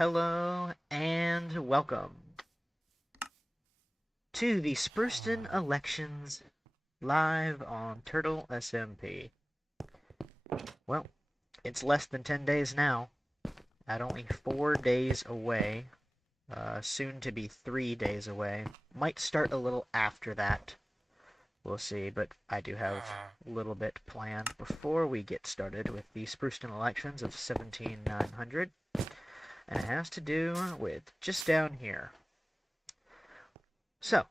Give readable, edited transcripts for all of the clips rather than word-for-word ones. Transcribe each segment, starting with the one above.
Hello and welcome to the Spruceton elections live on Turtle SMP. Well, it's less than 10 days now, at only 4 days away, soon to be 3 days away. Might start a little after that, we'll see, but I do have a little bit planned before we get started with the Spruceton elections of 17900, and it has to do with just down here. So,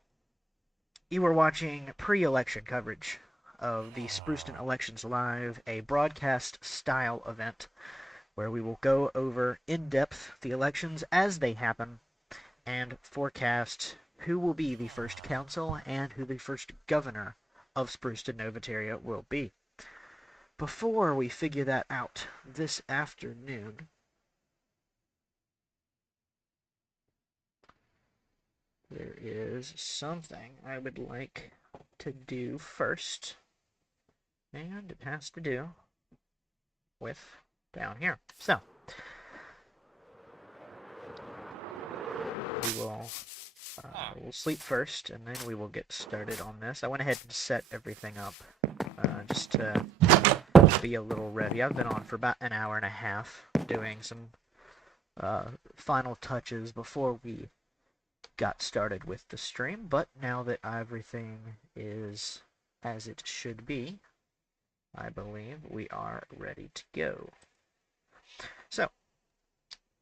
you were watching pre-election coverage of the Spruceton Elections Live, a broadcast-style event where we will go over in depth the elections as they happen and forecast who will be the first council and who the first governor of Spruceton, Novateria will be. Before we figure that out this afternoon, there is something I would like to do first, and it has to do with down here. So, we'll sleep first, and then we will get started on this. I went ahead and set everything up just to be a little ready. I've been on for about an hour and a half doing some final touches before we got started with the stream, but now that everything is as it should be, I believe we are ready to go. So,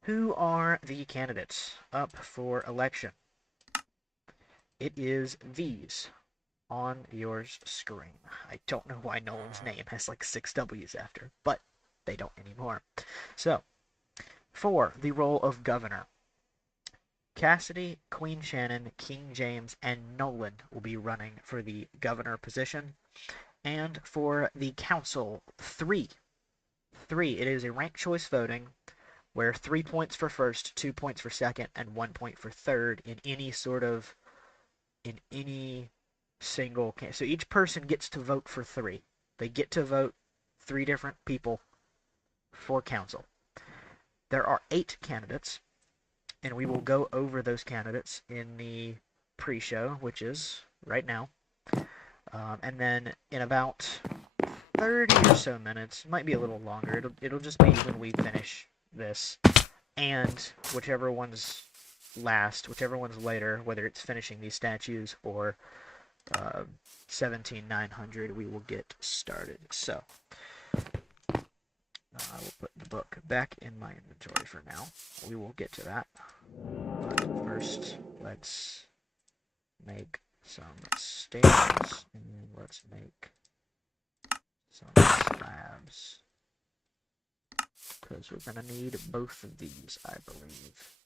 who are the candidates up for election? It is these on your screen. I don't know why Nolan's name has like 6 W's after, but they don't anymore. So, for the role of governor, Cassidy, Queen Shannon, King James, and Nolan will be running for the governor position. And for the council, three. It is a ranked choice voting where 3 points for first, 2 points for second, and 1 point for third in any single case. So each person gets to vote for 3. They get to vote 3 different people for council. There are 8 candidates, and we will go over those candidates in the pre-show, which is right now. And then in about 30 or so minutes, might be a little longer, it'll just be when we finish this, and whichever one's last, whichever one's later, whether it's finishing these statues or 17900, we will get started. So I will put the book back in my inventory for now. We will get to that. But first, let's make some stairs, and then let's make some slabs, because we're going to need both of these, I believe.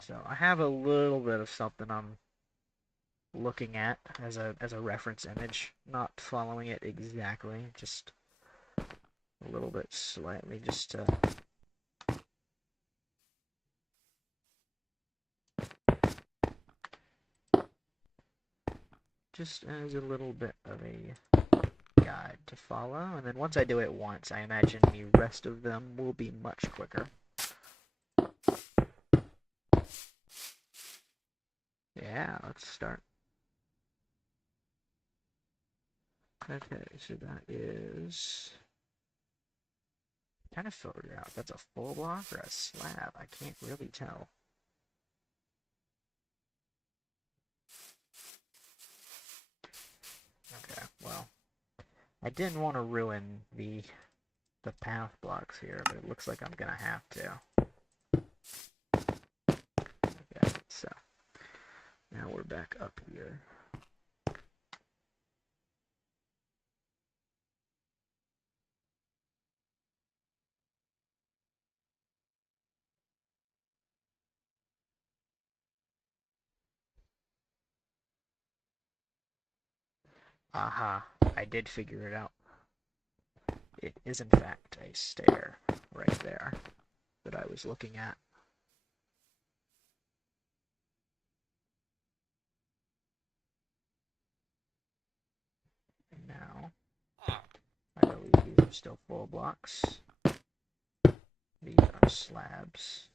So I have a little bit of something I'm looking at as a reference image, not following it exactly, just a little bit slightly, just to just as a little bit of a guide to follow. And then once I do it once, I imagine the rest of them will be much quicker. Yeah, let's start. Okay, so that is kind of figure out that's a full block or a slab. I can't really tell. Okay, well, I didn't want to ruin the path blocks here, but it looks like I'm gonna have to. Okay, so now we're back up here. Aha, I did figure it out. It is in fact a stair right there that I was looking at. And now, I believe these are still full blocks. These are slabs.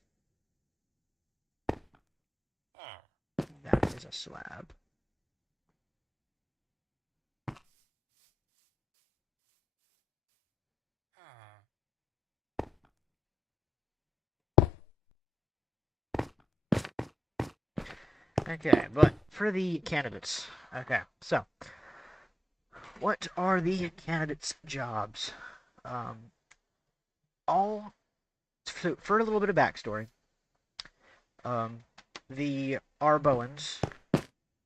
That is a slab. Okay, but for the candidates. Okay, so what are the candidates' jobs? Um, all for a little bit of backstory. Um, the Arboans,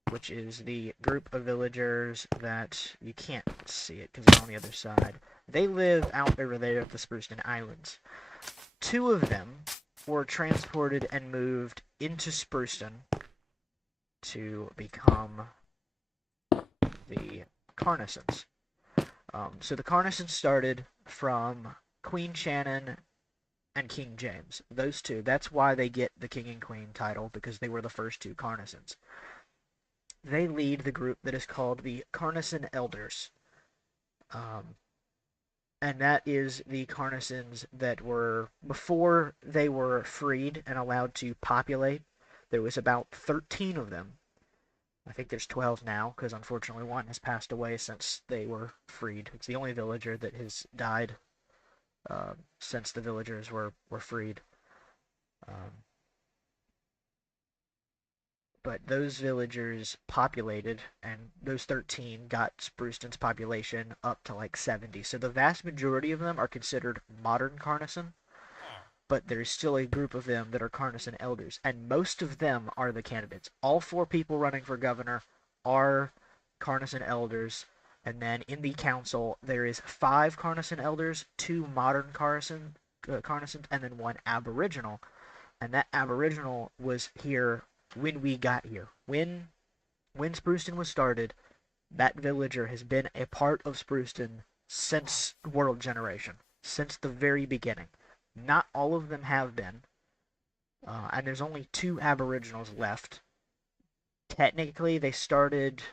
which is the group of villagers that you can't see it because they're on the other side. They live out over there at the Spruceton Islands. Two of them were transported and moved into Spruceton to become the Carnisons. So the Carnisons started from Queen Shannon and King James. Those two. That's why they get the King and Queen title, because they were the first two Carnisons. They lead the group that is called the Carnison Elders. Um, and that is the Carnisons that were, before they were freed and allowed to populate, there was about 13 of them. I think there's 12 now, because unfortunately one has passed away since they were freed. It's the only villager that has died since the villagers were freed. Um, but those villagers populated, and those 13 got Spruceton's population up to like 70. So the vast majority of them are considered modern Carnison, but there's still a group of them that are Carnison elders, and most of them are the candidates. All four people running for governor are Carnison elders, and then in the council there is 5 Carnison elders, 2 modern Carnisons, and then 1 aboriginal. And that aboriginal was here when we got here. When Spruceton was started, that villager has been a part of Spruceton since World Generation, since the very beginning. Not all of them have been, and there's only 2 aboriginals left. Technically, they started.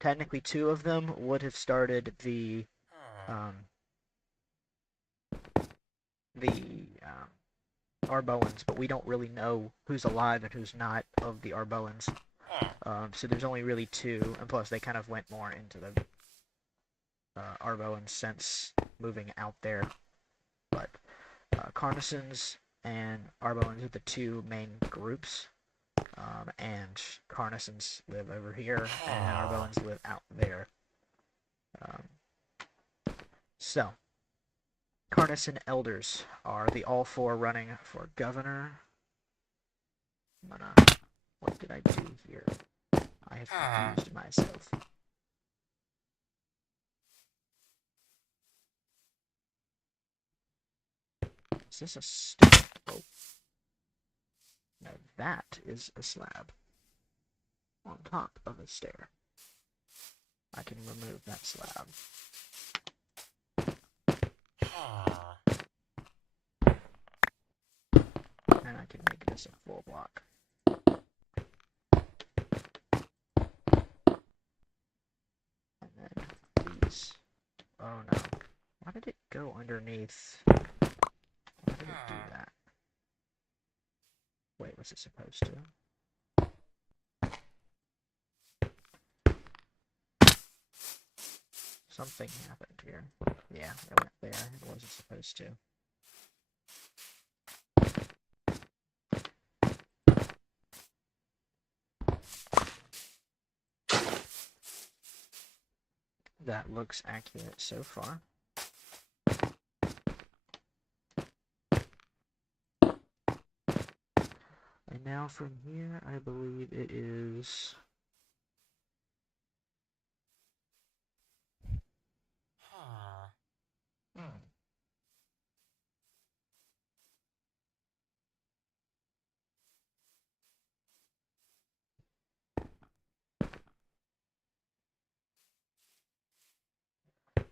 Technically, 2 of them would have started um, the Arboans, but we don't really know who's alive and who's not of the Arboans. So there's only really 2, and plus they kind of went more into the Arboans since moving out there. But Carnisons and Arboans are the 2 main groups, and Carnisons live over here, and Arboans live out there. Um, so, Carnison Elders are the all 4 running for governor. What did I do here? I have confused myself. Is this a stair? Oh. No, that is a slab on top of a stair. I can remove that slab. And I can make this a full block. And then these. Oh no. Why did it go underneath? Why did it do that? Wait, was it supposed to? Something happened here. Yeah, it went there. It wasn't supposed to. That looks accurate so far. And now from here, I believe it is...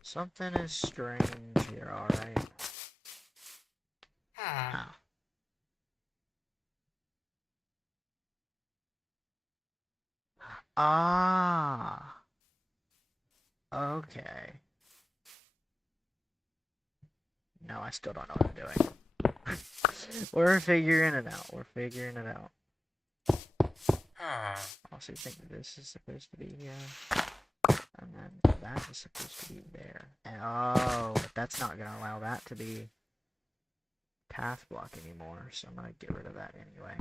Something is strange here, alright. Huh. Ah. Okay. No, I still don't know what I'm doing. We're figuring it out. We're figuring it out. Also think that this is supposed to be here. And then that is supposed to be there. And, oh, but that's not going to allow that to be path block anymore, so I'm going to get rid of that anyway.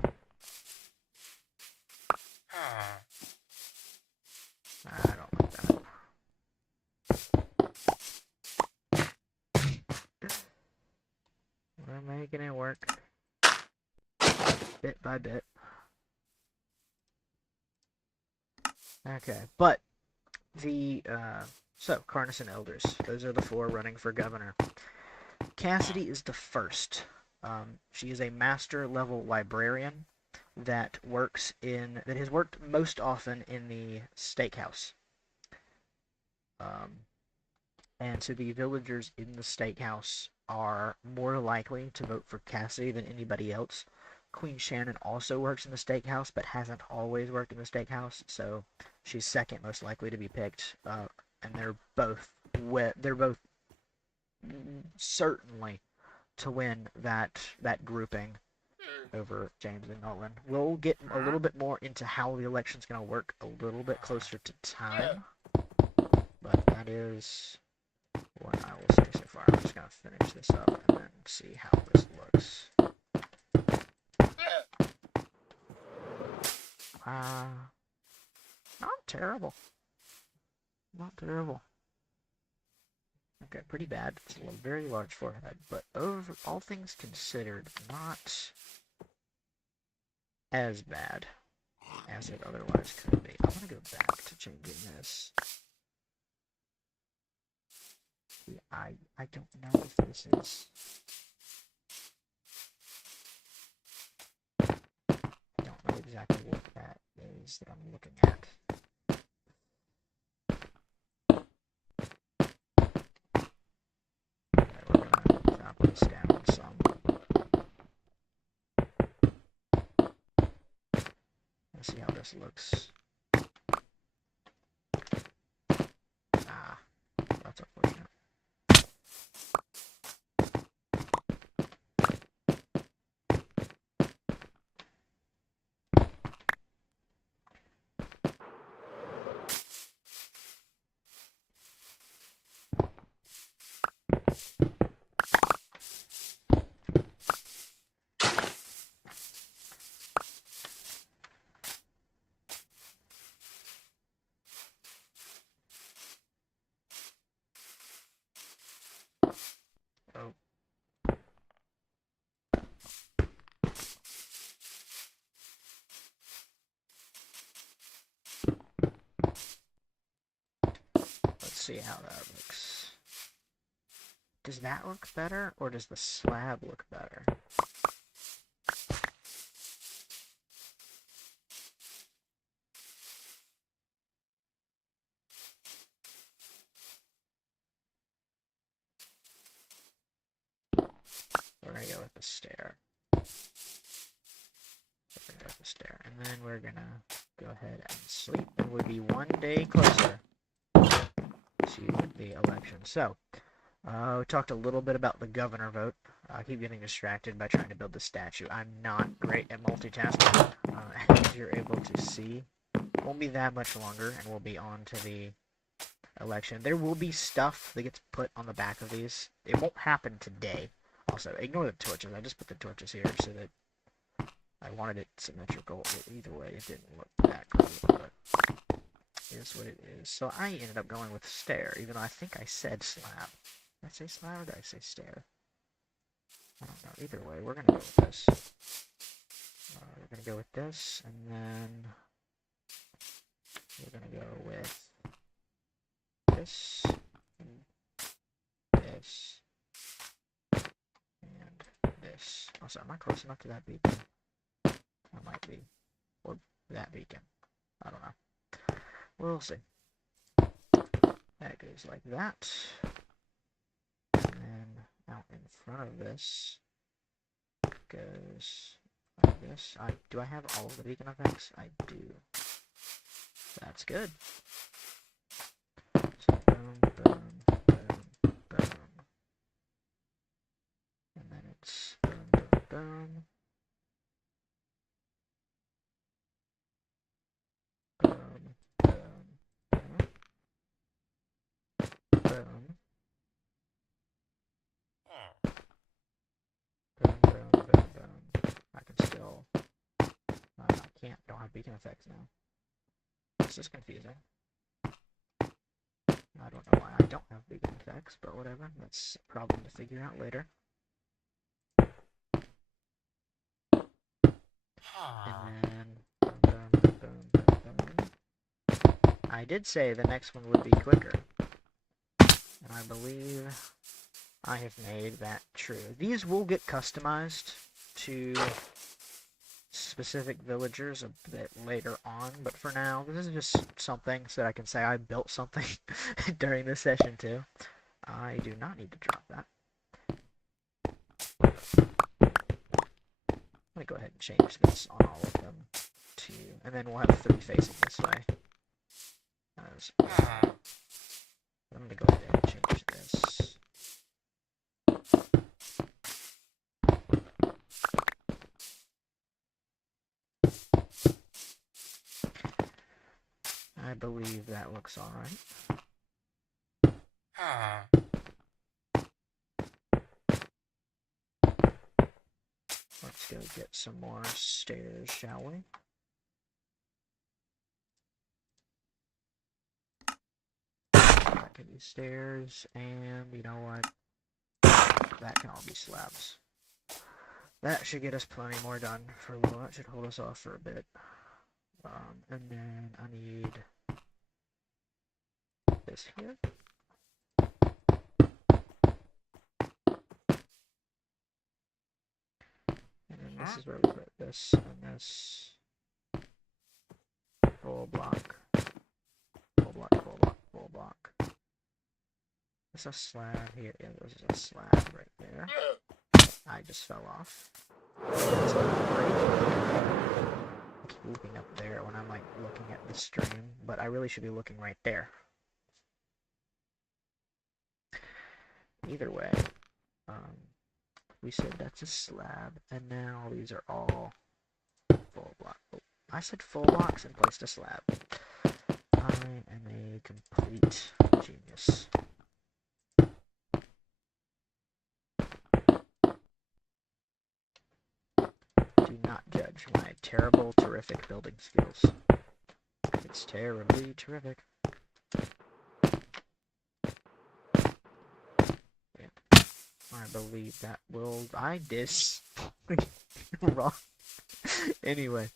I don't like that. We're making it work. Bit by bit. Okay, but the, so, Carnison Elders. Those are the 4 running for governor. Cassidy is the first. She is a master level librarian that has worked most often in the steakhouse. And so the villagers in the steakhouse are more likely to vote for Cassidy than anybody else. Queen Shannon also works in the steakhouse, but hasn't always worked in the steakhouse, so she's second most likely to be picked. And they're both certainly to win that grouping over James and Nolan. We'll get a little bit more into how the election's going to work a little bit closer to time, but that is what I will say so far. I'm just going to finish this up and then see how this looks. Not terrible. Not terrible. Okay, pretty bad. It's a very large forehead, but over all things considered, not as bad as it otherwise could be. I'm gonna go back to changing this. I don't know if this is. I don't know exactly what that is that I'm looking at. Okay, we're gonna drop this down some. Let's see how this looks. That's unfortunate. Oh. Let's see how that looks. Does that look better, or does the slab look better? We're gonna go with the stair. We're gonna go with the stair, and then we're gonna go ahead and sleep, and we'll be one day closer to the election. So, we talked a little bit about the governor vote. I keep getting distracted by trying to build the statue. I'm not great at multitasking, as you're able to see. It won't be that much longer, and we'll be on to the election. There will be stuff that gets put on the back of these. It won't happen today. Also, ignore the torches. I just put the torches here so that I wanted it symmetrical. Either way, it didn't look that great, but it is what it is. So I ended up going with stair, even though I think I said slab. Did I say slab or did I say stair? I don't know. Either way, we're going to go with this. We're going to go with this, and then we're going to go with this, and this, and this. Also, am I close enough to that beacon? I might be. Or that beacon. I don't know. We'll see. That goes like that. And then out in front of this goes like this. Do I have all of the beacon effects? I do. That's good. So boom, boom, boom, boom. And then it's boom, boom, boom, boom, boom, boom, boom, boom, boom, boom, boom. I can still. I can't. Don't have beacon effects now. This is confusing. I don't know why I don't have beacon effects, but whatever. That's a problem to figure out later. And then boom, boom, boom, boom, boom. I did say the next one would be quicker, and I believe I have made that true. These will get customized to specific villagers a bit later on, but for now, this is just something so that I can say I built something during this session too. I do not need to drop that. Let me go ahead and change this on all of them to, and then we'll have 3 facing this way. I'm gonna go ahead and change this. I believe that looks alright. Let's go get some more stairs, shall we? That can be stairs, and you know what? That can all be slabs. That should get us plenty more done for a little. That should hold us off for a bit. And then I need this here. And then this is where we put this and this. Full block. Full block, full block, full block. There's a slab here. Yeah, there's a slab right there. I just fell off. That's not great. I keep looking up there when I'm like looking at the stream, but I really should be looking right there. Either way, we said that's a slab, and now these are all full block. Oh, I said full blocks and placed a slab. I am a complete genius. Do not judge my terrible, terrific building skills. It's terribly terrific. Yeah. I believe that will... I dis... wrong. Anyway.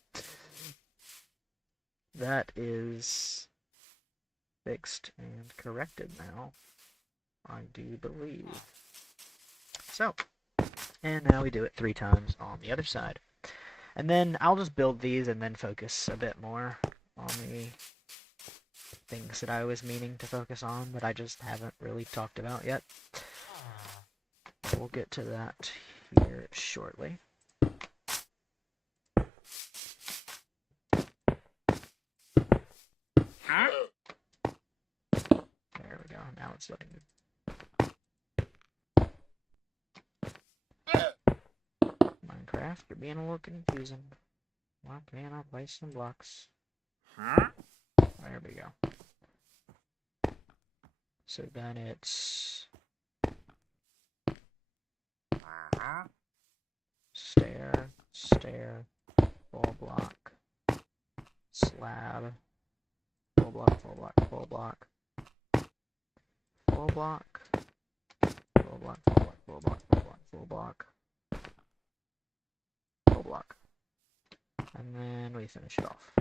That is fixed and corrected now. I do believe. So, and now we do it 3 times on the other side. And then I'll just build these and then focus a bit more on the things that I was meaning to focus on that I just haven't really talked about yet. We'll get to that here shortly. There we go. Now it's letting me. Minecraft, you're being a little confusing. Why can't I place some blocks? There we go. So then it's stair, stair, full block, slab, full block, full block, full block, full block, full block, full block, full block, full block, full block, full block, and then we finish it off.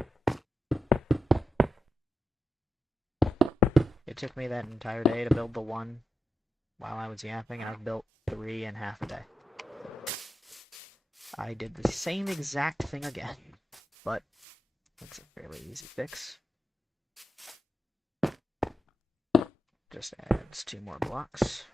It took me that entire day to build the one while I was yapping, and I've built 3 in half a day. I did the same exact thing again, but it's a fairly easy fix. Just adds 2 more blocks.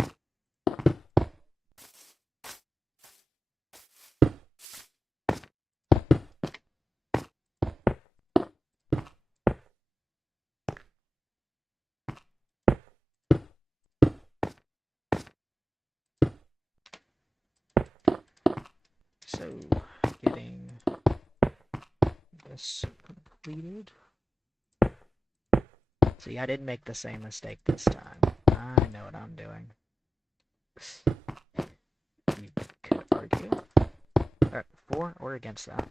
so getting this completed. See, I didn't make the same mistake this time. I know what I'm doing. You could argue. Alright, for or against that.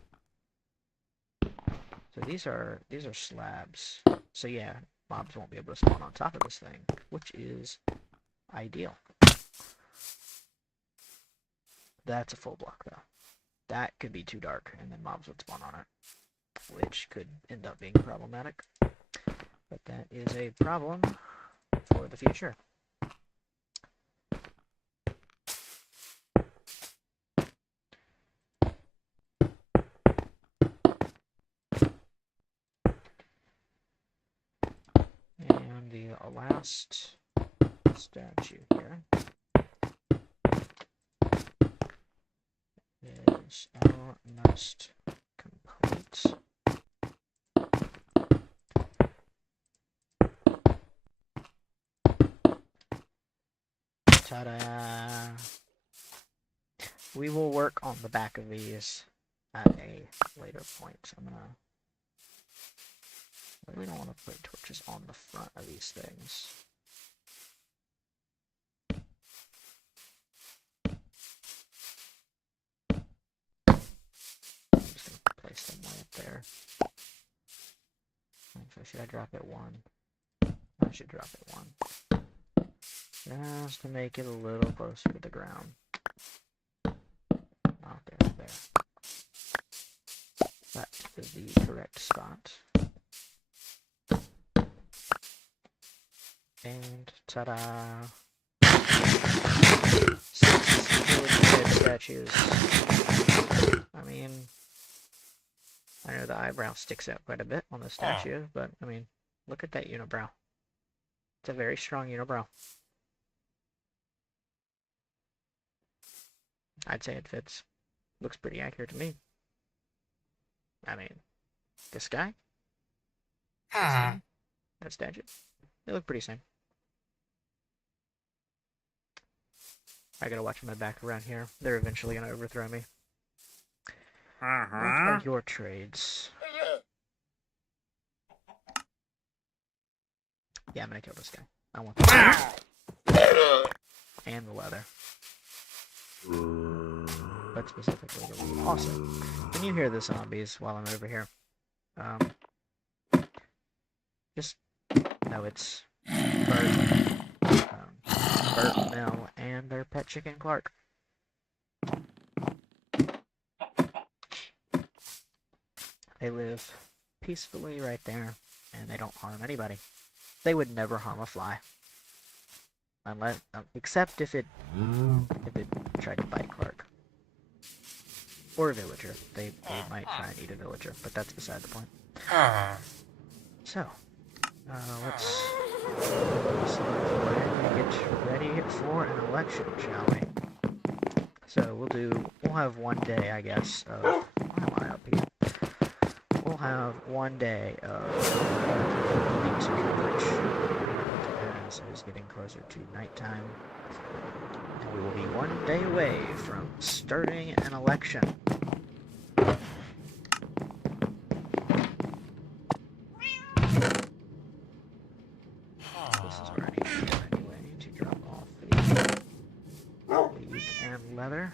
So these are slabs. So yeah, mobs won't be able to spawn on top of this thing, which is ideal. That's a full block though. That could be too dark, and then mobs would spawn on it, which could end up being problematic. But that is a problem for the future. And the last statue here is almost complete. Ta-da! We will work on the back of these at a later point. I really don't want to put torches on the front of these things. I'm just going to place them right up there. Actually, should I drop it one? I should drop it one. Just to make it a little closer to the ground. Oh, there. That is the correct spot. And ta-da! 6 really good statues. I mean, I know the eyebrow sticks out quite a bit on the statue, but I mean, look at that unibrow. It's a very strong unibrow. I'd say it fits. Looks pretty accurate to me. I mean, this guy? That statue? They look pretty same. I gotta watch my back around here. They're eventually gonna overthrow me. What are your trades? Yeah, I'm gonna kill this guy. I want the and the leather. But specifically the leather. Also, when you hear the zombies while I'm over here, just know it's Bert, Mel, and their pet chicken Clark. They live peacefully right there, and they don't harm anybody. They would never harm a fly, unless except if it tried to bite Clark or a villager. They might try and eat a villager, but that's beside the point. So, let's get ready for an election, shall we? So we'll have one day, I guess, of, why am I up here? We'll have one day of news coverage as it is getting closer to nighttime. And we will be one day away from starting an election. This is where I need to go anyway. I need to drop off the wheat and leather.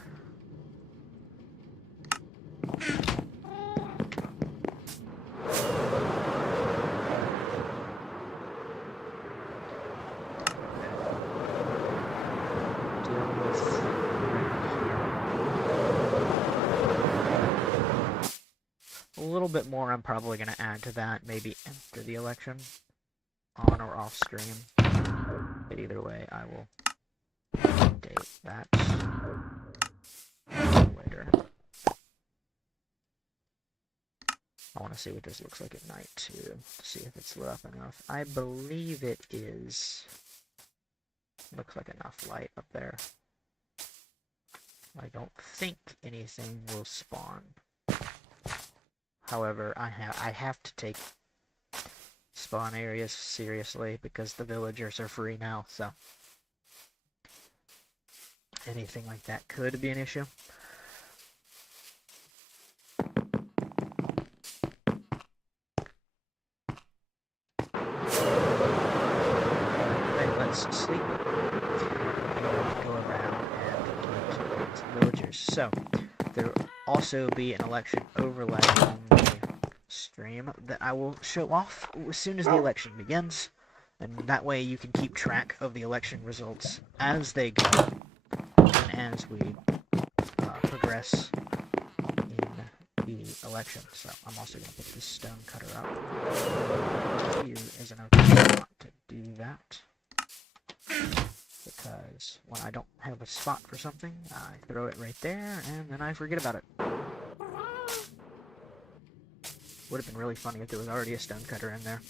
A little bit more I'm probably going to add to that, maybe after the election, on or off stream. But either way, I will update that later. I want to see what this looks like at night too, to see if it's lit up enough. I believe it is. Looks like enough light up there. I don't think anything will spawn. However, I have to take spawn areas seriously because the villagers are free now, so anything like that could be an issue. villagers. So there will also be an election overlay on the stream that I will show off as soon as the election begins, and that way you can keep track of the election results as they go and as we progress in the election. So I'm also going to put this stone cutter up. Here is an okay spot to do that, because when I don't have a spot for something, I throw it right there, and then I forget about it. Would have been really funny if there was already a stone cutter in there,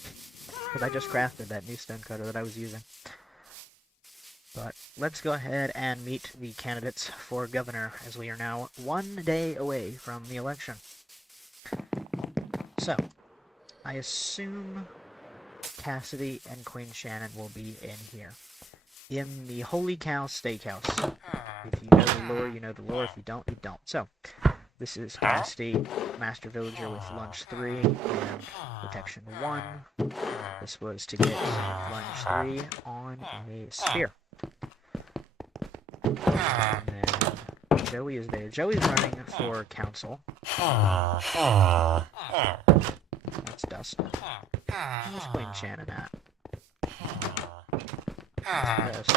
because I just crafted that new stone cutter that I was using. But let's go ahead and meet the candidates for governor, as we are now 1 day away from the election. So, I assume Cassidy and Queen Shannon will be in here. In the Holy Cow Steakhouse. If you know the lore, you know the lore. If you don't, you don't. So, this is Cassidy, Master Villager with Lunge 3 and Protection 1. This was to get Lunge 3 on a spear. And then Joey is there. Joey's running for council. That's Dustin. Where's Queen Shannon at? That's this.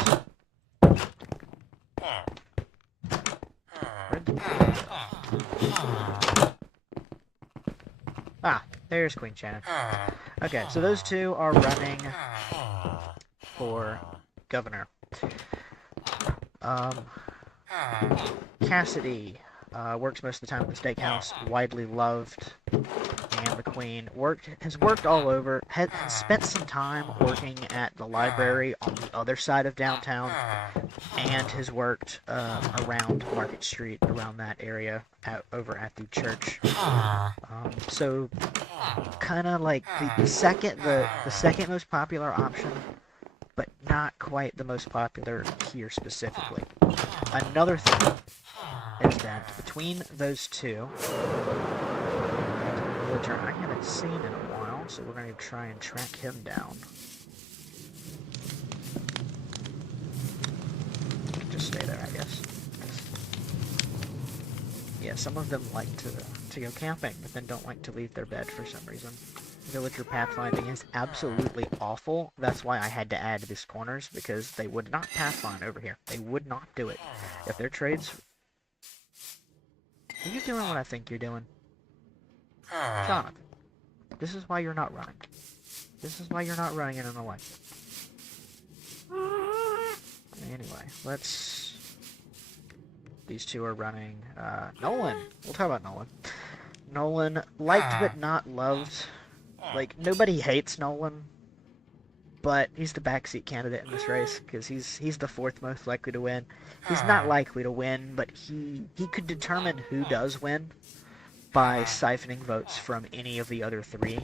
Where'd the queen go? Ah, there's Queen Shannon. Okay, so those two are running for governor. Cassidy works most of the time at the steakhouse, widely loved, and the Queen has worked all over, has spent some time working at the library on the other side of downtown, and has worked around Market Street, around that area, over at the church. So, kind of like the second most popular option, but not quite the most popular here specifically. Another thing is that between those two, which I haven't seen in a while, so we're going to try and track him down. Just stay there, I guess. Yeah, some of them like to go camping, but then don't like to leave their bed for some reason. Villager pathfinding is absolutely awful. That's why I had to add these corners, because they would not pathfind over here. They would not do it. If their trades... Are you doing what I think you're doing? Jonathan, this is why you're not running. This is why you're not running in an election. Anyway, let's... These two are running... Nolan! We'll talk about Nolan. Nolan, liked but not loved. Like, nobody hates Nolan, but he's the backseat candidate in this race, because he's the fourth most likely to win. He's not likely to win, but he could determine who does win by siphoning votes from any of the other three,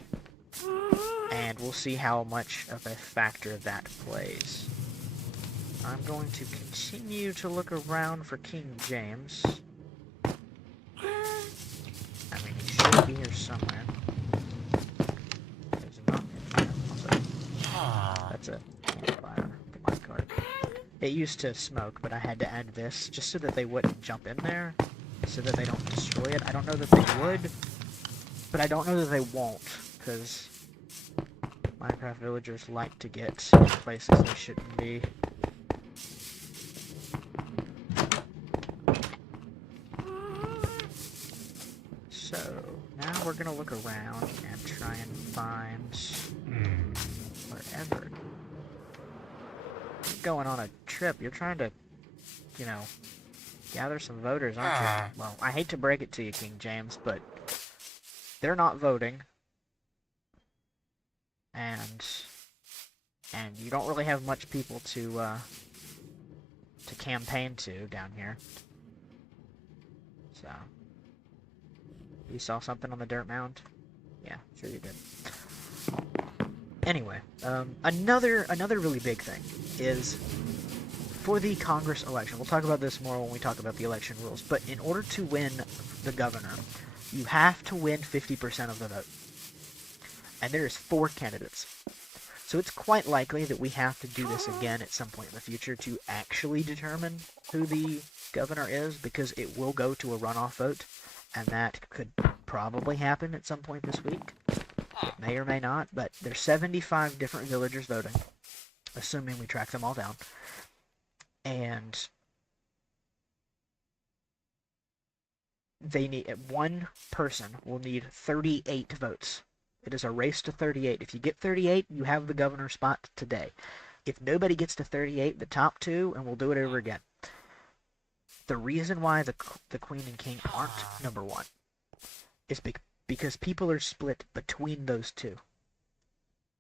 and we'll see how much of a factor that plays. I'm going to continue to look around for King James. I mean, he should be here somewhere. There's not. That's a campfire. The minecart. It used to smoke, but I had to add this just so that they wouldn't jump in there, so that they don't destroy it. I don't know that they would, but I don't know that they won't, because Minecraft villagers like to get in places they shouldn't be. So, now we're gonna look around and try and find wherever. You're going on a trip. You're trying to, you know, gather some voters, aren't you? Well, I hate to break it to you, King James, but they're not voting. And you don't really have much people to campaign to down here. So, you saw something on the dirt mound? Yeah, sure you did. Anyway, another really big thing is for the Congress election. We'll talk about this more when we talk about the election rules, but in order to win the governor, you have to win 50% of the vote. And there's 4 candidates. So it's quite likely that we have to do this again at some point in the future to actually determine who the governor is, because it will go to a runoff vote, and that could probably happen at some point this week. It may or may not, but there's 75 different villagers voting, assuming we track them all down. And one person will need 38 votes. It is a race to 38. If you get 38, you have the governor spot today. If nobody gets to 38, the top two, and we'll do it over again. The reason why the queen and king aren't number one is because people are split between those two.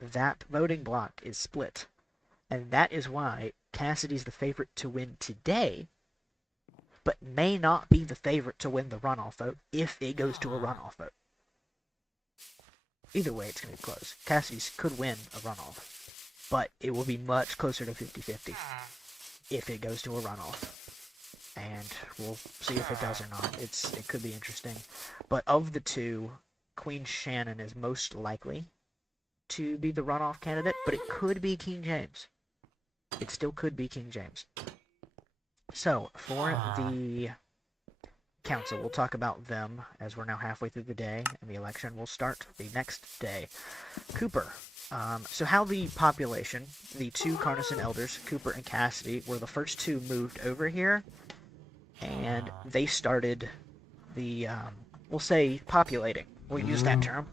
That voting block is split. And that is why Cassidy's the favorite to win today, but may not be the favorite to win the runoff vote if it goes to a runoff vote. Either way, it's going to be close. Cassidy's could win a runoff, but it will be much closer to 50-50 if it goes to a runoff. And we'll see if it does or not. It could be interesting. But of the two, Queen Shannon is most likely to be the runoff candidate, but it could be King James. It still could be King James. So, for the council, we'll talk about them as we're now halfway through the day, and the election will start the next day. Cooper. So how the population, the two Carnison elders, Cooper and Cassidy, were the first two moved over here, and they started the, we'll say, populating. We'll use that term.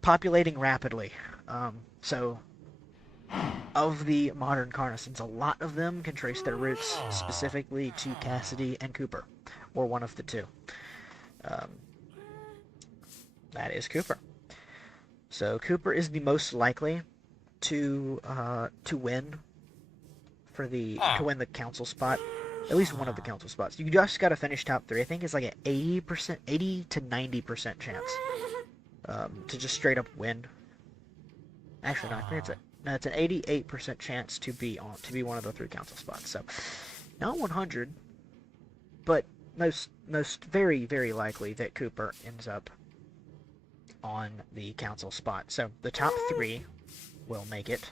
Populating rapidly. So, of the modern Carnisons, a lot of them can trace their roots specifically to Cassidy and Cooper, or one of the two. That is Cooper. So Cooper is the most likely to win to win the council spot, at least one of the council spots. You just got to finish top three. I think it's like an 80 to 90% chance to just straight up win. Actually, no, I think it's an 88% chance to be one of the three council spots. So not 100, but most very, very likely that Cooper ends up on the council spot. So the top three will make it.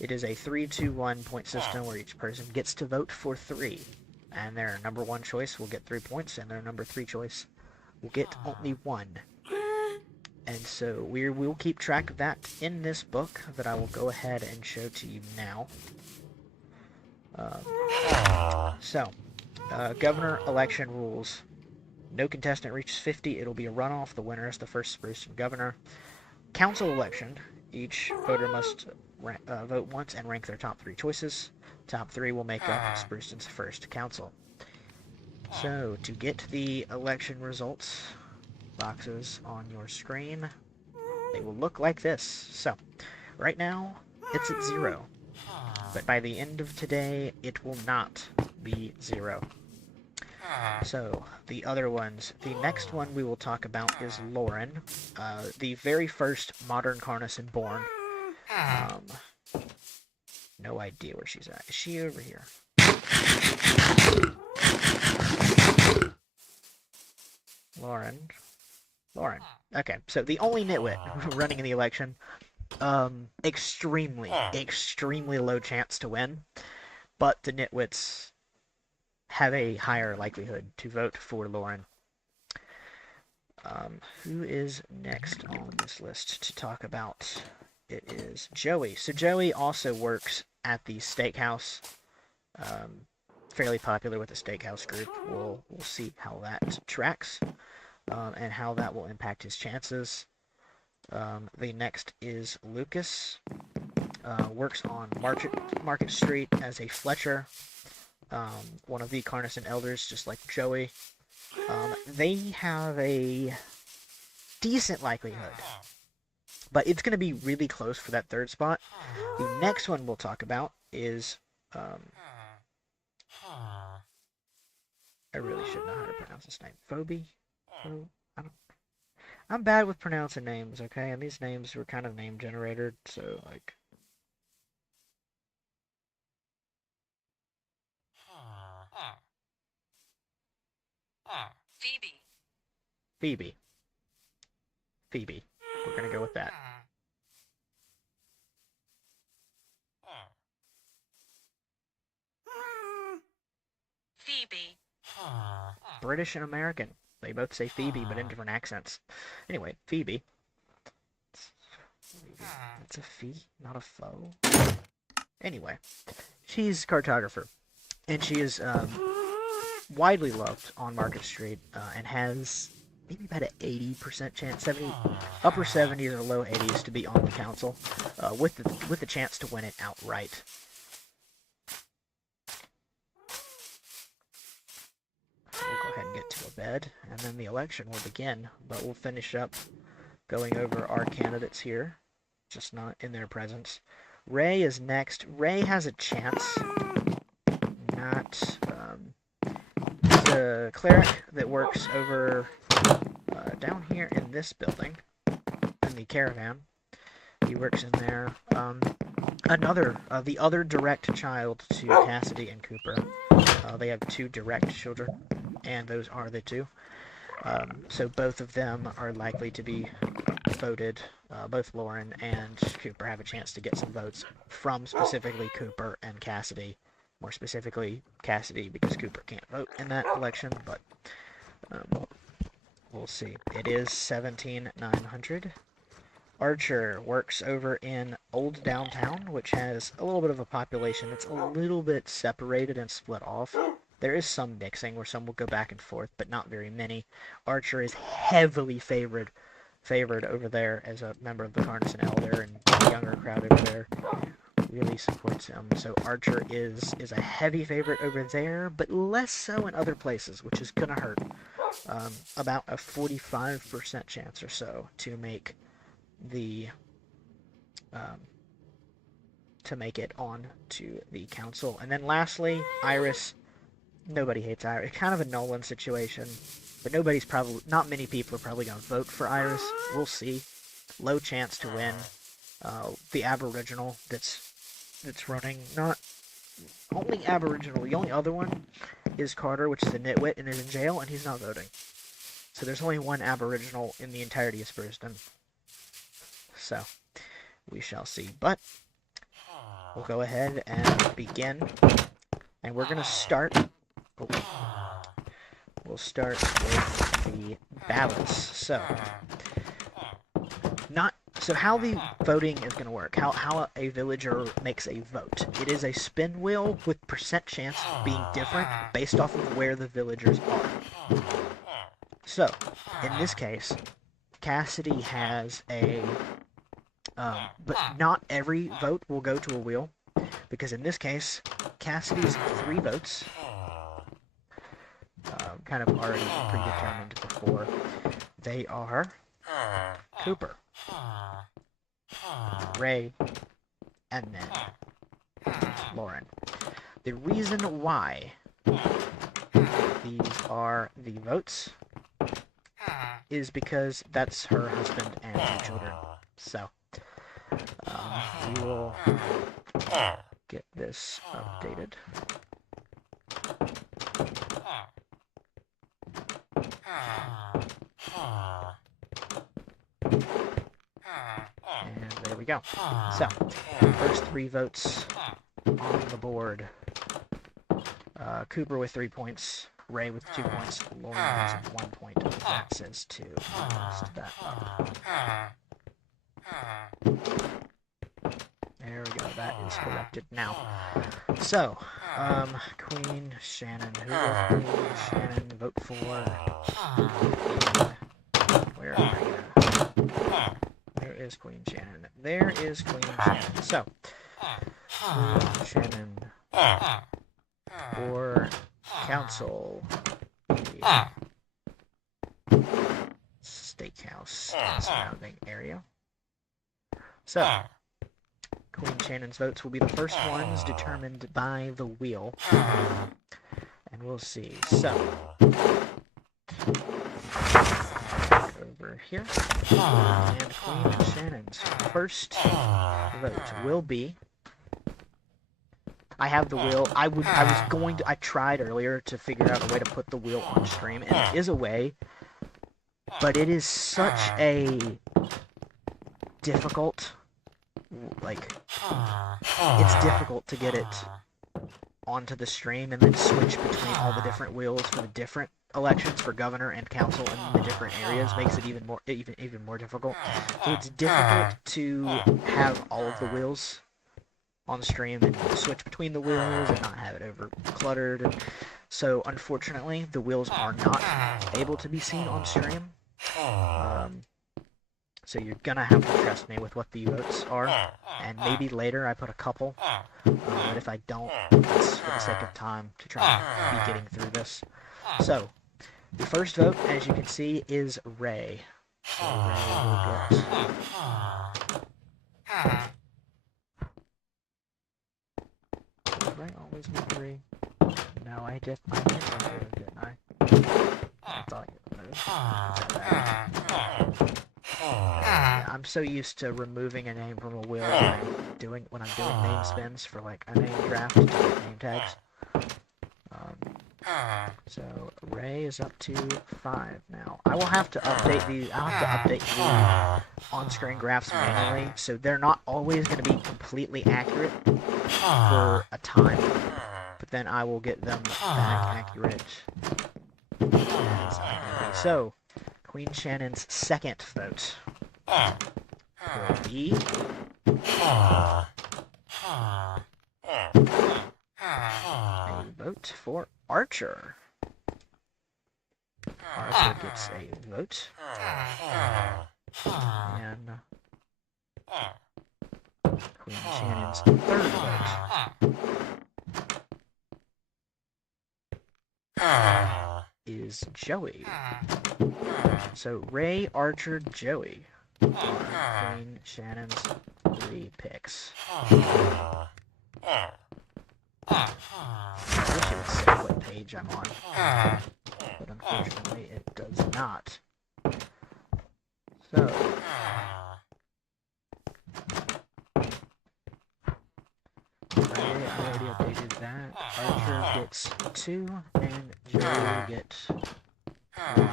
It is a 3-2-1 point system where each person gets to vote for 3. And their number 1 choice will get 3 points, and their number 3 choice will get only 1. And so we'll keep track of that in this book that I will go ahead and show to you now. Governor election rules. No contestant reaches 50, it'll be a runoff. The winner is the first Spruceton governor. Council election. Each voter must vote once and rank their top 3 choices. Top 3 will make up Spruceton's first council. So, to get the election results, boxes on your screen, they will look like this. So, right now, it's at 0. But by the end of today, it will not be 0. So, the other ones. The next one we will talk about is Lauren, the very first modern Carnison born. No idea where she's at. Is she over here? Lauren. Okay, so the only nitwit running in the election. Extremely low chance to win. But the nitwits have a higher likelihood to vote for Lauren. Who is next on this list to talk about? It is Joey. So Joey also works at the steakhouse. Fairly popular with the steakhouse group. We'll see how that tracks, and how that will impact his chances. The next is Lucas. Works on Market Street as a Fletcher. One of the Carnison elders, just like Joey. They have a decent likelihood, but it's going to be really close for that third spot. The next one we'll talk about is, I really should know how to pronounce this name. Phoebe? I'm bad with pronouncing names, okay? And these names were kind of name generated, so, like... Phoebe. We're gonna go with that. Phoebe. British and American. They both say Phoebe, but in different accents. Anyway, Phoebe. That's a fee, not a foe. Anyway, she's cartographer, and she is widely loved on Market Street, and has maybe about an 80% chance, 70, upper 70s or low 80s to be on the council, with the chance to win it outright. We'll go ahead and get to a bed, and then the election will begin. But we'll finish up going over our candidates here, just not in their presence. Ray is next. Ray has a chance. Not. He's a cleric that works over down here in this building, in the caravan. He works in there. The other direct child to Cassidy and Cooper. They have two direct children, and those are the two. So both of them are likely to be voted. Both Lauren and Cooper have a chance to get some votes from specifically Cooper and Cassidy. More specifically, Cassidy, because Cooper can't vote in that election, but we'll see. It is 17,900. Archer works over in Old Downtown, which has a little bit of a population that's a little bit separated and split off. There is some mixing where some will go back and forth, but not very many. Archer is heavily favored over there as a member of the Carnison Elder, and the younger crowd over there really supports him. So Archer is a heavy favorite over there, but less so in other places, which is gonna hurt. About a 45% chance or so to make the to make it on to the council. And then lastly, Iris. Nobody hates Iris. Kind of a Nolan situation, but not many people are probably going to vote for Iris. We'll see. Low chance to win. The Aboriginal that's running, not only Aboriginal. The only other one is Carter, which is a nitwit and is in jail, and he's not voting. So there's only one Aboriginal in the entirety of Spruceton. So we shall see. But we'll go ahead and begin, and we're gonna start. We'll start with the ballots. So how the voting is going to work, how a villager makes a vote. It is a spin wheel with percent chance being different based off of where the villagers are. So, in this case, Cassidy has a... but not every vote will go to a wheel, because in this case, Cassidy's 3 votes... kind of already predetermined before. They are Cooper, Ray, and then Lauren. The reason why these are the votes is because that's her husband and 2 children. So, we will get this updated. And there we go. So, first 3 votes on the board. Cooper with 3 points, Ray with 2 points, Lauren has 1 point. That says 2. List that up. There we go. That is corrected now. So, Queen Shannon. Who will Queen Shannon vote for? Where are you? There is Queen Shannon. There is Queen Shannon. So, Queen Shannon for council. Steakhouse and surrounding area. So, Queen Shannon's votes will be the first ones determined by the wheel. And we'll see. So, over here. And Queen Shannon's first vote will be... I have the wheel. I tried earlier to figure out a way to put the wheel on stream, and there is a way, but it is such a difficult, it's difficult to get it onto the stream and then switch between all the different wheels for the different elections for governor and council in the different areas makes it even more difficult. So it's difficult to have all of the wheels on the stream and switch between the wheels and not have it over cluttered. And so unfortunately, the wheels are not able to be seen on stream. So you're gonna have to trust me with what the votes are, and maybe later I put a couple, but if I don't, it's for the sake of time to try and be getting through this. So, the first vote, as you can see, is Ray. So Ray will get... Did I always get 3? No, I did remove, didn't I? I thought you removed. Yeah, I'm so used to removing a name from a wheel when I'm doing name spins for like a name draft to get name tags. So Ray is up to 5 now. I will have to update the on-screen graphs manually, so they're not always going to be completely accurate for a time, but then I will get them back accurate as I can be. So, Queen Shannon's second vote will be a vote for Archer. Archer gets a vote. And Queen Shannon's third vote is Joey. So Ray, Archer, Joey are Queen Shannon's 3 picks. I wish it would say what page I'm on, but unfortunately it does not. So, Ray, I already updated that. Archer gets 2, and Joey will get 1.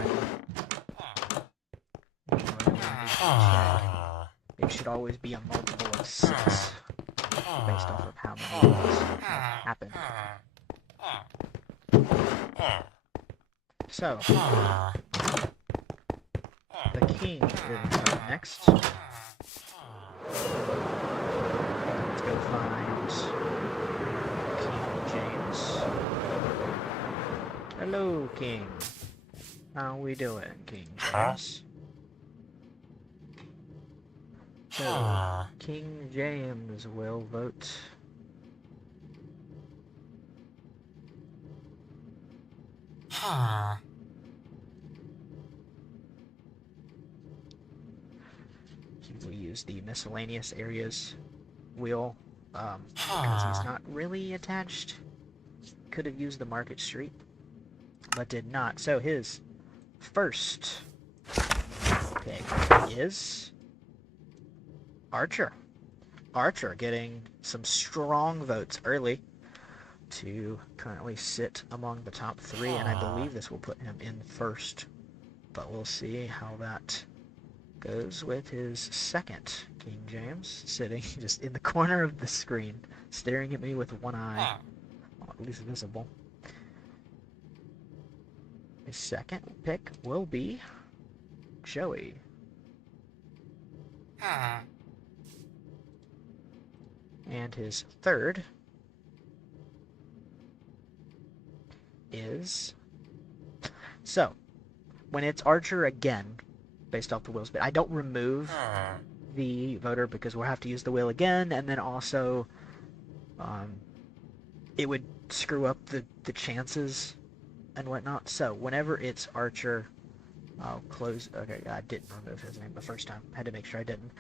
It should always be a multiple of 6, based off of how many of these have happened. So, the king is up next. Let's go find King James. Hello, King. How we doing, King James? So, King James will vote he will use the miscellaneous areas wheel because he's not really attached. Could have used the Market Street, but did not. So his first pick is Archer. Archer getting some strong votes early to currently sit among the top 3, and I believe this will put him in first, but we'll see how that goes with his second. King James sitting just in the corner of the screen, staring at me with one eye, well, at least visible. His second pick will be Joey. And his third is... So, when it's Archer again, based off the wheels, but I don't remove the voter because we'll have to use the wheel again, and then also it would screw up the chances and whatnot. So whenever it's Archer, I'll close. Okay, I didn't remove his name the first time. I had to make sure I didn't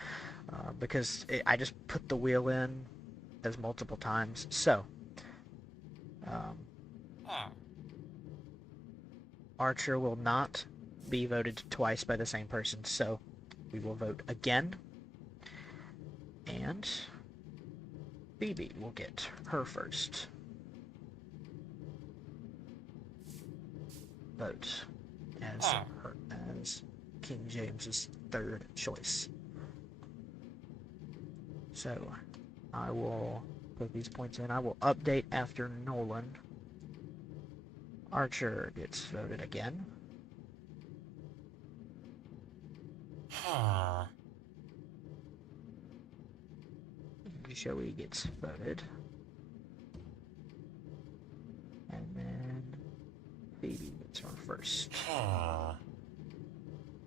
because I just put the wheel in as multiple times. So Archer will not be voted twice by the same person, so we will vote again, and Phoebe will get her first vote as King James's third choice. So I will put these points in. I will update after Nolan. Archer gets voted again. Joey gets voted. And then Phoebe gets on first.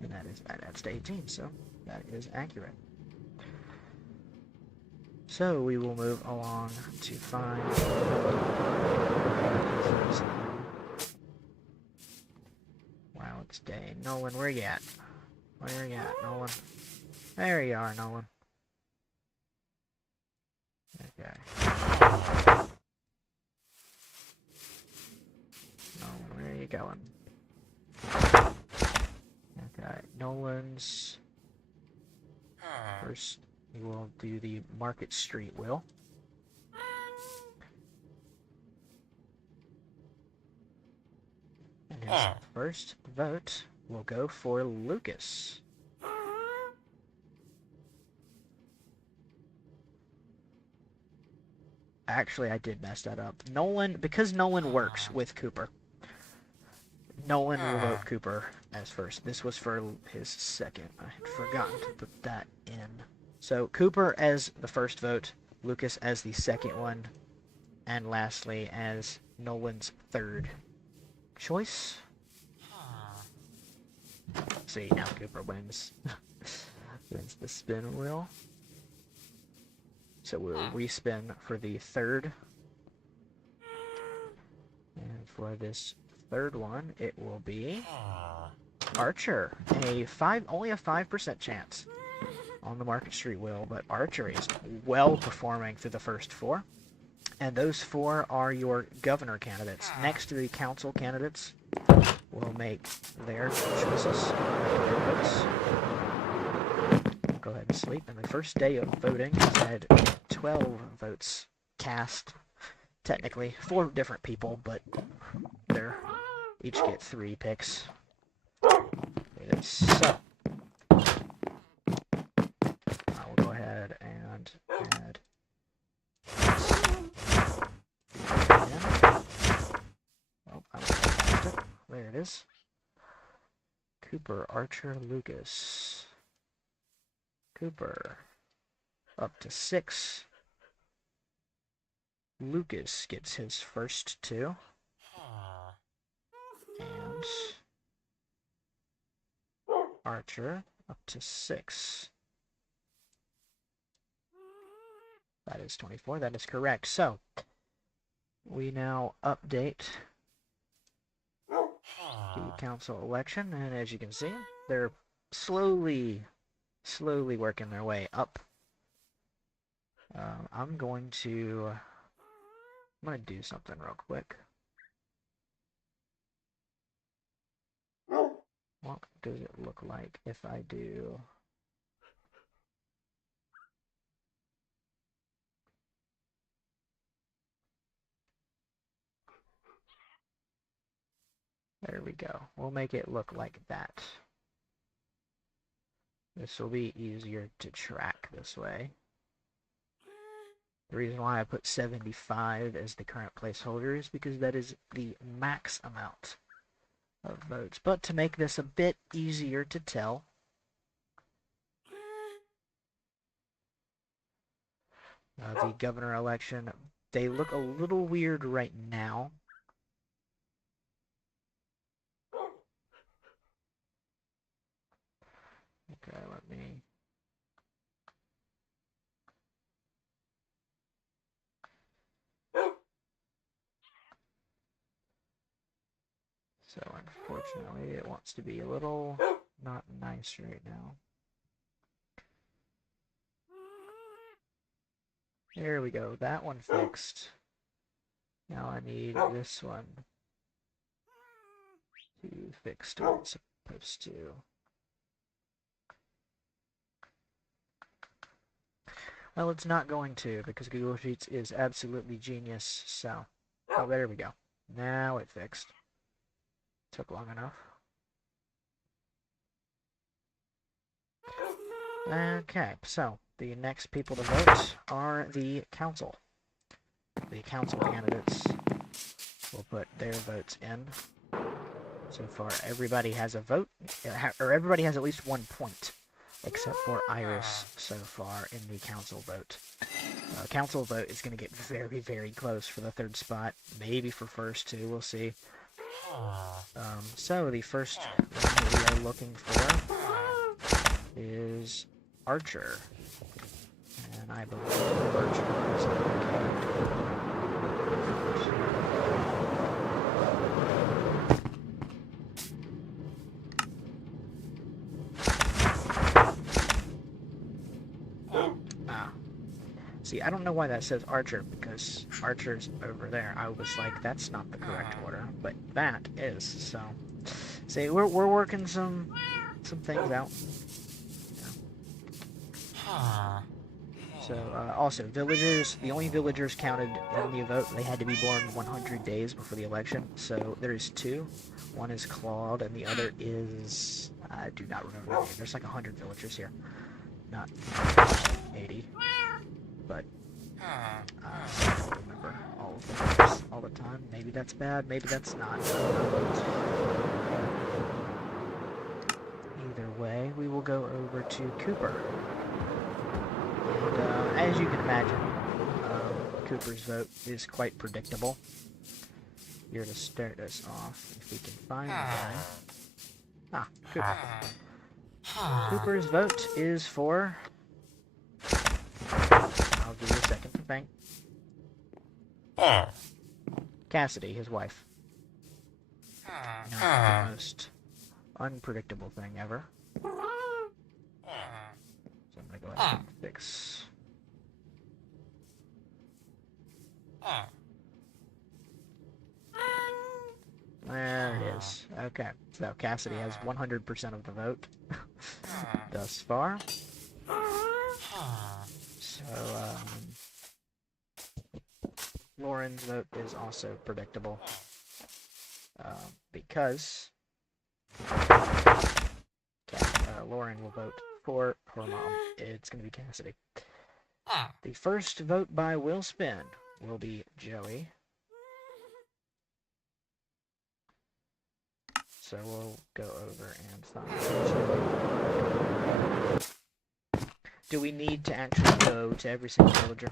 And that's to 18, so that is accurate. So we will move along to find... Wow, it's day. Nolan, where you at? Where you at, Nolan? There you are, Nolan. Okay. Nolan, where are you going? Okay, Nolan's... First, we will do the Market Street wheel. And his first vote will go for Lucas. Actually, I did mess that up. Nolan, because Nolan works with Cooper, Nolan will vote Cooper as first. This was for his second. I had forgotten to put that in. So Cooper as the first vote, Lucas as the second one, and lastly as Nolan's third choice. See, now Cooper wins. Wins the spin wheel. So we'll respin for the third. And for this third one, it will be Archer. Only a 5% chance on the Market Street wheel, but Archer is well performing through the first four. And those four are your governor candidates. Next to the council candidates will make their choices, their votes. Go ahead and sleep. And the first day of voting has had 12 votes cast. Technically, 4 different people, but they're each get 3 picks. So, I will go ahead and add oh, I lost it. There it is. Cooper, Archer, Lucas. Cooper up to 6. Lucas gets his first 2. And Archer up to 6. That is 24. That is correct. So we now update the council election, and as you can see, they're slowly working their way up. I'm going to do something real quick. What does it look like if I do... There we go. We'll make it look like that. This will be easier to track this way. The reason why I put 75 as the current placeholder is because that is the max amount of votes. But to make this a bit easier to tell, the governor election, they look a little weird right now. Okay, let me... So unfortunately, it wants to be a little not nice right now. There we go. That one fixed. Now I need this one to fix to what it's supposed to. Well, it's not going to, because Google Sheets is absolutely genius, so... Oh, there we go. Now it fixed. Took long enough. Okay, so the next people to vote are the council. the council candidates will put their votes in. So far, everybody has a vote, or everybody has at least 1 point, except for Iris so far in the council vote. Council vote is going to get very, very close for the 3rd spot, maybe for first too, we'll see. So the first one that we are looking for is Archer. And I believe Archer is okay. See, I don't know why that says Archer, because Archer's over there. I was like, that's not the correct order, but that is. So, see, we're working some things out. Yeah. So, also, villagers, the only villagers counted in the vote, they had to be born 100 days before the election. So, there is 2. One is Claude, and the other is, I do not remember the name. There's like 100 villagers here. Not 80. But I don't remember all of them all the time. Maybe that's bad, maybe that's not. Either way, we will go over to Cooper. And as you can imagine, Cooper's vote is quite predictable. Here to start us off, if we can find the guy. Ah, Cooper. Cooper's vote is for... I'll give you a second to think. Cassidy, his wife. Not the most unpredictable thing ever. So I'm gonna go ahead and fix. There it is. Okay, so Cassidy has 100% of the vote thus far. So, Lauren's vote is also predictable, because Lauren will vote for her mom. It's going to be Cassidy. The first vote by Will Spin will be Joey. So we'll go over and find Joey. Do we need to actually go to every single villager?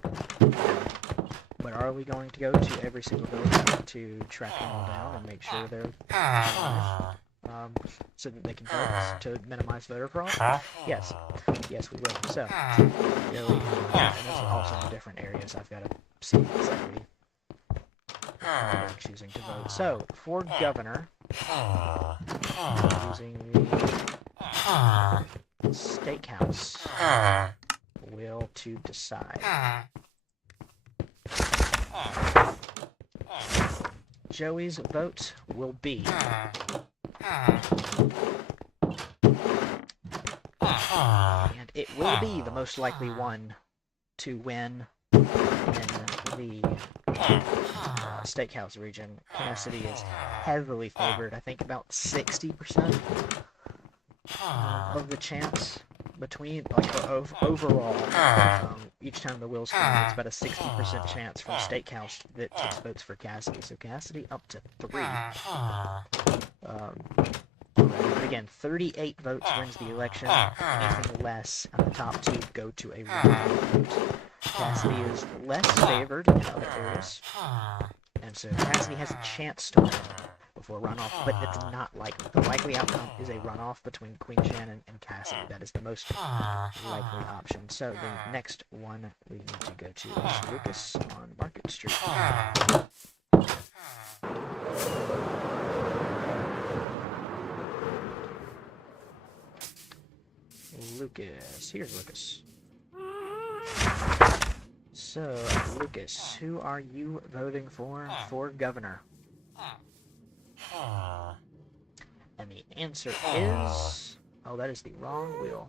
But are we going to go to every single villager to track them all down and make sure they're so that they can vote to minimize voter fraud? Yes. Yes, we will. So, Joey, and there's also in different areas. I've got to see exactly who they're choosing to vote. So, for governor, using the steakhouse will to decide. Joey's vote will be and it will be the most likely one to win in the steakhouse region. Cassidy is heavily favored. I think about 60% of the chance between, like, overall, each time the wheels spin, it's about a 60% chance from Steakhouse that takes votes for Cassidy. So Cassidy up to 3. But again, 38 votes wins the election. Anything less on the top 2 go to a runoff vote. Cassidy is less favored in other areas, and so Cassidy has a chance to win before runoff, but it's not likely. The likely outcome is a runoff between Queen Shannon and Cassidy. That is the most likely option. So the next one we need to go to is Lucas on Market Street. Lucas. Here's Lucas. So, Lucas, who are you voting for governor? And the answer is... Oh, that is the wrong wheel.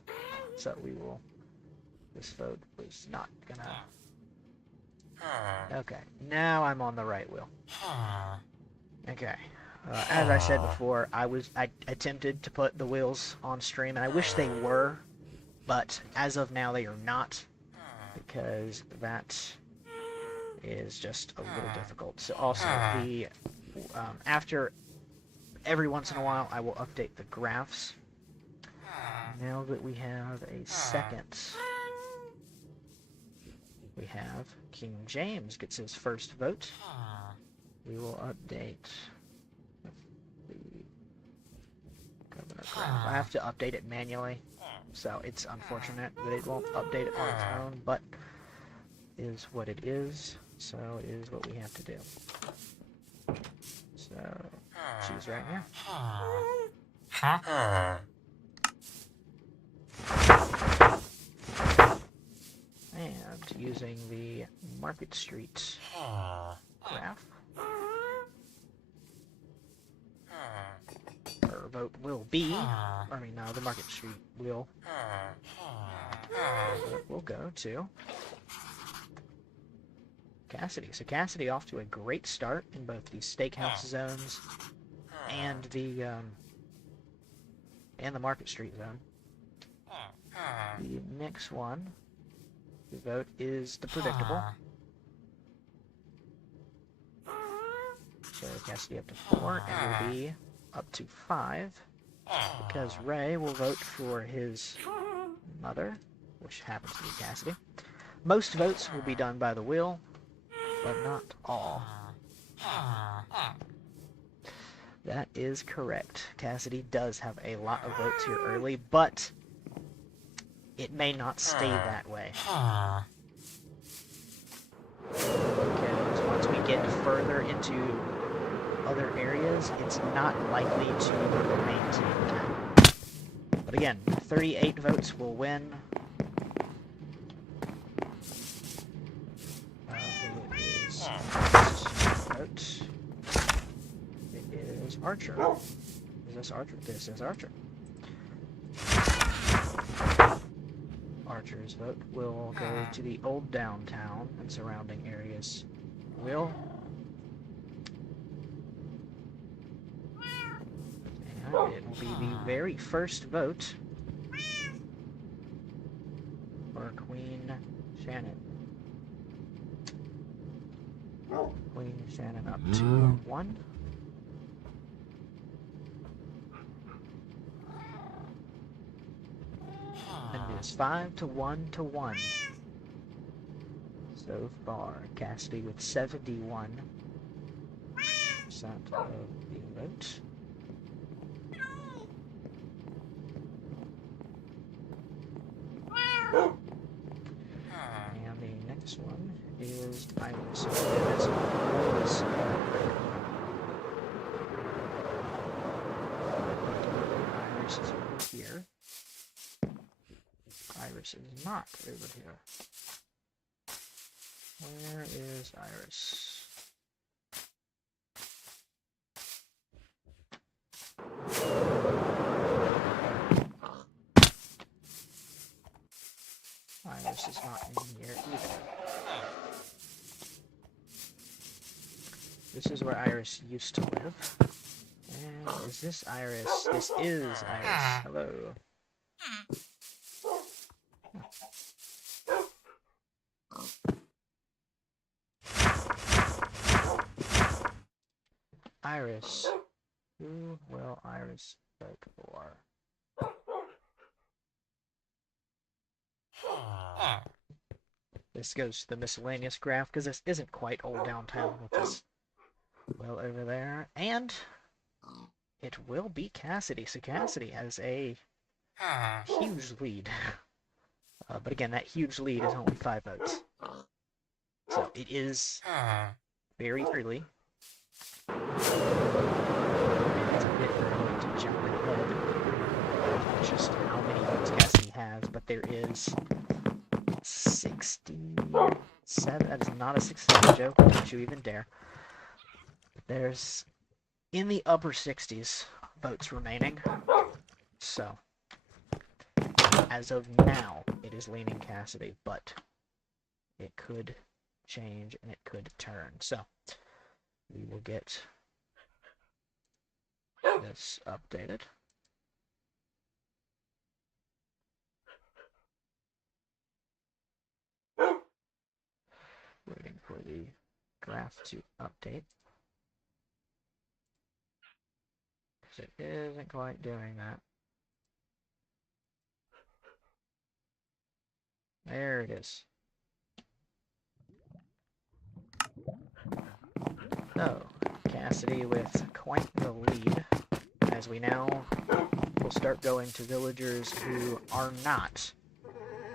So we will... This vote was not gonna... Okay, now I'm on the right wheel. Okay. As I said before, I attempted to put the wheels on stream, and I wish they were, but as of now they are not, because that is just a little difficult. So also the after every once in a while I will update the graphs. Now that we have a second, we have King James gets his first vote. We will update the governor graph. I have to update it manually, so it's unfortunate that it won't update it on its own, but is what it is, so it is what we have to do. So, choose right here. And using the Market Street graph, our vote will be, the Market Street will go to Cassidy. So Cassidy off to a great start in both the steakhouse zones and the Market Street zone. The next one to vote is the predictable. So Cassidy up to 4, and will be up to 5, because Ray will vote for his mother, which happens to be Cassidy. Most votes will be done by the wheel, but not all. That is correct. Cassidy does have a lot of votes here early, but it may not stay that way. Because once we get further into other areas, it's not likely to maintain that. But again, 38 votes will win. It is Archer. Is this Archer? This is Archer. Archer's vote will go to the old downtown and surrounding areas. And it will be the very first vote for Queen Shannon. Queen Shannon up to 1. And it is 5 to 1 to 1. So far, Cassidy with 71% of the vote. And the next one is Iris. Iris is over here. Iris is not over here. Where is Iris? Iris is not in here either. This is where Iris used to live. And is this Iris? This is Iris. Hello. Iris. Who will Iris vote for? This goes to the miscellaneous graph, because this isn't quite old downtown, which is well over there. And it will be Cassidy. So Cassidy has a huge lead. But again, that huge lead is only 5 votes. So it is very early. It's a bit early to jump ahead. Just how many votes Cassidy has, but there is 67. That is not a 67 joke. Don't you even dare. There's in the upper 60s votes remaining. So as of now, it is leaning Cassidy, but it could change and it could turn. So we will get this updated. Waiting for for the graph to update. Because it isn't quite doing that. There it is. So, Cassidy with quite the lead, as we now will start going to villagers who are not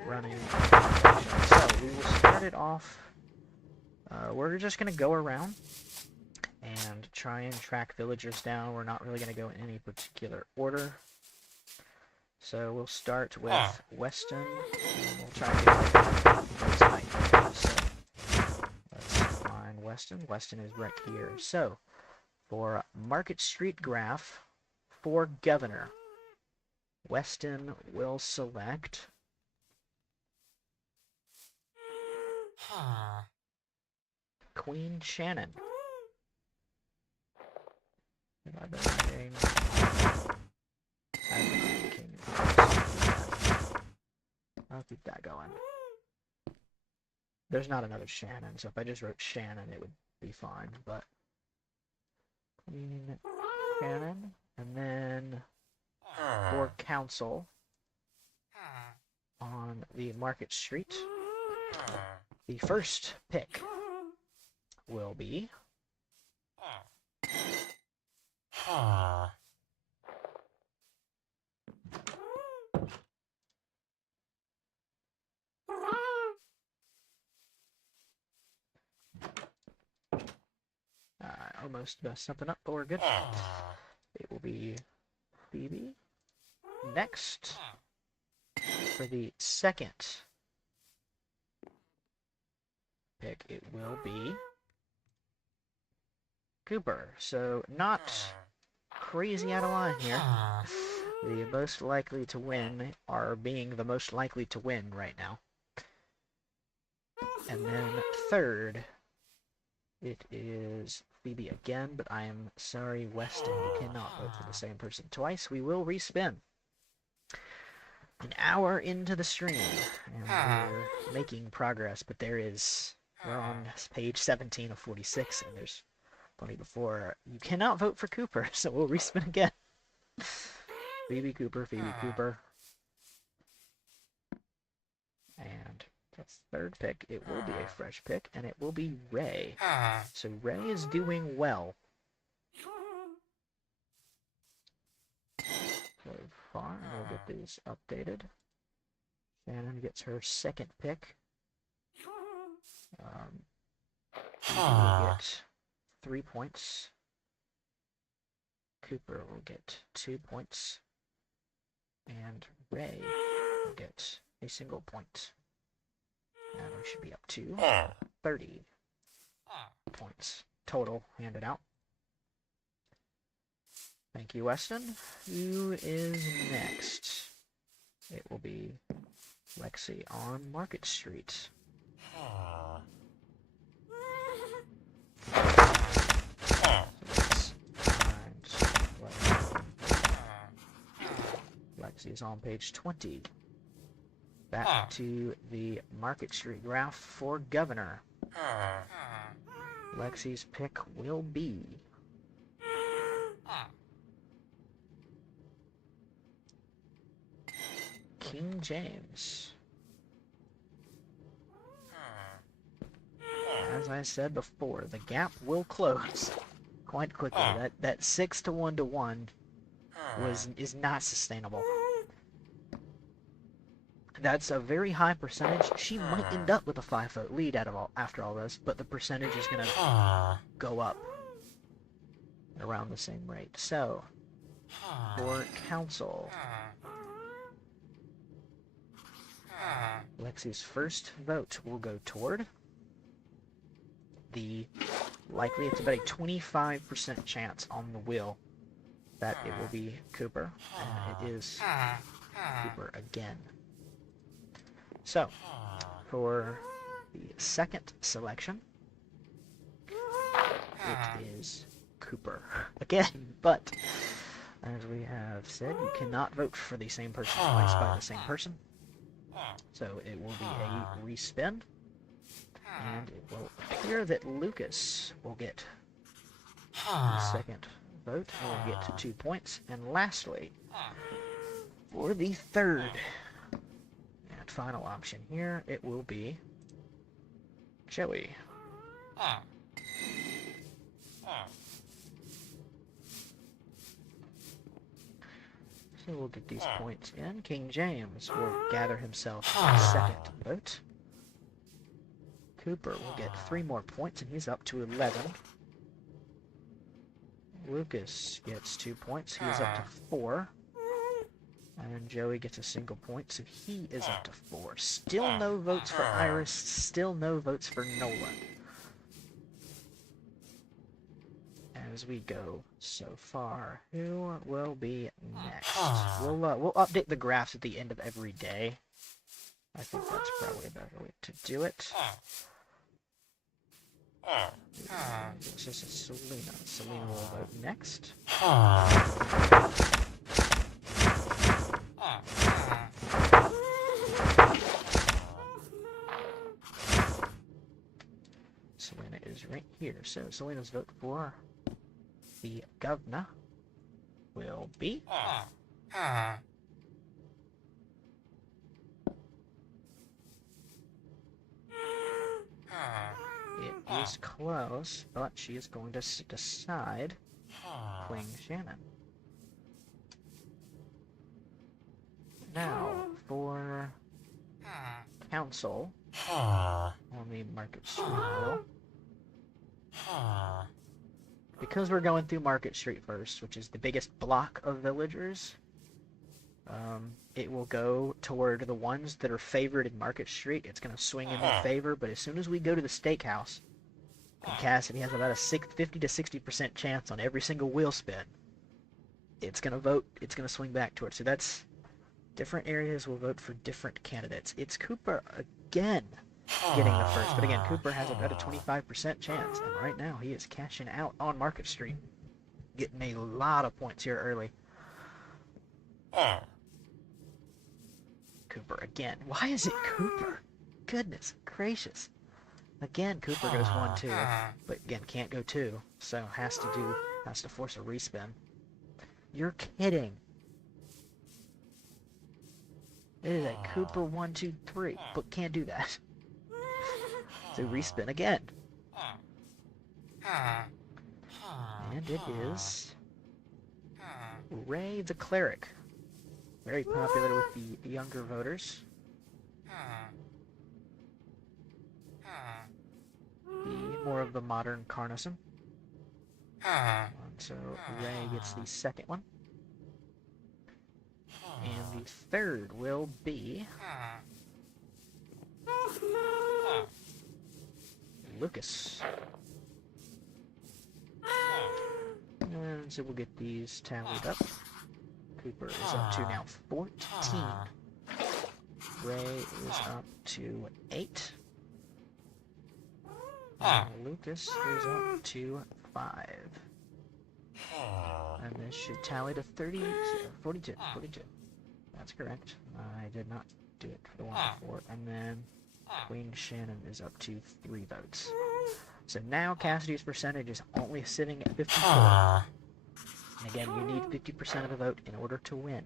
running. So, we will start it off. We're just going to go around and try and track villagers down. We're not really going to go in any particular order. So we'll start with Weston, and we'll try and do like tonight. So let's find Weston. Weston is right here. So for Market Street graph for governor, Weston will select Queen Shannon. Have I been writing? I'll keep that going. There's not another Shannon, so if I just wrote Shannon, it would be fine, but Queen Shannon, and then for council on the Market Street, the first pick will be I almost messed something up, but we're good. It will be Phoebe. Next, for the second pick, it will be Cooper. So, not crazy out of line here. The most likely to win are being the most likely to win right now. And then third, it is Phoebe again, but I am sorry, Weston, you cannot vote for the same person twice. We will respin. An hour into the stream, and we're making progress, but we're on page 17 of 46, and there's plenty before. You cannot vote for Cooper, so we'll respin again. Phoebe Cooper, Phoebe Cooper. And that's third pick. It will be a fresh pick, and it will be Ray. So Ray is doing well so far. We'll get these updated. Shannon gets her second pick. Phoebe will get 3 points. Cooper will get 2 points. And Ray will get a single point. And we should be up to 30 points total handed out. Thank you, Weston. Who is next? It will be Lexi on Market Street. So let's find Lexi is on page 20. Back to the Market Street graph for governor. Lexi's pick will be King James. As I said before, the gap will close quite quickly. That 6 to 1 to 1 is not sustainable. That's a very high percentage. She might end up with a 5-vote lead after all this, but the percentage is going to go up at around the same rate. So, for council, Lexi's first vote will go toward it's about a 25% chance on the wheel that it will be Cooper, and it is Cooper again. So, for the second selection, it is Cooper again, but as we have said, you cannot vote for the same person twice by the same person. So it will be a respin. And it will appear that Lucas will get the second vote and will get to 2 points. And lastly, for the third and final option here, it will be Joey. So we'll get these points in. King James will gather himself a second vote. Cooper will get 3 more points, and he's up to 11. Lucas gets 2 points. He is up to 4. And Joey gets a single point, so he is up to 4. Still no votes for Iris. Still no votes for Nolan. As we go so far, who will be next? We'll update the graphs at the end of every day. I think that's probably a better way to do it. This is Selena. Selena will vote next. Selena is right here. So Selena's vote for the governor will be it is close, but she is going to decide Queen Shannon. Now, for council on the Market Street bill. Because we're going through Market Street first, which is the biggest block of villagers, it will go toward the ones that are favored in Market Street. It's going to swing in their favor, but as soon as we go to the steakhouse, and Cassidy has about a 50 to 60% chance on every single wheel spin, it's going to vote, it's going to swing back towards. So that's, different areas will vote for different candidates. It's Cooper again getting the first, but again, Cooper has about a 25% chance, and right now he is cashing out on Market Street, getting a lot of points here early. Cooper again. Why is it Cooper? Goodness gracious. Again, Cooper goes 1-2, but again, can't go 2, so has to force a respin. You're kidding. It is a Cooper 1-2-3, but can't do that. So respin again. And it is Ray the Cleric. Very popular with the younger voters. More of the modern Carnosum. And so Ray gets the second one. And the third will be Lucas. And so we'll get these tallied up. Cooper is up to now 14. Ray is up to 8. And Lucas is up to 5. And this should tally to 42. That's correct. I did not do it for the one before. And then Queen Shannon is up to 3 votes. So now Cassidy's percentage is only sitting at 54. And again, you need 50% of the vote in order to win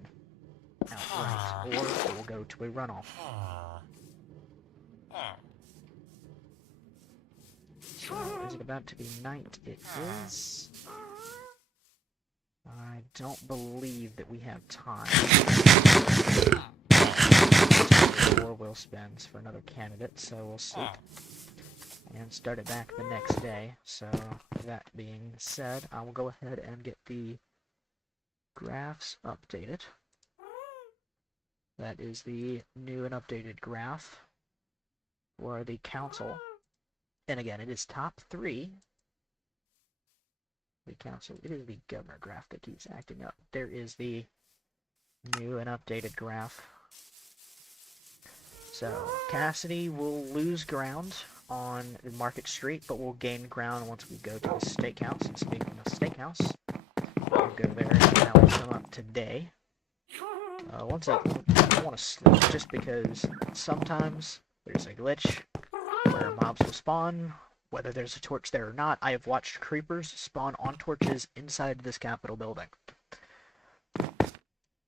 outright, or it will go to a runoff. So, is it about to be night? It is. I don't believe that we have time. 4 wheel spins for another candidate, so we'll sleep and start it back the next day. So, that being said, I will go ahead and get the graphs updated. That is the new and updated graph for the council. And again, it is top 3. The council, it is the governor graph that keeps acting up. There is the new and updated graph. So, Cassidy will lose ground on Market Street, but will gain ground once we go to the steakhouse. And speaking of steakhouse, we'll go there and tally them up today. Once I want to sleep, just because sometimes there's a glitch. where mobs will spawn, whether there's a torch there or not. I have watched creepers spawn on torches inside this Capitol building.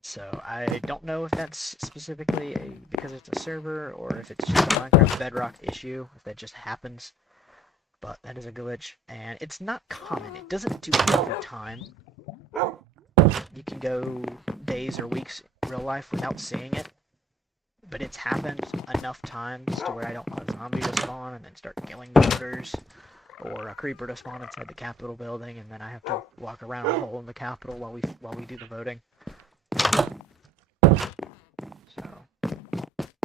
So I don't know if that's specifically because it's a server, or if it's just a Minecraft Bedrock issue, if that just happens. But that is a glitch, and it's not common. It doesn't do it all the time. You can go days or weeks in real life without seeing it, but it's happened enough times to where I don't want a zombie to spawn and then start killing voters, or a creeper to spawn inside the Capitol building, and then I have to walk around a hole in the Capitol while we do the voting. So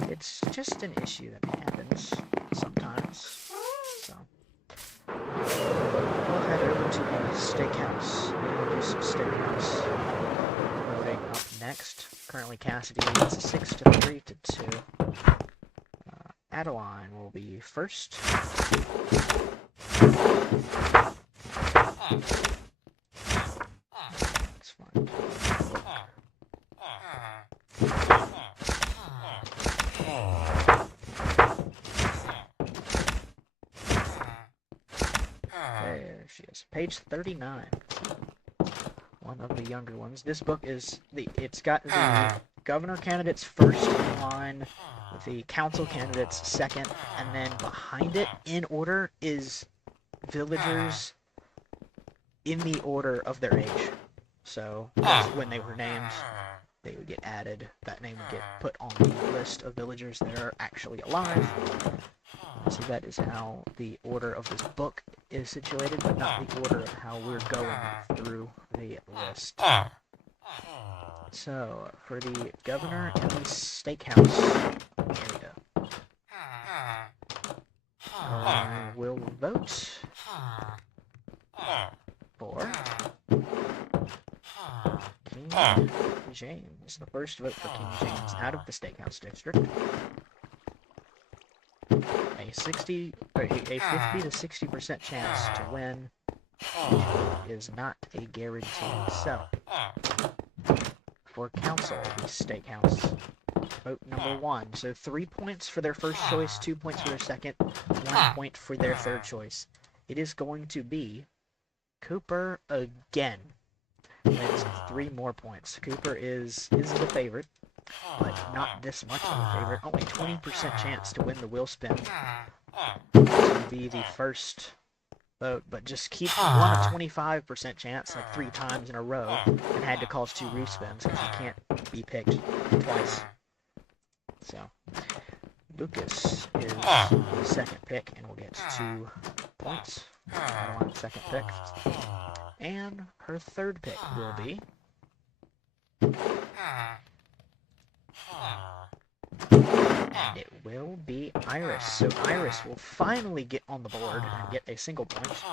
it's just an issue that happens sometimes. So we'll head over to the steakhouse and we'll do some steakhouse voting up next. Currently Cassidy leads 6-3 to 2. Adeline will be first. That's fine. There she is. Page 39. One of the younger ones. This book is it's got the governor candidates first in line, the council candidates second, and then behind it in order is villagers in the order of their age. So when they were named, they would get added. That name would get put on the list of villagers that are actually alive. So that is how the order of this book is situated, but not the order of how we're going through the list. So, for the governor and the steakhouse area, I will vote for King James. The first vote for King James out of the steakhouse district. A 50 to 60% chance to win is not a guarantee. So, for council, the steakhouse, vote number 1. So 3 points for their first choice, 2 points for their second, 1 point for their third choice. It is going to be Cooper again. Wins 3 more points. Cooper is the favorite, but not this much of a favorite. Only 20% chance to win the wheel spin. To be the first vote, but just keep one a 25% chance, like 3 times in a row, and had to cause 2 respins because you can't be picked twice. So, Lucas is the second pick and will get 2 points. Adeline's second pick. And her third pick will be... And it will be Iris. So Iris will finally get on the board and get a single point.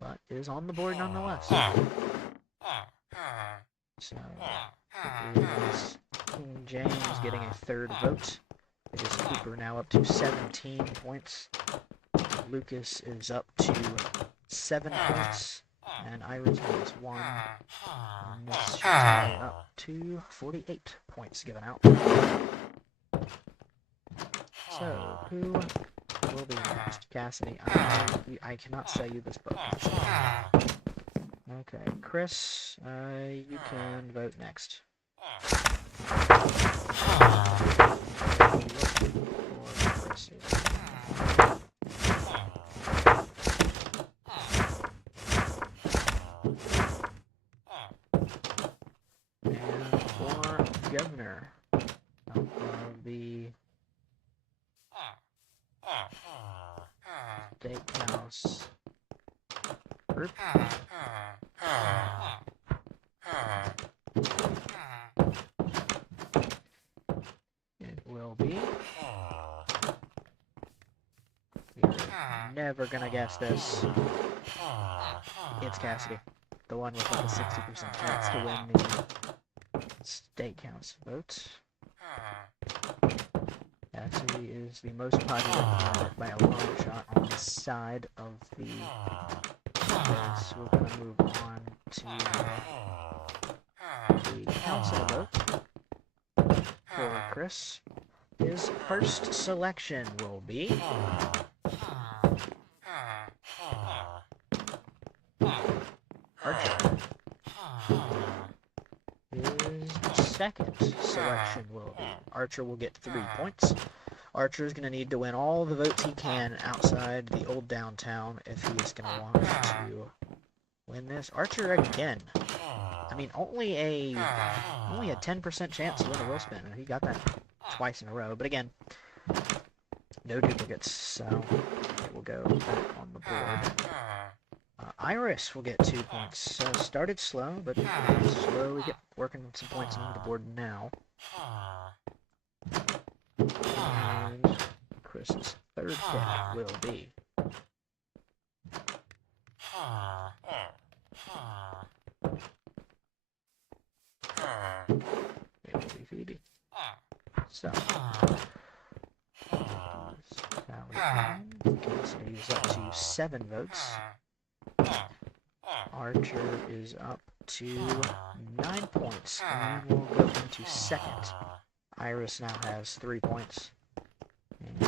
But is on the board nonetheless. So it is King James getting a third vote. It is Cooper now up to 17 points. Lucas is up to 7 points. And Iris has 1. And this should tie up to 48 points given out. So, who will be next? Cassidy, I cannot sell you this book. Okay, Chris, you can vote next. And for governor of the steakhouse group, it will be... You're never gonna guess this. It's Cassidy, the one with like a 60% chance to win the steakhouse vote. Cassidy is the most popular candidate by a long shot on this side of the race. We're gonna move on to the council vote for Chris. It his first selection will be Archer. His second selection will be Archer will get 3 points. Archer's going to need to win all the votes he can outside the old downtown if he's going to want to win this. Archer again. I mean, only a 10% chance to win a wheel spin. He got that twice in a row. But again, no duplicates, so it will go back on the board. Iris will get 2 points. Started slow, but slowly get working some points on the board now. And Chris's third pick will be Phoebe. So, he's up to 7 votes. Archer is up to 9 points, and we'll go into second. Iris now has 3 points, and we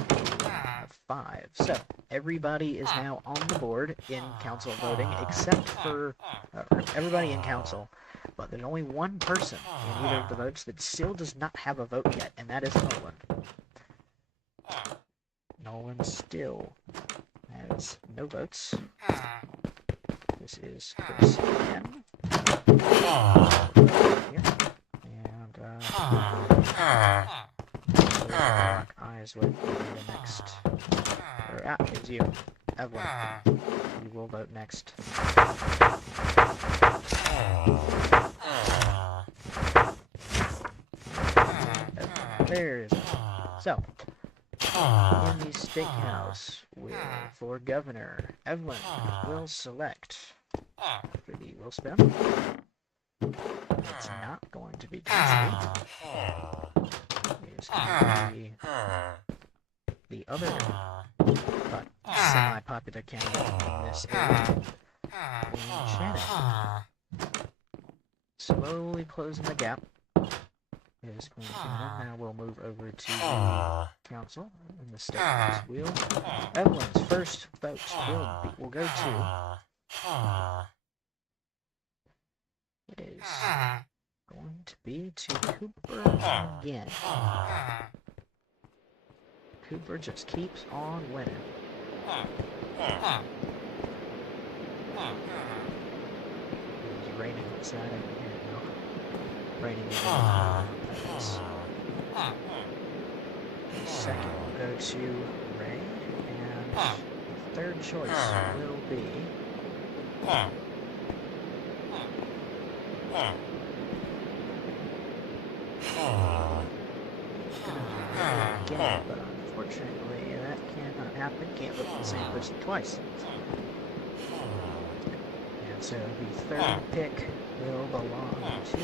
have 5. So, everybody is now on the board in council voting, except for everybody in council. But there's only one person in either of the votes that still does not have a vote yet, and that is Nolan. Nolan still has no votes. This is Chris again. And lock eyes with the next. It's you, Evelyn. You will vote next. There it is. So, in the steakhouse, for governor, Evelyn will select for the wheel spin. It's not going to be Cassie. It's going to be the other semi-popular candidate in this area, Shannon. Slowly closing the gap is Queen Shannon. Now we'll move over to the council in the steakhouse wheel. Evelyn's first vote will go to. It is going to be to Cooper again. Cooper just keeps on winning. It's raining outside over here now. Raining in second will go to Ray, and third choice will be again, but unfortunately that cannot happen. Can't vote for the same person twice. And so the third pick will belong to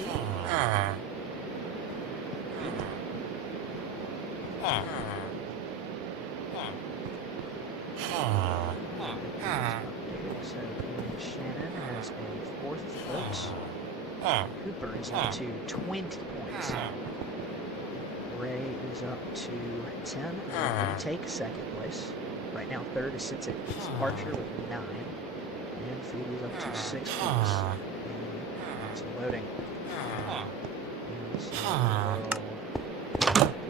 so Shannon has a fourth vote. Cooper is up to 20 points. Ray is up to 10. Will take second place. Right now, third sits at Archer with 9. And Phoebe's up to 6 points. And it's loading. And so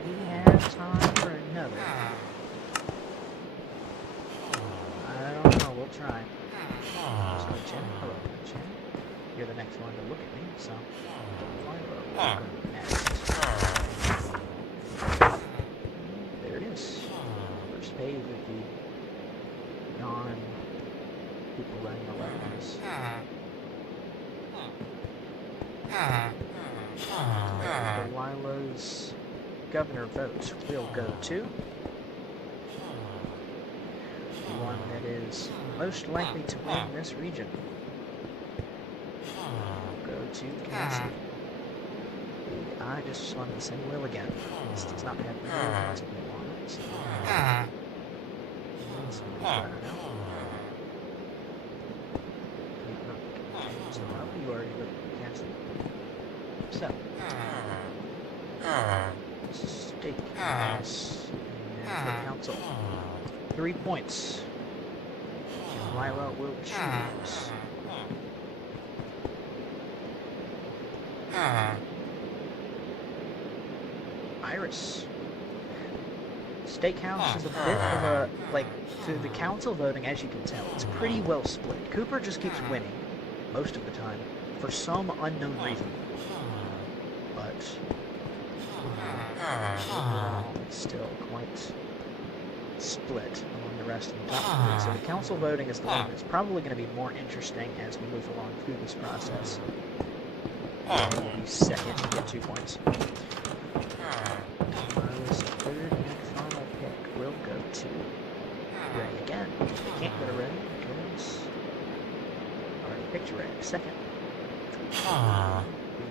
we have time for another. I don't know, we'll try. Let's go, Chen. Hello, Chen. You're the next one to look at me, so we'll go next. There it is. First page of the non-people running elections. Delilah's governor vote will go to the one that is most likely to win this region. Go to Cassie. I just spun the same wheel again. This does not have the last wheel on it. So you already looked at Cassie. So Steakhouse. And for council. 3 points. Lila will choose. Iris. Steakhouse is a bit of a, like, through the council voting, as you can tell, it's pretty well split. Cooper just keeps winning, most of the time, for some unknown reason. But, overall, it's still quite split among the rest of the top three. So the council voting is the one that's probably going to be more interesting as we move along through this process. And will be second and get 2 points. Tomorrow's third and final pick will go to Ray again. They can't go to Ray because I already picked Ray. Second.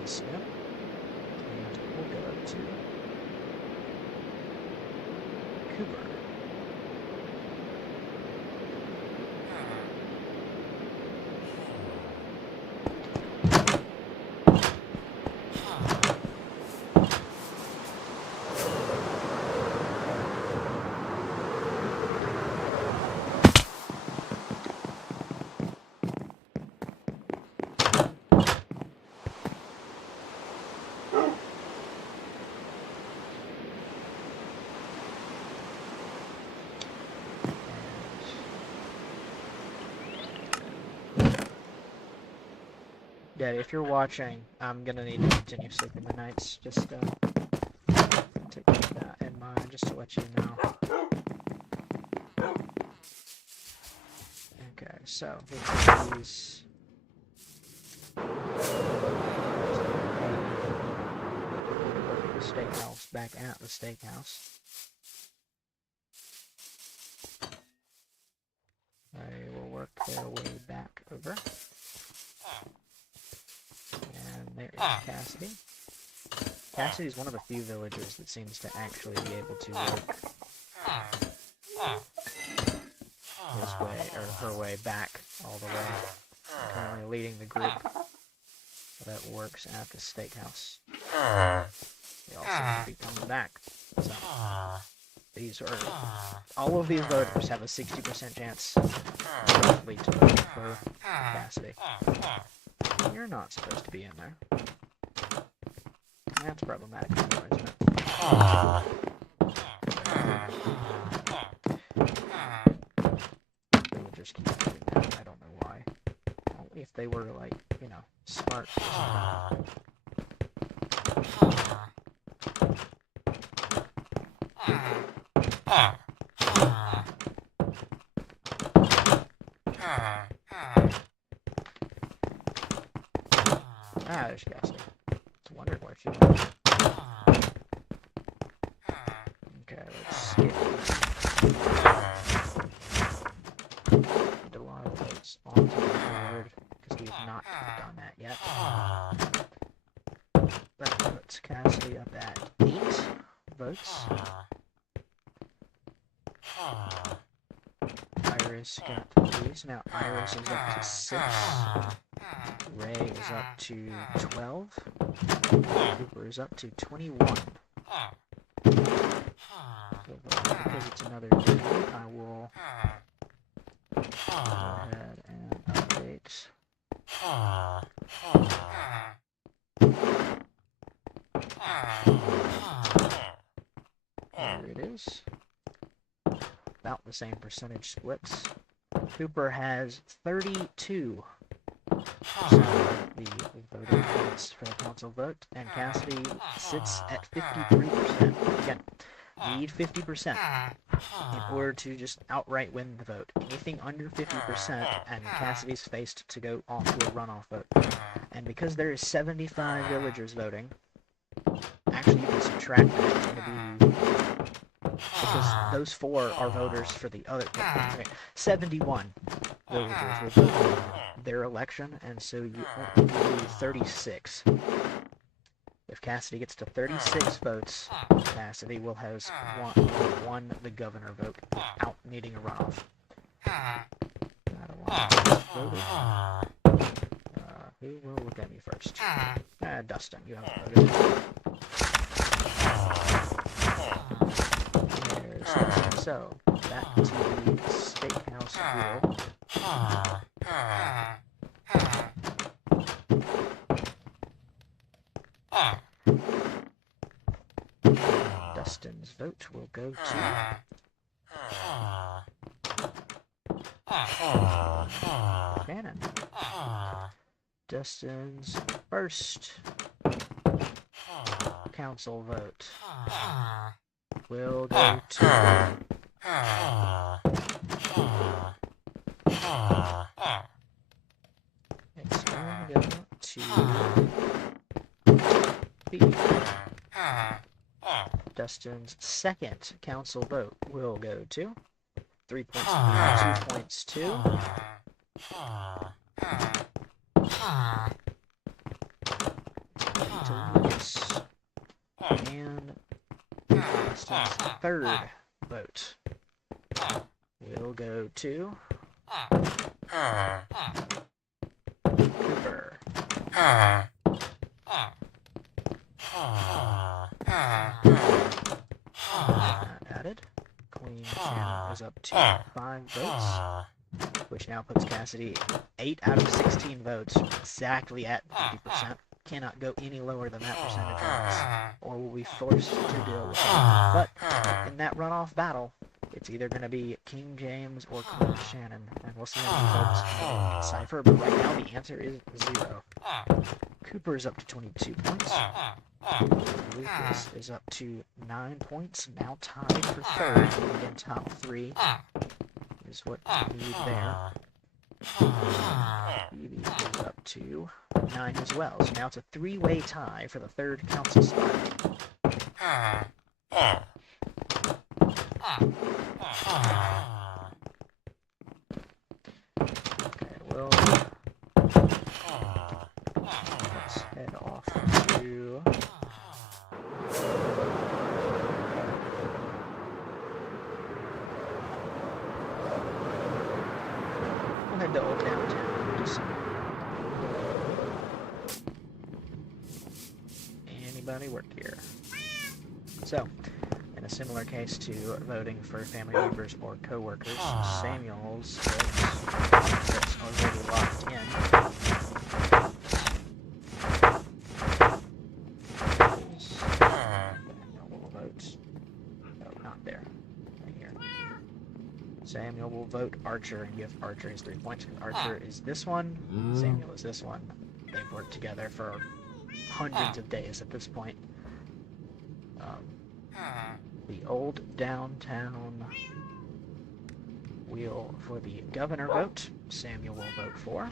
Smith. And we'll go to Cooper. Yeah, if you're watching, I'm gonna need to continue sleeping the nights. Just take that in mind, just to let you know. Okay, so we'll put these. Steakhouse back at the steakhouse. They will work their way back over. And there is Cassidy. Cassidy is one of the few villagers that seems to actually be able to work his way, or her way back all the way. Currently leading the group that works at the steakhouse. They all seem to be coming back. So, these are, all of these voters have a 60% chance roughly to vote for Cassidy. You're not supposed to be in there. That's problematic anyway, isn't it? They would just keep doing that. I don't know why. Only if they were, like, you know, smart or something. Ah, there's Cassidy. I was wondering where she went. Okay, let's skip. Need a lot of votes onto the board, because we have not done that yet. That puts Cassidy up at 8 votes. Iris got 3, so now Iris is up to 6. Ray is up to 12. Cooper is up to 21. So, because it's another game, I will go ahead and update. There it is. About the same percentage splits. Cooper has 32. So the voting points for the council vote, and Cassidy sits at 53%. Again, need 50% in order to just outright win the vote. Anything under 50%, and Cassidy's faced to go off to a runoff vote. And because there is 75 villagers voting, actually you can subtract that. It's going to be, because those 4 are voters for the other. Okay, 71 villagers will vote in their election, and so you only need 36. If Cassidy gets to 36 votes, Cassidy will have won the governor vote without needing a runoff. Who will look at me first? Dustin, you haven't voted. So, back to the steakhouse wheel. Dustin's vote will go to Shannon. Dustin's first council vote will go to it's going to go to B. Dustin's second council vote will go to 3 points to B, 2 points to Lucas. And Dustin's third vote will go to Cooper. Added. Queen Shannon is up to 5 votes, which now puts Cassidy 8 out of 16 votes, exactly at 50%. Cannot go any lower than that percentage, or will be forced to deal with it. But in that runoff battle, it's either going to be King James or Queen Shannon, and we'll see how many votes Cypher, but right now the answer is 0. Cooper is up to 22 points. Lucas is up to 9 points, now tied for third. Again, top 3 is what we need there. Phoebe is up to 9 as well, so now it's a 3-way tie for the third council spot. Okay, well, let's head off to we'll head to Old Downtown. Just anybody work here? So, in a similar case to voting for family members or co-workers, Samuel's votes already locked in. Samuel will vote. No, not there. Right here. Samuel will vote Archer and give Archer his 3 points. Archer is this one. Samuel is this one. They've worked together for hundreds of days at this point. The Old Downtown wheel for the governor vote, Samuel will vote for.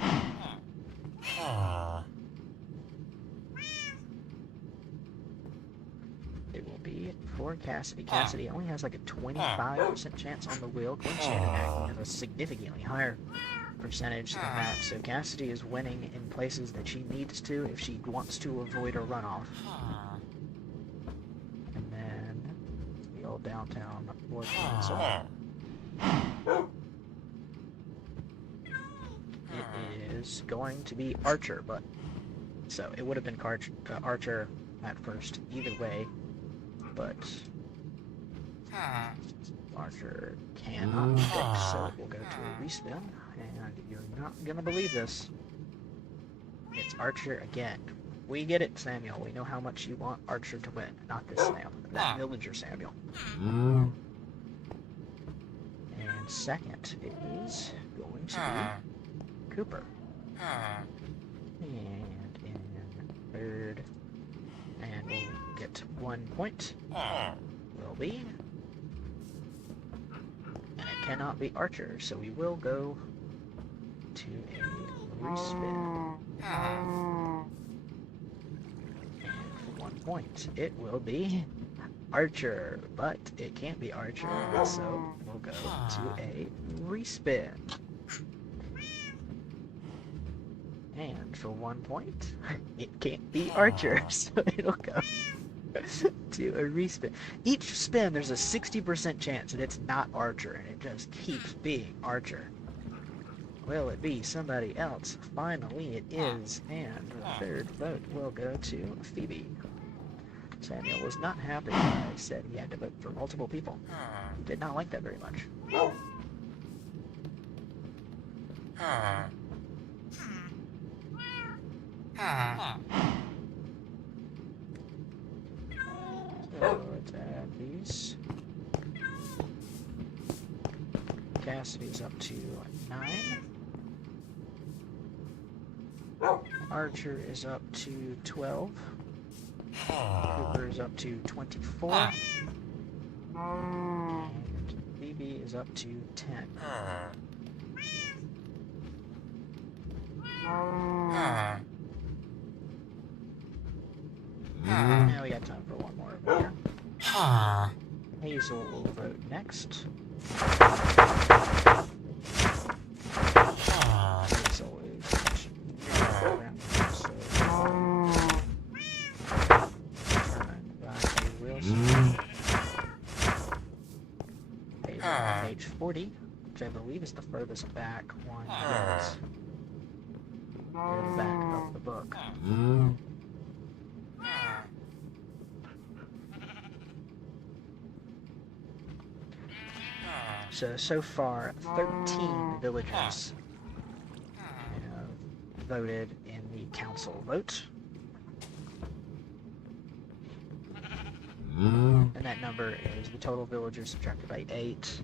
It will be for Cassidy. Cassidy only has like a 25% chance on the wheel. Queen Shannon actually has a significantly higher percentage than that, so Cassidy is winning in places that she needs to if she wants to avoid a runoff. And then the Old Downtown Board Council. It is going to be Archer, but so it would have been Archer at first either way, but Archer cannot pick, so it will go to a respin, and you're not gonna believe this. It's Archer again. We get it, Samuel. We know how much you want Archer to win, not this Samuel, that villager Samuel. And second, it is going to be Cooper. And in third, and we'll get 1 point, will be, and it cannot be Archer, so we will go to a respin. And for 1 point, it will be Archer, but it can't be Archer, so we'll go to a respin. And for 1 point, it can't be Archer, so it'll go to a respin. Each spin, there's a 60% chance that it's not Archer, and it just keeps being Archer. Will it be somebody else? Finally, it is, and the third vote will go to Phoebe. Samuel was not happy when I said he had to vote for multiple people. He did not like that very much. So let's add these. Cassidy's up to 9. Archer is up to 12. Cooper is up to 24. And Phoebe is up to 10. Now we got time for one more over here. Hazel will vote next. Hazel is around, so turned by Wilson. Hazel on page 40, which I believe is the furthest back one gets. Near the back of the book. So far, 13 villagers have voted in the council vote. And that number is the total villagers subtracted by 8.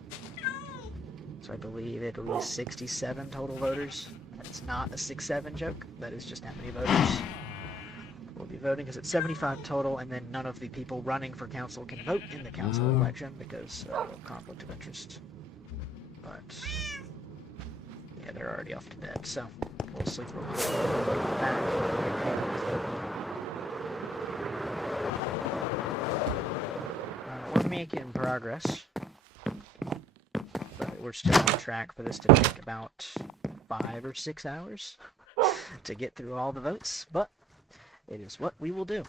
So I believe it'll be 67 total voters. That's not a 6-7 joke. That is just how many voters will be voting, because it's 75 total, and then none of the people running for council can vote in the council election because of conflict of interest. But yeah, they're already off to bed, so we'll sleep real quick. We're making progress, but we're still on track for this to take about 5 or 6 hours to get through all the votes, but it is what we will do.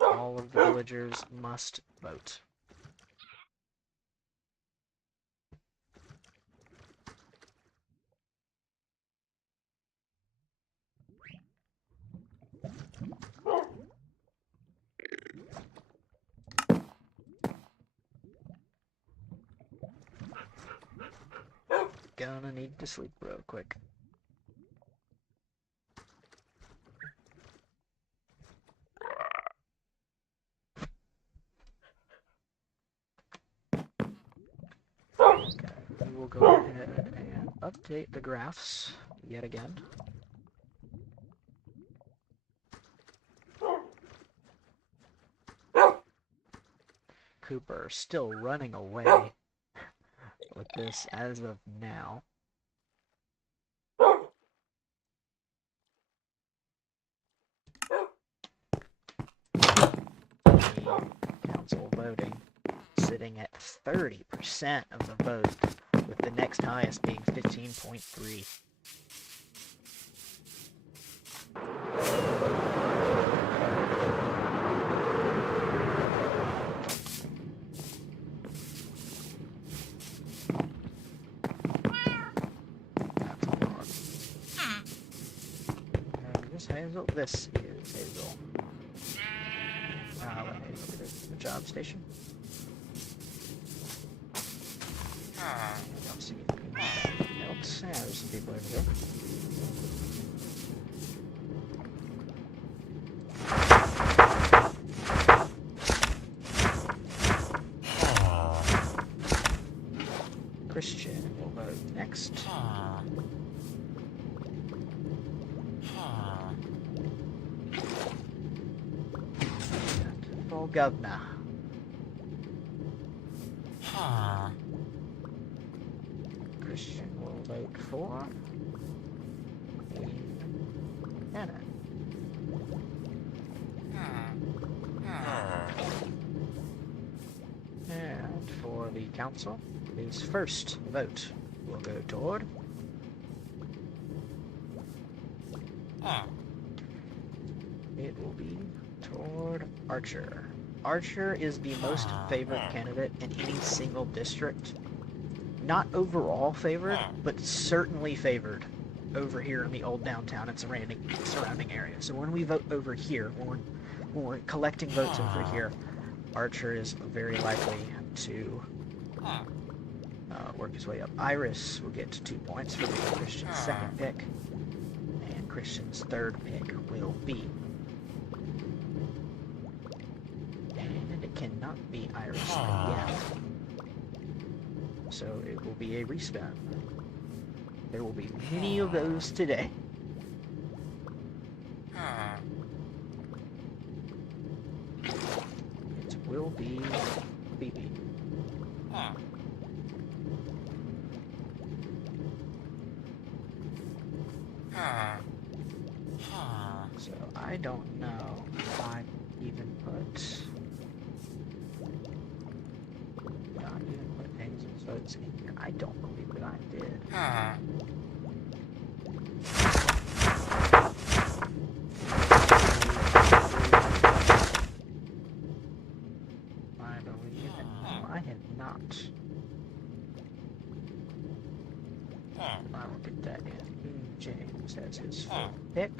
All of the villagers must vote. Gonna need to sleep real quick. Okay, we will go ahead and update the graphs yet again. Cooper still running away with this as of now. Council voting sitting at 30% of the vote, with the next highest being 15.3. Hazel? This is Hazel. Let Hazel get the job station. I don't see anything else. Yeah, there's some people over here. Christian will vote next. Governor. Christian will vote for Anna. And for the council, his first vote will go toward it will be toward Archer. Archer is the most favored candidate in any single district. Not overall favored, but certainly favored over here in the old downtown and surrounding area. So when we vote over here, when we're collecting votes over here, Archer is very likely to work his way up. Iris will get 2 points for being Christian's second pick, and Christian's third pick will be. And it cannot be Iris again. So it will be a respin. There will be many of those today. It will be Phoebe. So I don't know if I even put... Not even put Hazel's votes in here. I don't believe that I did. I believe it. No, I have not. I will get that in. James has his fourth pick.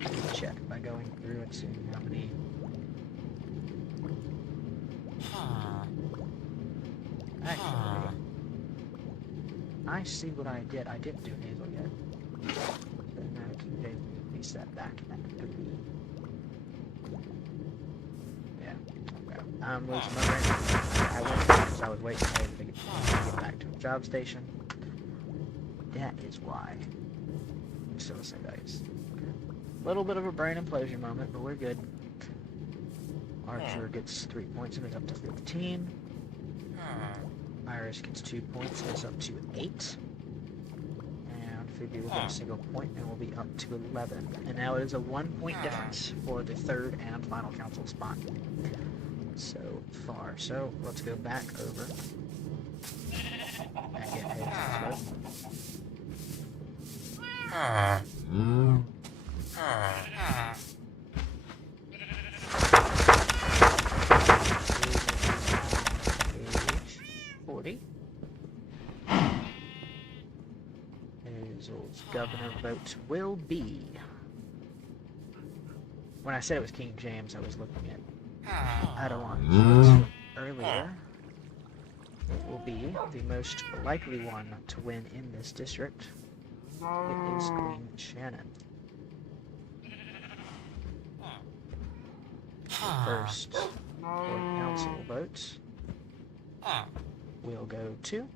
I can check by going through and seeing how many. Actually, I see what I did. I didn't do Hazel yet. But now King James will be set back at 3. Yeah. Okay. I'm losing my brain. I went because I was waiting for Hazel to get back to the job station. That is why. I'm still the same dice. A little bit of a brain implosion moment, but we're good. Archer gets 3 points and is up to 15. Iris gets 2 points and is up to 8. And Phoebe will get a single point and will be up to 11. And now it is a 1 point difference for the third and final council spot. So far. So let's go back over and get Hazel's vote. Page 40. Hazel's governor vote will be. When I said it was King James, I was looking at Adelon's votes from earlier. It will be the most likely one to win in this district. It is Queen Shannon. The first for council votes will go to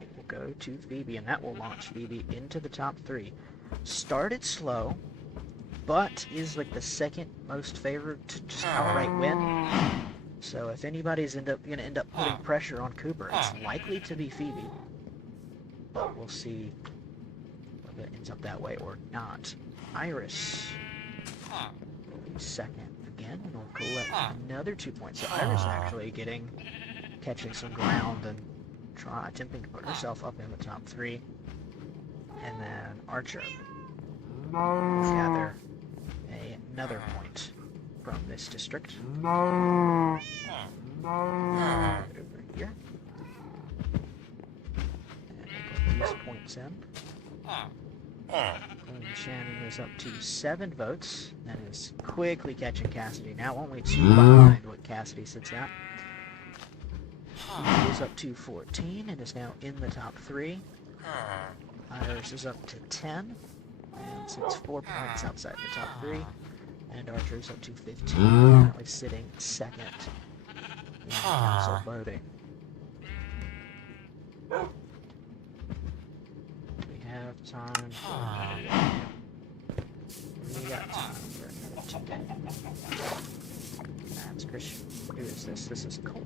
it will go to Phoebe, and that will launch Phoebe into the top 3. Started slow, but is like the second most favored to just outright win. So if anybody's going to end up putting pressure on Cooper, it's likely to be Phoebe. But we'll see if it ends up that way or not. Iris will be second again, and will collect another 2 points. So Iris actually catching some ground and attempting to put herself up in the top 3. And then Archer will gather another point from this district. Over here. And put these points in. And Shannon is up to 7 votes. That is quickly catching Cassidy. Now only 2 behind what Cassidy sits at. He is up to 14 and is now in the top 3. Iris is up to 10 and sits 4 points outside the top 3. And Archer is up to 15, currently sitting second in council voting. We have time for another. We got time for another 2 days. That's Christian. Who is this? This is Cole.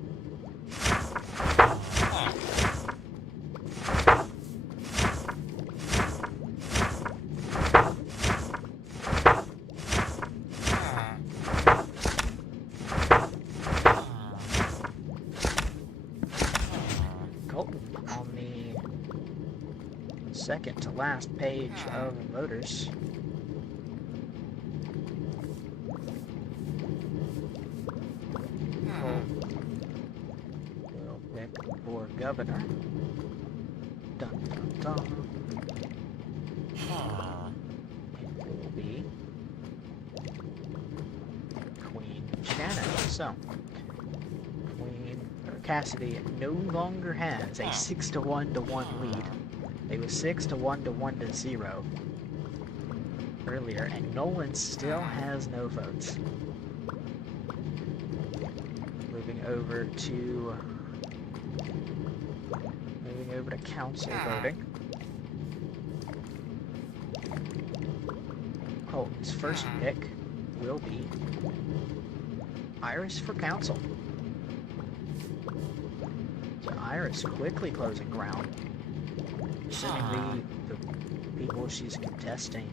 On the second to last page of voters. We'll pick for governor. governor. Dun dun dun. It will be Queen Shannon. So, Cassidy no longer has a 6 to 1 to 1 lead. It was 6 to 1 to 1 to 0 earlier, and Nolan still has no votes. Moving over to council voting. Colton's first pick will be Iris for council. So Iris quickly closing ground. Assuming the people she's contesting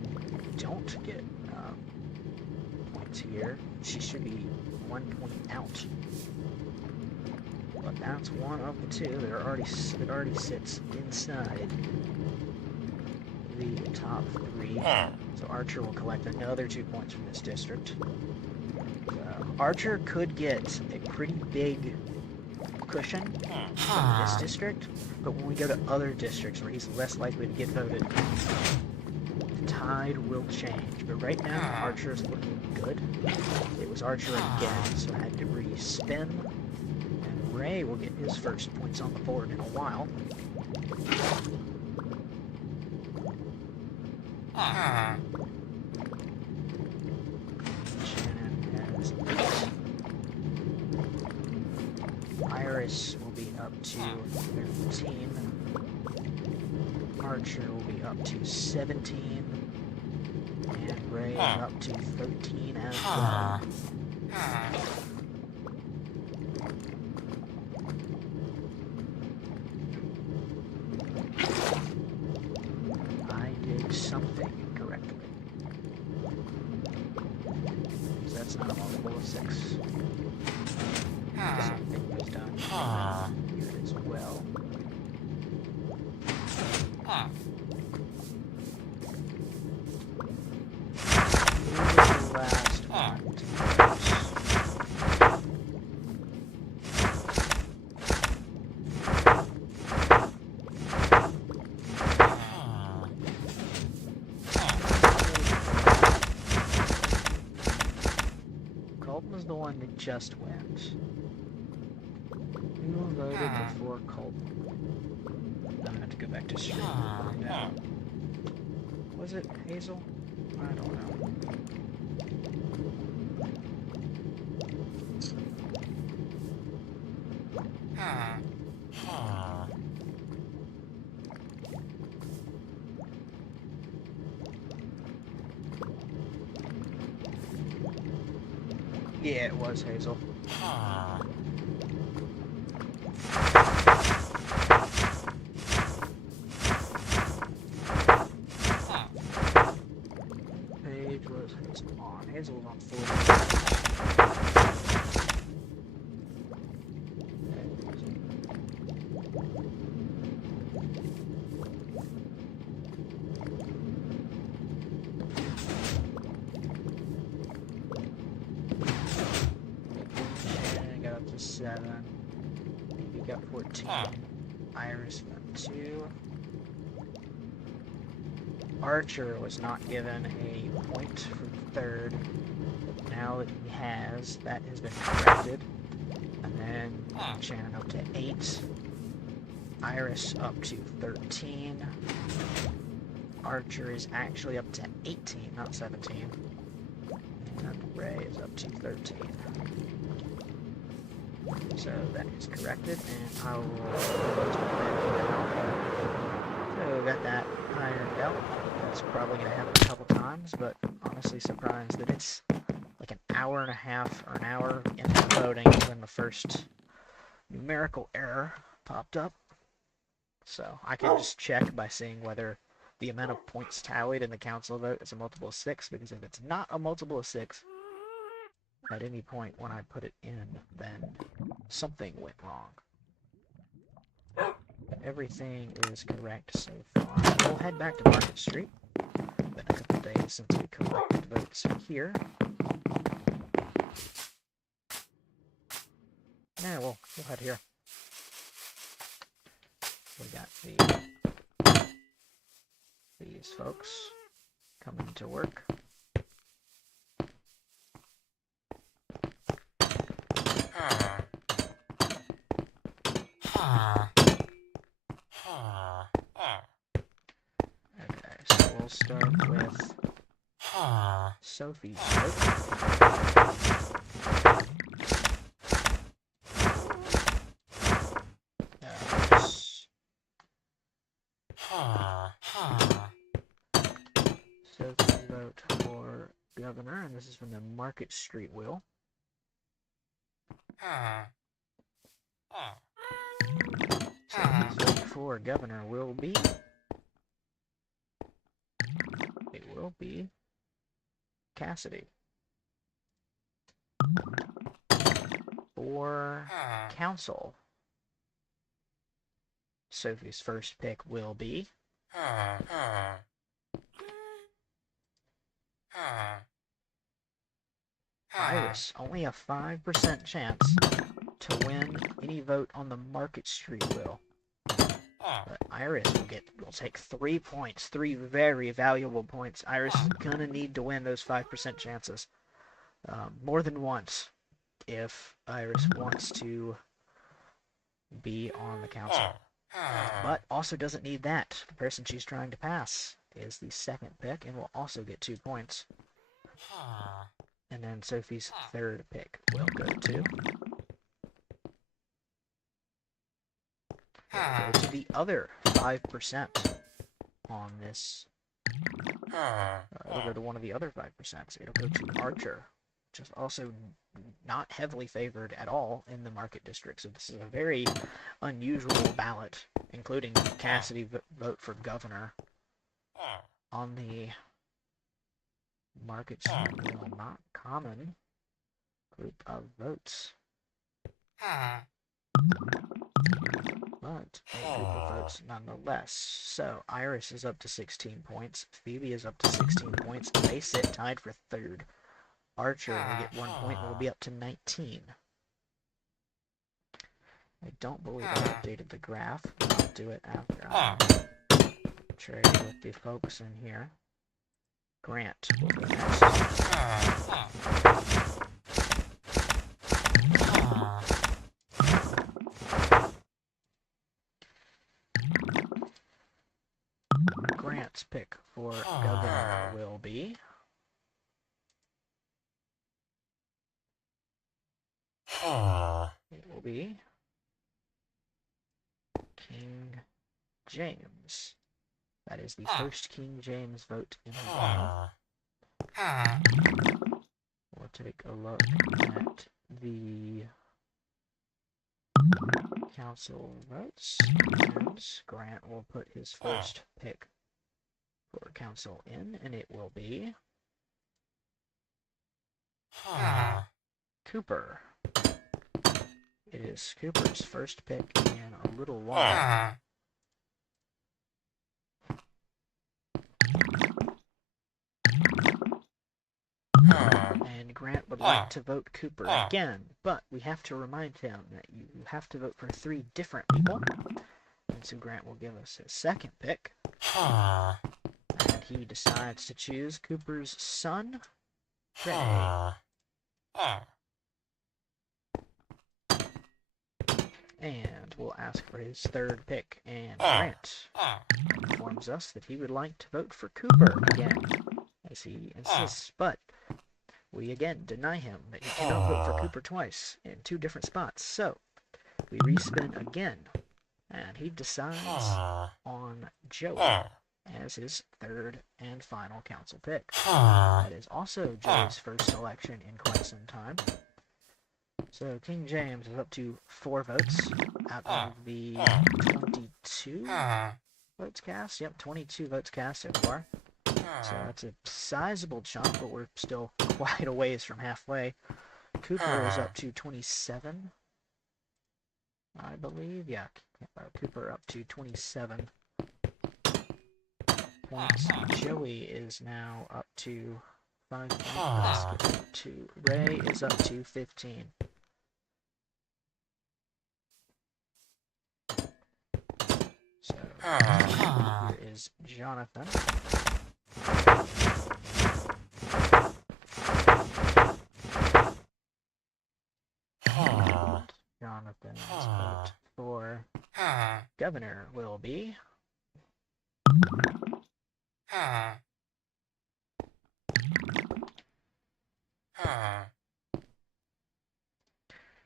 don't get points here, she should be 1 point out. But that's one of the two that already sits inside the top 3. So Archer will collect another 2 points from this district. Archer could get a pretty big cushion from this district, but when we go to other districts where he's less likely to get voted, the tide will change. But right now, Archer's looking good. It was Archer again, so I had to re-spin. And Ray will get his first points on the board in a while. Shannon has 8. Iris will be up to 13. Archer will be up to 17. And Ray is up to 13 as well. I did something incorrectly. Because that's not a multiple of 6. Something was done here as well. The last one to Colton was the one that just went. Who voted before Colton? I'm gonna have to go back to stream. Was it Hazel? I don't know. Yeah, it was Hazel. Page was Hazel on. Hazel was on 40. Got up to 7. We got 14. Iris got 2. Archer was not given a point for 3rd. But now that he has, that has been corrected. And then Shannon up to 8. Iris up to 13. Archer is actually up to 18, not 17. And Ray is up to 13. So that is corrected, and I will So got that ironed out. That's probably going to happen a couple times, but honestly surprised that it's like an hour and a half or an hour into voting when the first numerical error popped up. So I can just check by seeing whether the amount of points tallied in the council vote is a multiple of 6, because if it's not a multiple of 6 at any point when I put it in, then something went wrong. Everything is correct so far. We'll head back to Market Street. Been a couple days since we collected votes here. Yeah, we'll head here. these folks coming to work. Okay, so we'll start with Sophie's vote. Sophie's vote for governor, and this is from the Market Street wheel. Sophie's vote for governor will be... It will be Cassidy. For council, Sophie's first pick will be Iris. Only a 5% chance to win any vote on the Market Street wheel. But Iris will take 3 points, 3 very valuable points. Iris is gonna need to win those 5% chances more than once if Iris wants to be on the council. But also doesn't need that. The person she's trying to pass is the second pick and will also get 2 points. And then Sophie's third pick will go to... We'll go to the other 5% on this. It'll go to one of the other 5%. It'll go to Archer, which is also not heavily favored at all in the market district. So this is a very unusual ballot, including Cassidy vote for governor on the market street wheel. Not common group of votes. But a group of votes nonetheless. So Iris is up to 16 points. Phoebe is up to 16 points. They sit tied for third. Archer will get 1 point and will be up to 19. I don't believe I updated the graph, but I'll do it after I trade with the folks in here. Grant will go next. Grant's pick for governor will be... It will be King James. That is the first King James vote in a while. We'll take a look at the council votes, and Grant will put his first pick for council in, and it will be Cooper. It is Cooper's first pick in a little while. And Grant would like to vote Cooper again, but we have to remind him that you have to vote for 3 different people. And so Grant will give us his second pick. And he decides to choose Cooper's son, Ray. And we'll ask for his third pick, and Grant informs us that he would like to vote for Cooper again, as he insists, but we again deny him that he cannot vote for Cooper twice in 2 different spots. So we respin again, and he decides on Joey as his third and final council pick. That is also Joey's first selection in quite some time. So King James is up to 4 votes out of the 22 votes cast. Yep, 22 votes cast so far. So that's a sizable chunk, but we're still quite a ways from halfway. Cooper is up to 27, I believe. Yeah, Cooper up to 27 points. Joey is now up to 5 points. Ray is up to 15. So Here is Jonathan. Jonathan's vote for governor will be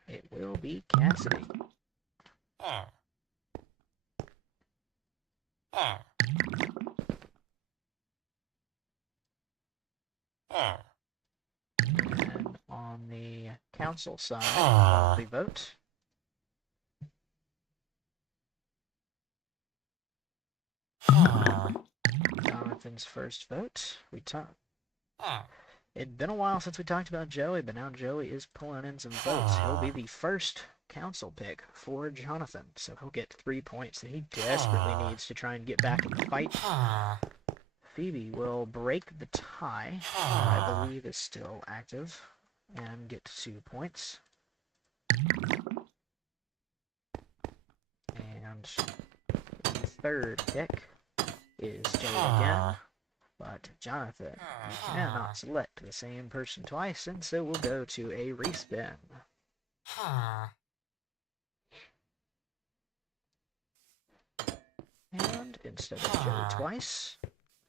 it will be Cassidy. And on the council side of the vote, Jonathan's first vote. It'd been a while since we talked about Joey, but now Joey is pulling in some votes. He'll be the first council pick for Jonathan, so he'll get 3 points that he desperately needs to try and get back in the fight. Phoebe will break the tie, I believe is still active, and get 2 points. And the third pick is Joey again. But Jonathan, you cannot select the same person twice, and so we'll go to a respin. And instead of Joey twice,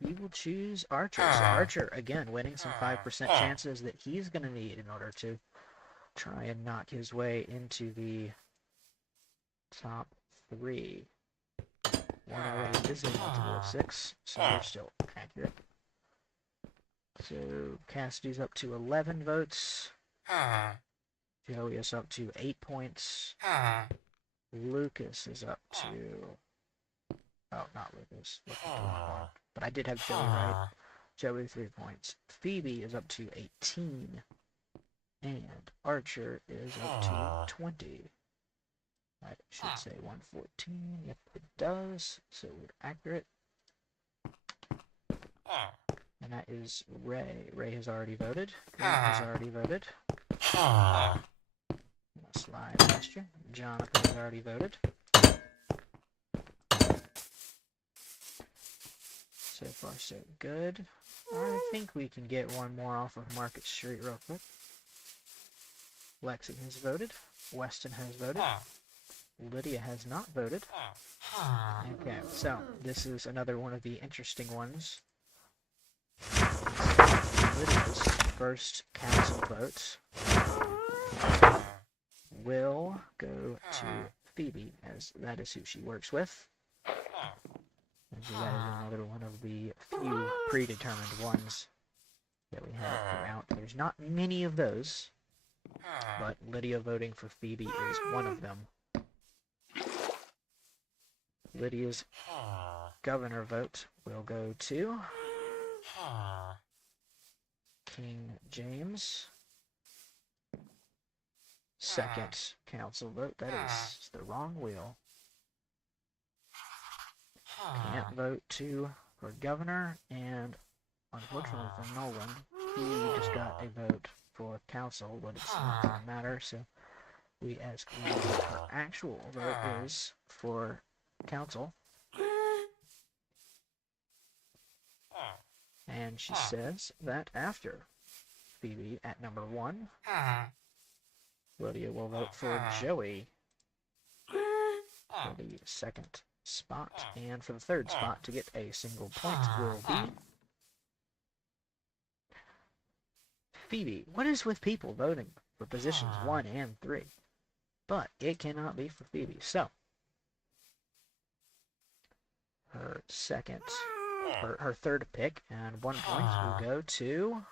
he will choose Archer. So Archer, again, winning some 5% chances that he's going to need in order to try and knock his way into the top 3. One already is a multiple of 6, so we're still accurate. So Cassidy's up to 11 votes. Joey is up to 8 points. Lucas is up to... Oh, not Lucas. But I did have Joey right. Joey 3 points. Phoebe is up to 18. And Archer is up to 20. I should say 114. Yep, it does. So we're accurate. And that is Ray. Ray has already voted. Grant has already voted. Slide past you. Jonathan has already voted. So far, so good. I think we can get one more off of Market Street real quick. Lexi has voted. Weston has voted. Lydia has not voted. Okay, so this is another one of the interesting ones. Lydia's first council vote will go to Phoebe, as that is who she works with. And so that is another one of the few predetermined ones that we have throughout. There's not many of those, but Lydia voting for Phoebe is one of them. Lydia's governor vote will go to King James. Second council vote, that is the wrong wheel. Can't vote for governor, and unfortunately for Nolan, he just got a vote for council, but it's not going to matter, so we ask what her actual vote is for council. And she says that after Phoebe at number 1, Lydia will vote for Joey for the second spot. And for the third spot, to get a single point, will be Phoebe. What is with people voting for positions 1 and 3? But it cannot be for Phoebe. So, her third pick, and 1 point will go to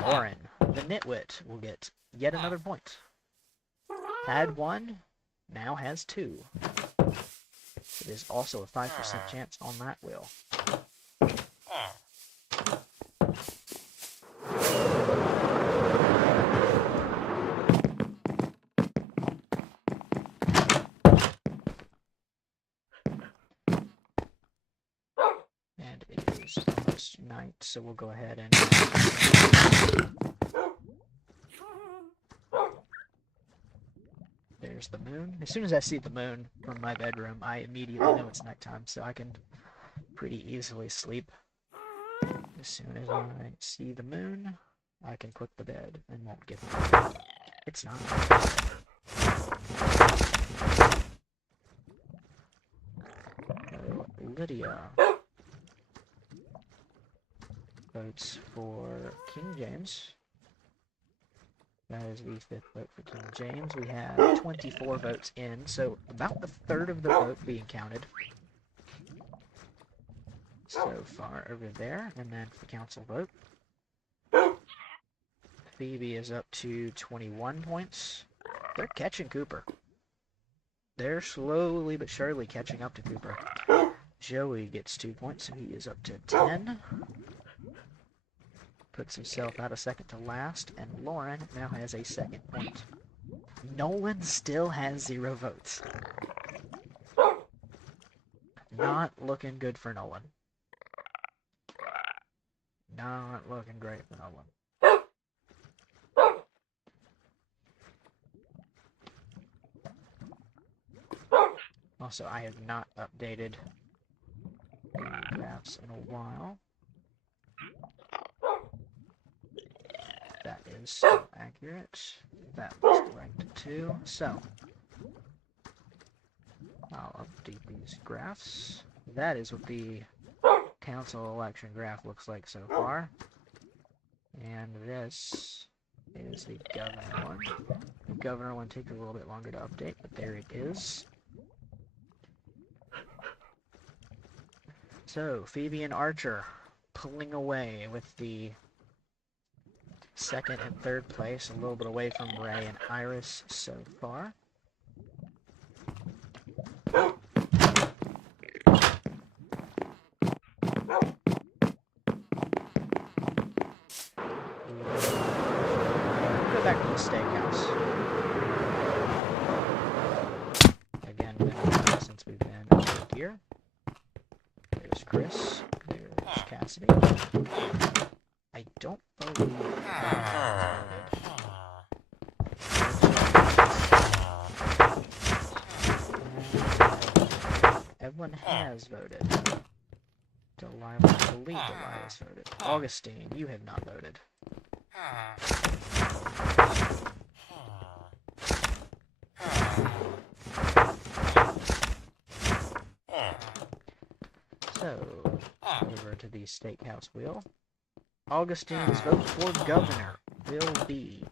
Lauren. The nitwit will get yet another point. Had 1, now has 2. It is also a 5% chance on that wheel. And it is almost night, so we'll go ahead and... There's there's the moon. As soon as I see the moon from my bedroom, I immediately know it's nighttime, so I can pretty easily sleep. As soon as I see the moon, I can click the bed and won't get bored. It's not. So, Lydia votes for King James. That is the 5th vote for King James. We have 24 votes in, so about a third of the vote being counted so far over there. And then for council vote, Phoebe is up to 21 points. They're catching Cooper. They're slowly but surely catching up to Cooper. Joey gets 2 points, so he is up to 10. Puts himself out of second to last, and Lauren now has a second point. Nolan still has 0 votes. Not looking good for Nolan. Not looking great for Nolan. Also, I have not updated the graphs in a while. That is still accurate. That was correct too. So, I'll update these graphs. That is what the council election graph looks like so far. And this is the governor one. The governor one takes a little bit longer to update, but there it is. So, Phoebe and Archer pulling away with the second and third place, a little bit away from Ray and Iris so far. Go back to the steakhouse. Again, been a while since we've been over here. There's Chris. There's Cassidy. I don't believe everyone has voted. Delilah, I believe Delilah's voted. Augustine, you have not voted. So, over to the steakhouse wheel. Augustine's vote for governor will be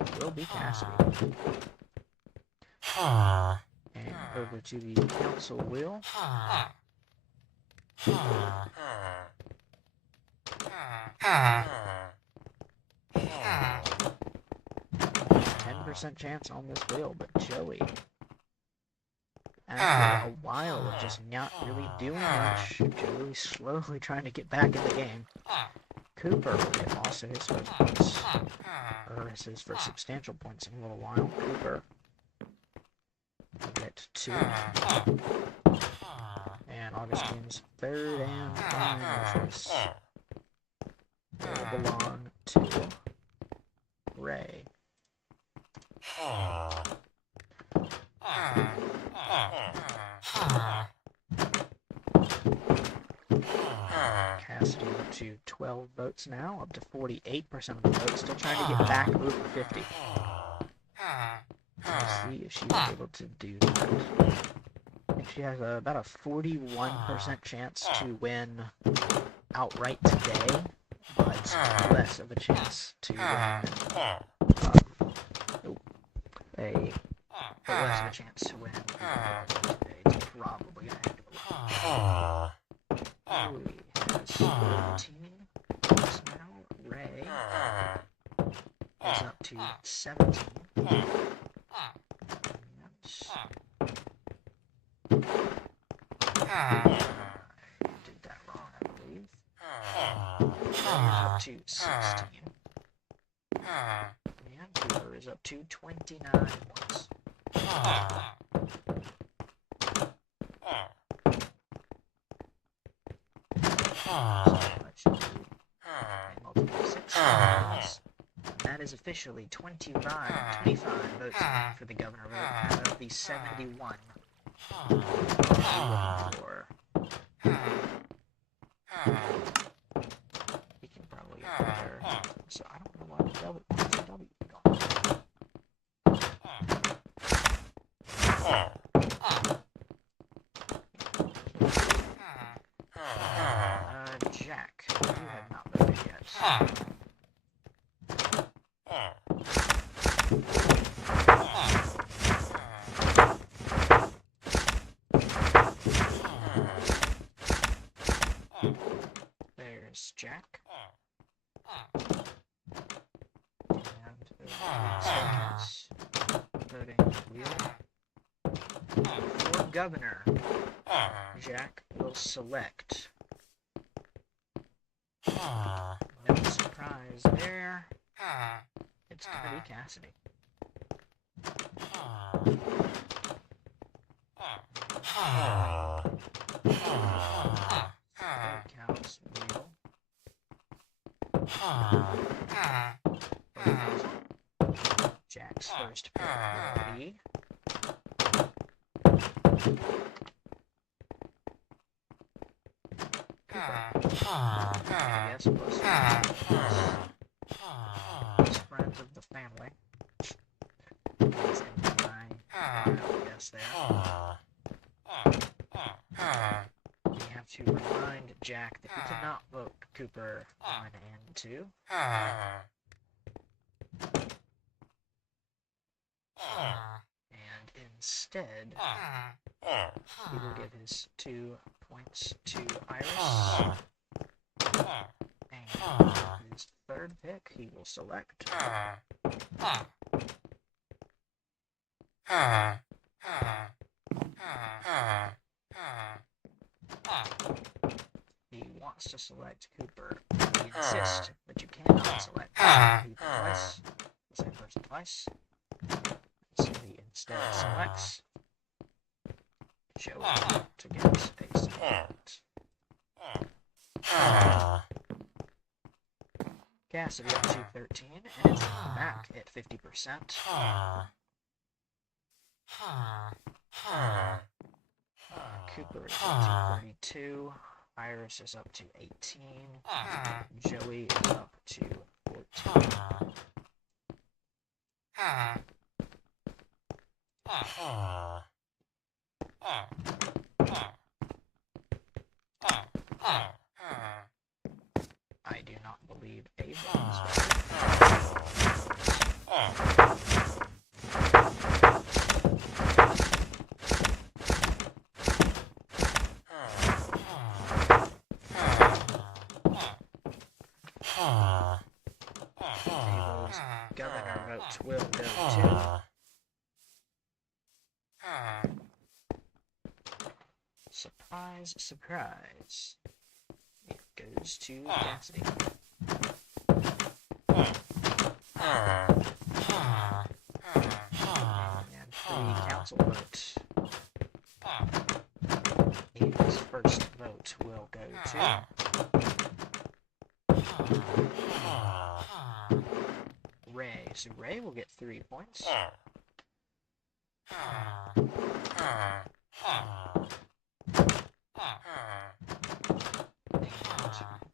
it will be Cassidy. And over to the council wheel. 10% chance on this wheel, but Joey, after a while of just not really doing much, Joey slowly trying to get back in the game. Cooper will get also his first points, or his first substantial points in a little while. Cooper will get 2. And Augustine's third and final choice will belong to Ray. Cassidy up to 12 votes now, up to 48% of the votes, still trying to get back over 50. Let's see if she's able to do that. I think she has about a 41% chance to win outright today, but less of a chance to win. Less of a chance to win today. It's probably gonna have to win. Joey has 14 votes now. Ray is up to 17. Did that wrong, I believe. Ray is up to 16. And Cooper is up to 29 points. So much to multiply Yes. That is officially 25 votes for the governor vote out of the 71 we're looking for. He can probably get better. So I don't know why the W gone. Jack, you have not voted yet. There's Jack. And seconds. Voting wheel. For governor, Jack will select. No surprise there. It's gonna be Cassidy. Counts wheel. Jack's first pick will be yes, plus friends of the family. It's in my guess there. We have to remind Jack that he cannot vote Cooper 1 and 2. And instead, he will give his 2 points to Iris. And his third pick, he will select. He wants to select Cooper. We insist that you cannot select Cooper twice. The same person twice. So he instead selects Joey to get his face out. Cassidy up to 13, and it's back at 50%. Cooper is up to 32. Iris is up to 18. Joey is up to 14. I do not believe Ava is voted. Ava's governor vote will go to surprise, surprise. It goes to Cassidy. And the council vote. His first vote will go to Ray. So Ray will get 3 points.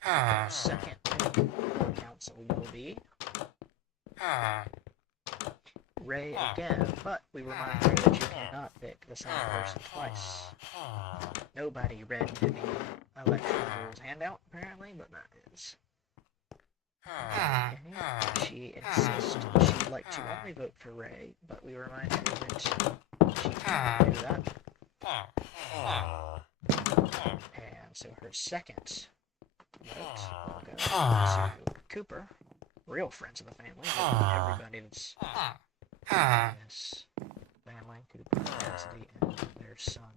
Our second pick for council will be Ray again, but we remind you that you cannot pick the same person twice. Nobody read the election rules handout, apparently, but that is. She insists she'd like to only vote for Ray, but we remind her that she can't do that. And so her second vote will go to Cooper, real friends of the family, everybody that's in this family, Cooper, Cassidy, and their son.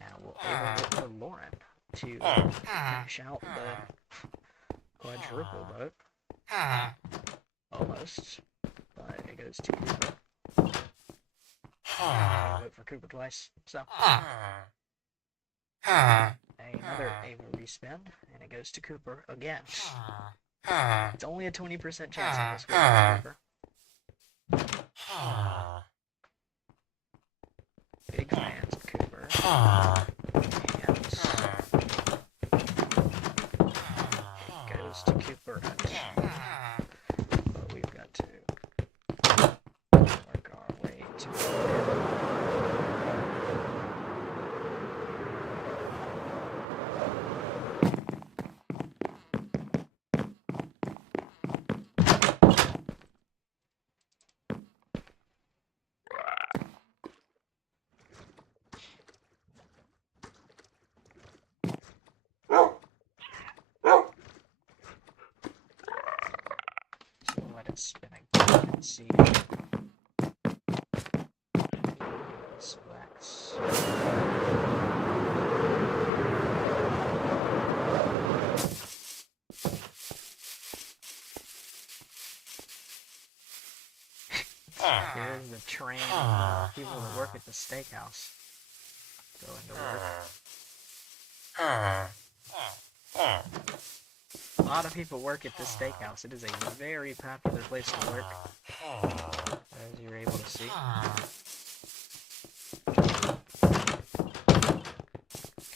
Now we'll vote for Lauren to finish out the quadruple vote. Almost, but it goes to Cooper. Vote for Cooper twice, so. Another Ava respin, and it goes to Cooper again. It's only a 20% chance of this getting Cooper. Big fans of Cooper. And goes to Cooper again. But we've got to work our way to let it spin again and see. Selects. Here's the train of people that work at the steakhouse going to work. A lot of people work at this steakhouse. It is a very popular place to work, as you're able to see.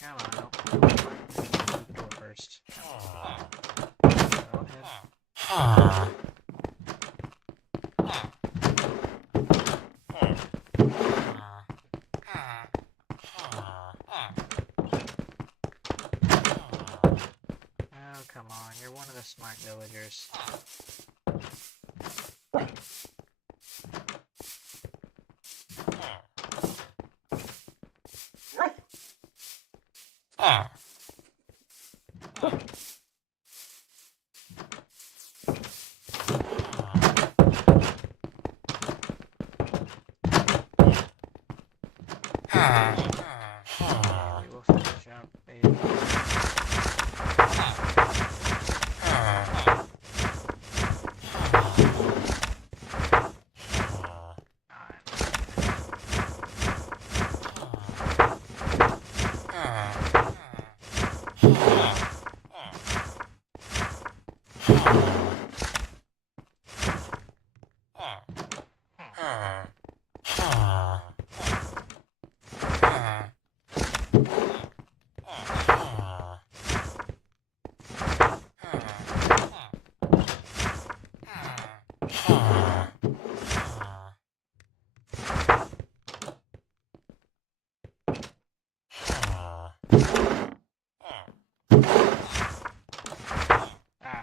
Come on, don't do the door first. Go ahead. Oh, come on, you're one of the smart villagers. We will finish up a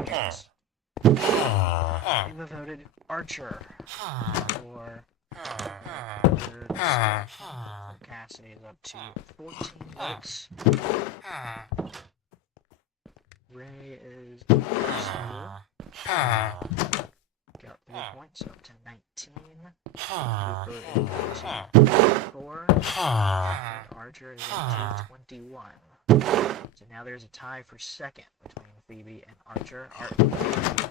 yes. We voted Archer for Cassidy is up to 14 votes. Ray is got 3 points, up to 19. Cooper is up to 4. And Archer is up to 21. So now there's a tie for second between Phoebe and Archer. Archer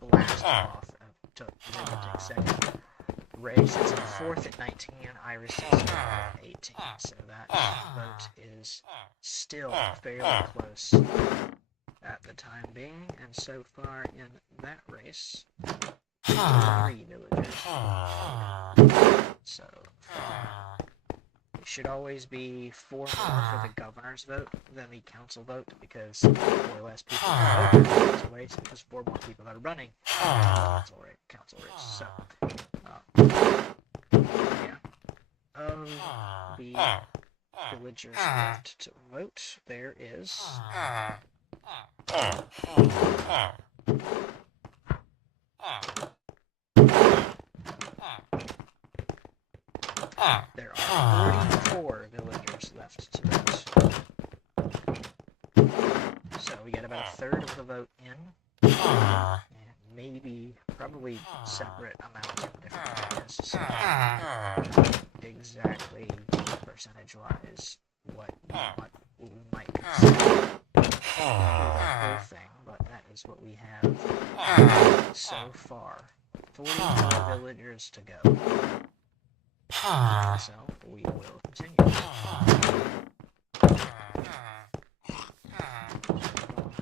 blasted off and took second. Ray sits in fourth at 19, Iris sits at 18. So that vote is still fairly close at the time being. And so far in that race, 3 villagers. So far. It should always be 4 more for the governor's vote than the council vote, because 4 less people vote in the council race, because 4 more people are running the council race. So, yeah. Of the villagers left to vote, there is there are 44 villagers left to vote. So we get about a third of the vote in, and maybe, probably separate amounts from different areas. So exactly percentage-wise what we might consider the whole thing, but that is what we have so far. 44 villagers to go. So we will continue. I'm going to move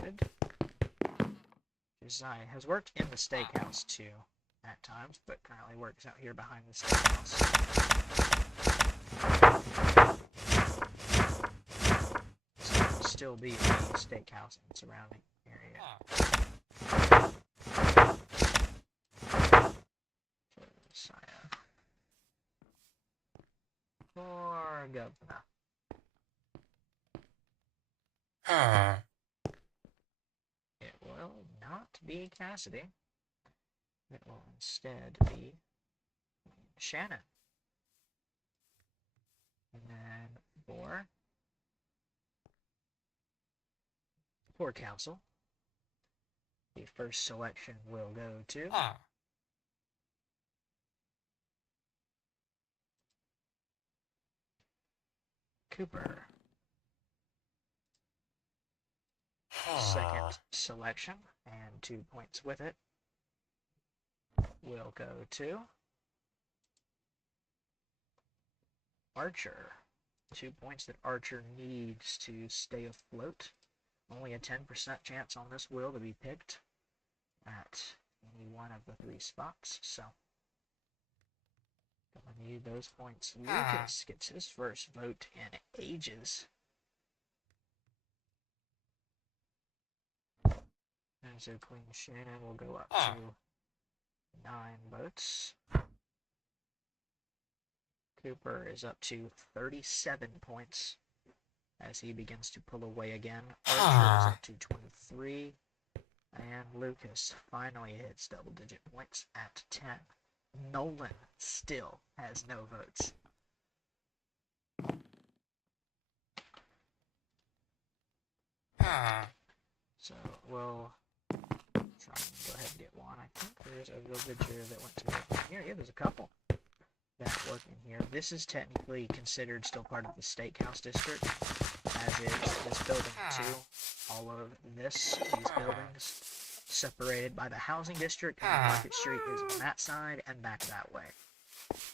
promoted. Josiah has worked in the steakhouse too at times, but currently works out here behind the steakhouse. So it will still be a steakhouse and surrounding area. Josiah for governor. It will not be Cassidy. It will instead be Shannon. And then for council, the first selection will go to Cooper. Second selection, and 2 points with it, will go to Archer. 2 points that Archer needs to stay afloat. Only a 10% chance on this wheel to be picked at any one of the 3 spots, so gonna need those points. Lucas gets his first vote in ages. And so Queen Shannon will go up to 9 votes. Cooper is up to 37 points as he begins to pull away again. Archer is up to 23. And Lucas finally hits double-digit points at 10. Nolan still has no votes. So we'll try and go ahead and get one. I think there's a villager that went to work in here. Yeah, there's a couple that work in here. This is technically considered still part of the Steakhouse District, as is this building too. All of these buildings, separated by the housing district, and Market Street is on that side and back that way.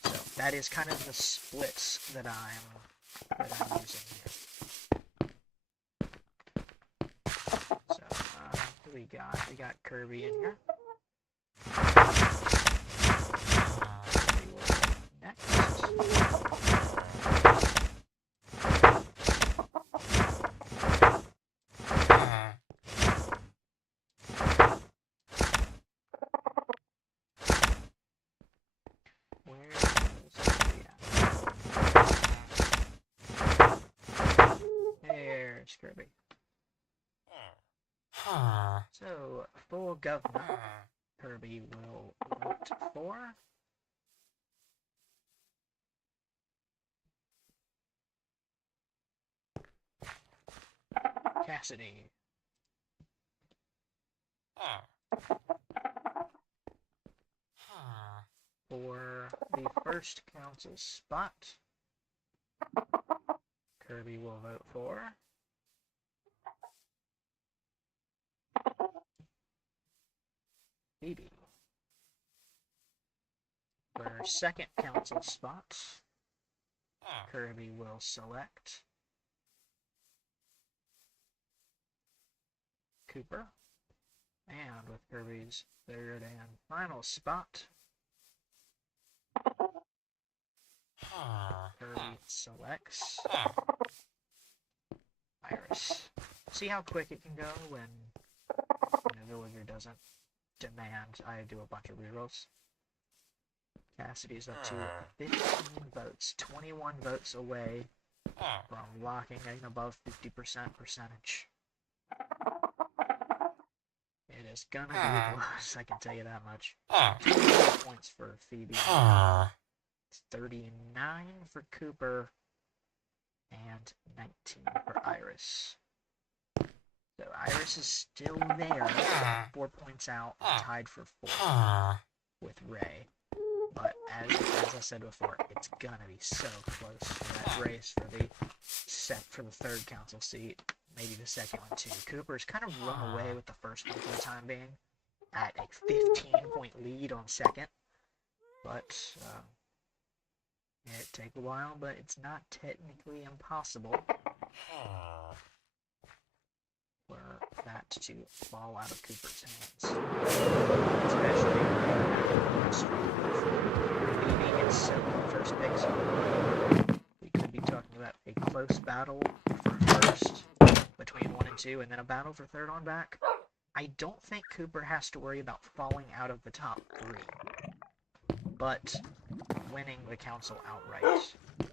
So that is kind of the splits that I'm using here. So who we got? We got Kirby in here. Kirby will go next. Where is Kirby at? There's Kirby. So, for governor, Kirby will vote for Cassidy. For the first council spot, Kirby will vote for Phoebe. For second council spot, Kirby will select Cooper. And with Kirby's third and final spot, Kirby selects Iris. See how quick it can go when a villager doesn't demand I do a bunch of rerolls. Cassidy's up to 15 votes, 21 votes away from locking in above 50% percentage. It is gonna be close, I can tell you that much. 2 points for Phoebe. It's 39 for Cooper and 19 for Iris. So Iris is still there, 4 points out, tied for 4th with Ray. But as I said before, it's gonna be so close for that race for the third council seat, maybe the second one too. Cooper's kind of run away with the first one for the time being, at a 15-point lead on second. But it'd take a while, but it's not technically impossible for that want to fall out of Cooper's hands. Especially Phoebe gets 7 first picks. We could be talking about a close battle for first between 1 and 2, and then a battle for third on back. I don't think Cooper has to worry about falling out of the top 3, but winning the council outright,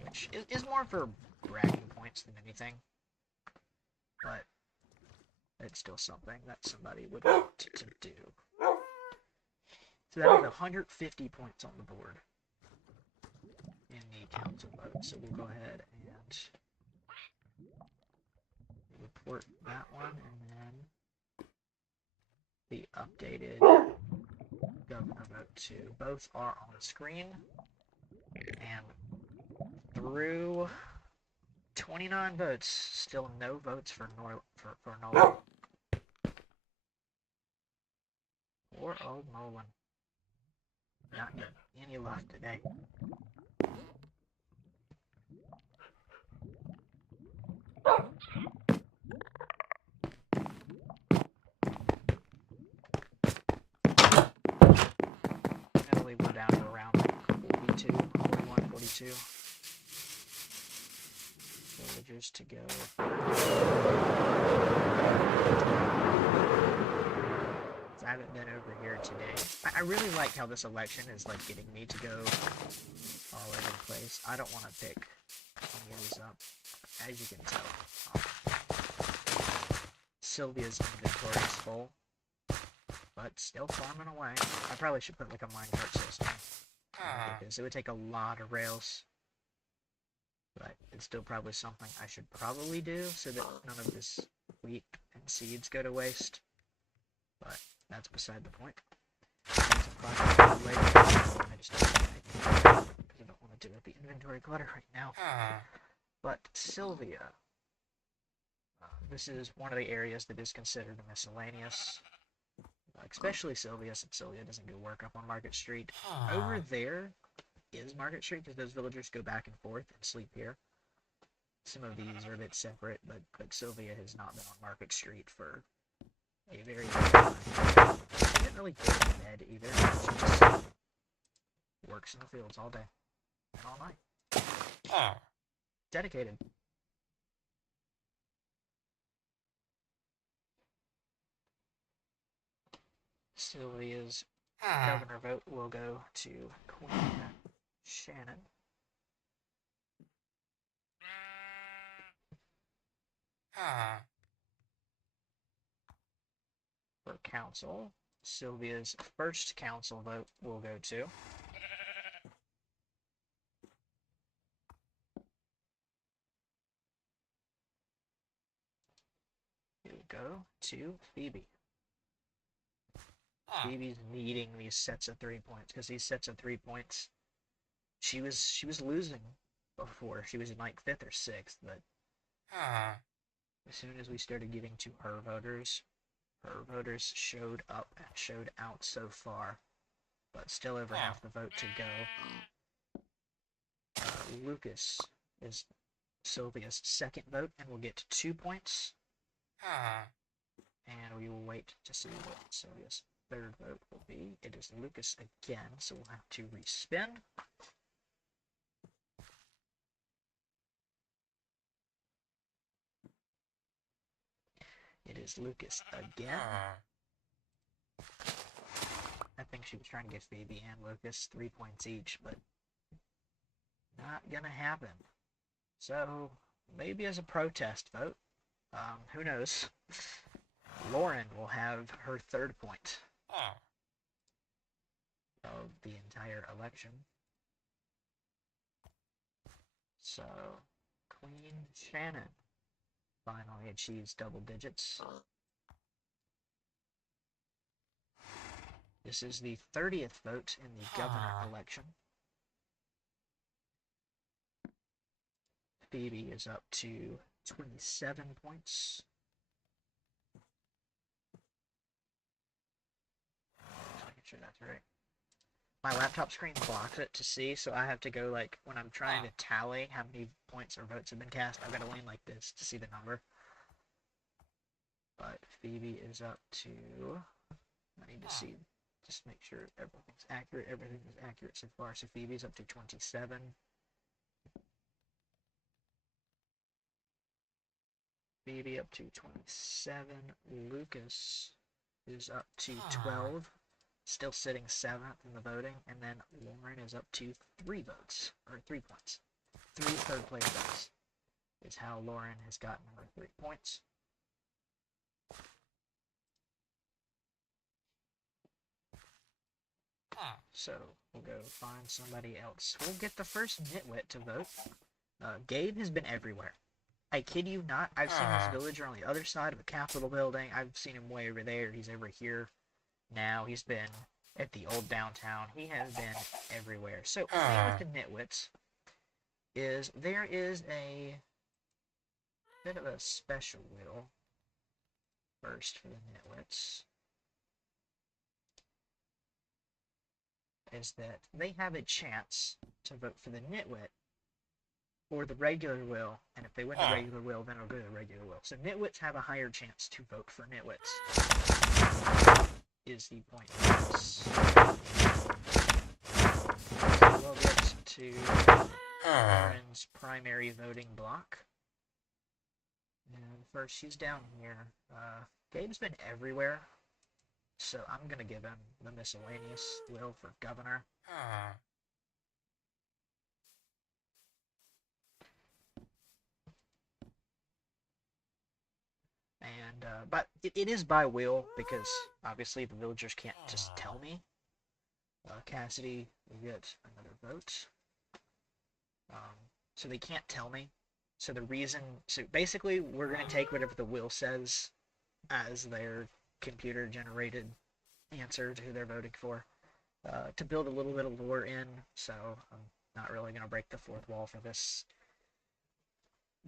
which is more for bragging points than anything, but it's still something that somebody would want to do. So that is 150 points on the board in the council vote, so we'll go ahead and report that one, and then the updated governor vote 2. Both are on the screen, and through 29 votes, still no votes for Nolan. Poor old Nolan. Not getting any love today. Italy, we're down to around 42, 41, 42. Villagers to go. I haven't been over here today. I really like how this election is like getting me to go all over the place. I don't want to pick any of these up, as you can tell. Sylvia's inventory is full, but still farming away. I probably should put like a minecart system, because it would take a lot of rails. But it's still probably something I should probably do so that none of this wheat and seeds go to waste. But that's beside the point. It's a project later. I just don't because I don't want to do the inventory clutter right now. But Sylvia. This is one of the areas that is considered miscellaneous. Especially Sylvia, since Sylvia doesn't go work up on Market Street. Over there is Market Street, because those villagers go back and forth and sleep here. Some of these are a bit separate, but Sylvia has not been on Market Street for a very long time. She didn't really go to bed either. She just works in the fields all day and all night. Dedicated. Sylvia's governor vote will go to Queen Shannon. For council, Sylvia's first council vote will go to Phoebe. Phoebe's needing these sets of 3 points, because these sets of 3 points, she was losing before. She was in like 5th or 6th, but as soon as we started giving to her voters showed up and showed out so far, but still over half the vote to go. Lucas is Sylvia's second vote and will get 2 points. And we will wait to see what Sylvia's third vote will be. It is Lucas again, so we'll have to respin. It is Lucas again. I think she was trying to get Phoebe and Lucas 3 points each, but not gonna happen. So maybe as a protest vote, who knows? Lauren will have her third point of the entire election. So Queen Shannon finally achieves double digits. This is the 30th vote in the governor election. Phoebe is up to 27 points. Making sure that's right. My laptop screen blocks it to see, so I have to go, like, when I'm trying to tally how many points or votes have been cast, I've got to lean like this to see the number. But Phoebe is up to... I need to see, just make sure everything's accurate. Everything is accurate so far. So Phoebe's up to 27. Phoebe up to 27. Lucas is up to 12. Still sitting 7th in the voting. And then Lauren is up to 3 votes, or 3 points. 3 third place votes is how Lauren has gotten her 3 points. So we'll go find somebody else. We'll get the first nitwit to vote. Gabe has been everywhere. I kid you not. I've seen this villager on the other side of the Capitol building. I've seen him way over there. He's over here now. He's been at the old downtown. He has been everywhere. So the thing with the nitwits is there is a bit of a special will first for the nitwits. Is that they have a chance to vote for the nitwit or the regular will, and if they win the regular will, then it'll go to the regular will. So nitwits have a higher chance to vote for nitwits, is the point of this. So we'll get to Lauren's primary voting block. And first, she's down here. Gabe's been everywhere. So I'm going to give him the miscellaneous will for governor. And, but it is by will, because obviously the villagers can't just tell me. Cassidy will get another vote. So they can't tell me. So the reason, so basically we're going to take whatever the will says as their computer-generated answer to who they're voting for, to build a little bit of lore in, so I'm not really going to break the fourth wall for this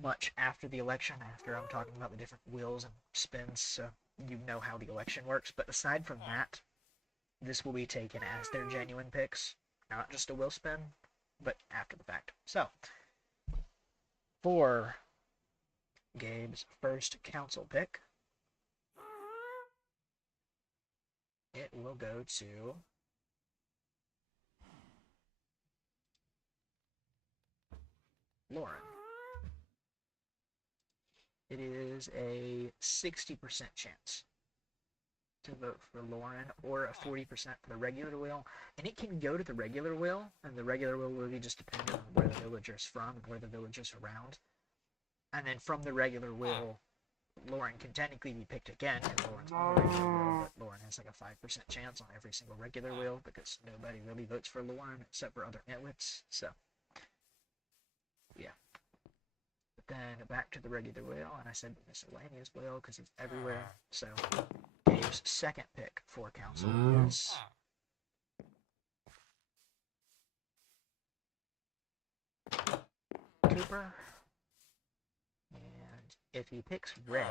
much after the election, after I'm talking about the different wills and spins, so you know how the election works. But aside from that, this will be taken as their genuine picks, not just a will spin, but after the fact. So, for Gabe's first council pick, it will go to Lauren. It is a 60% chance to vote for Lauren, or a 40% for the regular will. And it can go to the regular will, and the regular will be just dependent on where the villager's from and where the villager's around. And then from the regular will, Lauren can technically be picked again, because Lauren's on the regular will, but Lauren has like a 5% chance on every single regular will, because nobody really votes for Lauren except for other nitwits, so yeah. But then back to the regular will, and I said the miscellaneous will, because it's everywhere, so Gabe's second pick for council is Cooper. And if he picks Ray,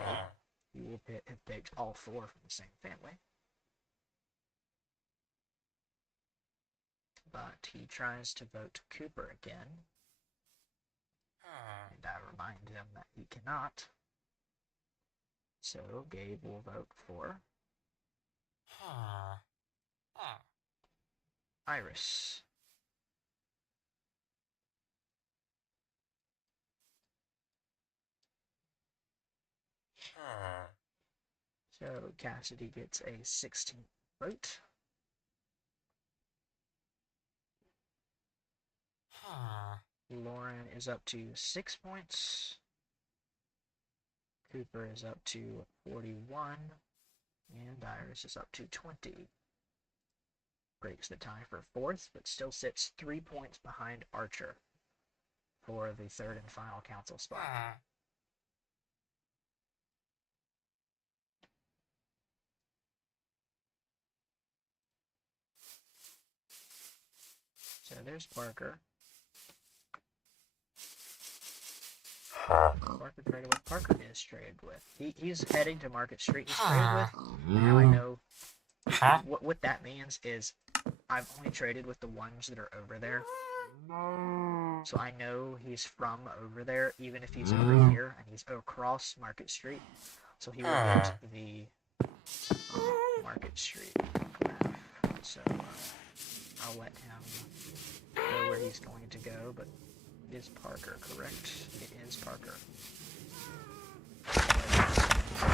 he will have picked all 4 from the same family. But he tries to vote Cooper again. And I remind him that he cannot. So Gabe will vote for Iris. So Cassidy gets a 16th vote. Lauren is up to 6 points. Cooper is up to 41. And Iris is up to 20. Breaks the tie for 4th, but still sits 3 points behind Archer for the 3rd and final council spot. So there's Parker. Parker traded with. Parker is traded with. He's heading to Market Street. He's traded with. Now I know what that means is I've only traded with the ones that are over there. So I know he's from over there, even if he's over here and he's across Market Street. So he will get the Market Street graph. So I'll let him go where he's going to go, but is Parker correct? It is Parker.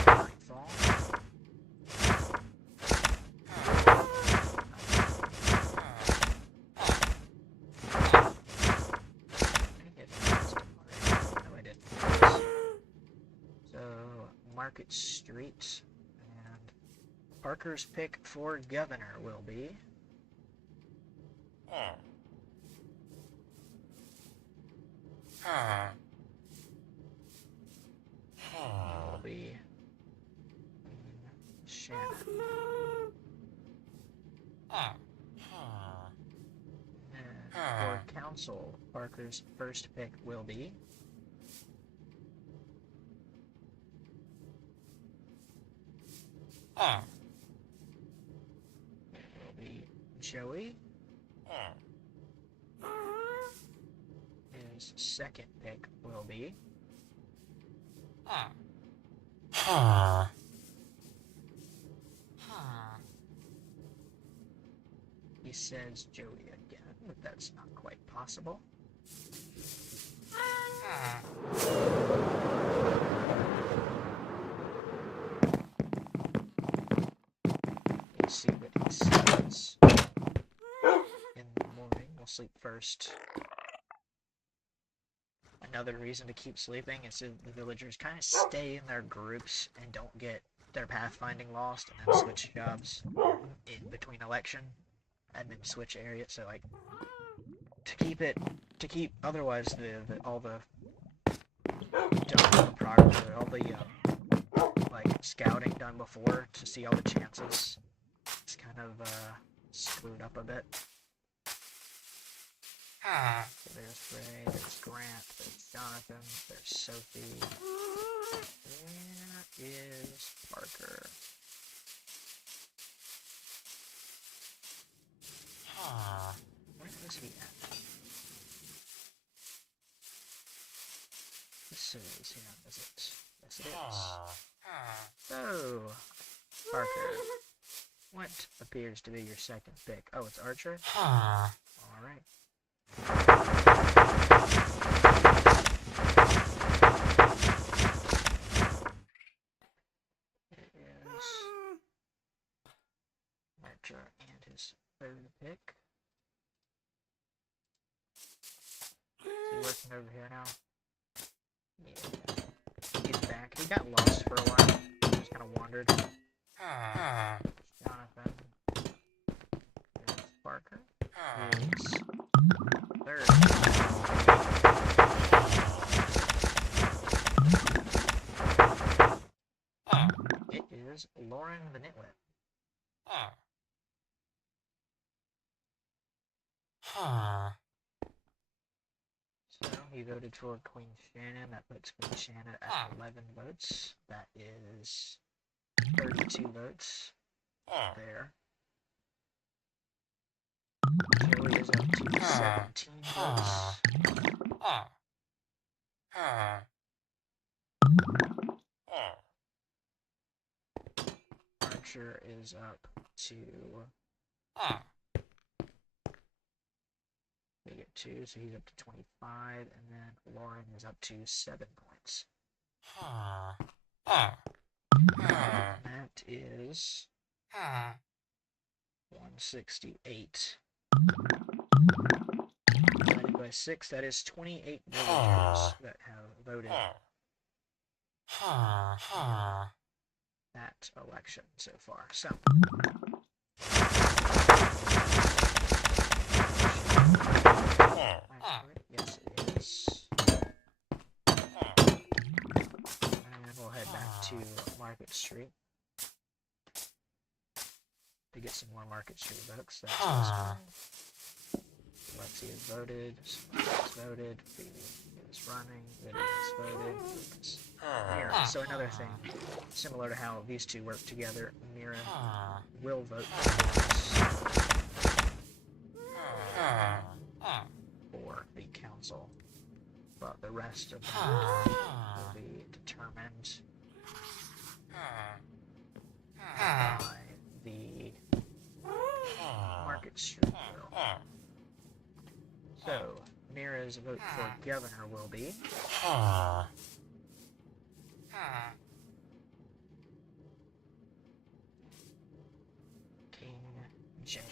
Nightfall. No, I didn't. So, Market Street, and Parker's pick for governor will be... will be Shannon. For council, Parker's first pick will be... will be Joey. His second pick will be... He says Joey again, but that's not quite possible. Let's see what he says. In the morning, we'll sleep first. Another reason to keep sleeping is so the villagers kind of stay in their groups and don't get their pathfinding lost and then switch jobs in between election and then switch areas. So like otherwise all the like scouting done before to see all the chances, it's kind of screwed up a bit. So there's Ray, there's Grant, there's Jonathan, there's Sophie. There is Parker. Where is he at? This is him, is it? Yes, it is. So, Parker, what appears to be your second pick? Oh, it's Archer? Alright. It is Archer and his third pick. Is he working over here now? Yeah. He's back. He got lost for a while. Just kind of wandered. Jonathan. There's Parker. His third. It is Lauren the Nitwit. So he voted for Queen Shannon. That puts Queen Shannon at 11 votes. That is 32 votes there. Joey is up to 17 votes. Archer is up to... They get 2, so he's up to 25, and then Lauren is up to 7 points. That is 168. Divided by 6, that is 28 villagers that have voted that election so far. So, yes, it is. And we'll head back to Market Street to get some more Market Street votes. That's Lexi has voted, Smokes has voted, Phoebe is running, Vivian has voted, Lucas. Mira. So another thing, similar to how these two work together, Mira will vote for the council, but the rest of them will be determined by the Market Street bill. So, Mira's vote for governor will be King James.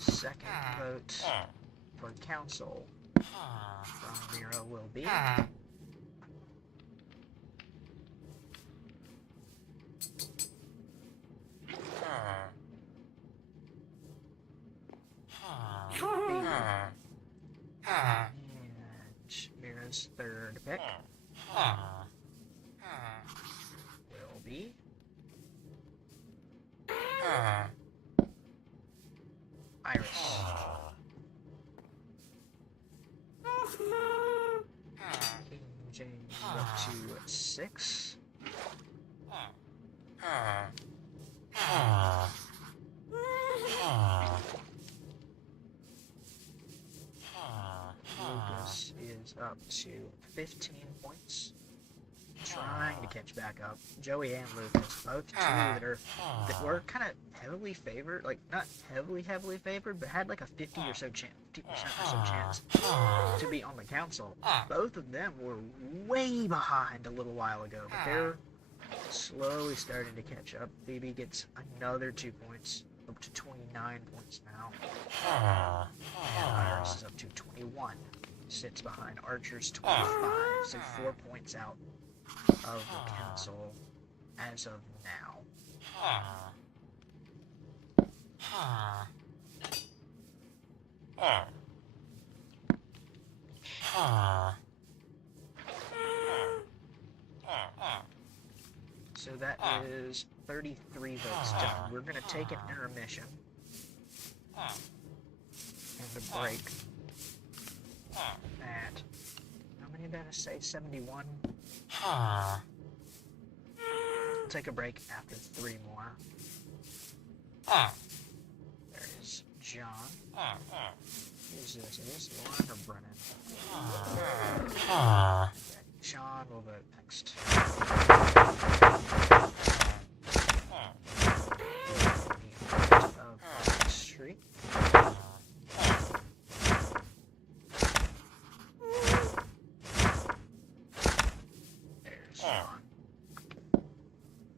Second vote for council from Mira will be and Mira's third pick will be Iris. King James up to 6. Lucas is up to 15 points. Trying to catch back up. Joey and Lucas, both two that were kind of heavily favored, like not heavily favored, but had like a 50% or so chance to be on the council. Both of them were way behind a little while ago, but they're slowly starting to catch up. Phoebe gets another 2 points, up to 29 points now. And Iris is up to 21. Sits behind Archer's 25, so 4 points out of the council as of now. So that is 33 votes done. We're going to take an intermission and a break at, how many did I say, 71? We'll take a break after 3 more. There's John. Who's this? Is this Lauren or Brennan? Okay. Sean will vote next. Of Street. There's Sean.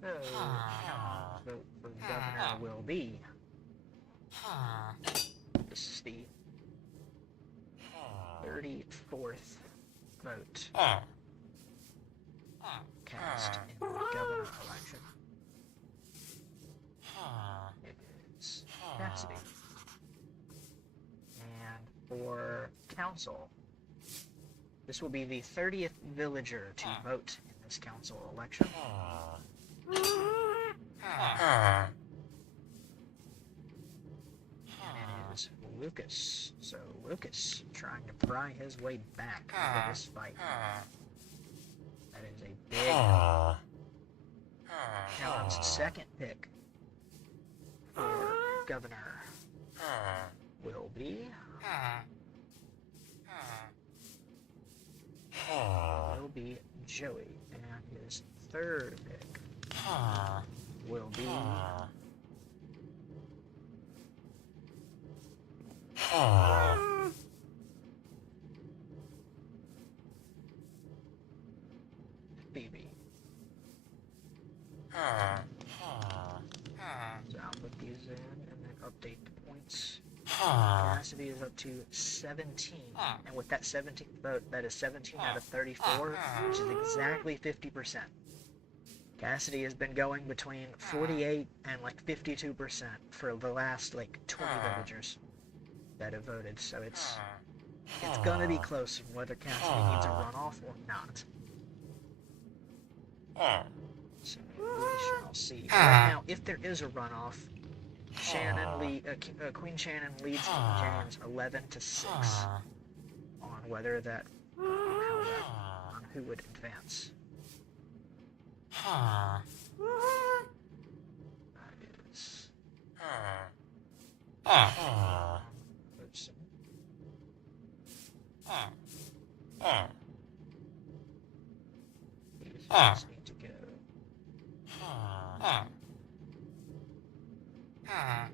So, Sean's vote for governor will be. This is the 34th vote cast in the governor election. It is Cassidy. And for council, this will be the 30th villager to vote in this council election. And it is Lucas. So Lucas trying to pry his way back into this fight. That is a big number. Sean's second pick for governor will be Joey, and his third pick will be Phoebe. So I'll put these in and then update the points. Cassidy is up to 17, and with that 17th vote, that is 17 out of 34, which is exactly 50%. Cassidy has been going between 48 and like 52% for the last like 20 villagers that have voted, so it's gonna be close on whether Cassidy needs a runoff or not. So we shall see. Right now, if there is a runoff, Queen Shannon leads King James 11-6 on whether that, on who would advance. That is. Oops. These ones need to go.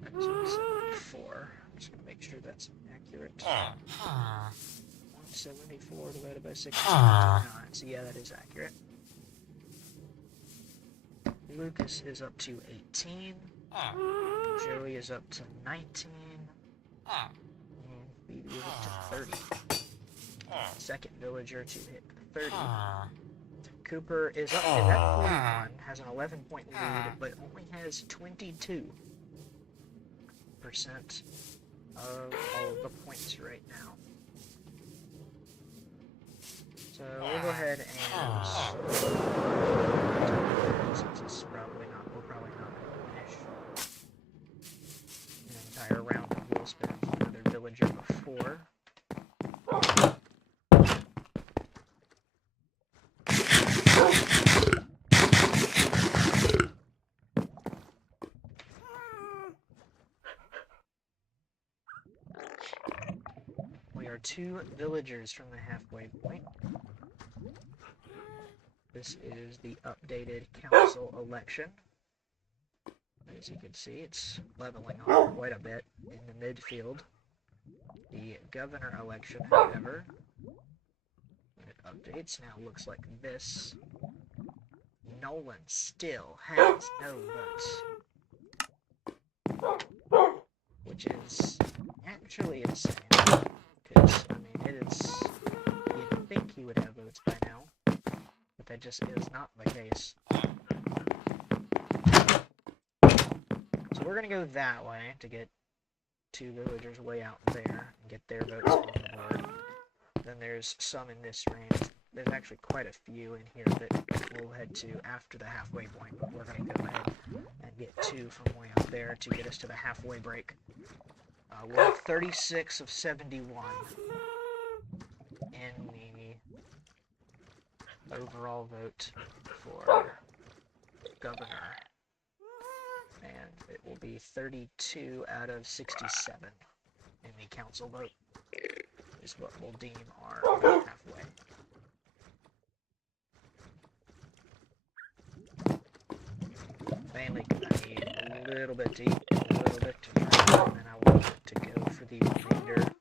That's 174. I'm just going to make sure that's accurate. 174 divided by 6 is 29. So yeah, that is accurate. Lucas is up to 18. Joey is up to 19. And Phoebe is up to 30. Second villager to hit 30. Cooper is up is at 41, has an 11-point lead, but only has 22% of all of the points right now. So we'll go ahead and since it's probably not, we're probably not going to finish an entire round of wheel spins for their villager before. We are 2 villagers from the halfway point. This is the updated council election. As you can see, it's leveling off quite a bit in the midfield. The governor election, however, when it updates, now looks like this. Nolan still has no votes, which is actually insane. Because, I mean, it is, you'd think he would have votes by now, but that just is not the case. So we're going to go that way to get 2 villagers way out there and get their votes on the board. Then there's some in this range. There's actually quite a few in here that we'll head to after the halfway point, but we're going to go ahead and get 2 from way out there to get us to the halfway break. We'll have 36 of 71 in the overall vote for governor. And it will be 32 out of 67 in the council vote, is what we'll deem our halfway. Mainly because I need a little bit to eat, a little bit to drink, and then I want to go for the remainder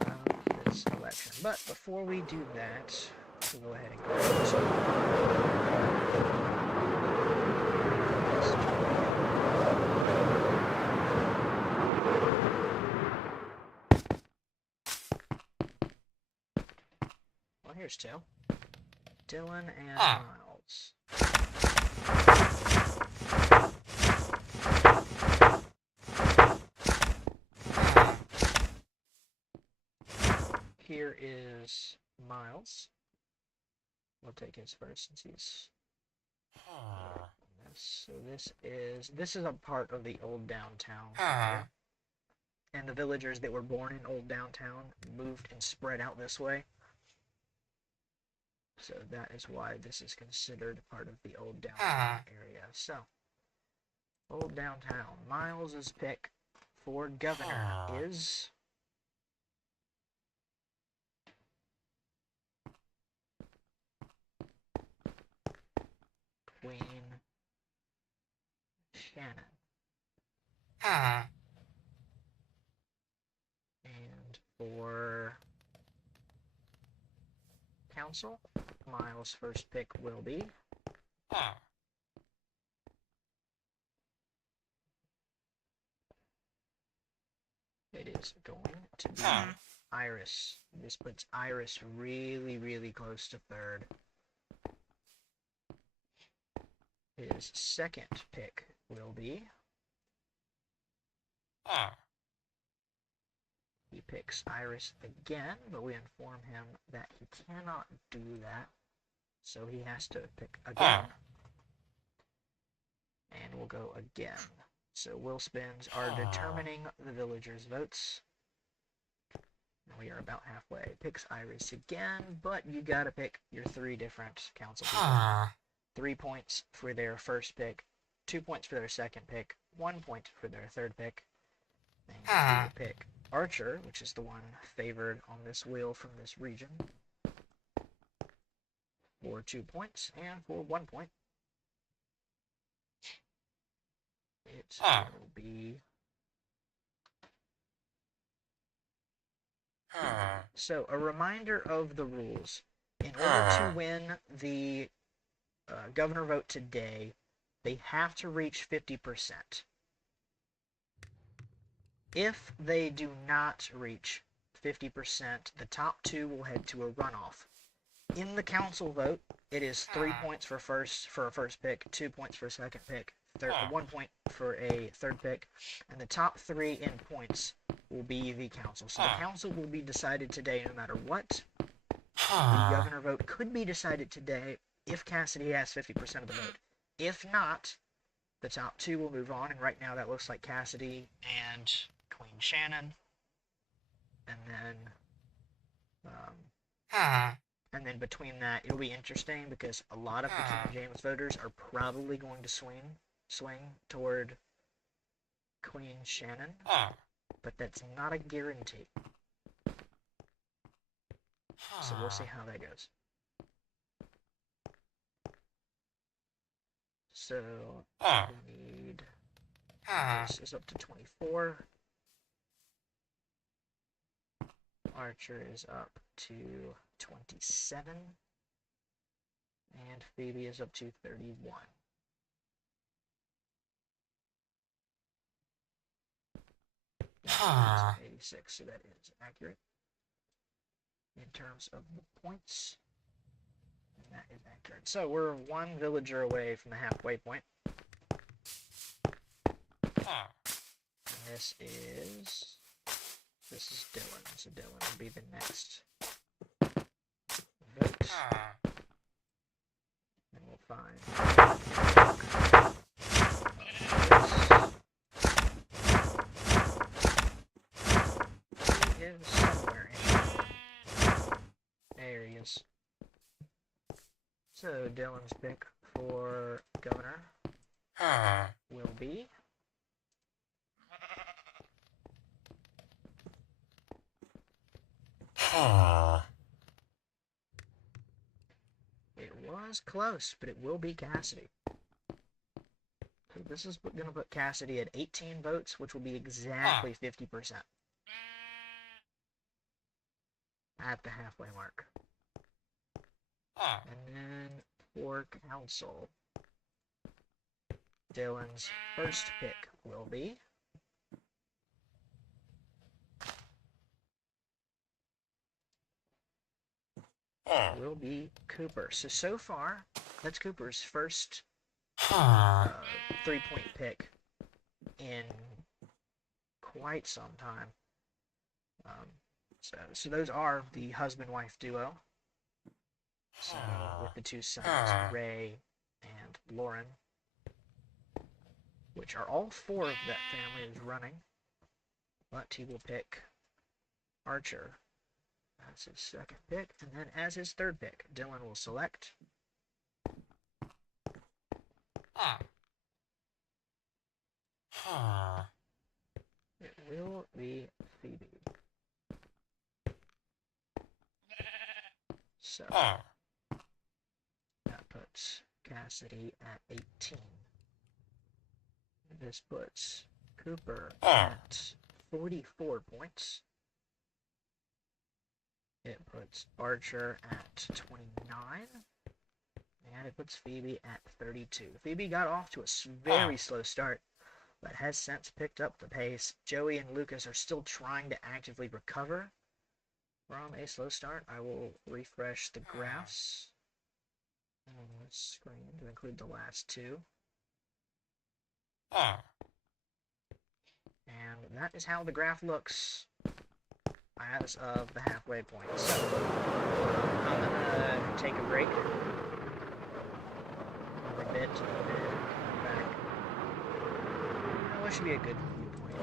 of this election. But before we do that, we'll go ahead and go to well, here's 2. Dylan and Miles. Here is Miles. We'll take his first since he's so this is a part of the old downtown area. And the villagers that were born in old downtown moved and spread out this way. So that is why this is considered part of the old downtown area. So, old downtown. Miles's pick for governor is Queen Shannon. And for council, Miles' first pick will be it is going to be Iris. This puts Iris really, really close to third. His second pick will be he picks Iris again, but we inform him that he cannot do that, so he has to pick again. And we'll go again. So wheel spins are determining the villagers' votes. And we are about halfway. Picks Iris again, but you gotta pick your 3 different council people. 3 points for their first pick, 2 points for their second pick, 1 point for their third pick. And you pick Archer, which is the one favored on this wheel from this region, for 2 points, and for 1 point, it will be... So, a reminder of the rules. In order to win the governor vote today, they have to reach 50%. If they do not reach 50%, the top two will head to a runoff. In the council vote, it is 3 points for a first pick, 2 points for a second pick, 1 point for a third pick, and the top three in points will be the council. So the council will be decided today no matter what. The governor vote could be decided today if Cassidy has 50% of the vote. If not, the top two will move on, and right now that looks like Cassidy and Queen Shannon. And then between that, it'll be interesting because a lot of the King James voters are probably going to swing toward Queen Shannon, but that's not a guarantee. So we'll see how that goes. So we need... This is up to 24. Archer is up to 27. And Phoebe is up to 31. That is 86, so that is accurate. In terms of the points, and that is accurate. So we're one villager away from the halfway point. And this is Dylan. So Dylan will be the next vote. And we'll find he is somewhere in here. There he is. So Dylan's pick for governor will be it was close, but it will be Cassidy. So this is going to put Cassidy at 18 votes, which will be exactly 50% at the halfway mark. And then for council, Dylan's first pick will be Cooper. So far, that's Cooper's first 3-point pick in quite some time. So those are the husband-wife duo. So with the two sons, Ray and Lauren, which are all four of that family is running. But he will pick Archer as his second pick, and then as his third pick, Dylan will select it will be Phoebe. So that puts Cassidy at 18. This puts Cooper at 44 points. It puts Archer at 29. And it puts Phoebe at 32. Phoebe got off to a very slow start, but has since picked up the pace. Joey and Lucas are still trying to actively recover from a slow start. I will refresh the graphs on the screen to include the last two. And that is how the graph looks as of the halfway point. So, I'm going to take a break for a bit and then come back. That should be a good viewpoint.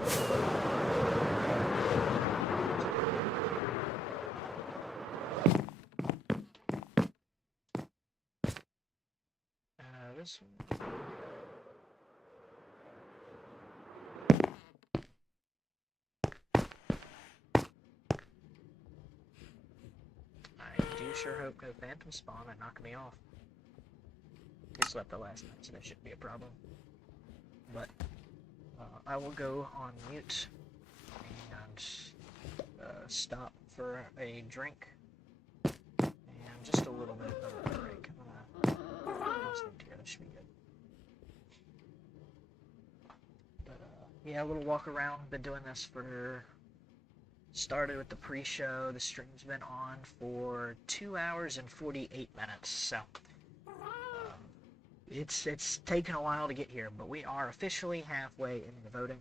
This one. sure hope no phantom spawn and knock me off. He slept the last night, so that shouldn't be a problem. But I will go on mute and stop for a drink and just a little bit of a break. I'm gonna sleep together. Should be good. But yeah, a little walk around. Been doing this for. Started with the pre-show. The stream's been on for 2 hours and 48 minutes. So it's taken a while to get here, but we are officially halfway in the voting,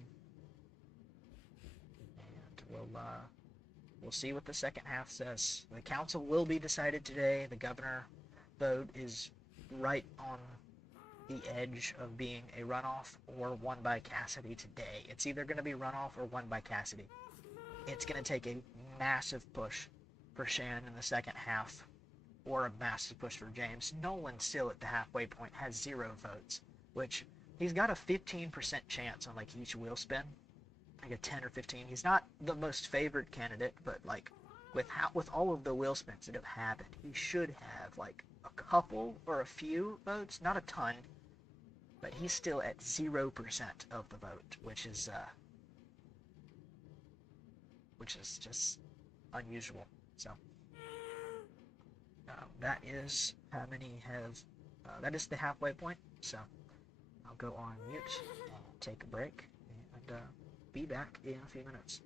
and we'll see what the second half says. The council will be decided today. The governor vote is right on the edge of being a runoff or won by Cassidy today. It's either going to be runoff or won by Cassidy. It's going to take a massive push for Shannon in the second half, or a massive push for James. Nolan still at the halfway point has 0 votes, which he's got a 15% chance on like each wheel spin, like a 10 or 15. He's not the most favored candidate, but like with all of the wheel spins that have happened, he should have like a couple or a few votes, not a ton, but he's still at 0% of the vote, which is just unusual. So that is how many have. That is the halfway point. So I'll go on mute, take a break, and be back in a few minutes.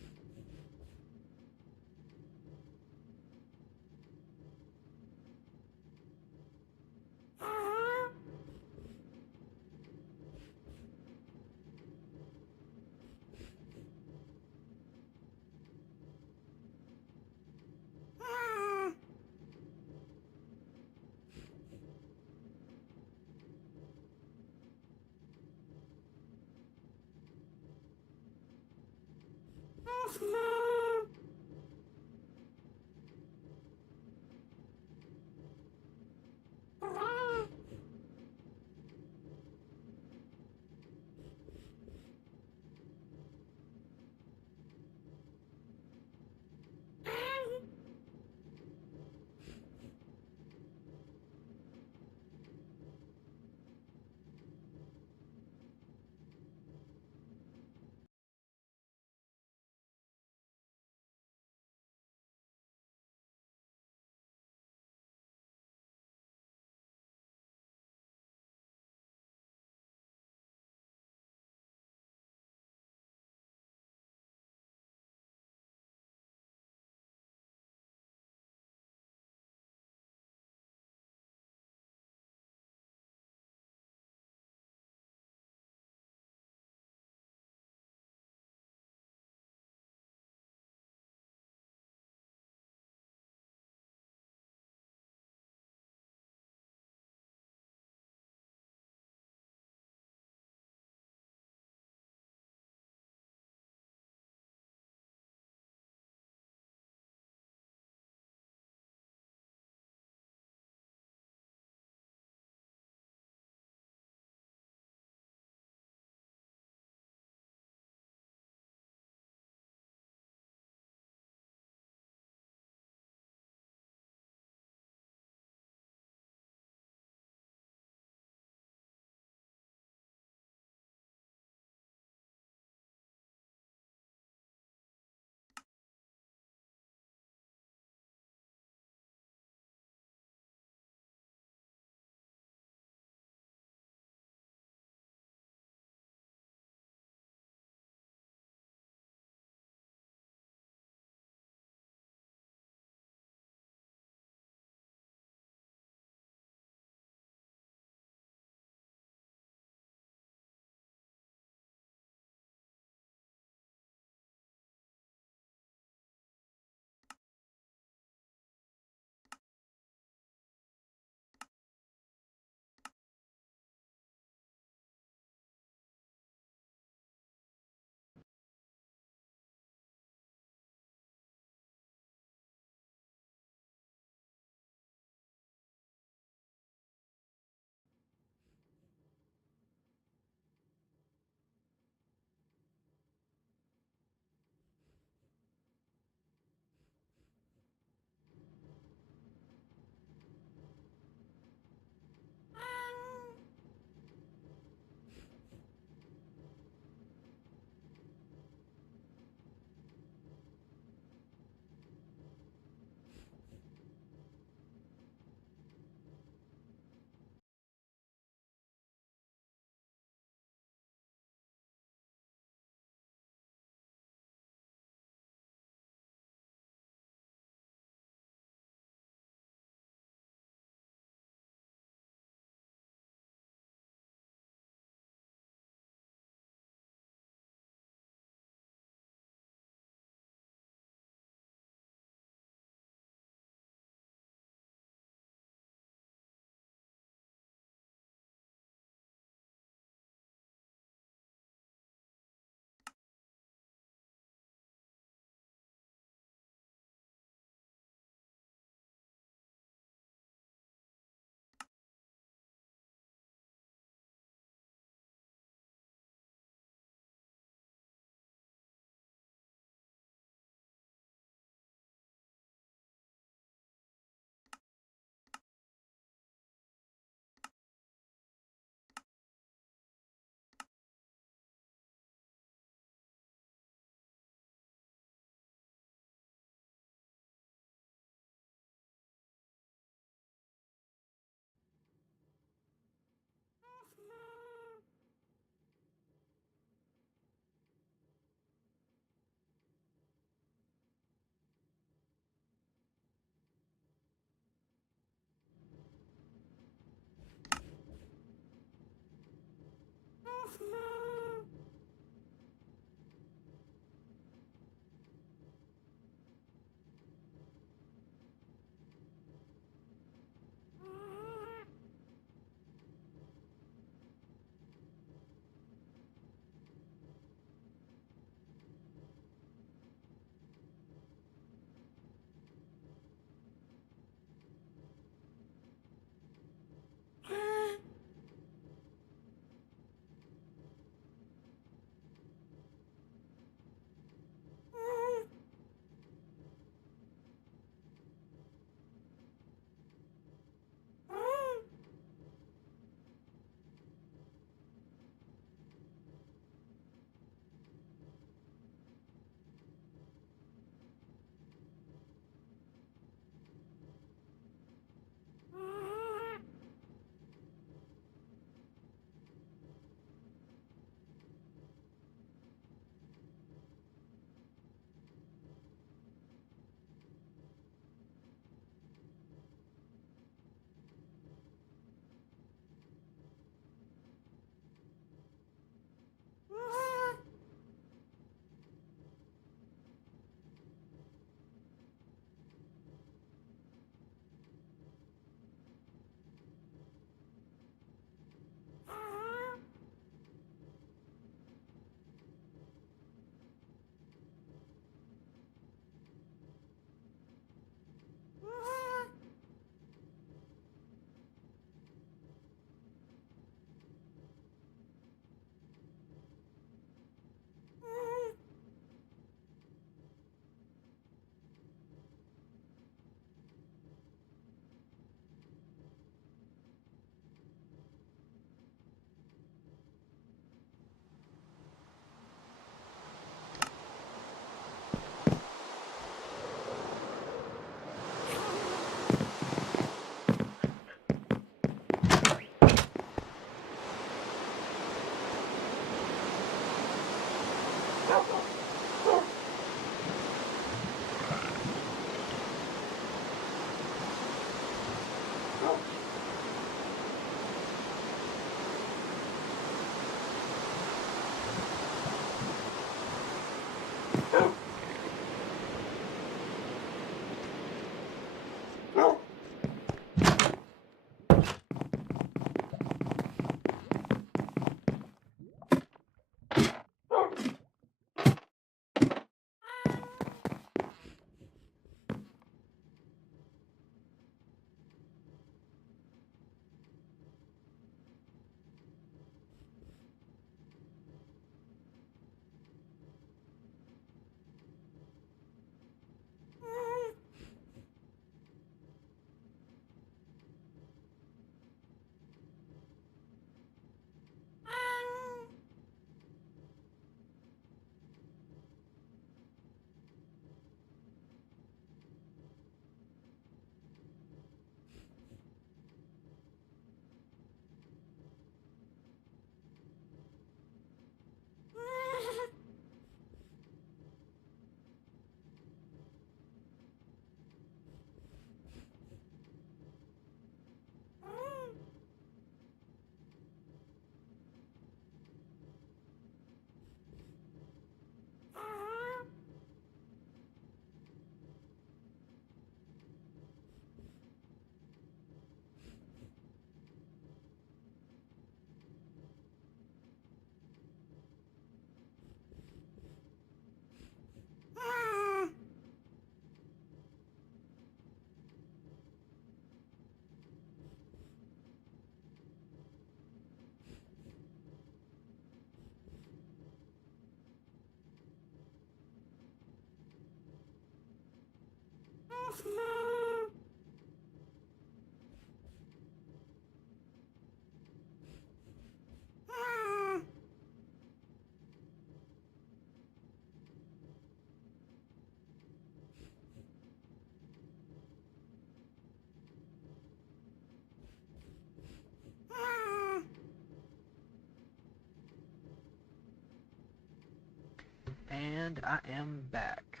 And I am back.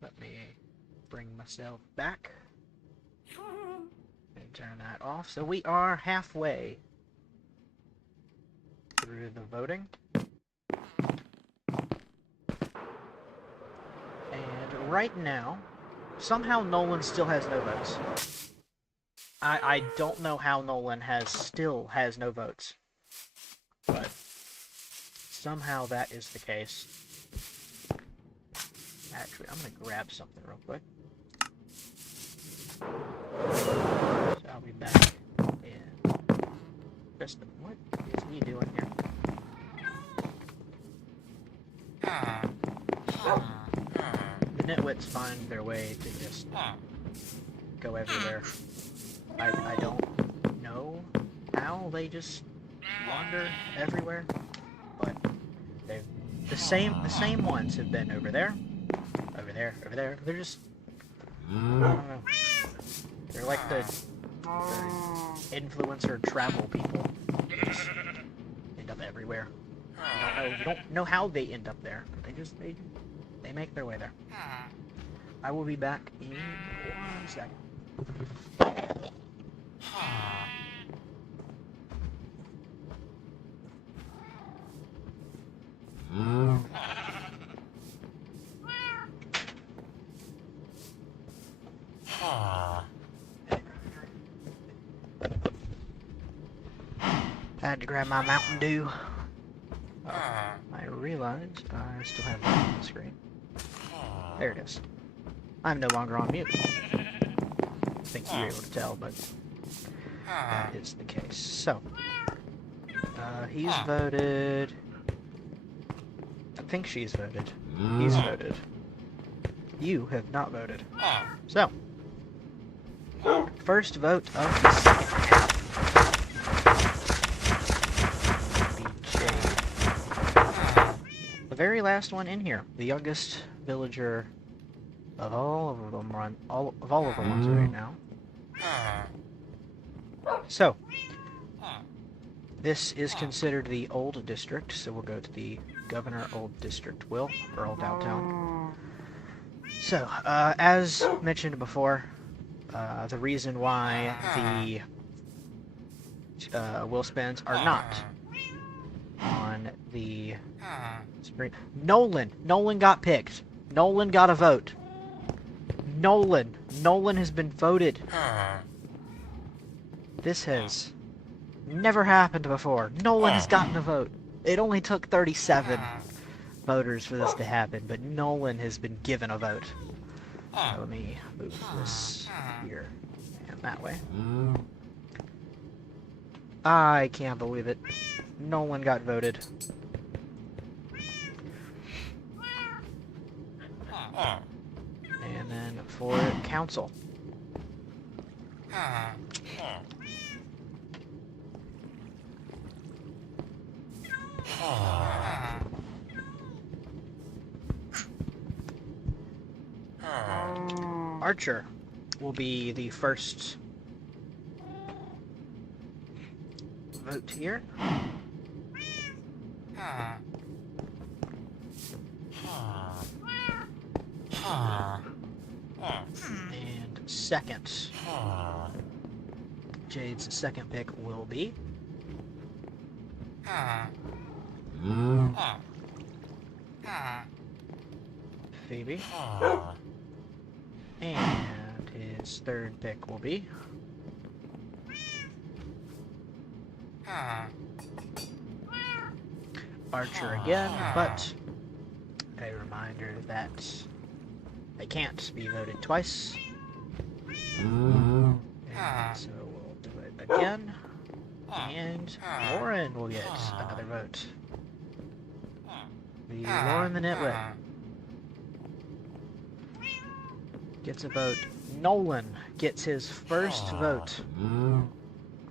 Let me bring myself back and turn that off. So we are halfway through the voting. And right now, somehow Nolan still has no votes. I don't know how Nolan still has no votes. But somehow that is the case. Actually, I'm going to grab something real quick. So I'll be back in just what is he doing here? The nitwits find their way to just go everywhere. I don't know how they just wander everywhere, but the same ones have been over there, over there, over there. They're just, I don't know. They're like the influencer travel people. They just end up everywhere. You don't know how they end up there. They make their way there. I will be back in 1 second. I had to grab my Mountain Dew. I realized I still have that on the screen. There it is. I'm no longer on mute. I think you were able to tell, but that is the case. So, he's voted. I think she's voted. He's voted. You have not voted. So, first vote of the second half. The very last one in here, the youngest villager of all of them all of the ones right now. So, this is considered the old district, so we'll go to the Governor Old District or Old Downtown. So, as mentioned before, the reason why the wheel spins are not on the screen. Nolan got picked. Nolan got a vote. Nolan has been voted. This has never happened before. Nolan has gotten a vote. It only took 37 voters for this to happen, but Nolan has been given a vote. Let me move this here and that way. I can't believe it. Nolan got voted. And then for council. Archer will be the first vote here. And second, Jade's second pick will be Phoebe. And his third pick will be Archer again, but a reminder that they can't be voted twice. And so we'll do it again. And Lauren will get another vote. Lauren the Nitwit gets a vote. Nolan gets his first vote.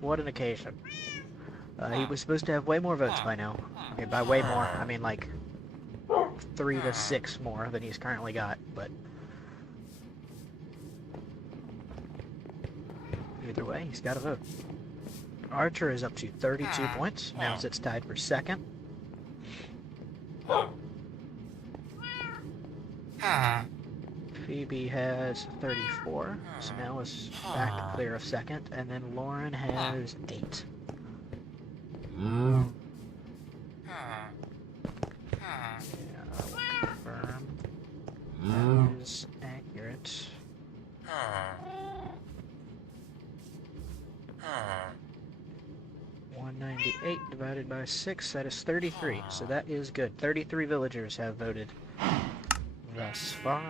What an occasion. He was supposed to have way more votes by now. Okay, by way more, I mean like 3 to 6 more than he's currently got, but either way, he's got a vote. Archer is up to 32 points. Now sits tied for second. Phoebe has 34, so now is back clear of second, and then Lauren has 8. Yeah, I'll confirm. That is accurate. 198 divided by 6, that is 33, so that is good. 33 villagers have voted thus far.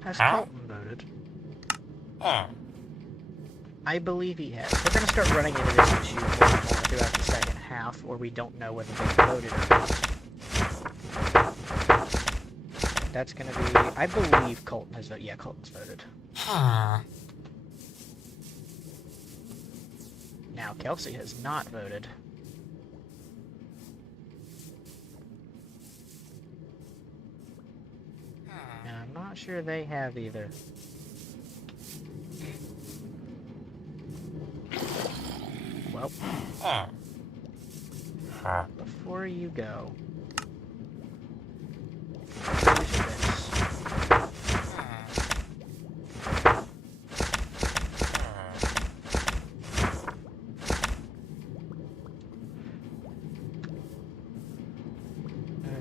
Has Colton voted? I believe he has. We're going to start running into this issue more and more throughout the second half, where we don't know whether they voted or not. That's going to be... I believe Colton has voted. Yeah, Colton's voted. Now, Kelsey has not voted. And I'm not sure they have either. Well, before you go, here's this.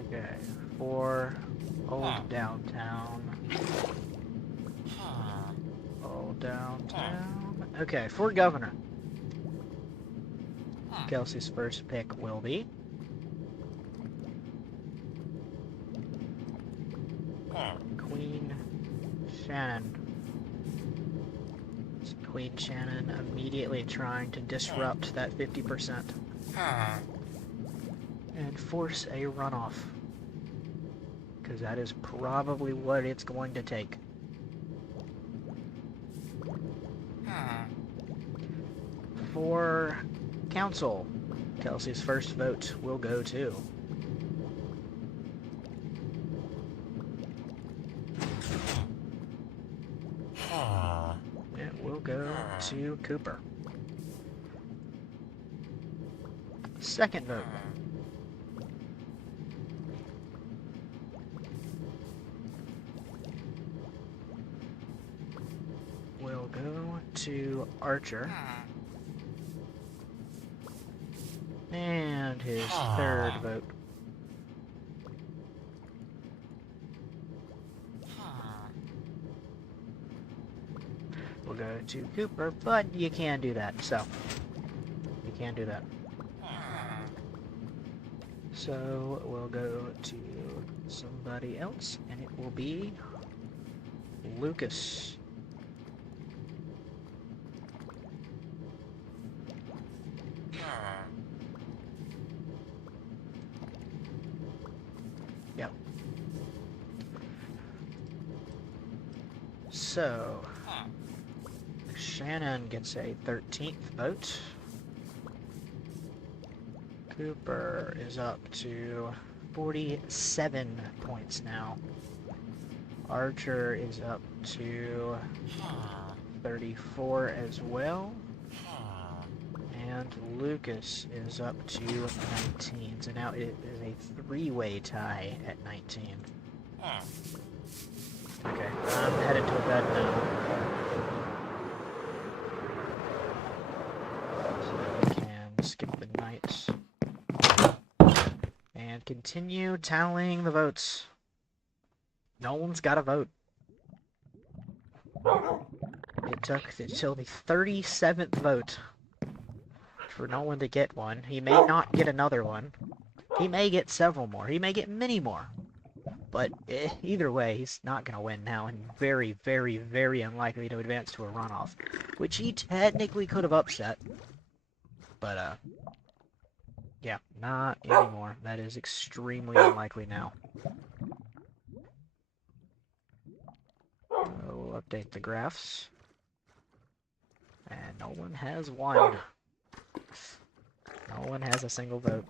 Okay, for Old Downtown. Old Downtown. Okay, for Governor. Kelsey's first pick will be Queen Shannon. Queen Shannon immediately trying to disrupt that 50% and force a runoff, because that is probably what it's going to take. For Council, Kelsey's first vote will go to it will go to Cooper. Second vote will go to Archer. And his third vote will go to Cooper, but you can do that, so you can do that. So we'll go to somebody else, and it will be Lucas. Yep. So Shannon gets a 13th vote. Cooper is up to 47 points now. Archer is up to 34 as well. And Lucas is up to 19. So now it is a three-way tie at 19. Okay, I'm headed to bed now. So we can skip the night. And continue tallying the votes. No one's got a vote. It took until the 37th vote for Nolan to get one. He may not get another one. He may get several more. He may get many more. But either way, he's not going to win now, and very, very, very unlikely to advance to a runoff, which he technically could have upset. But, yeah, not anymore. That is extremely unlikely now. We'll update the graphs. And Nolan has won. Nolan has a single vote.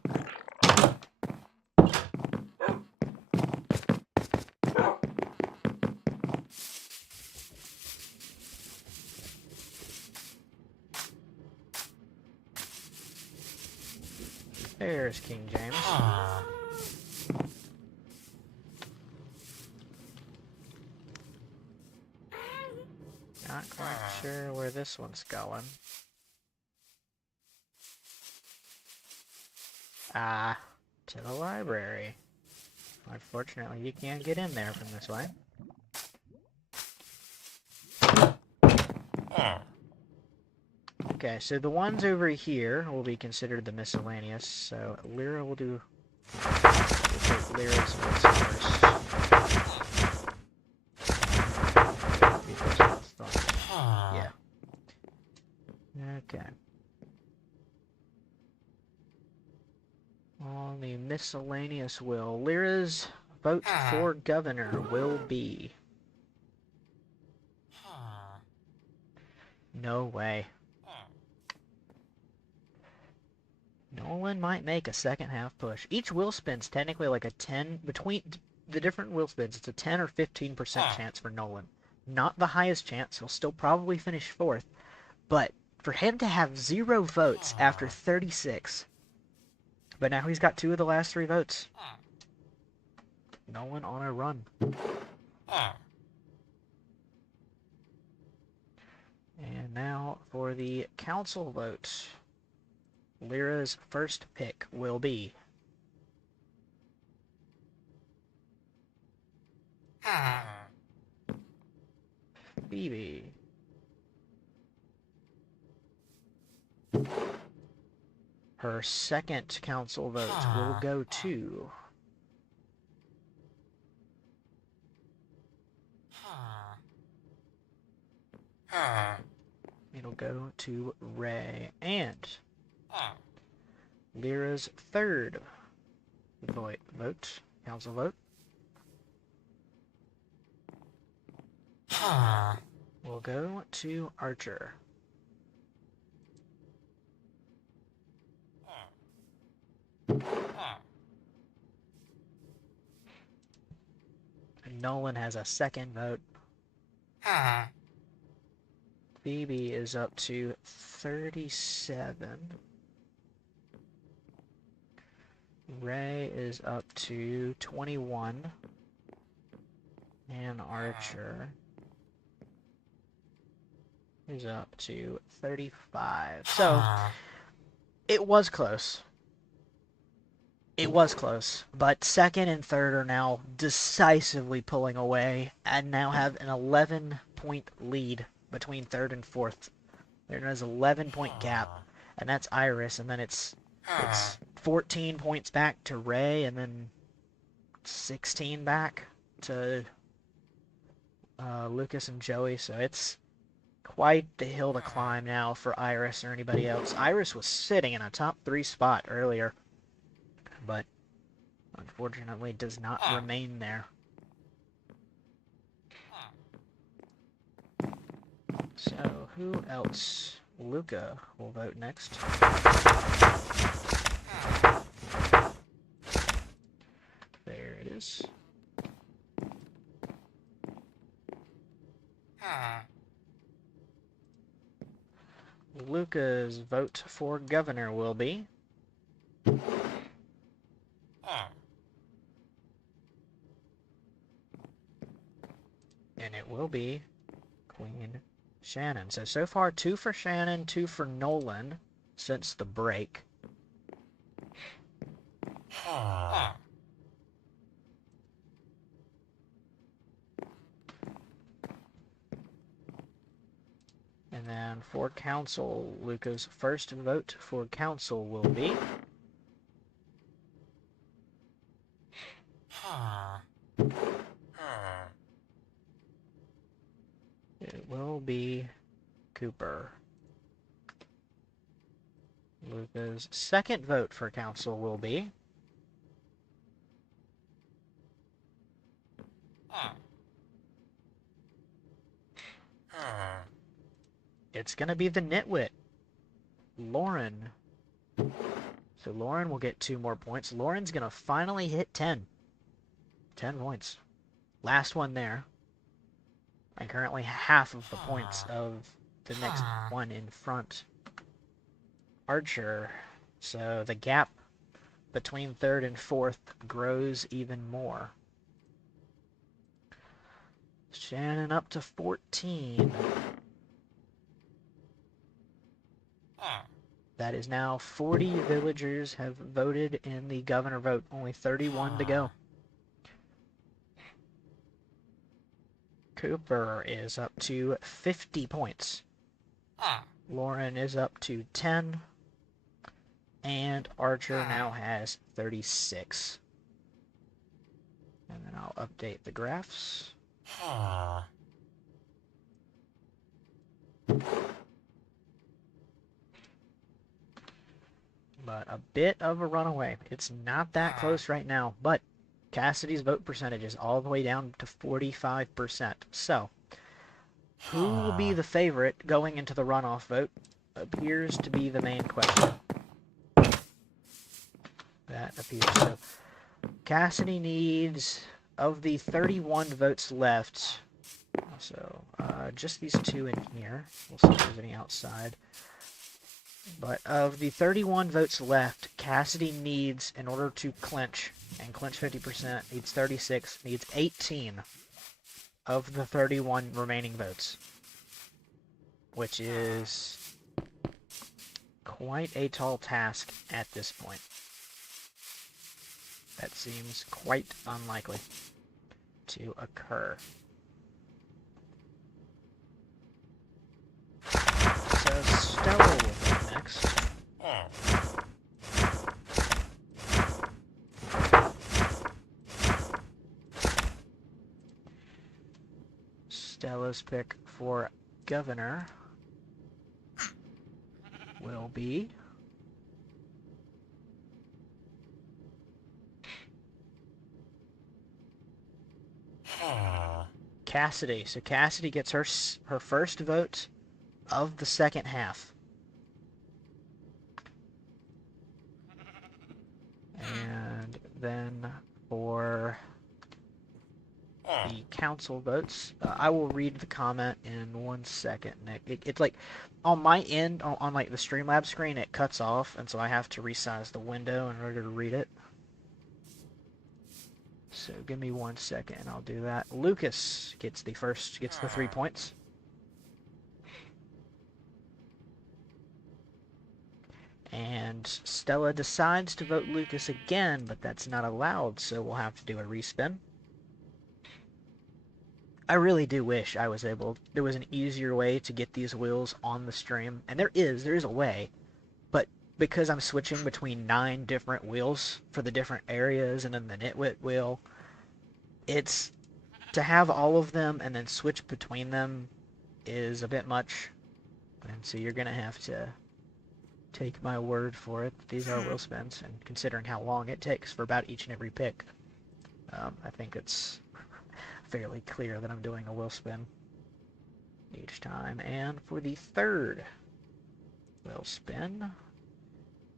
There's King James. Not quite sure where this one's going. Ah, to the library. Unfortunately, you can't get in there from this way. Okay, so the ones over here will be considered the miscellaneous, so Lyra will do... We'll take Lyra's votes first. Yeah. Okay. On the miscellaneous will, Lyra's vote for governor will be... No way. Nolan might make a second half push. Each wheel spin's technically like a 10... Between the different wheel spins, it's a 10 or 15% chance for Nolan. Not the highest chance. He'll still probably finish 4th. But for him to have 0 votes after 36... But now he's got 2 of the last 3 votes. Nolan on a run. And now for the council vote. Lyra's first pick will be... Phoebe. Her second council vote will go to... It'll go to Ray. And Lyra's third council vote, will go to Archer. Nolan has a second vote. Phoebe is up to 37. Ray is up to 21. And Archer is up to 35. So, it was close. It was close, but second and third are now decisively pulling away and now have an 11-point lead between third and fourth. There's an 11-point gap, and that's Iris, and then it's 14 points back to Ray, and then 16 back to Lucas and Joey, so it's quite the hill to climb now for Iris or anybody else. Iris was sitting in a top 3 spot earlier, but unfortunately does not remain there. So, who else? Luca will vote next. There it is. Luca's vote for governor will be... And it will be Queen Shannon. So far, 2 for Shannon, 2 for Nolan since the break. And then for council, Luca's first vote for council will be... Cooper. Luca's second vote for council will be... It's going to be the nitwit, Lauren. So Lauren will get 2 more points. Lauren's going to finally hit 10. 10 points. Last one there. And currently half of the points of the next one in front. Archer. So the gap between third and fourth grows even more. Shannon up to 14. That is now 40 villagers have voted in the governor vote. Only 31 to go. Cooper is up to 50 points. Lauren is up to 10. And Archer now has 36. And then I'll update the graphs. But a bit of a runaway. It's not that close right now, but Cassidy's vote percentage is all the way down to 45%. So, who will be the favorite going into the runoff vote appears to be the main question. That appears so. Cassidy needs, of the 31 votes left, so just these 2 in here. We'll see if there's any outside. But of the 31 votes left, Cassidy needs, in order to clinch, and clinch 50%, needs 36, needs 18 of the 31 remaining votes. Which is quite a tall task at this point. That seems quite unlikely to occur. So Stella will go next. Stella's pick for governor will be... Cassidy. So Cassidy gets her first vote of the second half. And then for the council votes, I will read the comment in 1 second, Nick. It's like on my end, on like the Streamlabs screen, it cuts off, and so I have to resize the window in order to read it. So give me 1 second and I'll do that. Lucas gets the 3 points. And Stella decides to vote Lucas again, but that's not allowed, so we'll have to do a respin. I really do wish there was an easier way to get these wheels on the stream. And there is a way. But because I'm switching between 9 different wheels for the different areas and then the nitwit wheel, it's to have all of them and then switch between them is a bit much. And so you're going to have to take my word for it. These are wheel spins, and considering how long it takes for about each and every pick, I think it's fairly clear that I'm doing a wheel spin each time. And for the third wheel spin,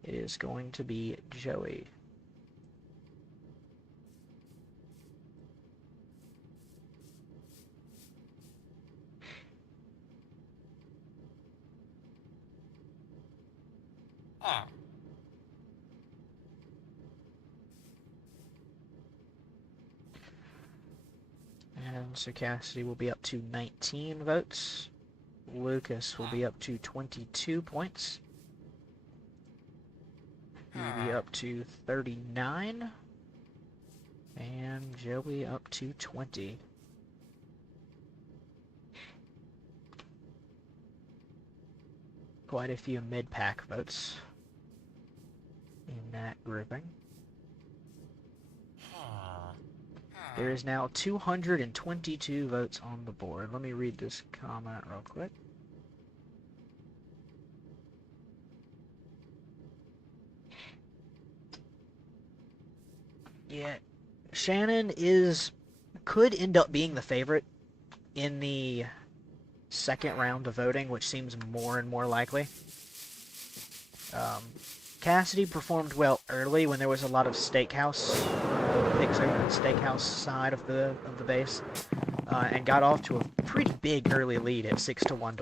it is going to be Joey. And so Cassidy will be up to 19 votes. Lucas will be up to 22 points. He'll be up to 39. And Joey up to 20. Quite a few mid-pack votes in that grouping. There is now 222 votes on the board. Let me read this comment real quick. Yeah, Shannon could end up being the favorite in the second round of voting, which seems more and more likely. Um, Cassidy performed well early when there was a lot of steakhouse picks over the steakhouse side of the base, and got off to a pretty big early lead at 6 to 1.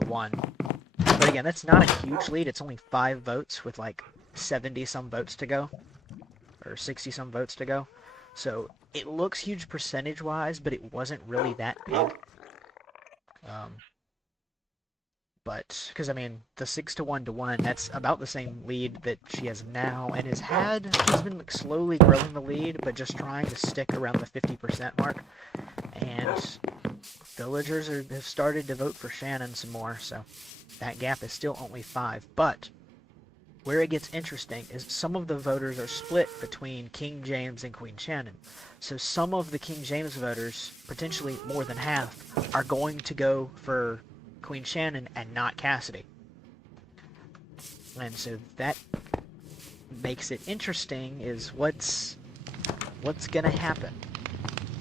But again, that's not a huge lead. It's only 5 votes with like 70 some votes to go, or 60 some votes to go. So it looks huge percentage wise, but it wasn't really that big. But because I mean, the 6 to 1, that's about the same lead that she has now, and she's been like, slowly growing the lead, but just trying to stick around the 50% mark. And villagers have started to vote for Shannon some more, so that gap is still only 5. But where it gets interesting is some of the voters are split between King James and Queen Shannon. So some of the King James voters, potentially more than half, are going to go for Queen Shannon and not Cassidy. And so that makes it interesting is what's going to happen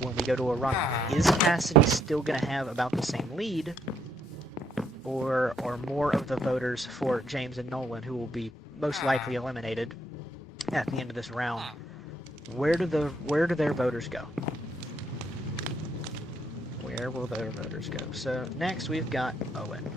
when we go to a runoff. Is Cassidy still going to have about the same lead, or more of the voters for James and Nolan, who will be most likely eliminated at the end of this round? Where do their voters go? Where will their voters go? So next we've got Owen.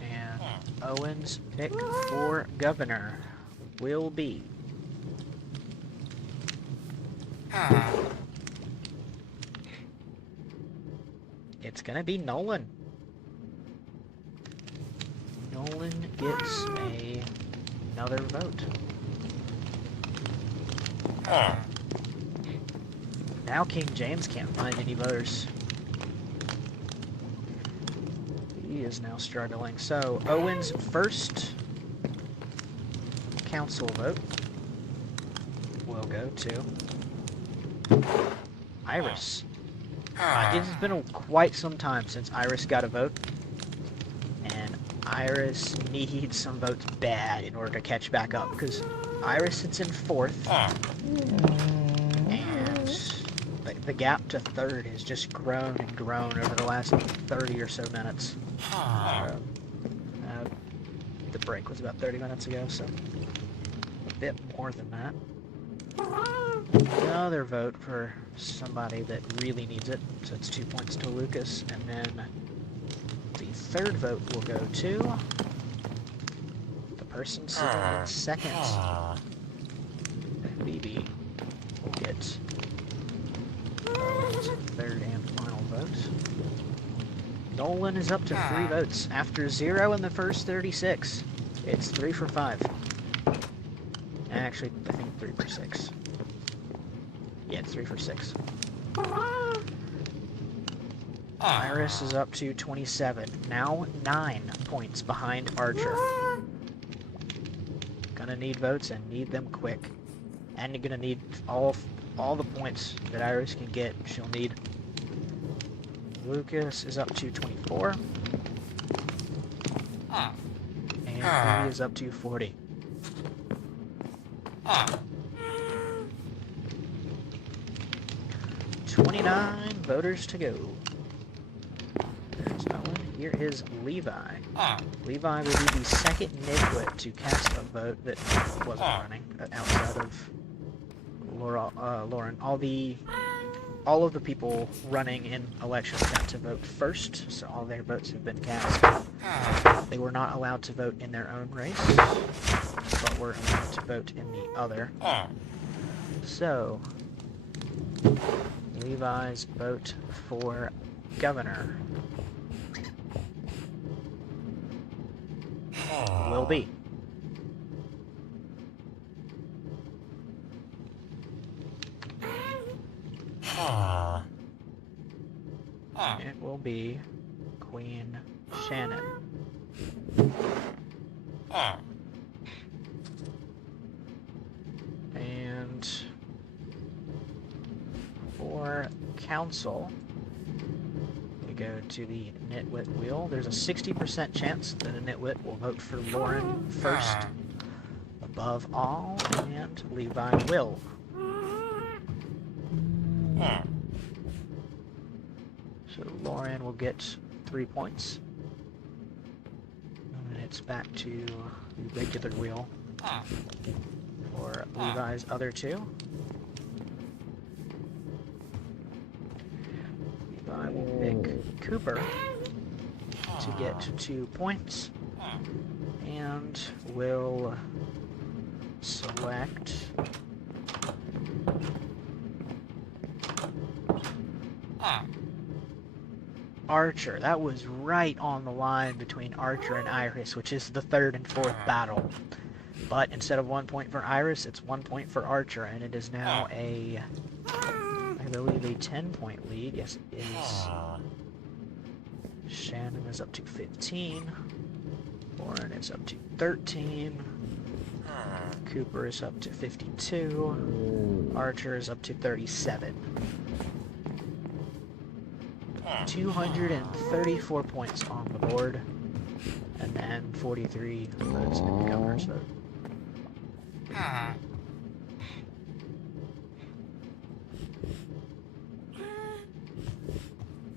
And Owen's pick for governor will be it's gonna be Nolan. Nolan gets another vote. Now King James can't find any voters. He is now struggling. So Owen's first council vote will go to Iris. It has been quite some time since Iris got a vote, and Iris needs some votes bad in order to catch back up, because Iris sits in 4th, and the gap to 3rd has just grown and grown over the last 30 or so minutes. The break was about 30 minutes ago, so a bit more than that. Another vote for somebody that really needs it, so it's 2 points to Lucas, and then the 3rd vote will go to the person sitting in 2nd. Phoebe will get Owen's 3rd and final vote. Nolan is up to 3 votes after 0 in the first 36. It's 3 for 5. Actually, I think 3 for 6. Yeah, it's 3 for 6. Iris is up to 27. Now 9 points behind Archer. Gonna need votes and need them quick. And you're gonna need all the points that Iris can get. She'll need. Lucas is up to 24. And he is up to 40. 29 voters to go. There's Owen. Here is Levi. Levi will be the 2nd nitwit to cast a vote that wasn't running outside of Lauren. All of the people running in elections got to vote first, so all their votes have been cast. They were not allowed to vote in their own race, but were allowed to vote in the other. So, Levi's vote for governor will be it will be Queen Shannon. And for council, we go to the nitwit wheel. There's a 60% chance that a nitwit will vote for Lauren first, above all, and Levi will. So Lauren will get 3 points. And it's back to the regular wheel for Levi's other two. Levi will pick Cooper to get 2 points, and will select Archer. That was right on the line between Archer and Iris, which is the third and fourth battle. But instead of 1 point for Iris, it's 1 point for Archer, and it is now I believe a 10-point lead. Yes, it is. Shannon is up to 15. Lauren is up to 13. Cooper is up to 52. Archer is up to 37. 234 points on the board, and then 43 votes in the governor's vote.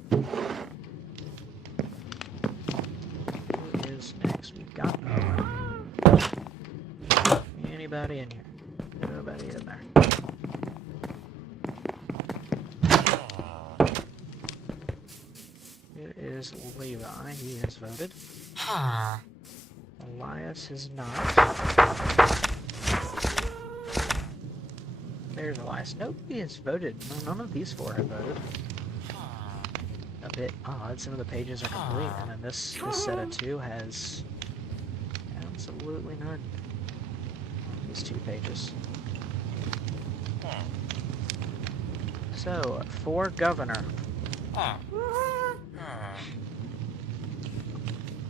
Who is next? We've got anybody in here? Nobody in there. It is Levi. He has voted. Elias has not. There's Elias. Nobody has voted. No, none of these four have voted. A bit odd. Some of the pages are complete, and then this set of two has absolutely none. These 2 pages. So, for governor,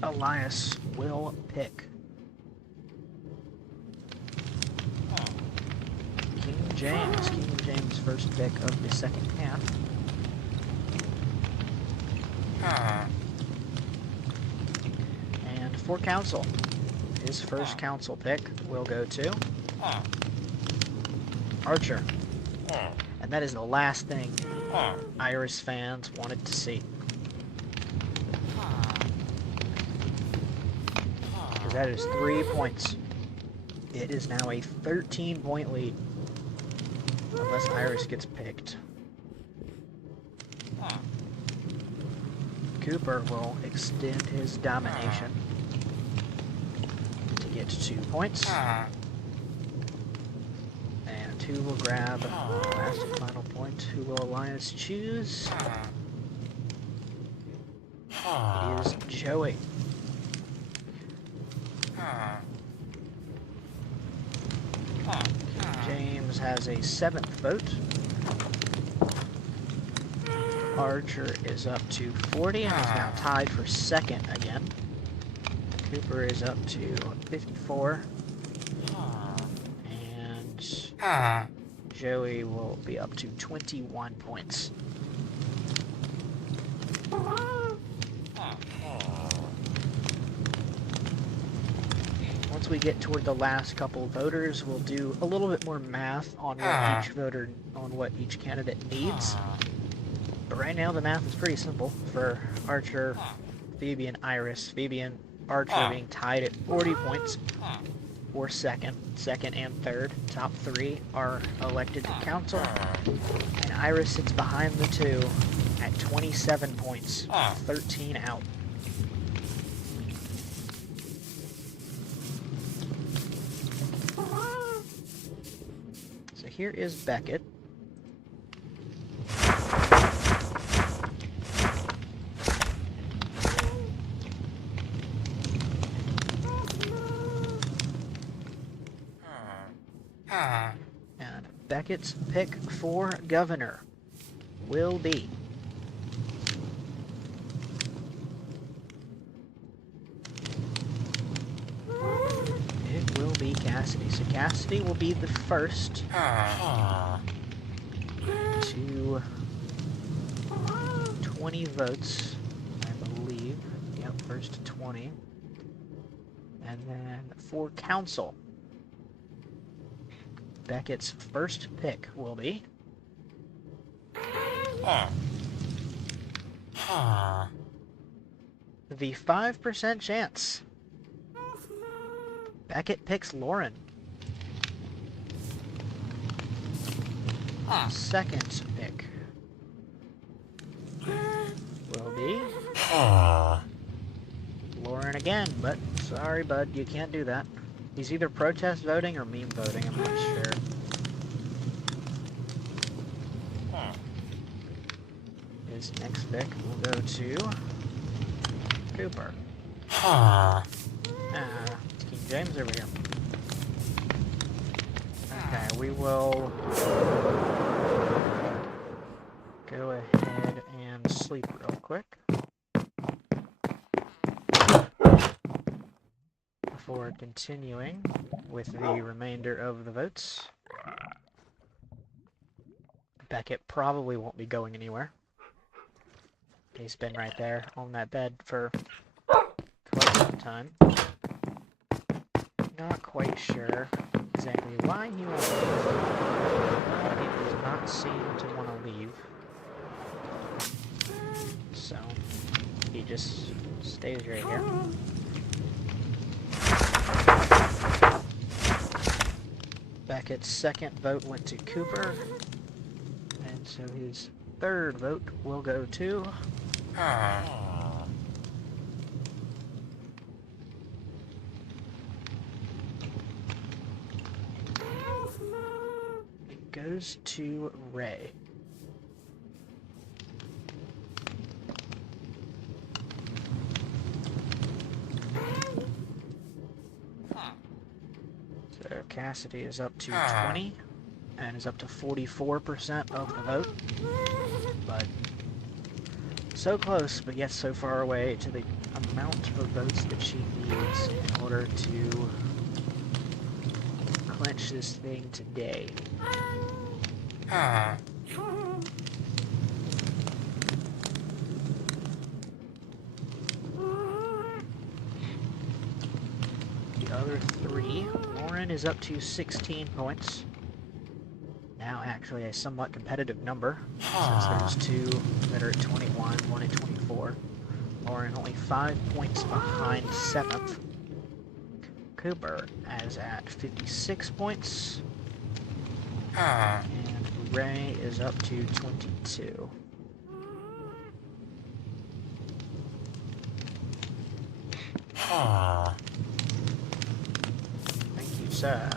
Elias will pick King James. King James' first pick of the second half. And for council, his first council pick will go to Archer. And that is the last thing Iris fans wanted to see. Because that is 3 points. It is now a 13-point lead. Unless Iris gets picked. Cooper will extend his domination to get 2 points. And who will grab the last and final point? Who will Elias choose? It is Joey. James has a 7th vote. Archer is up to 40 and is now tied for second again. Cooper is up to 54. And Joey will be up to 21 points. Once we get toward the last couple voters, we'll do a little bit more math on what each candidate needs. But right now the math is pretty simple for Archer, Phoebe, and Iris. Phoebe and Archer being tied at 40 points for second and third. Top 3 are elected to council. And Iris sits behind the 2 at 27 points, 13 out. So here is Beckett. And Beckett's pick for governor will be Cassidy. So Cassidy will be the first to 20 votes, I believe. Yep, first 20. And then for council, Beckett's first pick will be... the 5% chance. Beckett picks Lauren. Second pick will be Lauren again, but sorry, bud, you can't do that. He's either protest voting or meme voting, I'm not sure. His next pick will go to Cooper. It's King James over here. Okay, we will go ahead and sleep real quick before continuing with the remainder of the votes. Beckett probably won't be going anywhere. He's been right there on that bed for quite some time. Not quite sure exactly why he won't leave. He does not seem to want to leave. So, he just stays right here. Beckett's second vote went to Cooper. And so his third vote will go to... it goes to Ray. So Cassidy is up to 20 and is up to 44% of the vote. But so close, but yet so far away to the amount of votes that she needs in order to clinch this thing today. The other three, Lauren is up to 16 points. Now actually a somewhat competitive number, since there's two that are at 21, one at 24. Lauren only 5 points behind 7th. Cooper is at 56 points. And Ray is up to 22. Thank you, sir.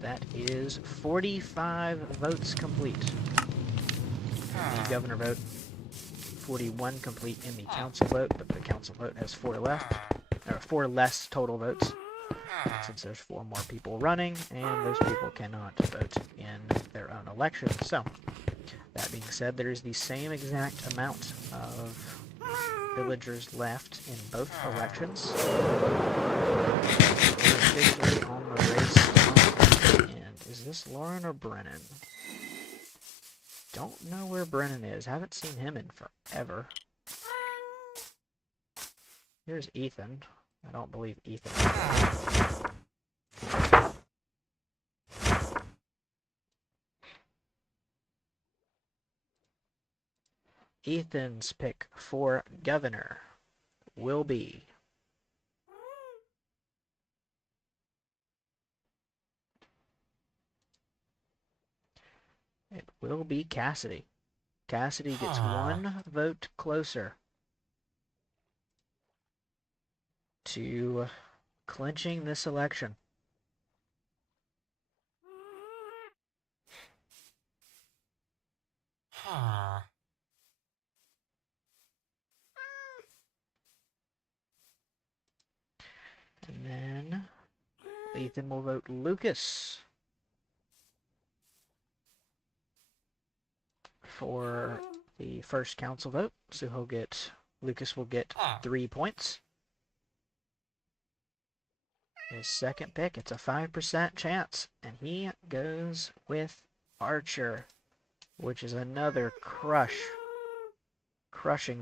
That is 45 votes complete in the governor vote. 41 complete in the council vote, but the council vote has 4 left. There are 4 less total votes, since there's 4 more people running, and those people cannot vote in their own election. So, that being said, there is the same exact amount of villagers left in both elections. We're officially on the race. And is this Lauren or Brennan? Don't know where Brennan is. Haven't seen him in forever. Here's Ethan. I don't believe Ethan. Ethan's pick for governor will be... it will be Cassidy. Cassidy gets 1 vote closer to clinching this election. And then Ethan will vote Lucas for the first council vote. So Lucas will get 3 points. His second pick, it's a 5% chance, and he goes with Archer. which is another crushing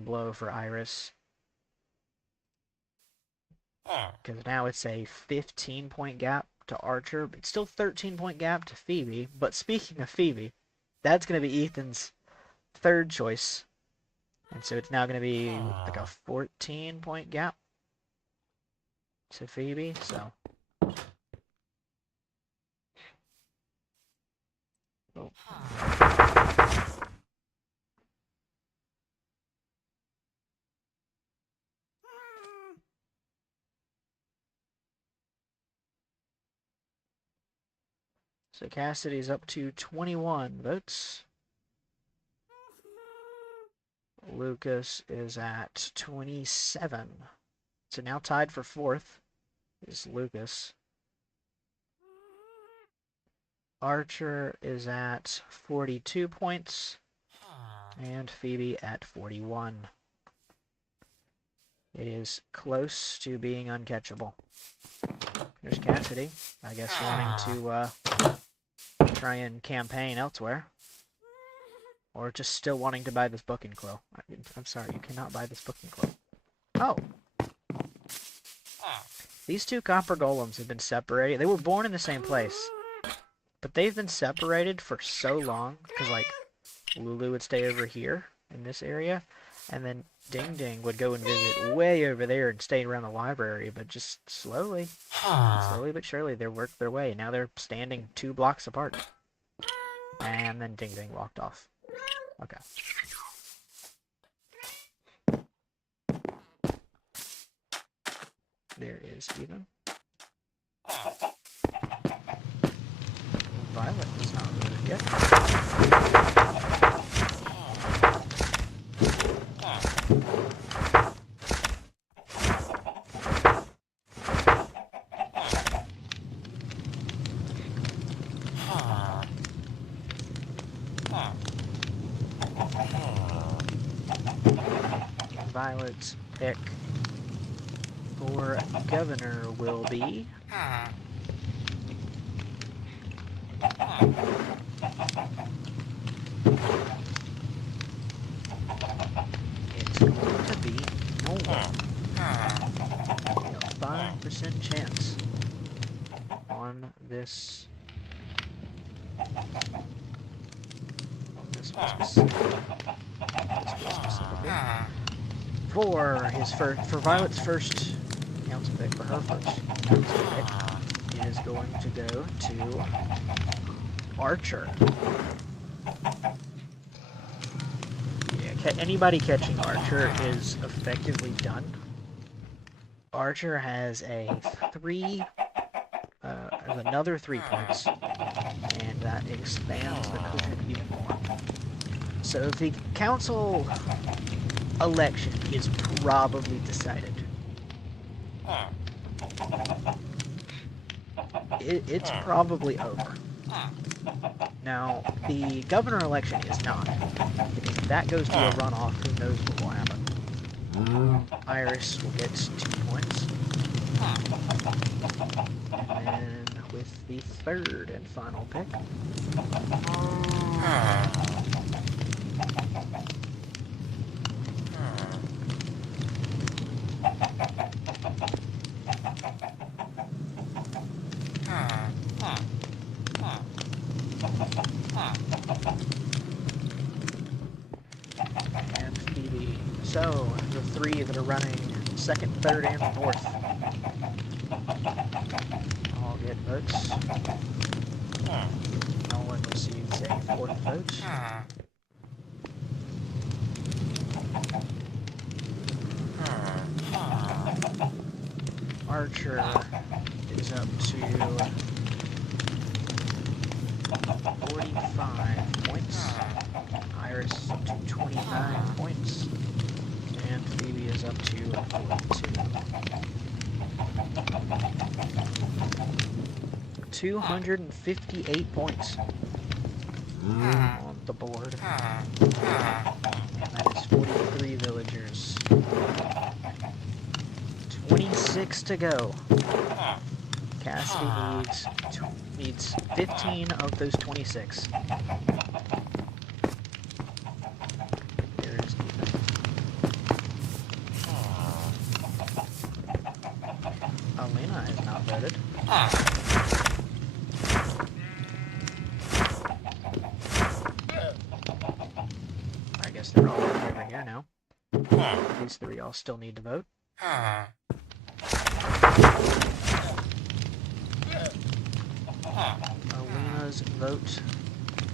blow for Iris. Because now it's a 15-point gap to Archer. It's still 13-point gap to Phoebe. But speaking of Phoebe, that's going to be Ethan's third choice. And so it's now going to be like a 14-point gap to Phoebe. So. Oh. So Cassidy's up to 21 votes. Lucas is at 27. So now tied for fourth is Lucas. Archer is at 42 points. And Phoebe at 41. It is close to being uncatchable. There's Cassidy, I guess wanting to try and campaign elsewhere. Or just still wanting to buy this booking clue. I'm sorry, you cannot buy this booking clue. Oh! These two copper golems have been separated. They were born in the same place. But they've been separated for so long. Because, like, Lulu would stay over here in this area. And then Ding Ding would go and visit way over there and stay around the library. But just slowly but surely, they worked their way. Now they're standing 2 blocks apart. And then Ding Ding walked off. Okay. There is Steven. Violet is not really good. Violet's pick for governor will be it's going to be Nolan. 5% chance on this one specifically. For Violet's first council pick, for her first council pick, it is going to go to Archer. Yeah, anybody catching Archer is effectively done. Archer has another 3 points, and that expands the cushion even more. So the council election is probably decided. It's probably over. Now, the governor election is not. If that goes to a runoff, who knows what will happen. Iris will get 2 points. And then with the third and final pick. And Phoebe. So, the 3 that are running second, third, and fourth all get votes. No one receives a 4th vote. Archer is up to 45 points. Iris up to 29 points. And Phoebe is up to 42. 258 points on the board. And that is 43 villagers. 26 to go. Cassidy needs 15 of those 26. guess they're all over here now. These three all still need to vote. Alina's vote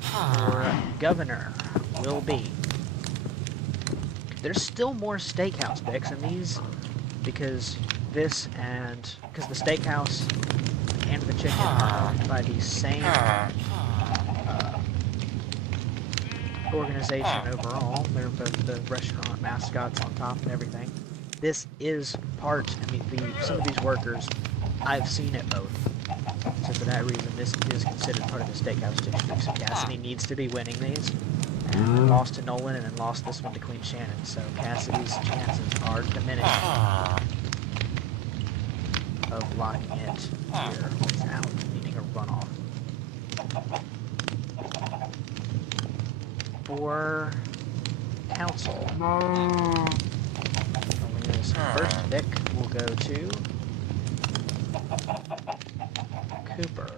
for governor will be... There's still more steakhouse picks, and these, because this and... because the steakhouse and the chicken are owned by the same organization overall. They're both the restaurant mascots on top and everything. This is part, I mean, some of these workers, I've seen it both. So for that reason, this is considered part of the steakhouse district. So Cassidy needs to be winning these. And lost to Nolan and then lost this one to Queen Shannon. So Cassidy's chances are diminished of locking it here without needing a runoff. For council, Alina's first pick will go to Cooper.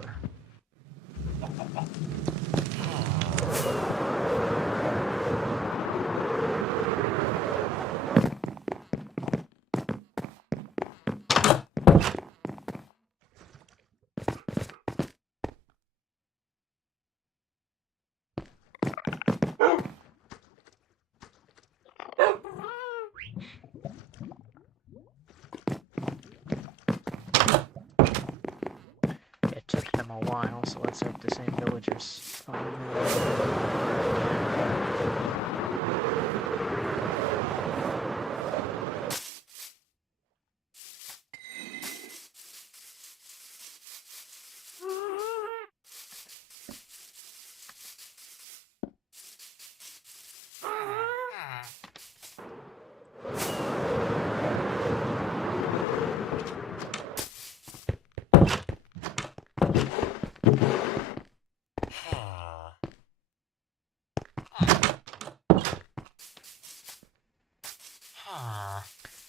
It took them a while, so let's hope the same villagers find their way.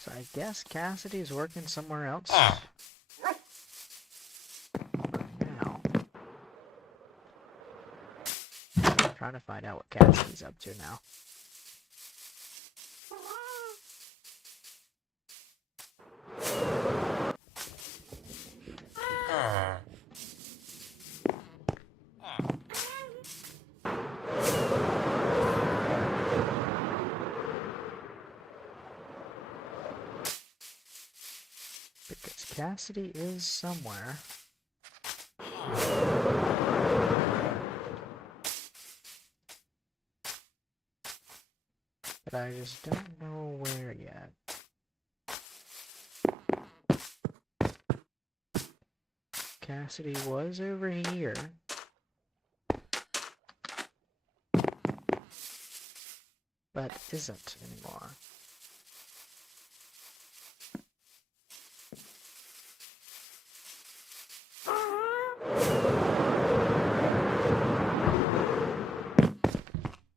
So I guess Cassidy's working somewhere else for now. I'm trying to find out what Cassidy's up to now. Because Cassidy is somewhere. But I just don't know where yet. Cassidy was over here. But isn't anymore.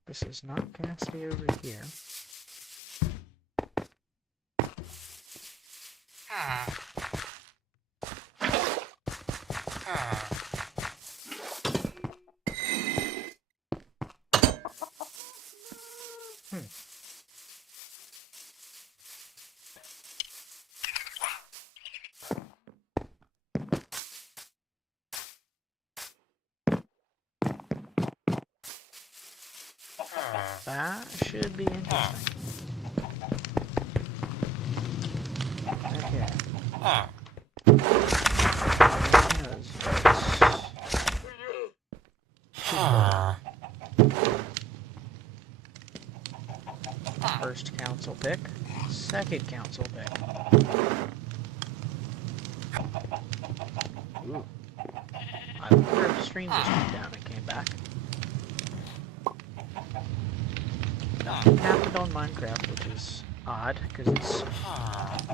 This is not Cassidy over here. That should be interesting. Okay. First council pick. Second council pick. Ooh. I wonder if the stream just went down and came back. Nothing happened on Minecraft, which is odd, because it's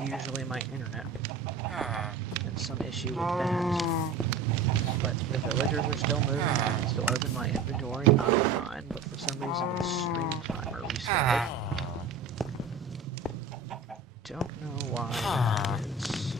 usually my internet. And some issue with that. But the villagers are still moving. I can still open my inventory, not fine, but for some reason the stream timer restarted. Don't know why that is.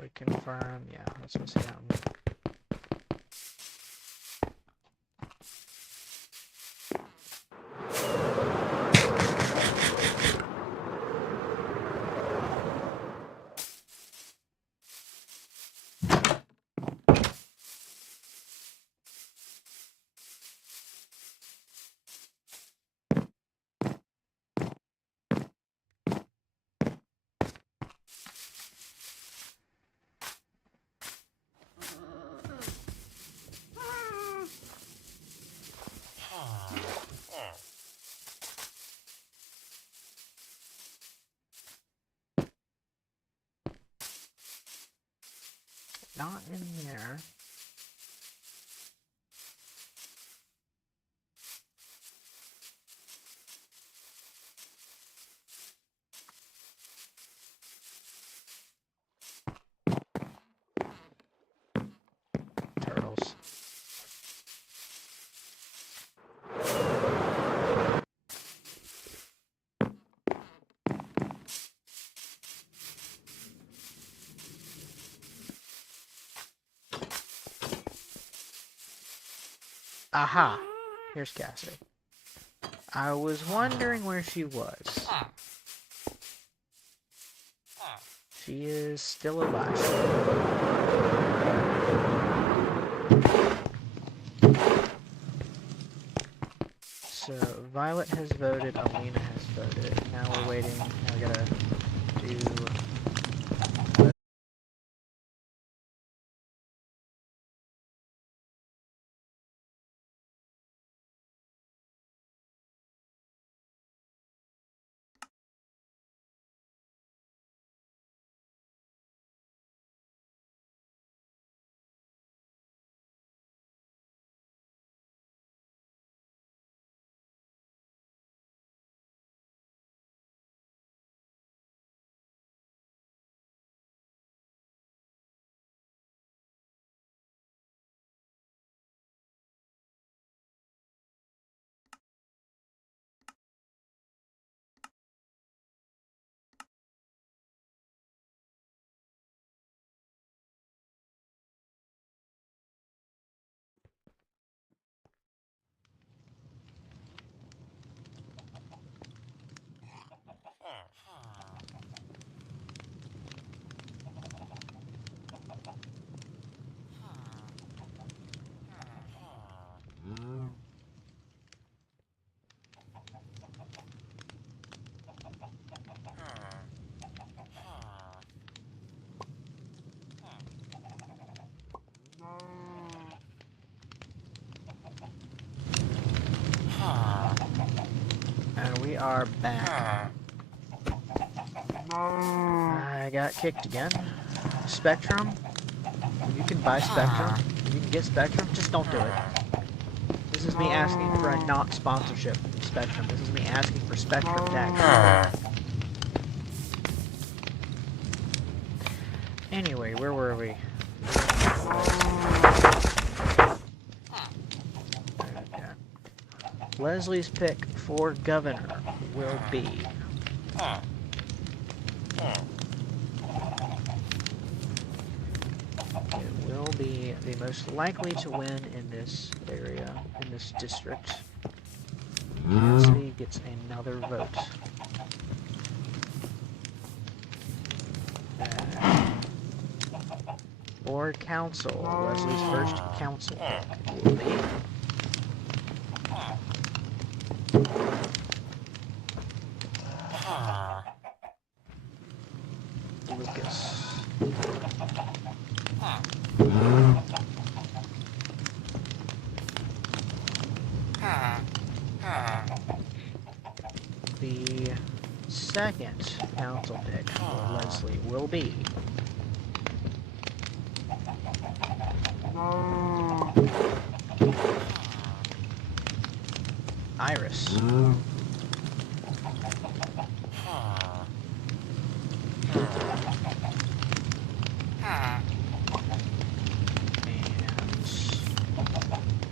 We confirm, yeah, that's what's happening. Not in there. Turtles. Aha! Here's Cassidy. I was wondering where she was. She is still alive. So, Violet has voted, Alina has voted. Now we're waiting. Now we gotta do... And we are back. I got kicked again. Spectrum? If you can buy Spectrum, if you can get Spectrum, just don't do it. This is me asking for a not sponsorship Spectrum. This is me asking for Spectrum tax. Anyway, where were we? Okay. Leslie's pick for governor will be... It will be the most likely to win in this area, in this district. Cassidy gets another vote. For council, Leslie's first council pick will be... Lucas. The second council pick for Leslie will be... Iris. And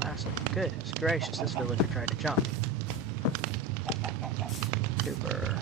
lastly, goodness gracious, this villager tried to jump. Super.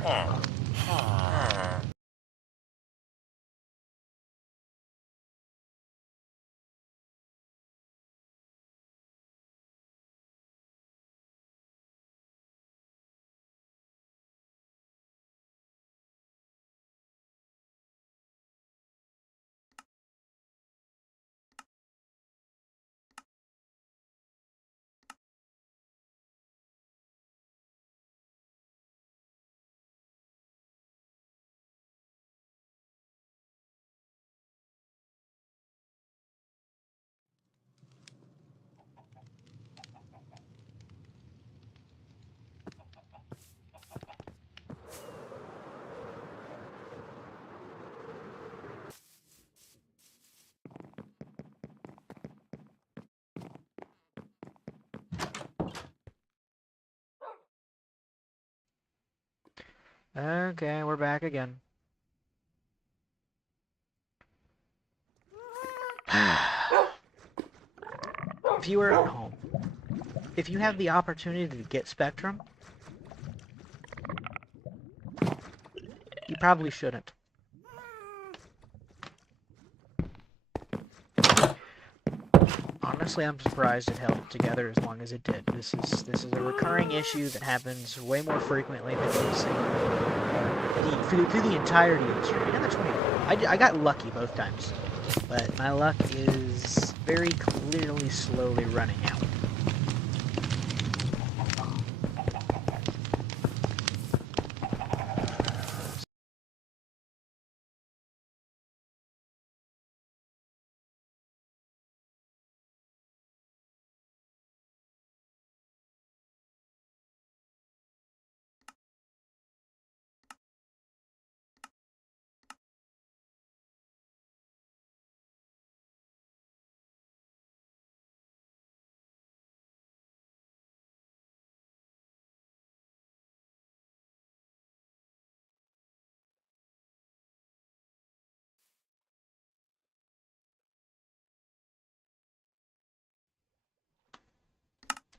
Okay, we're back again. Viewer at home, if you have the opportunity to get Spectrum, you probably shouldn't. Honestly, I'm surprised it held together as long as it did. This is a recurring issue that happens way more frequently than we've seen through the entirety of the stream. Another 20. I got lucky both times, but my luck is very clearly slowly running out.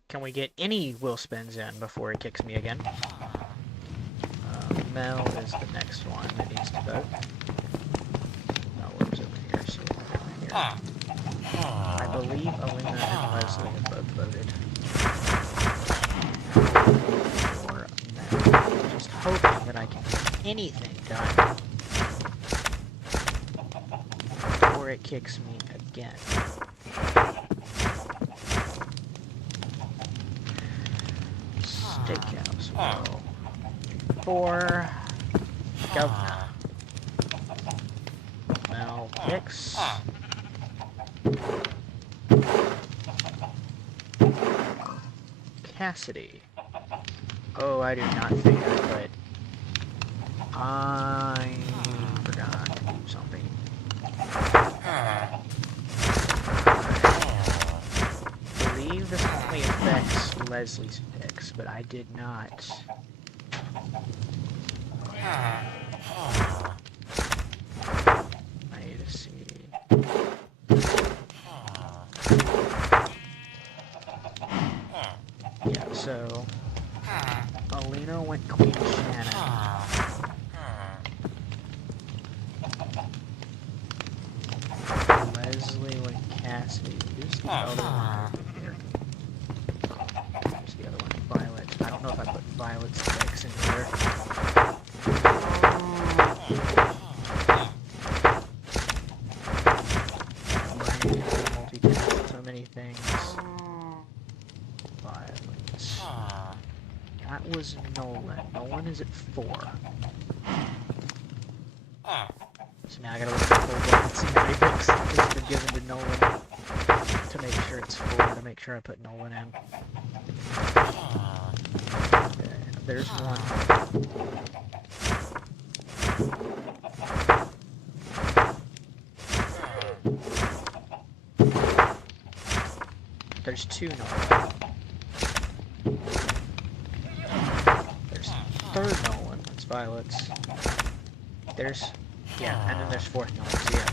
Can we get any will spins in before it kicks me again? Mel is the next one that needs to vote. Mel's over here, so we're down here. I believe Alina and Leslie have both voted. For Mel. I'm just hoping that I can get anything done before it kicks me again. Steakhouse. Well, for Governor. Mel picks. Cassidy. Oh, I do not think I put. I forgot something. I believe this only affects Leslie's picks, but I did not. I need to see. Yeah, so Alina went Queen Shannon. Leslie went Cassidy. Who's the other one here? Who's the other one? Violet. I don't know if I put Violet's picks in here. Multitask so many things. Violet. That was Nolan. Nolan is at 4. So now I gotta look at the whole book and see how many books have been given to Nolan to make sure it's 4, to make sure I put Nolan in. Okay, there's one. There's 2 Nolan. There's 3rd Nolan, that's Violet's. There's, yeah, and then there's 4th Nolan, so yeah.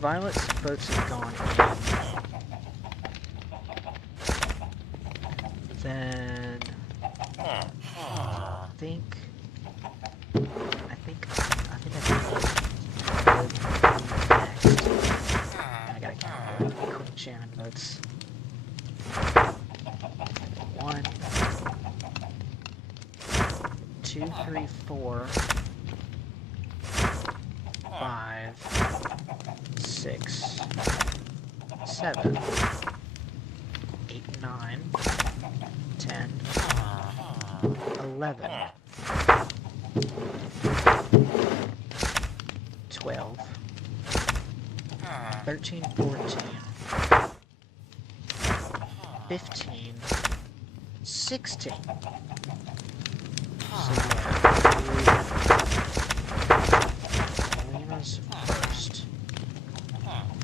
Violet's votes have gone in. Then, I think next. I gotta count Queen Shannon votes. 1, 2, 3, 4, 5, 6, 7, 8, 9, 10, 11, 12, 13, 14, 15, 16. So yeah, Alina's first.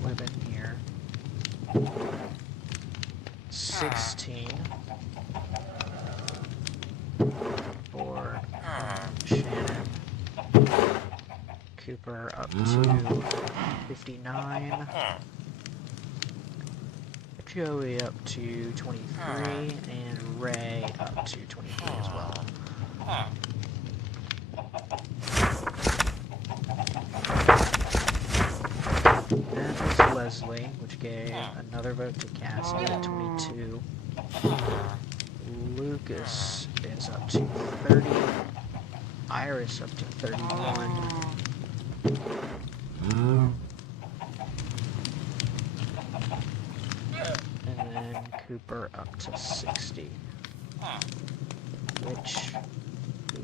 11 here. 16 for Shannon. Cooper up to 59. Joey up to 23, and Ray up to 23 as well. That is Leslie, which gave another vote to Cassidy at 22. Lucas is up to 30. Iris up to 31. And then Cooper up to 60. Which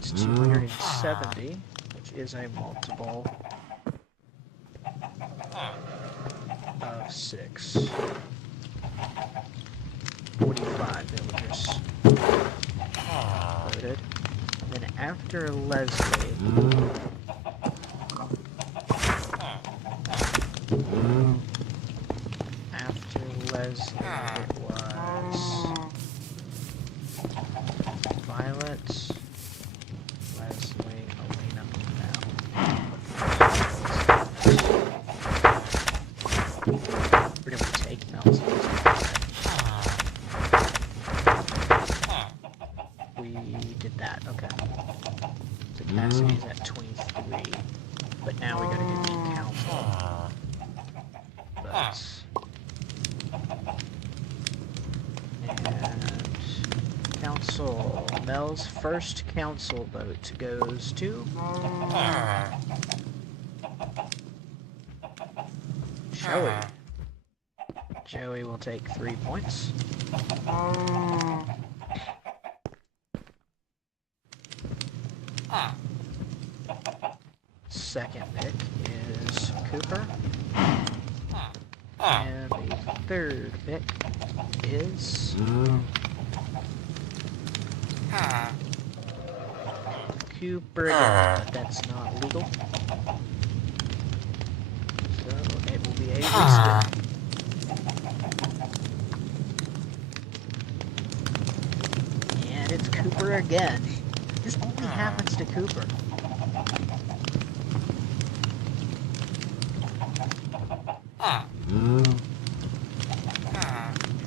is 270, which is a multiple of 6. 45 villagers voted. And then after Leslie, it was Violet, Leslie, Elena, Mel. Where did we take Mel's? We did that, okay. So Cassidy's at 23. But now we gotta get the council votes. And council. Mel's first council vote goes to Joey. Joey will take 3 points. Second pick is Cooper. And the third pick is Cooper again, but that's not legal. So it will be a respin. And it's Cooper again. This only happens to Cooper.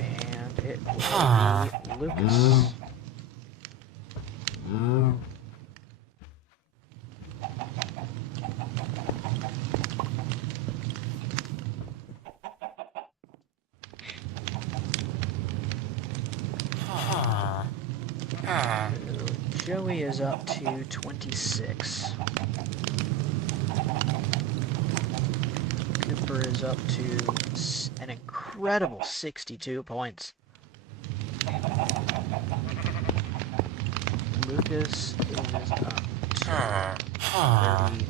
And it will be Lucas. Joey is up to 26. Cooper is up to an incredible 62 points. Lucas is up to 31.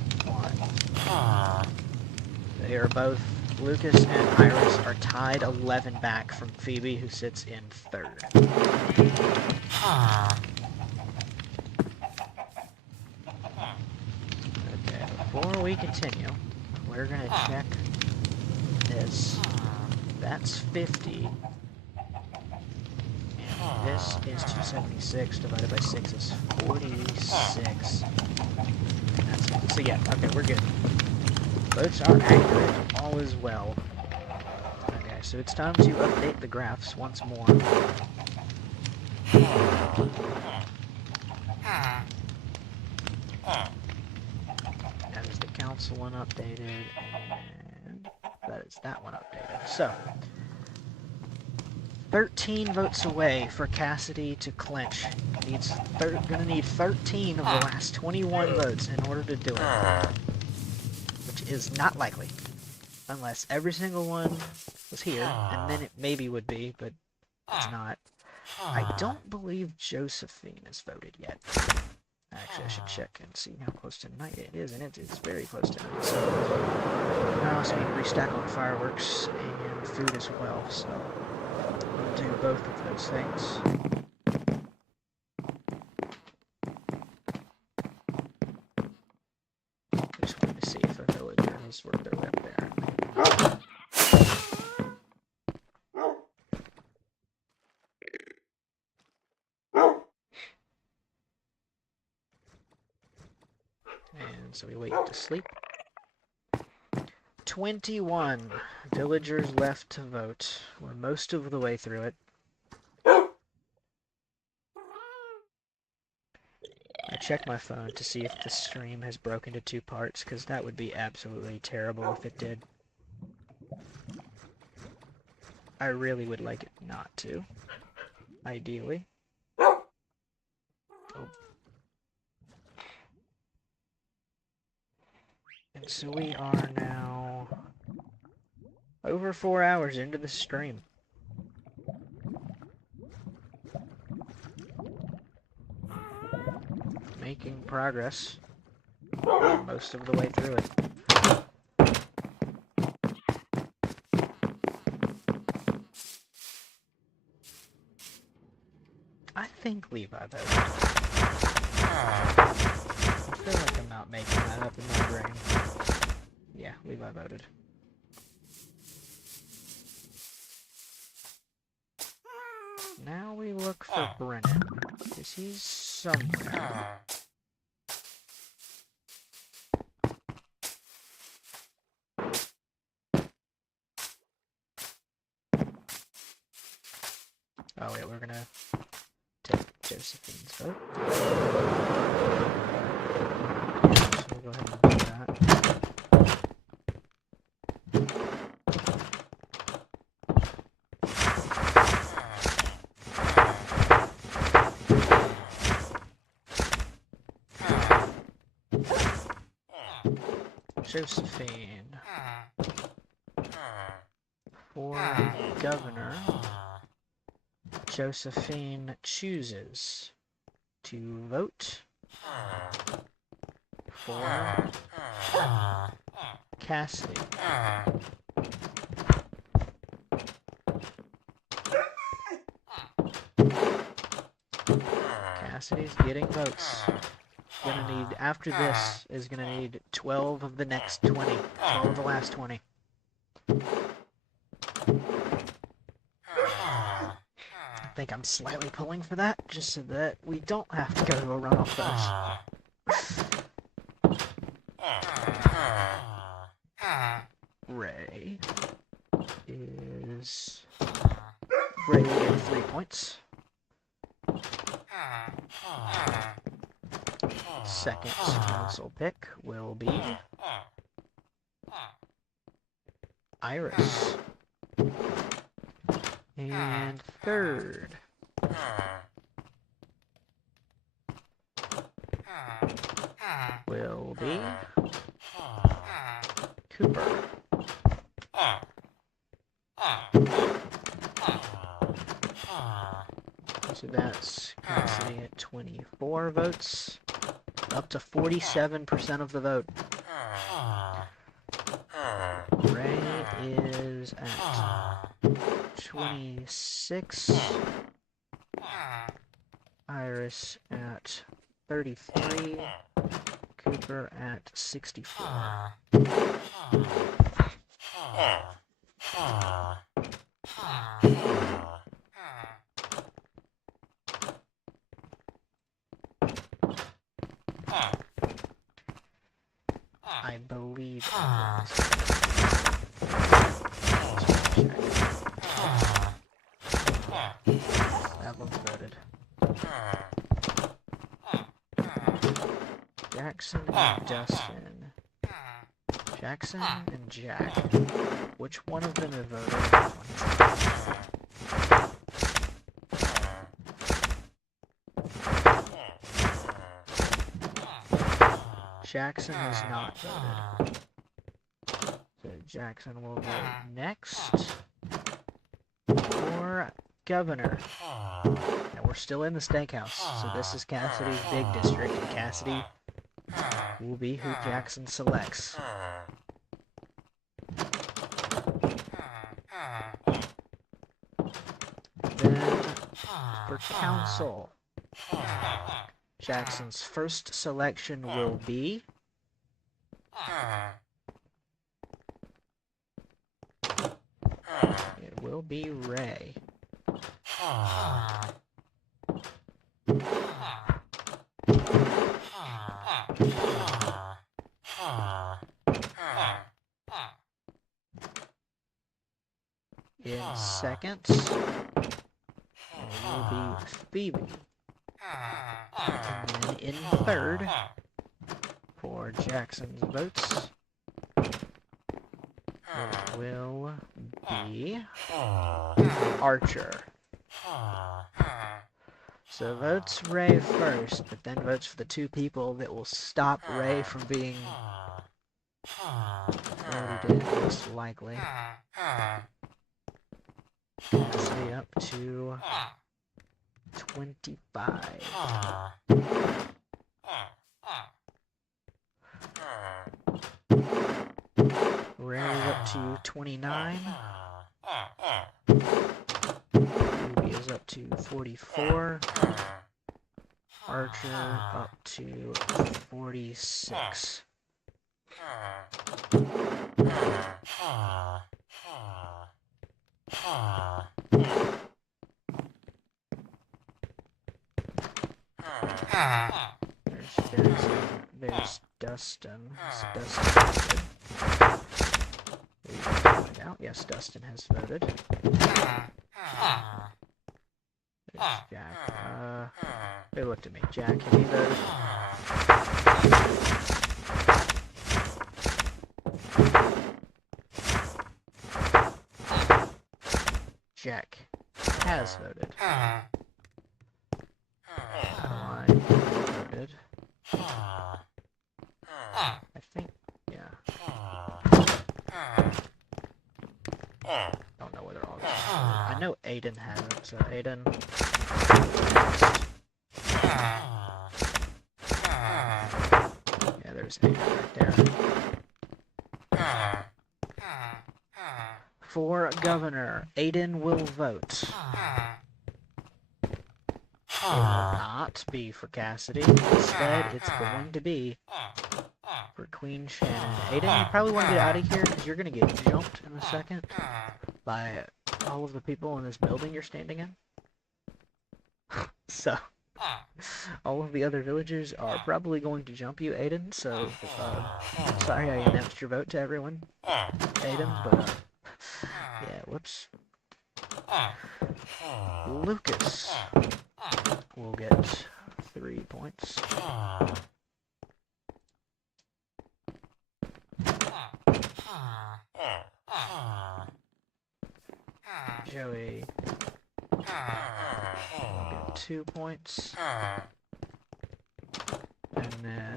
They are both, Lucas and Iris are tied 11 back from Phoebe, who sits in third. Okay, before we continue, we're going to check this. That's 50. And this is 276 divided by 6 is 46. That's it. So yeah, okay, we're good. Votes are accurate, all is well. Okay, so it's time to update the graphs once more. That is the council one updated, and that is that one updated. So, 13 votes away for Cassidy to clinch. Gonna need 13 of the last 21 votes in order to do it. Which is not likely. Unless every single one was here, and then it maybe would be, but it's not. I don't believe Josephine has voted yet. Actually, I should check and see how close to night it is, and it's very close to night. So, I also need to restack on fireworks and food as well, so we'll do both of those things. Just wanted to see if a villager has worked their way up there. And so we wait to sleep. 21 villagers left to vote. We're most of the way through it. I checked my phone to see if the stream has broken into 2 parts, because that would be absolutely terrible if it did. I really would like it not to, ideally. Oh. And so we are now over 4 hours into the stream. Making progress. Most of the way through it. I think Levi voted. I feel like I'm not making that up in my brain. Yeah, Levi voted. Now we look for Brennan, because he's somewhere. Oh wait, we're gonna take Josephine's vote. So we'll go ahead and do that. Josephine. For governor, Josephine chooses to vote for Cassidy. Cassidy's getting votes. Gonna need, after this, is gonna need 12 of the next 20. 12 of the last 20. I think I'm slightly pulling for that, just so that we don't have to go to a runoff first. Ray is rated at 3 points. Second council pick will be Iris. And third will be Cooper. So that's Cassidy at 24 votes, up to 47% of the vote. Ray is at 26. Iris at 33. Cooper at 64. I believe everyone's voted. Jackson and Dustin. Jackson and Jack. Which one of them have voted? Jackson has not voted. So Jackson will vote next for governor. And we're still in the steakhouse, so this is Cassidy's big district, and Cassidy will be who Jackson selects. Then for council, Jackson's first selection will be it will be Ray. In second, it will be Phoebe. And then in third, for Jackson's votes, it will be Archer. So votes Ray first, but then votes for the two people that will stop Ray from being voted in, most likely. Cassidy up to 25. Ray up to 29. Ruby is up to 44. Archer up to 46. There's Dustin. Yes, Dustin has voted. There's Jack. They looked at me. Jack, have you voted? Jack has voted. Adeline voted. I think, yeah. Don't know whether all of them have voted. I know Aiden hasn't, so Aiden next. Yeah, there's Aiden right there. For governor, Aiden will vote. It will not be for Cassidy. Instead, it's going to be for Queen Shannon. Aiden, you probably want to get out of here because you're going to get jumped in a second by all of the people in this building you're standing in. So, all of the other villagers are probably going to jump you, Aiden. So, sorry I announced your vote to everyone, Aiden, but yeah, whoops. Lucas will get 3 points. Joey will get 2 points. And then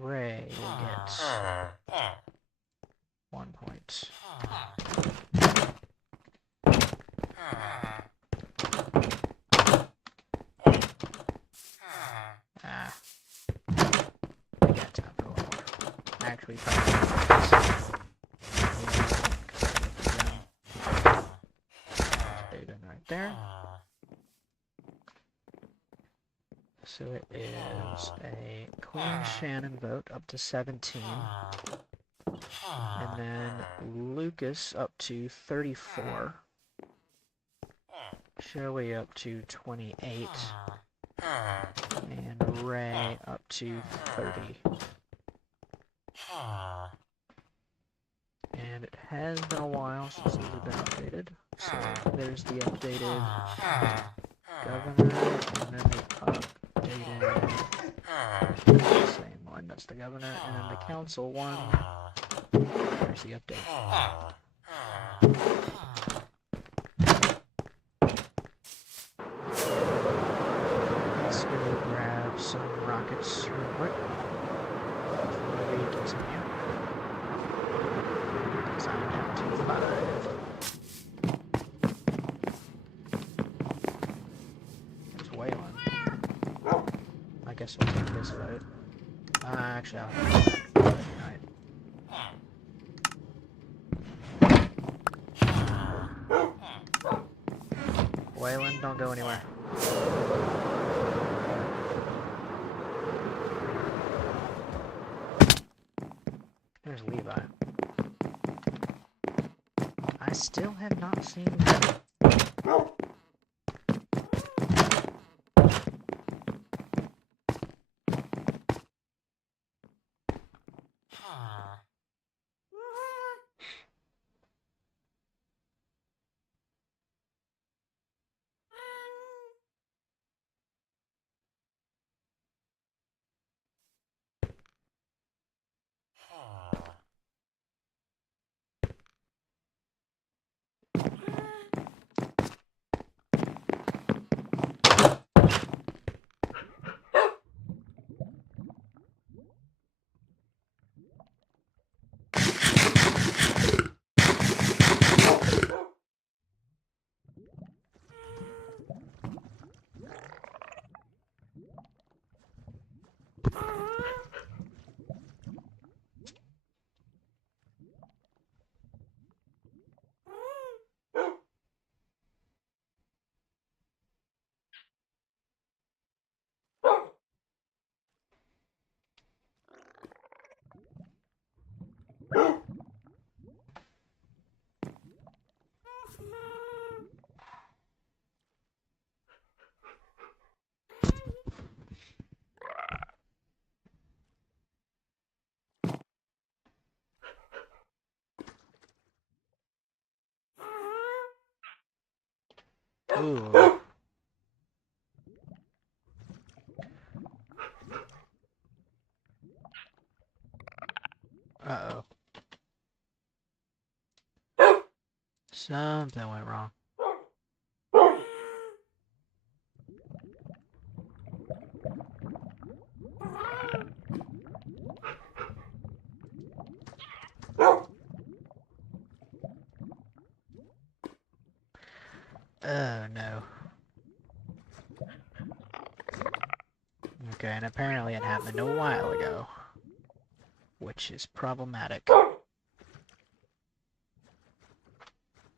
Ray will get 1 point. We got time for one more. Actually, probably. Aiden right there. So it is a Queen Shannon vote up to 17. And then Lucas up to 34. Joey up to 28. And Ray up to 30. And it has been a while since these have been updated. So there's the updated governor, and then the updated, that's the same one, that's the governor, and then the council one, there's the update. Let's go grab some rockets real quick before we continue. Because I'm down to 5. There's Waylon. I guess we'll take this vote. Actually, I'll have that. Right. Waylon, don't go anywhere. There's Levi. I still have not seen him. Ooh. Uh-oh. Something went wrong. Oh no. Okay, and apparently it happened a while ago, which is problematic.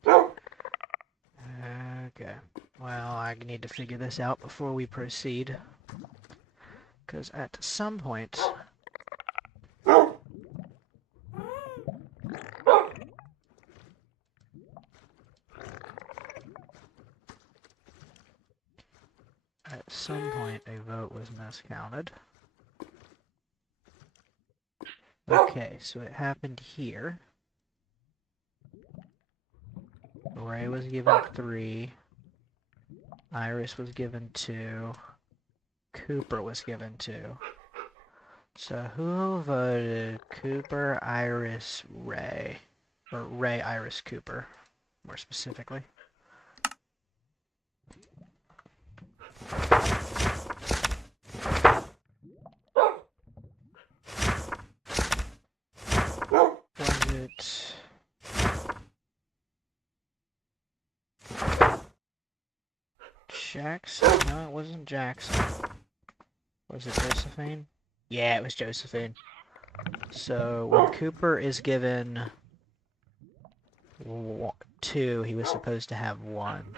Okay, well, I need to figure this out before we proceed, because at some point... At some point, a vote was miscounted. Okay, so it happened here. Ray was given 3. Iris was given 2. Cooper was given 2. So who voted Cooper, Iris, Ray? Or Ray, Iris, Cooper, more specifically. Was it... Jackson? No, it wasn't Jackson. Was it Josephine? Yeah, it was Josephine. So when Cooper is given 2, he was supposed to have 1.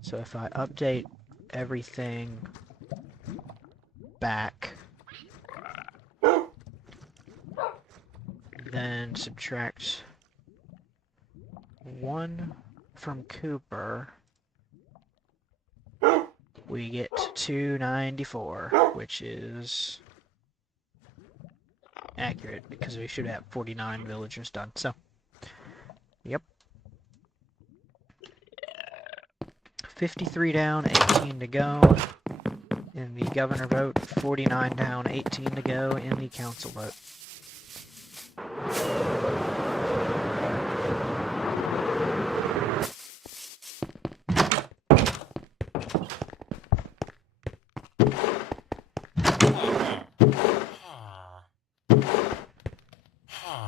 So if I update everything back, then subtract 1 from Cooper, we get 294, which is accurate because we should have 49 villagers done. So, yep. 53 down, 18 to go in the governor vote, 49 down, 18 to go in the council vote.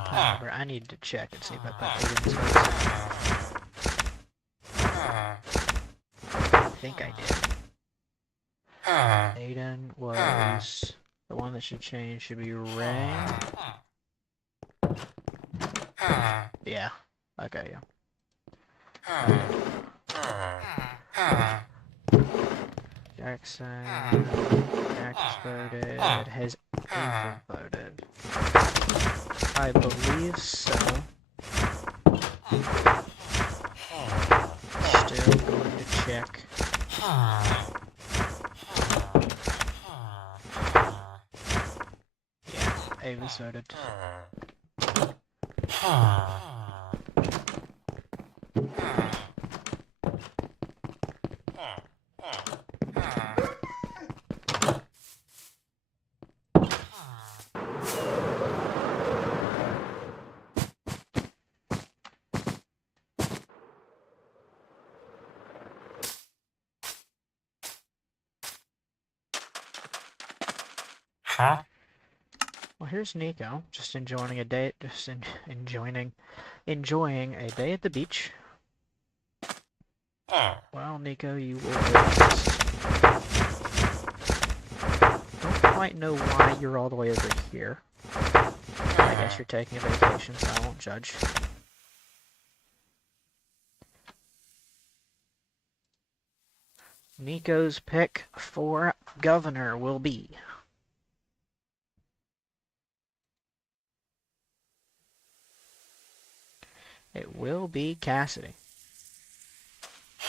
However, I need to check and see if I put Aiden's votes in. I think I did. Aiden was... The one that should change should be Ray. Yeah. Okay, yeah. Jackson... Jack's voted. Has Ava voted? I believe so. Still going to check. Yeah, Ava's voted. Huh? Well, here's Nico, just enjoying a day, enjoying a day at the beach. Well, Nico, you will be missed. Don't quite know why you're all the way over here. I guess you're taking a vacation, so I won't judge. Nico's pick for governor will be... It will be Cassidy.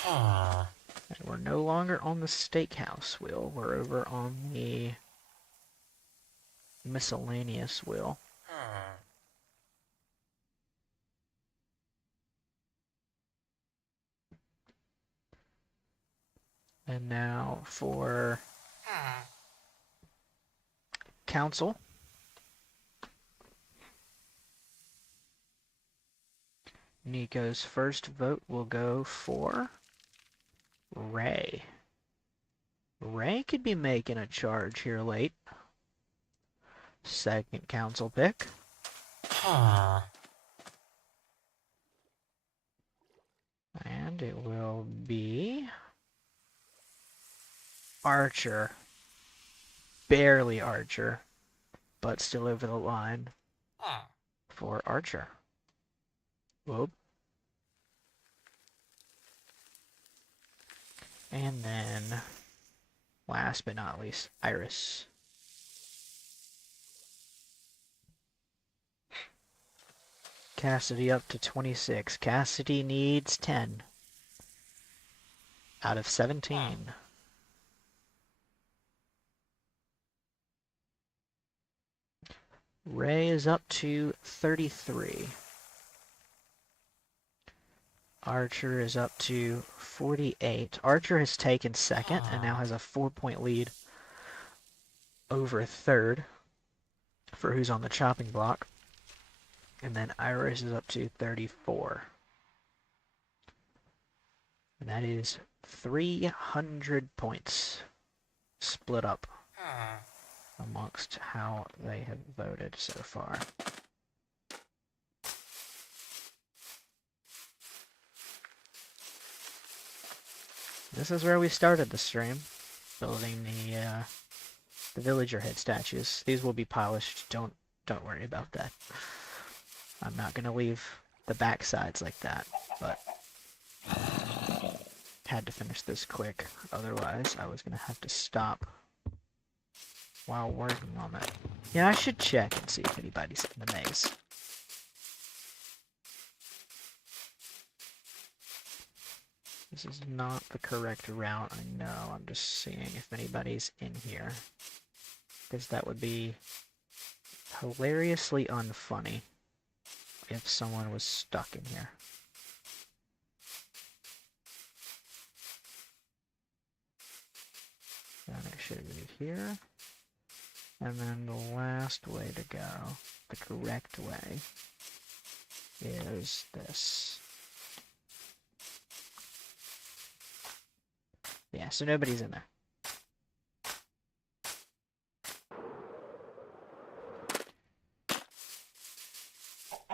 And we're no longer on the steakhouse wheel. We're over on the miscellaneous wheel. And now for council. Nico's first vote will go for Ray. Ray could be making a charge here late. Second council pick. And it will be Archer. Barely Archer, but still over the line for Archer. Whoop. And then, last but not least, Iris. Cassidy up to 26. Cassidy needs 10 out of 17. Ray is up to 33. Archer is up to 48. Archer has taken second and now has a 4-point lead over third for who's on the chopping block. And then Iris is up to 34. And that is 300 points split up amongst how they have voted so far. This is where we started the stream, building the villager head statues. These will be polished. Don't worry about that. I'm not gonna leave the back sides like that, but had to finish this quick. Otherwise, I was gonna have to stop while working on it. Yeah, I should check and see if anybody's in the maze. This is not the correct route, I know. I'm just seeing if anybody's in here. Because that would be hilariously unfunny if someone was stuck in here. Then it should be here. And then the last way to go, the correct way, is this. Yeah, so nobody's in there.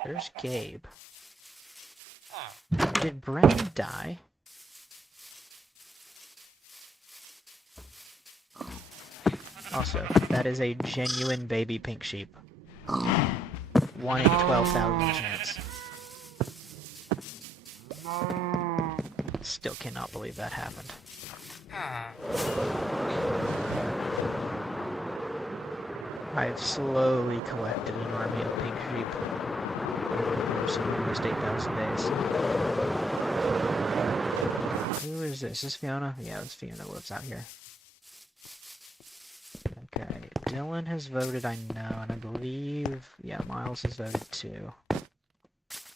There's Gabe. Did Brennan die? Also, that is a genuine baby pink sheep. 1 in 12,000 chance. Still cannot believe that happened. I've slowly collected an army of pink sheep over the course of almost 8,000 days. Who is this? Is this Fiona? Yeah, it's Fiona lives out here. Okay, Dylan has voted, I know, and I believe, yeah, Miles has voted too.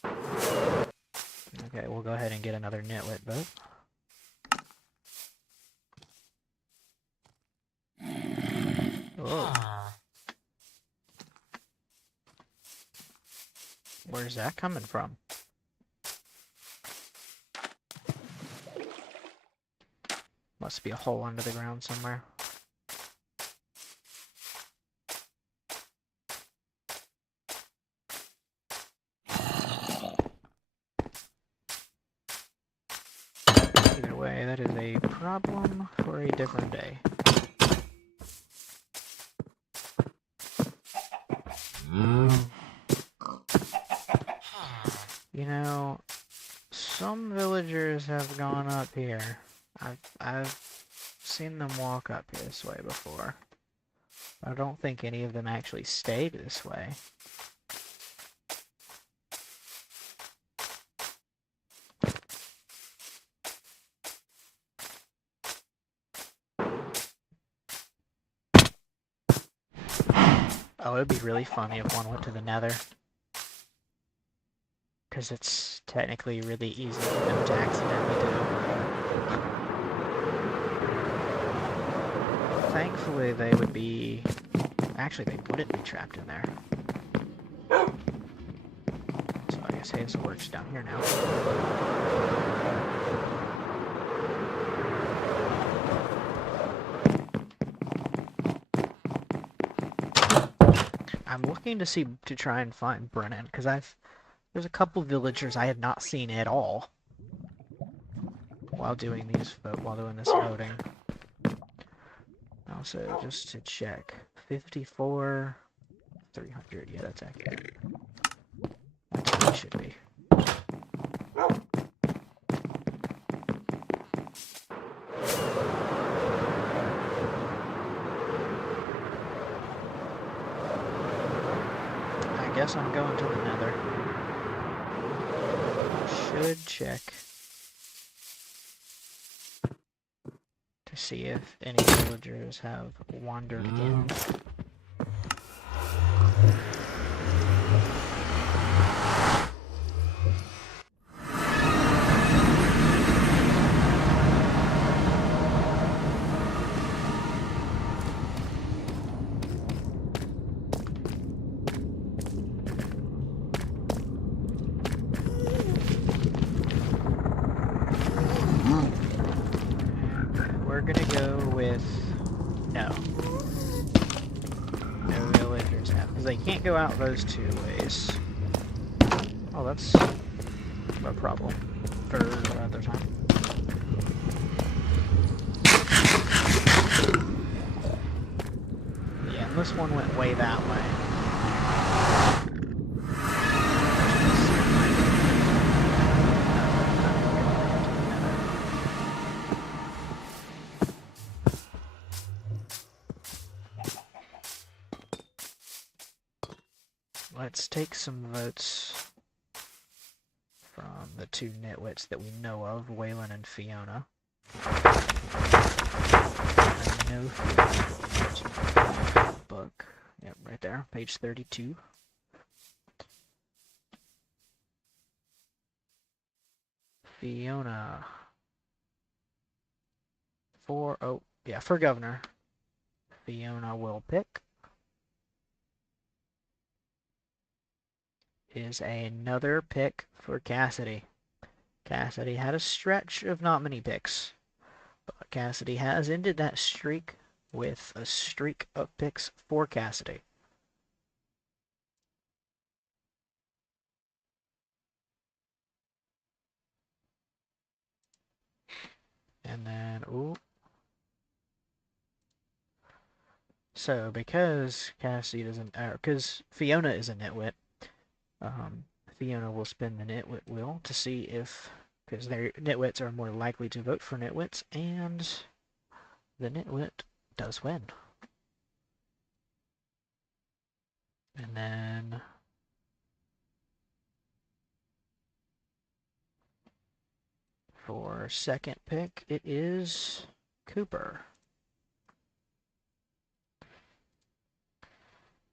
Okay, we'll go ahead and get another nitwit vote. Oh. Where's that coming from? Must be a hole under the ground somewhere. Either way, that is a problem for a different day. You know, some villagers have gone up here. I've seen them walk up this way before. I don't think any of them actually stayed this way. Oh, it'd be really funny if one went to the Nether. Because it's technically really easy for them to accidentally do. thankfully they would be... Actually, they wouldn't be trapped in there. So I guess Hazel works down here now. I'm looking to try and find Brennan, because there's a couple villagers I have not seen at all while doing this voting. Also, just to check, 54, 300. Yeah, that's accurate. That's what it should be. I guess I'm going to the Nether. Should check to see if any villagers have wandered in. We're gonna go with no. No villagers have, because they can't go out those two ways. Oh, that's a problem for another time. Yeah, and this one went way that way. Let's take some votes from the two nitwits that we know of, Waylon and Fiona. I know Fiona. Book. Yep, right there, page 32. Fiona. For governor. Fiona will pick. Is another pick for Cassidy. Cassidy had a stretch of not many picks, but Cassidy has ended that streak with a streak of picks for Cassidy. And then, ooh. So, because Cassidy doesn't, because Fiona is a nitwit, Fiona will spin the nitwit wheel to see if, because their nitwits are more likely to vote for nitwits, and the nitwit does win. And then for second pick, it is Cooper.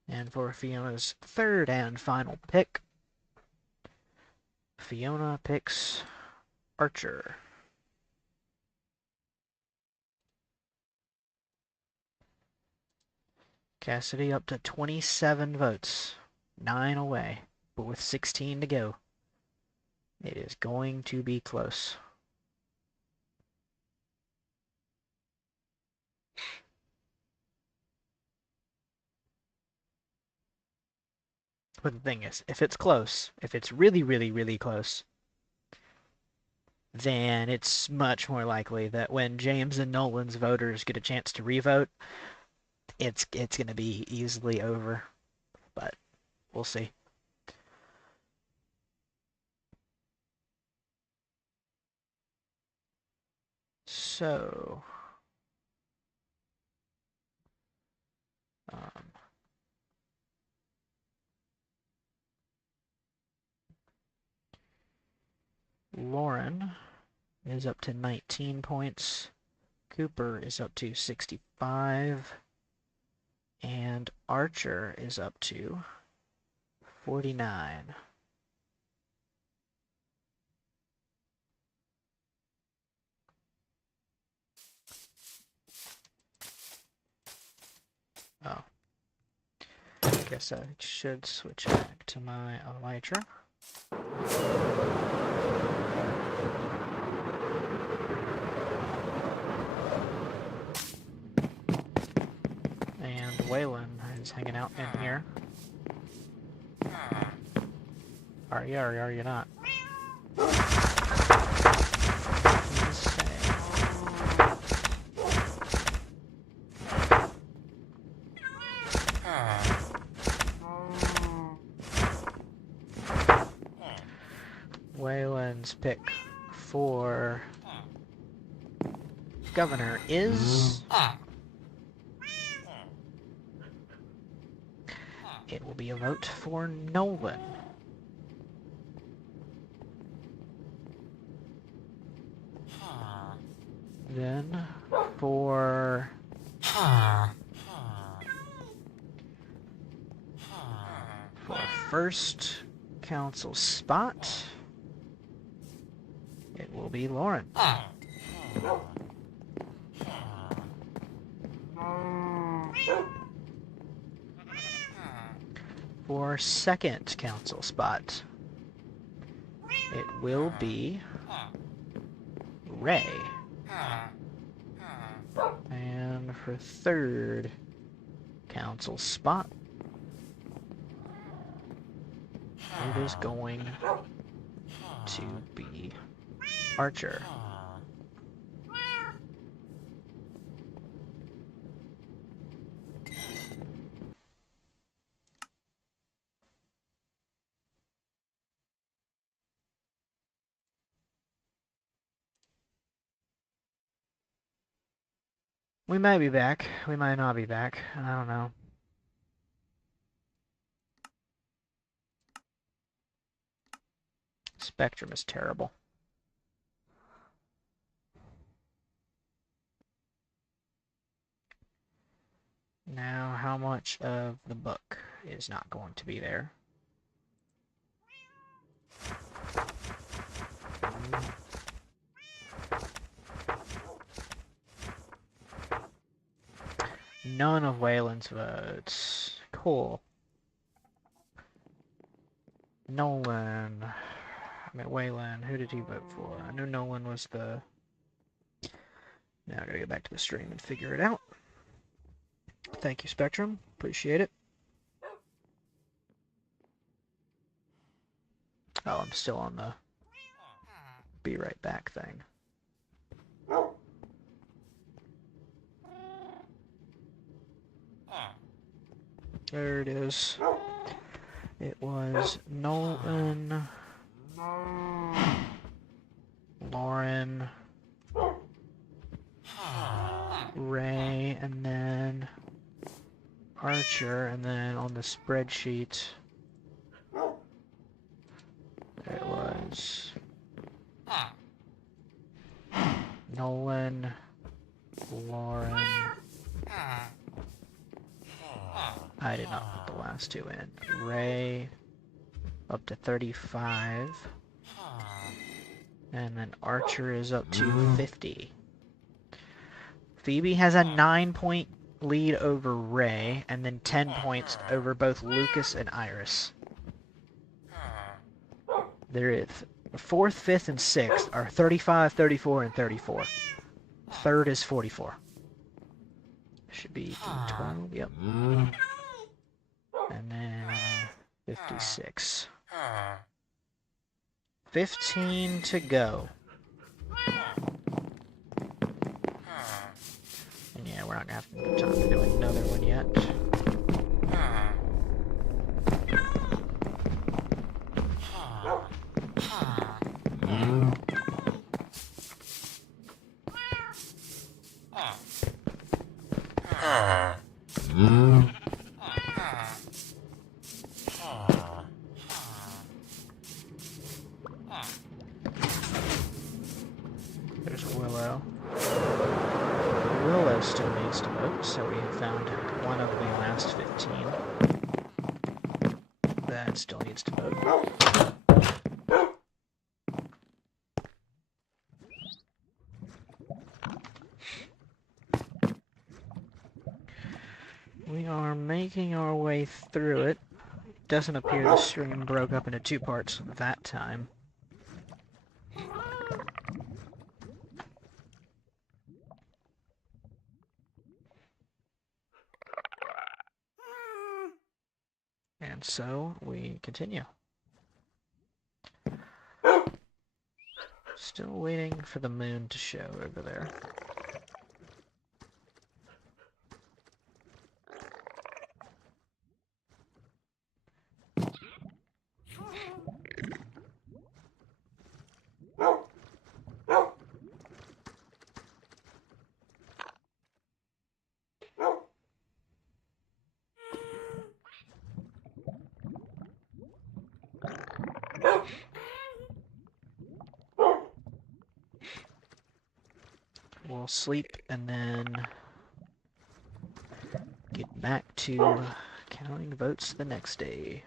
And for Fiona's third and final pick, Fiona picks Archer. Cassidy up to 27 votes. 9 away, but with 16 to go. It is going to be close. But the thing is, if it's close, if it's really, really, really close, then it's much more likely that when James and Nolan's voters get a chance to revote, it's going to be easily over. But we'll see. So, Lauren is up to 19 points. Cooper is up to 65. And Archer is up to 49. guess I should switch back to my elytra. And Waylon is hanging out in here. Are you or are you not? Waylon's pick for governor is... It will be a vote for Nolan. Then for first council spot, it will be Lauren. For second council spot, it will be Ray. And for third council spot, it is going to be Archer. We might be back. We might not be back. I don't know. Spectrum is terrible. Now, how much of the book is not going to be there? None of Waylon's votes. Cool. Nolan. I mean, Waylon. Who did he vote for? I knew Nolan was the... Now I gotta get back to the stream and figure it out. Thank you, Spectrum. Appreciate it. Oh, I'm still on the be right back thing. There it is. It was Nolan, Lauren, Ray, and then Archer, and then on the spreadsheet it was Nolan, Lauren. I did not put the last two in. Ray up to 35. And then Archer is up to 50. Phoebe has a 9-point lead over Ray, and then 10 points over both Lucas and Iris. There is 4th, 5th, and 6th are 35, 34, and 34. Third is 44. Should be 12, yep. And then 56. 15 to go. And yeah, we're not gonna have time to do another one yet. There's Willow. Willow still needs to vote, so we have found one of the last 15 that still needs to vote. We are making our way through it. Doesn't appear the stream broke up into two parts that time. And so we continue. Still waiting for the moon to show over there. We'll sleep and then get back to counting votes the next day.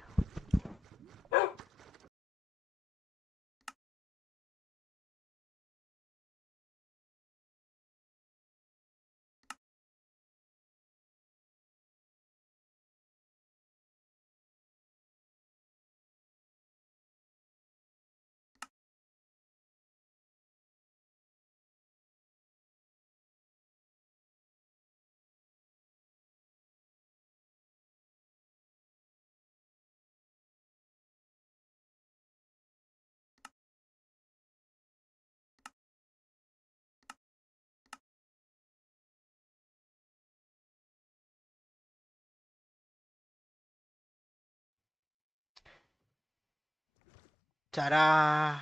Ta-da!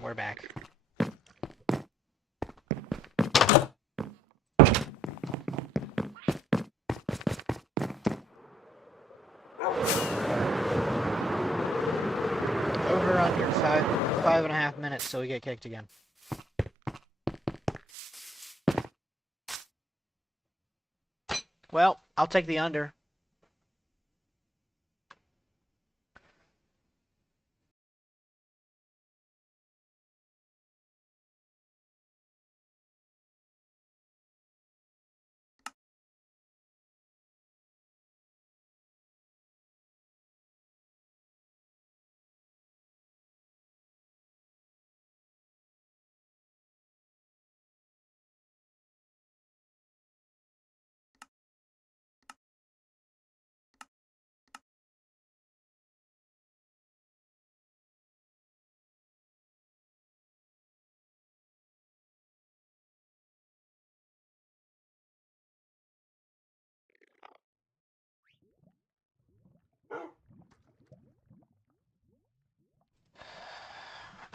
We're back. Over under 5.5 minutes till we get kicked again. Well, I'll take the under.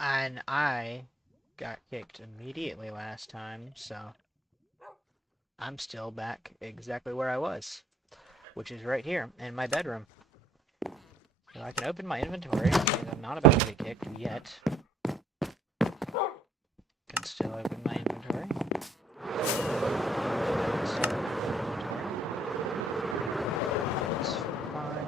And I got kicked immediately last time, so I'm still back exactly where I was, which is right here in my bedroom. So I can open my inventory, and I'm not about to get kicked yet. Can still open my inventory. Still open my inventory. Let's find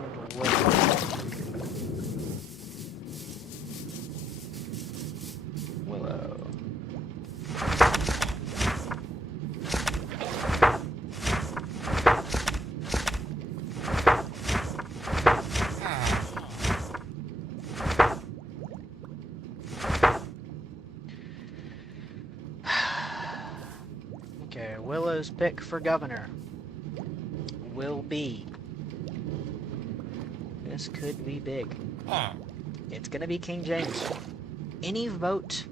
Willow. Okay, Willow's pick for governor will be... This could be big. It's gonna be King James. Any vote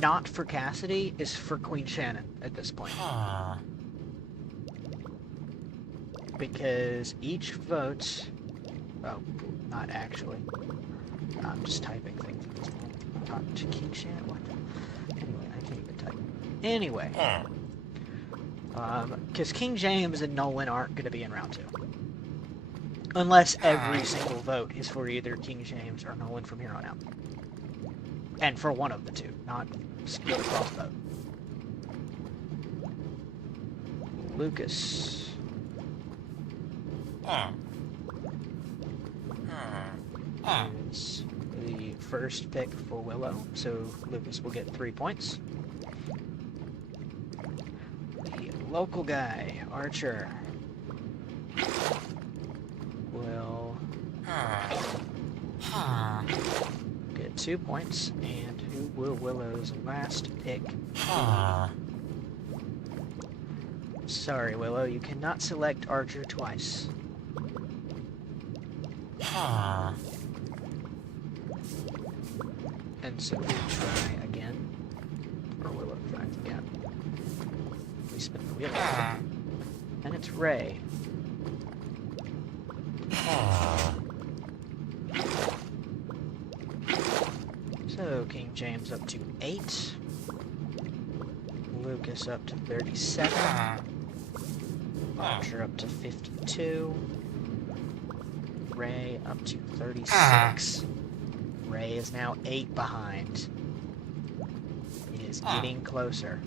not for Cassidy is for Queen Shannon at this point. Because each vote... Oh, not actually. I'm just typing things at this point. I'm talking to King Shannon. What? Anyway, I can't even type. Anyway. Because King James and Nolan aren't going to be in round 2. Unless every single vote is for either King James or Nolan from here on out. And for one of the two, not split across vote. Lucas. Is the first pick for Willow, so Lucas will get 3 points. The local guy, Archer, will get 2 points, and who will Willow's last pick? Sorry, Willow, you cannot select Archer twice. And so we try again. Or Willow tries again. We spin the wheel. And it's Ray. So King James up to 8. Lucas up to 37. Archer up to 52. Ray up to 36. Ray is now 8 behind. It is getting closer.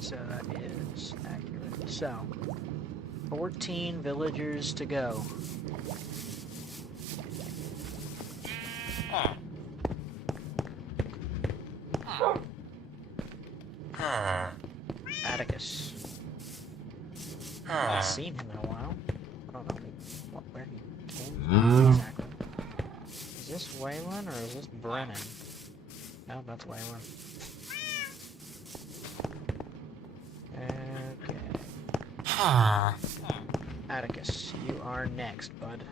So that is accurate. So, 14 villagers to go. Atticus. I haven't seen him in a while. I don't know where he came from exactly. Is this Waylon or is this Brennan? No, that's Waylon. Okay. Atticus, you are next, bud.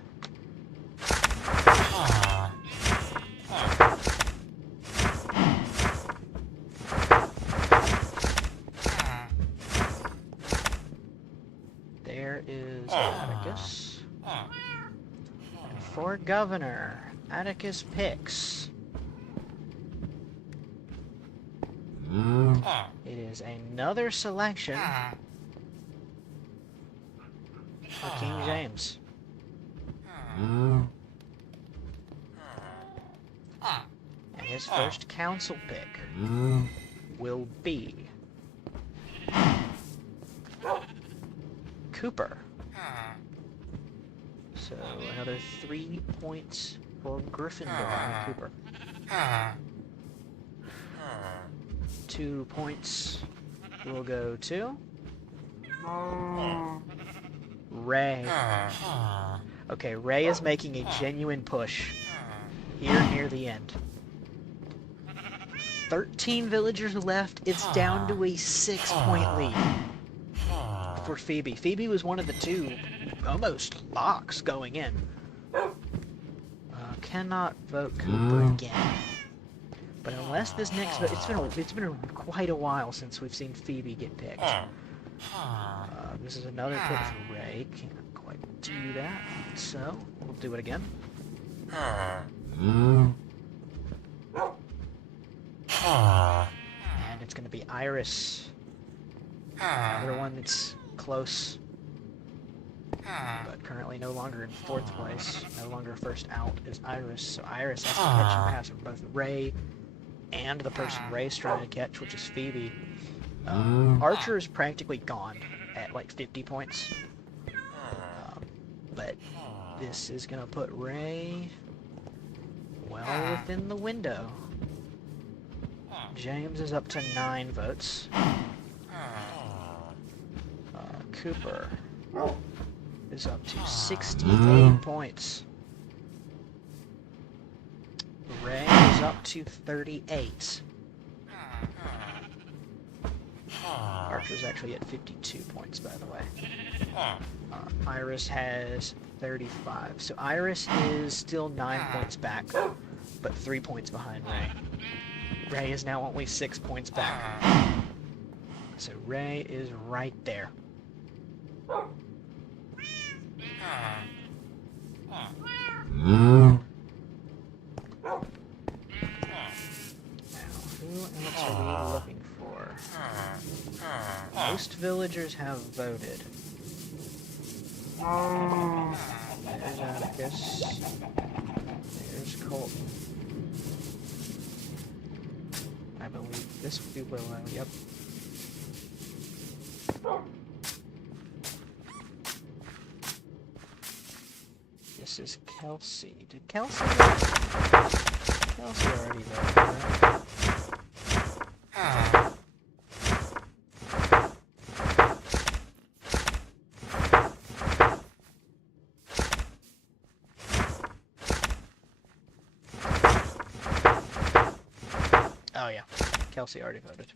There is Atticus. And for governor, Atticus picks. It is another selection for King James. And his first council pick will be Cooper. So another 3 points for Gryffindor and Cooper. 2 points will go to Ray. Okay, Ray is making a genuine push here near the end. 13 villagers left. It's down to a 6-point lead for Phoebe. Phoebe was one of the 2 almost locks going in. Cannot vote Cooper again. But unless this next vote, it's been quite a while since we've seen Phoebe get picked. This is another pick for Ray. Can't quite do that, so we'll do it again. And it's going to be Iris. Another one that's close, but currently no longer in 4th place. No longer first out is Iris. So Iris has to catch and pass from both Ray and the person Ray's trying to catch, which is Phoebe. Archer is practically gone at like 50 points. But this is going to put Ray well within the window. James is up to 9 votes. Cooper is up to 68 points. Ray is up to 38. Archer's actually at 52 points, by the way. Iris has 35. So Iris is still 9 points back, but 3 points behind Ray. Ray is now only 6 points back. So Ray is right there. Now, who else are we looking for? Most villagers have voted. There's Atticus. There's Colton. I believe this will be Willow. Yep. This is Kelsey. Did Kelsey? Kelsey already voted, right? Oh yeah, Kelsey already voted.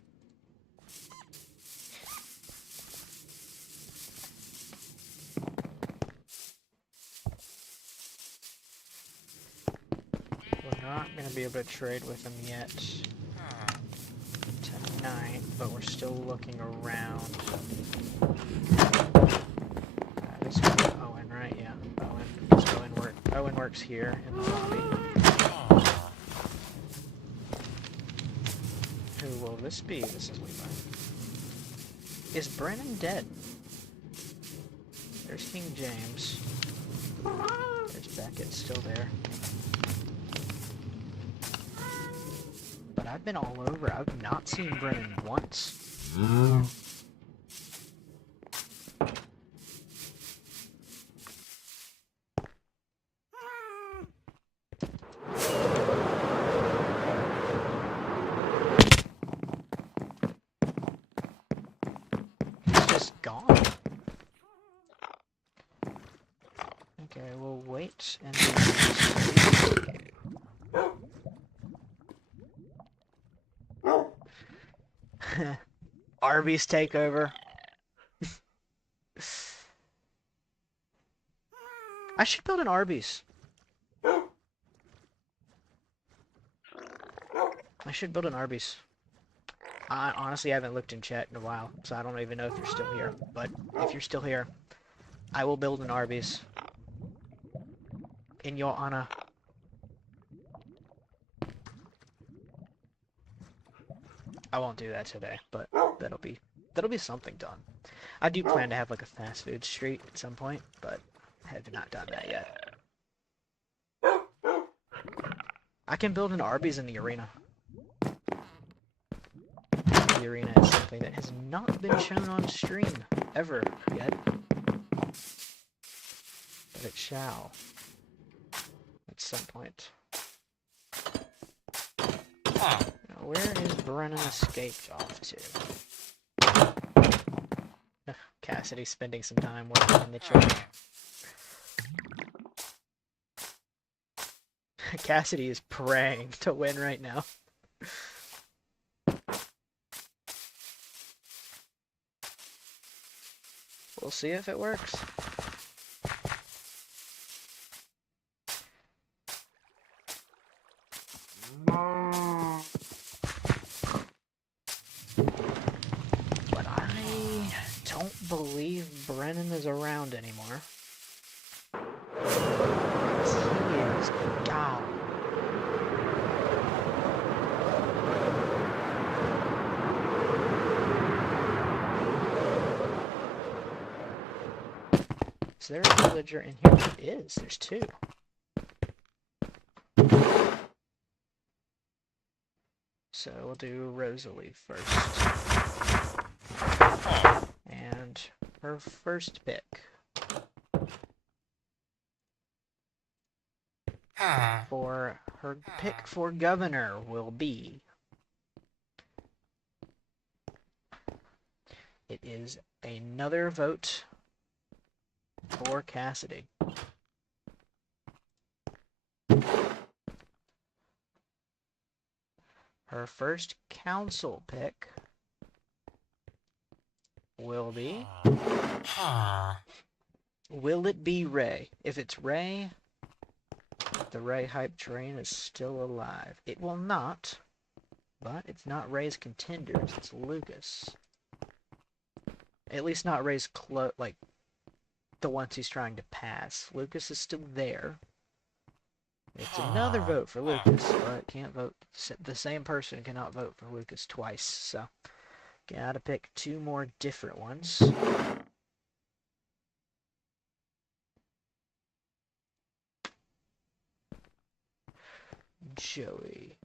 We're not going to be able to trade with him yet tonight, but we're still looking around. This would be Owen, right? Yeah, Owen. Owen works here in the lobby. Who will this be? This is Levi. Is Brennan dead? There's King James. There's Beckett still there. But I've been all over. I've not seen Brennan once. He's just gone. Okay, we'll wait and Arby's takeover. I should build an Arby's. I should build an Arby's. I honestly haven't looked in chat in a while, so I don't even know if you're still here. But if you're still here, I will build an Arby's. In your honor. I won't do that today, but that'll be something done. I do plan to have like a fast food street at some point, but I have not done that yet. I can build an Arby's in the arena. The arena is something that has not been shown on stream ever yet, but it shall at some point. Now, where is Brennan escaped off to? Cassidy spending some time working in the church. Cassidy is praying to win right now. We'll see if it works. But I don't believe Brennan is around anymore. Yes, he is gone. Is there a villager in here? There is. There's two. So we'll do Rosalie first. And her first pick. For her pick for governor will be... It is another vote for Cassidy. Her first council pick will be... Will it be Ray? If it's Ray, the Ray hype train is still alive. It will not, but it's not Ray's contenders, it's Lucas. At least not Ray's like the ones he's trying to pass. Lucas is still there. It's another vote for Lucas, but can't vote. The same person cannot vote for Lucas twice, so gotta pick two more different ones. Joey.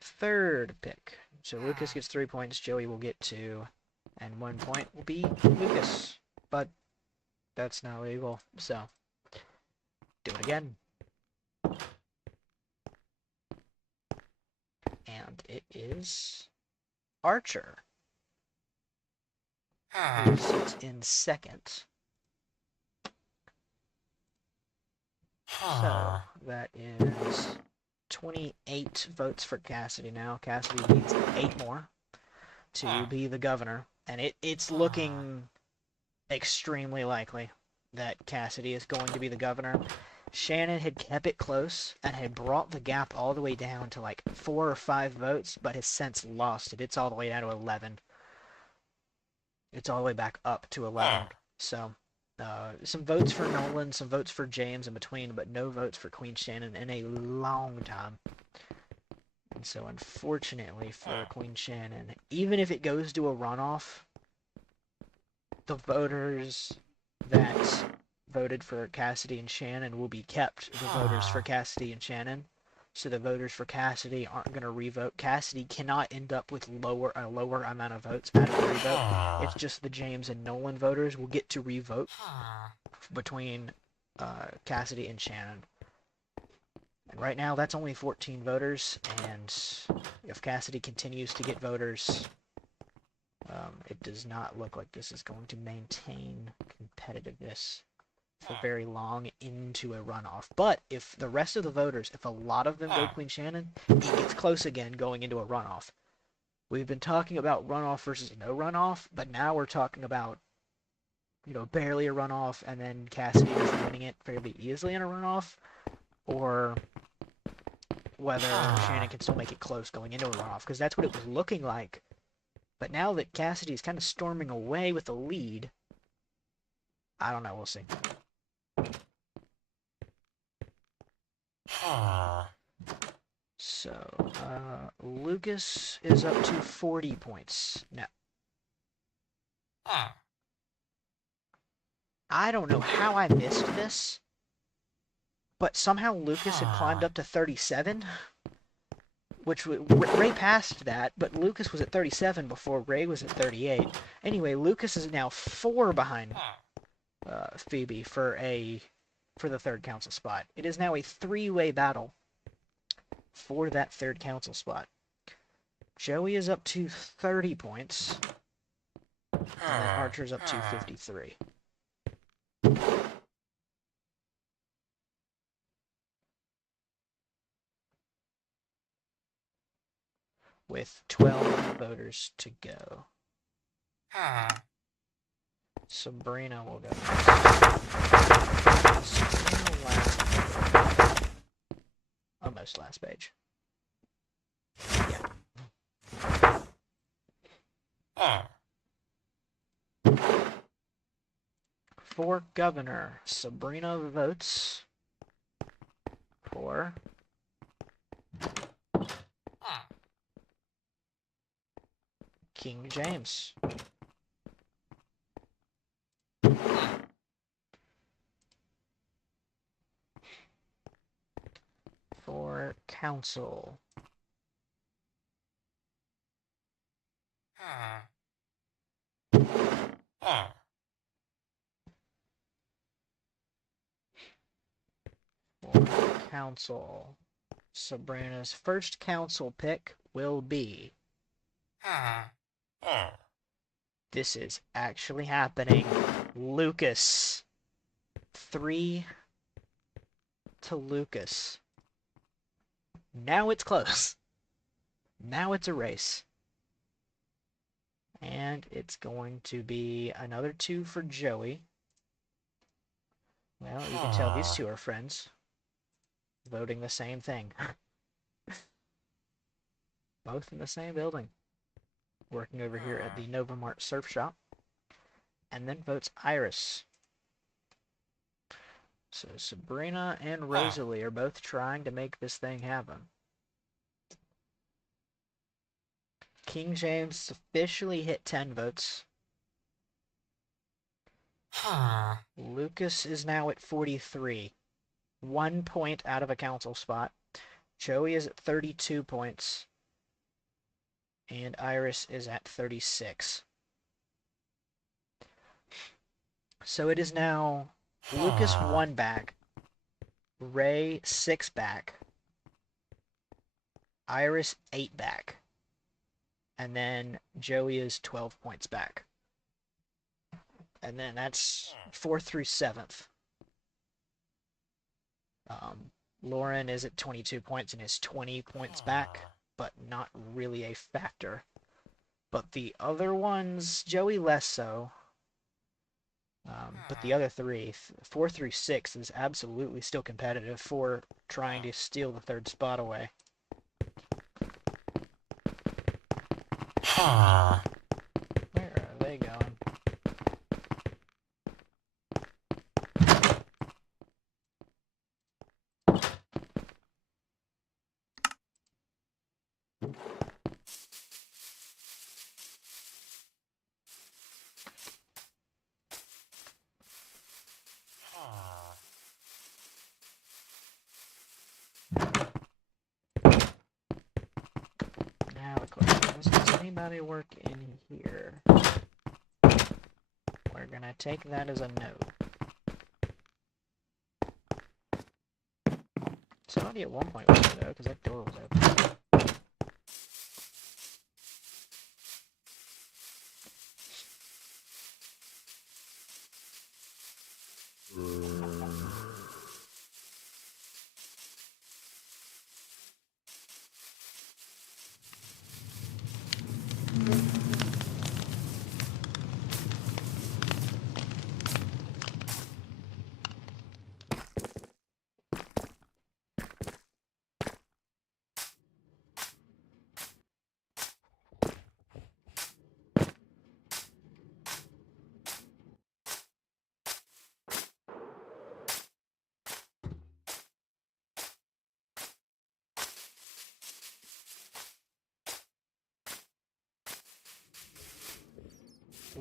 Third pick. So Lucas gets 3 points, Joey will get 2, and 1 point will be Lucas. But that's not legal, so do it again. And it is Archer, who sits in second. So that is 28 votes for Cassidy now. Cassidy needs 8 more to be the governor, and it's looking extremely likely that Cassidy is going to be the governor. Shannon had kept it close and had brought the gap all the way down to like 4 or 5 votes, but has since lost it. It's all the way down to 11. It's all the way back up to 11. So, some votes for Nolan, some votes for James in between, but no votes for Queen Shannon in a long time. And so, unfortunately for Queen Shannon, even if it goes to a runoff, the voters that voted for Cassidy and Shannon will be kept the voters for Cassidy and Shannon. So the voters for Cassidy aren't going to revote. Cassidy cannot end up with a lower amount of votes out of the revote. It's just the James and Nolan voters will get to revote between Cassidy and Shannon. And right now, that's only 14 voters, and if Cassidy continues to get voters, it does not look like this is going to maintain competitiveness for very long into a runoff. But if the rest of the voters, if a lot of them go Queen Shannon, it gets close again going into a runoff. We've been talking about runoff versus no runoff, but now we're talking about, barely a runoff and then Cassidy just winning it fairly easily in a runoff, or whether Shannon can still make it close going into a runoff, because that's what it was looking like. But now that Cassidy is kind of storming away with the lead, I don't know, we'll see. So, Lucas is up to 40 points now. I don't know how I missed this, but somehow Lucas had climbed up to 37, which Ray passed that, but Lucas was at 37 before Ray was at 38. Anyway, Lucas is now 4 behind Phoebe for the third council spot. It is now a 3-way battle for that third council spot. Joey is up to 30 points, and then Archer's up to 53. With 12 voters to go. Sabrina will go next. Sabrina last. Almost last page. Yeah. For governor, Sabrina votes for King James. For council, Sabrina's first council pick will be. This is actually happening. Lucas. 3 to Lucas. Now it's close. Now it's a race. And it's going to be another 2 for Joey. Well, you can tell these two are friends. Voting the same thing. Both in the same building. Working over here at the Nova Mart Surf Shop. And then votes Iris. So Sabrina and Rosalie are both trying to make this thing happen. King James officially hit 10 votes. Lucas is now at 43. 1 point out of a council spot. Joey is at 32 points. And Iris is at 36. So it is now Lucas 1 back, Ray 6 back, Iris 8 back, and then Joey is 12 points back. And then that's 4th through 7th. Lauren is at 22 points and is 20 points back, but not really a factor. But the other ones, Joey less so. But the other three, 4 through 6, is absolutely still competitive for trying to steal the 3rd spot away. Where are they going? Now the question is, does anybody work in here? We're gonna take that as a no. Somebody at one point was there though, because that door was open.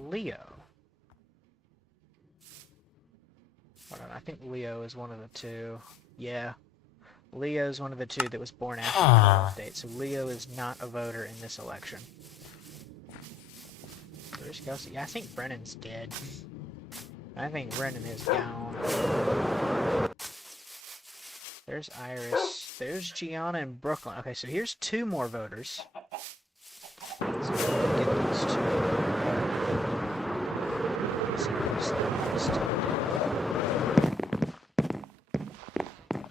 Leo. Hold on, I think Leo is one of the two. Yeah. Leo is one of the two that was born after the cutoff date, so Leo is not a voter in this election. Where's Kelsey? Yeah, I think Brennan's dead. I think Brennan is gone. There's Iris. There's Gianna and Brooklyn. Okay, so here's 2 more voters. So we'll get these 2.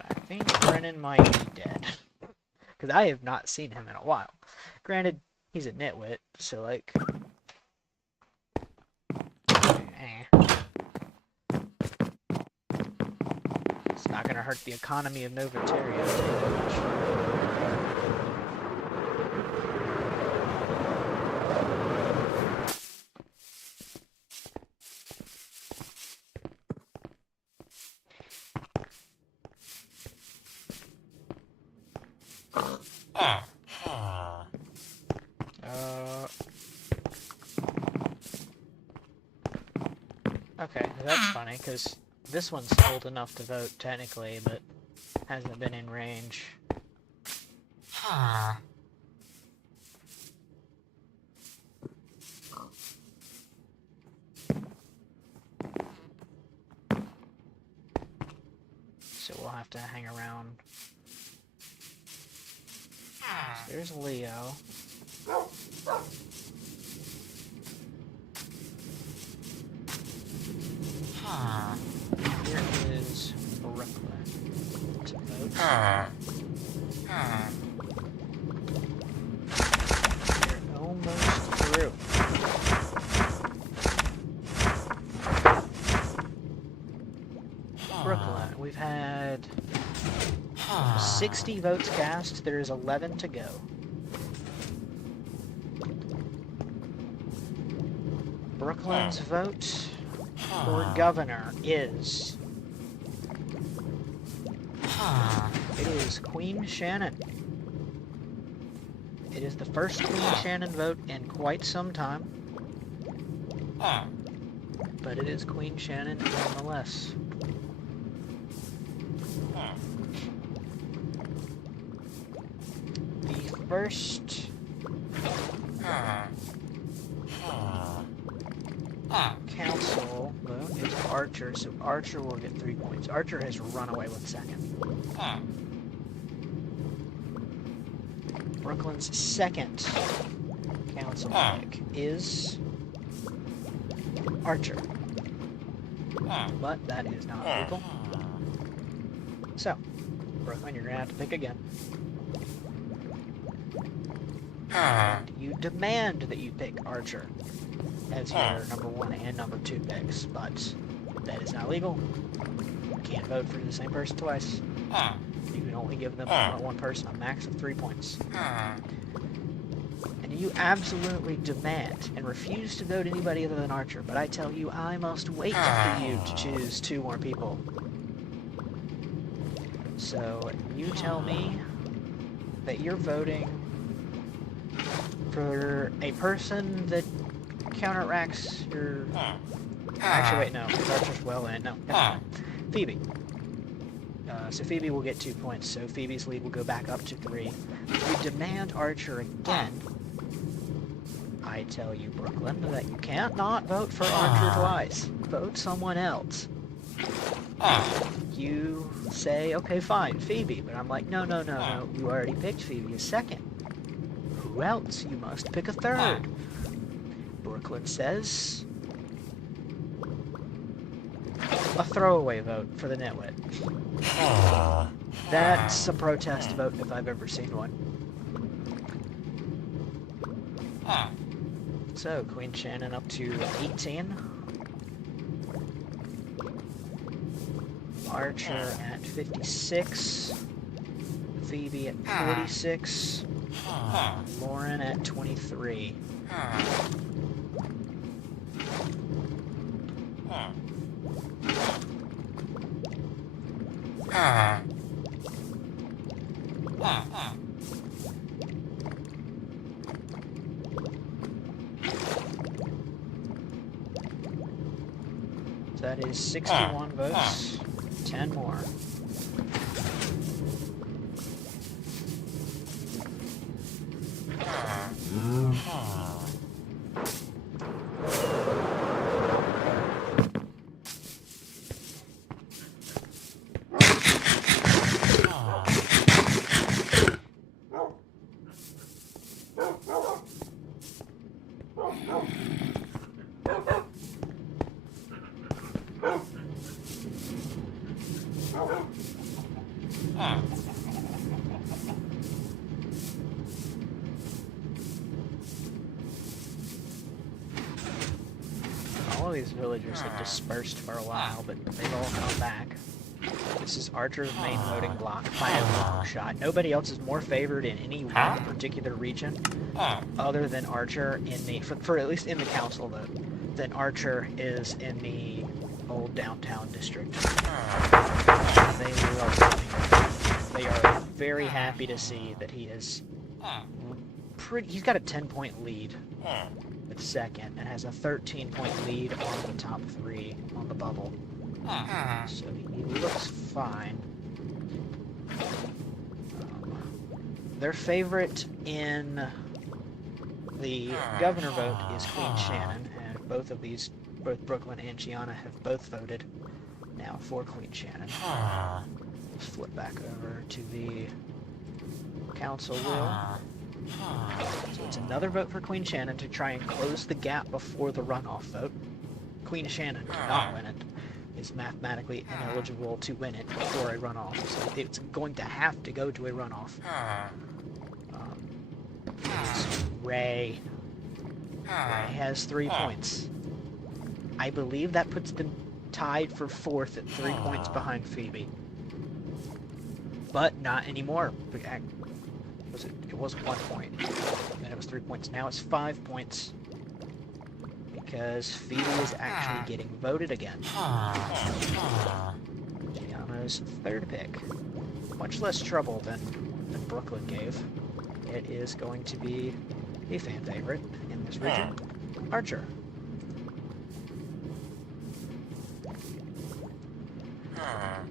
I think Brennan might be dead. Because I have not seen him in a while. Granted, he's a nitwit, so like... It's not gonna hurt the economy of Novateria too much. Okay, that's funny, because this one's old enough to vote, technically, but hasn't been in range. So we'll have to hang around. So there's Leo. Here is Brooklyn to vote. We're almost through. Brooklyn, we've had 60 votes cast. There is 11 to go. Brooklyn's vote for governor is... It is Queen Shannon. It is the first Queen Shannon vote in quite some time. But it is Queen Shannon nonetheless. first council vote is Archer, so Archer will get 3 points. Archer has run away with second. Brooklyn's second council pick is Archer. But that is not legal. So, Brooklyn, you're gonna have to pick again. And you demand that you pick Archer as your number 1 and number 2 picks, but that is not legal. You can't vote for the same person twice. You can only give them one person a max of 3 points. And you absolutely demand and refuse to vote anybody other than Archer, but I tell you, I must wait for you to choose 2 more people. So, you tell me that you're voting for a person that counteracts your... Actually, wait, no, because Archer's well in. No, never mind. Phoebe. So Phoebe will get 2 points, so Phoebe's lead will go back up to 3. You demand Archer again. I tell you, Brooklyn, that you can't not vote for Archer twice. Vote someone else. You say, okay, fine, Phoebe, but I'm like, no, you already picked Phoebe as second. Who else? You must pick a third. Brooklyn says, a throwaway vote for the nitwit. That's a protest vote if I've ever seen one. So, Queen Shannon up to 18. Archer at 56. Phoebe at 46. Lauren at 23. So that is 61 votes. 10 more. All of these villagers have dispersed for a while, but they've all come back. This is Archer's main voting block by a long shot. Nobody else is more favored in any one particular region other than Archer in the, for at least in the council vote, than Archer is in the old downtown district. They love him. They are very happy to see that he is he's got a 10-point lead at second and has a 13-point lead on the top 3 on the bubble. So he looks fine. Their favorite in the governor vote is Queen Shannon, and both Brooklyn and Gianna have both voted now for Queen Shannon. Let's flip back over to the council will. So it's another vote for Queen Shannon to try and close the gap before the runoff vote. Queen Shannon cannot win it. Is mathematically ineligible to win it before a runoff. So it's going to have to go to a runoff. Ray. Ray has 3 points. I believe that puts them tied for 4th at 3 points behind Phoebe. But not anymore. It was 1 point. Then it was 3 points. Now it's 5 points. Because Phoebe is actually getting voted again. Gianna's 3rd pick. Much less trouble than Brooklyn gave. It is going to be a fan favorite in this region, Archer.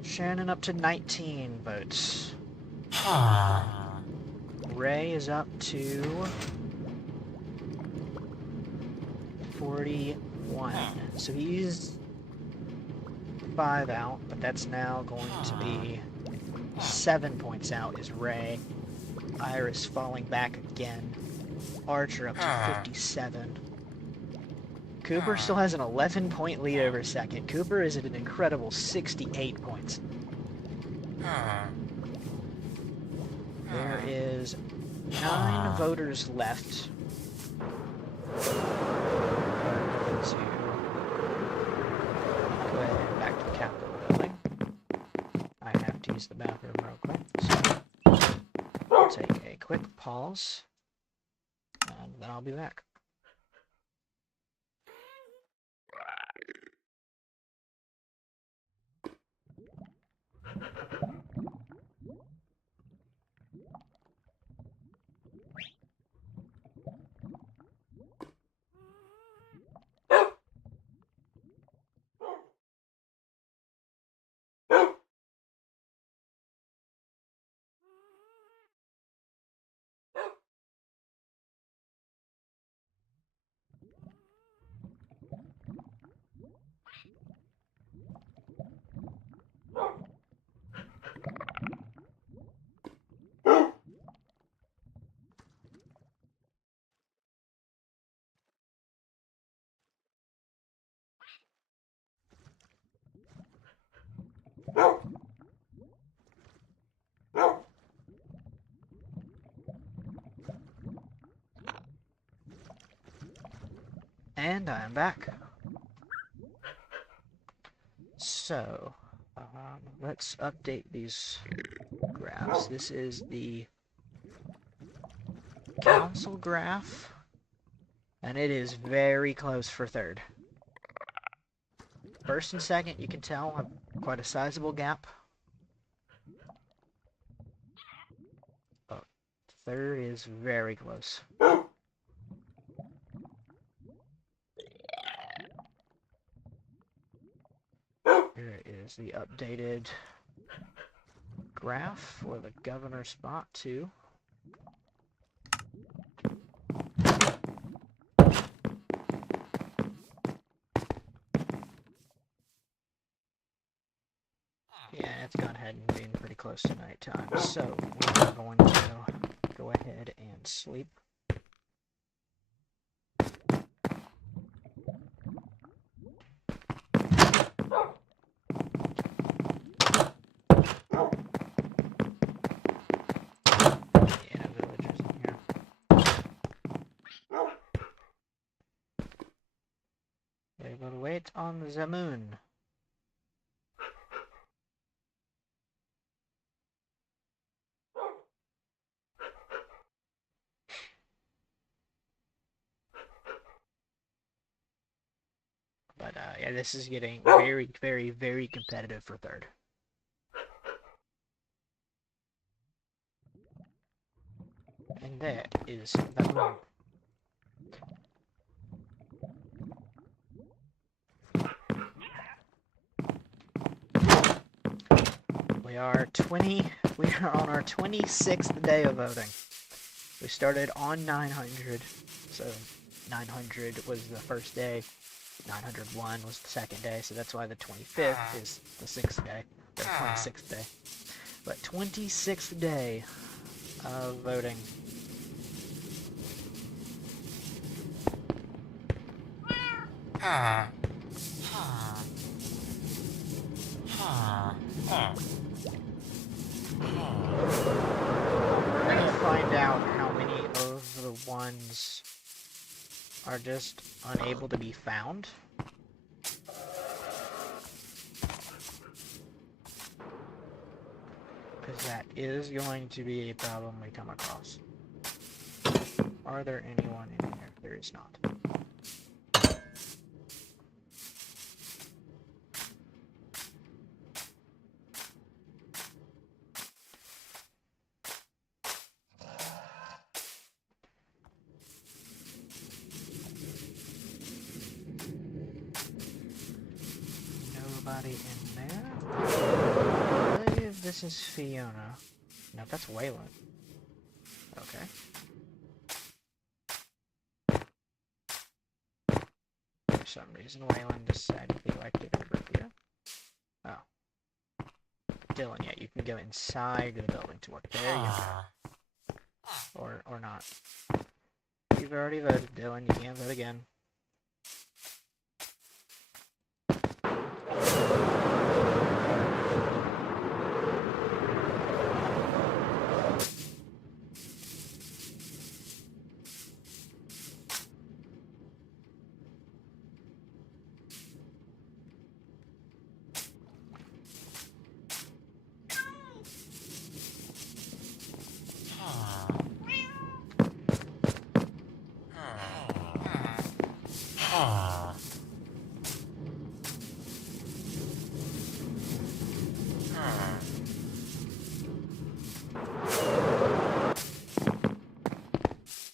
Shannon up to 19 votes. Ray is up to 41. So he's 5 out, but that's now going to be 7 points out is Ray. Iris falling back again. Archer up to 57. Cooper still has an 11-point lead over second. Cooper is at an incredible 68 points. There is 9 voters left. So, go ahead and back to the Capitol building. I have to use the bathroom real quick, so I'll take a quick pause, and then I'll be back. And I'm back. So, let's update these graphs. This is the council graph, and it is very close for third. First and second, you can tell, have quite a sizable gap. But third is very close. Here is the updated graph for the governor spot, too. Yeah, it's gone ahead and been pretty close to nighttime, so we're going to go ahead and sleep. Yeah, villagers in here. They will wait on the moon. But yeah, this is getting very, very, very competitive for third. And that is the moon. We are on our 26th day of voting. We started on 900, so 900 was the first day, 901 was the second day, so that's why the 25th is the 6th day, or 26th day. But 26th day of voting. We're gonna find out how many of the ones are just unable to be found. Because that is going to be a problem we come across. Are there anyone in here? There is not. Nobody in there. I believe this is Fiona. No, that's Waylon. Okay. For some reason, Waylon decided he liked it over here. Oh. Dylan, yeah, you can go inside the building to work. There you go. Or not. You've already voted, Dylan. You can't vote again.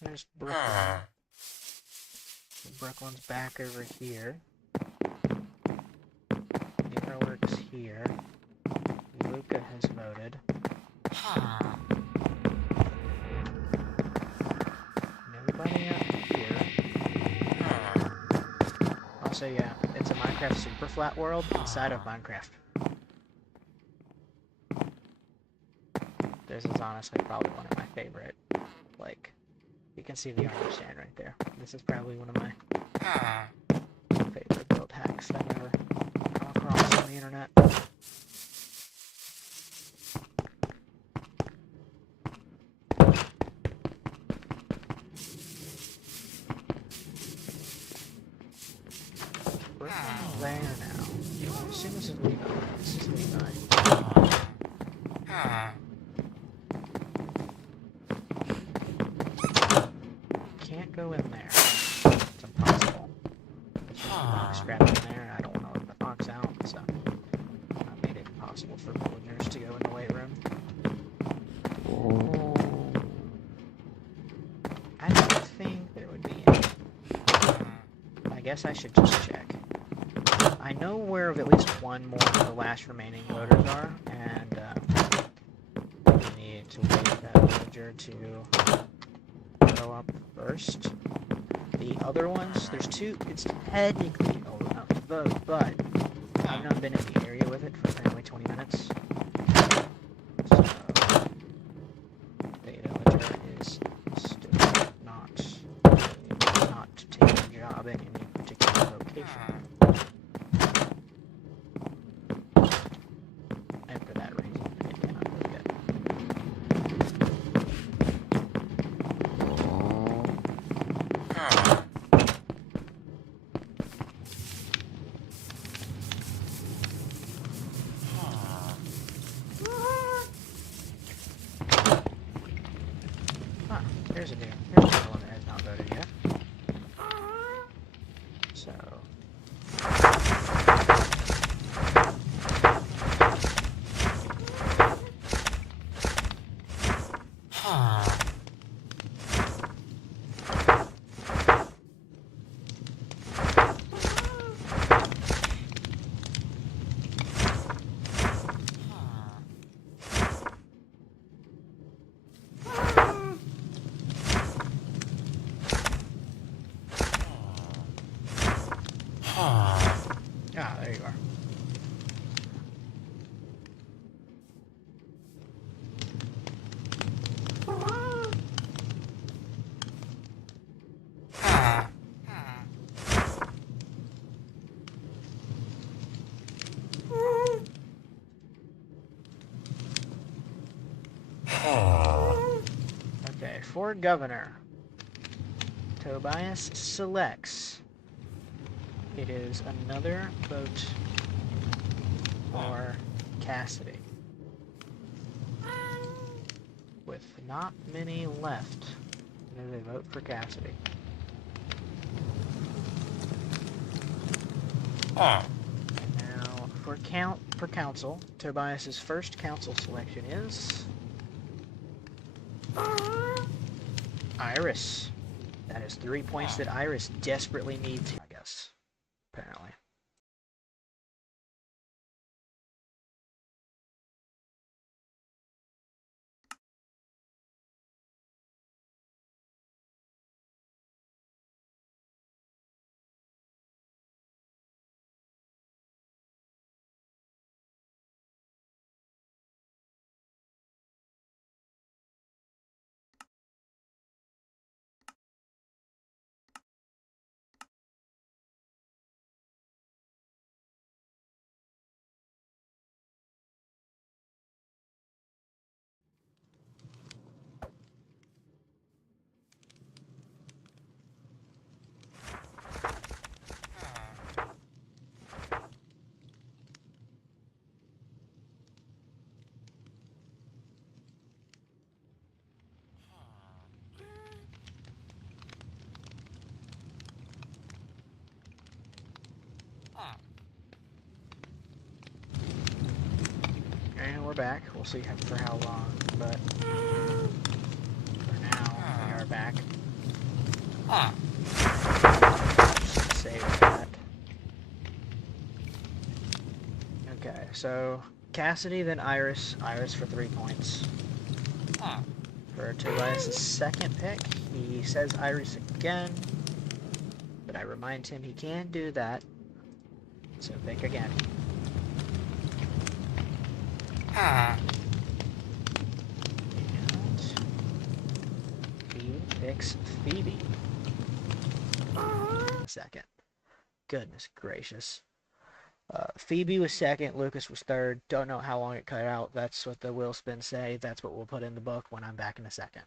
There's Brooklyn. Brooklyn's back over here. Nero works here. Luca has voted. Nobody up here. Also, yeah, it's a Minecraft super flat world inside of Minecraft. This is honestly probably one of my favorite, like, you can see the armor stand right there. This is probably one of my favorite build hacks I've ever come across on the internet. Brooklyn's there now. I assume this is Levi. This is Levi. Can't go in there. It's impossible. There's a fox trapped in there, and I don't want to let the fox out, so I made it impossible for villagers to go in the weight room. I don't think there would be any. I guess I should just check. I know where at least one more of the last remaining voters are, and we need to wait for that villager to go up first. The other ones, there's two, it's technically old enough to vote, but I've not been in the area with it for apparently 20 minutes. So, the villager is still not taking a job in any particular location. And for that reason, it cannot vote yet. There's a one that has not voted yet. So. Ah, there you are. Okay, for governor, Tobias selects. It is another vote for Cassidy. With not many left, they vote for Cassidy. Now, for council, Tobias's first council selection is Iris. That is 3 points that Iris desperately needs, I guess. Apparently. we're back. We'll see for how long, but for now, we are back. Save that. Okay, so Cassidy, then Iris. Iris for 3 points. For Tobias' second pick, he says Iris again, but I remind him he can do that. So pick again. And he picks Phoebe. Second. Goodness gracious. Phoebe was second, Lucas was third. Don't know how long it cut out. That's what the wheel spins say. That's what we'll put in the book when I'm back in a second.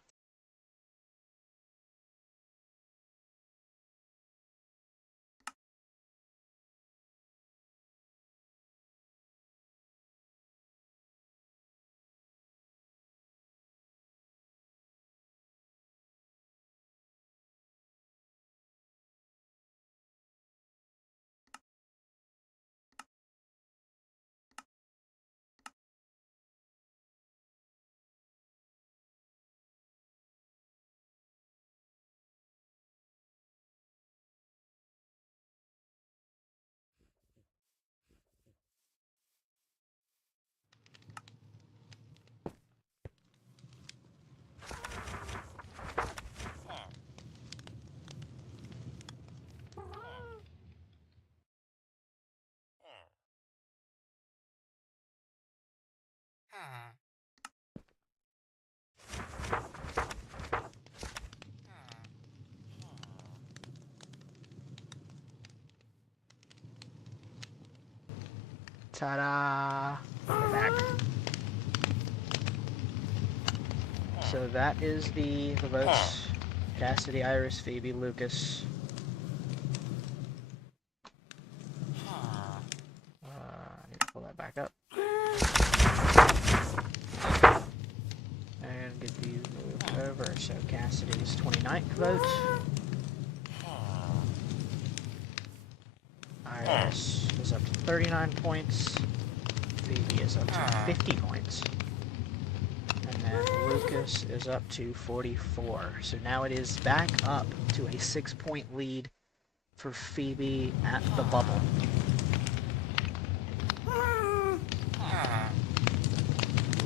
Ta-da! We're back. So that is the votes. Cassidy, Iris, Phoebe, Lucas. I need to pull that back up. And get these moved over. So Cassidy's 29th vote. Iris is up to 39 points. Phoebe is up to 50 points. And then Lucas is up to 44. So now it is back up to a 6-point lead for Phoebe at the bubble.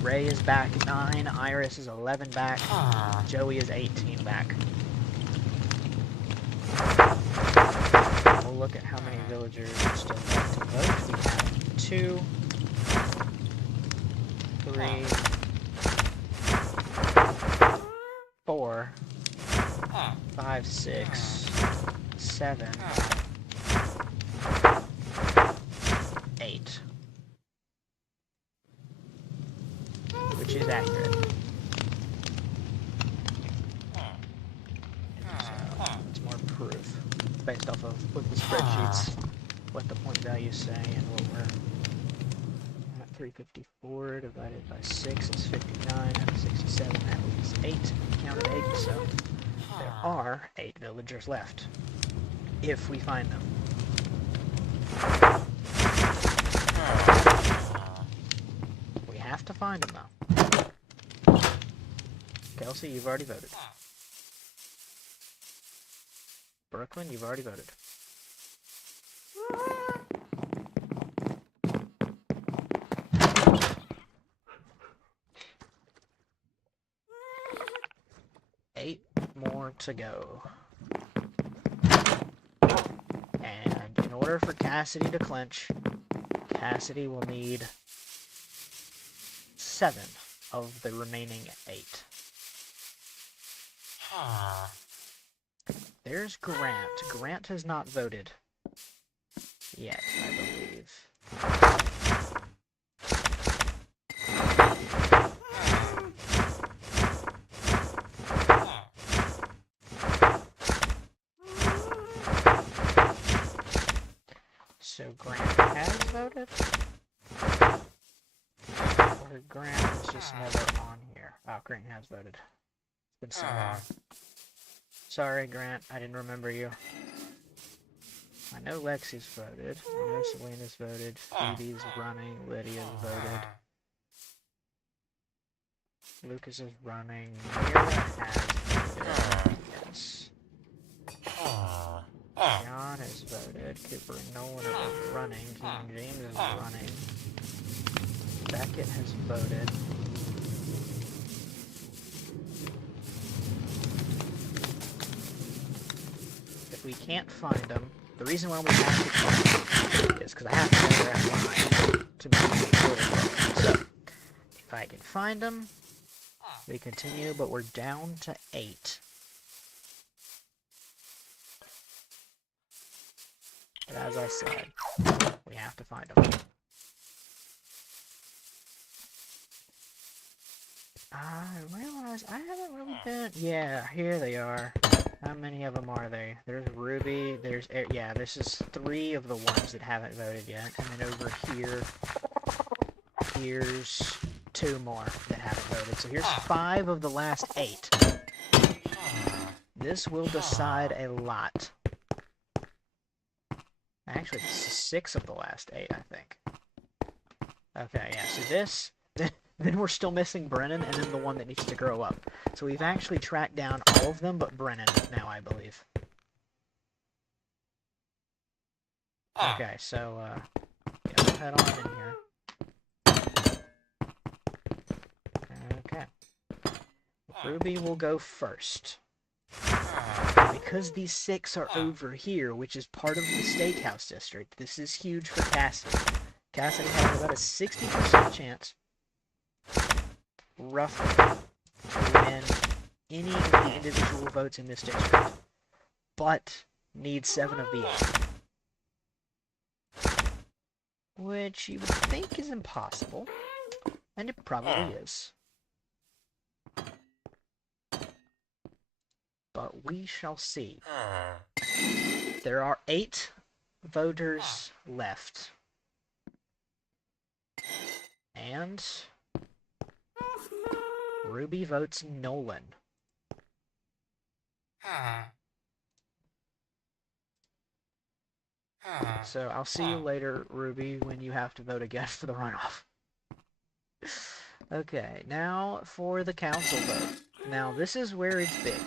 Ray is back 9, Iris is 11 back, Joey is 18 back. We'll look at how many villagers are still left to vote. We have 2, 3, 4, 5, 6, 7, 8. Which is accurate. So, it's more proof. Based off of what the spreadsheets, what the point values say, and what we're at. 354 divided by 6 is 59, out of 67 that leaves 8. We counted 8, so there are 8 villagers left. If we find them. We have to find them though. Kelsey, you've already voted. Brooklyn, you've already voted. Eight more to go. And in order for Cassidy to clinch, Cassidy will need 7 of the remaining 8. There's Grant. Grant has not voted yet, I believe. So Grant has voted? Or Grant is just never on here. Oh, Grant has voted. It's been so long. Sorry, Grant, I didn't remember you. I know Lexi's voted. I know Selena's voted. Phoebe's running. Lydia's voted. Lucas is running. Mira has voted. Yes. John has voted. Cooper and Nolan are both running. King James is running. Beckett has voted. If we can't find them, the reason why we have to find them is because I have to know where I'm lying to make sure. So, if I can find them, we continue, but we're down to 8. But as I said, we have to find them. I realize I haven't really been... Yeah, here they are. How many of them are there? There's Ruby, there's... Yeah, this is 3 of the ones that haven't voted yet. And then over here, here's 2 more that haven't voted. So here's 5 of the last 8. This will decide a lot. Actually, this is 6 of the last 8, I think. Okay, yeah, so this... Then we're still missing Brennan, and then the one that needs to grow up. So we've actually tracked down all of them but Brennan now, I believe. Okay, so, yeah, we'll head on in here. Okay. Ruby will go first. Because these 6 are over here, which is part of the steakhouse district, this is huge for Cassidy. Cassidy has about a 60% chance, roughly, to win any of the individual votes in this district, but needs 7 of the 8. Which you would think is impossible, and it probably is. But we shall see. There are 8 voters left. And Ruby votes Nolan. So I'll see you later, Ruby, when you have to vote again for the runoff. Okay, now for the council vote. Now this is where it's big.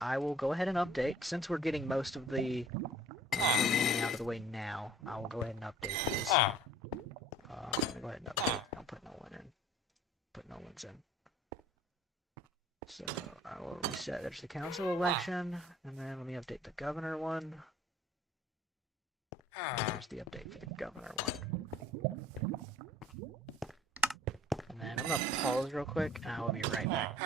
I will go ahead and update, since we're getting most of the remaining out of the way now. I will go ahead and update these. Let me go ahead and update. I'll put Nolan in. Put Nolan's in. So I will reset. There's the council election, and then let me update the governor one. There's the update for the governor one. And then I'm gonna pause real quick, and I will be right back.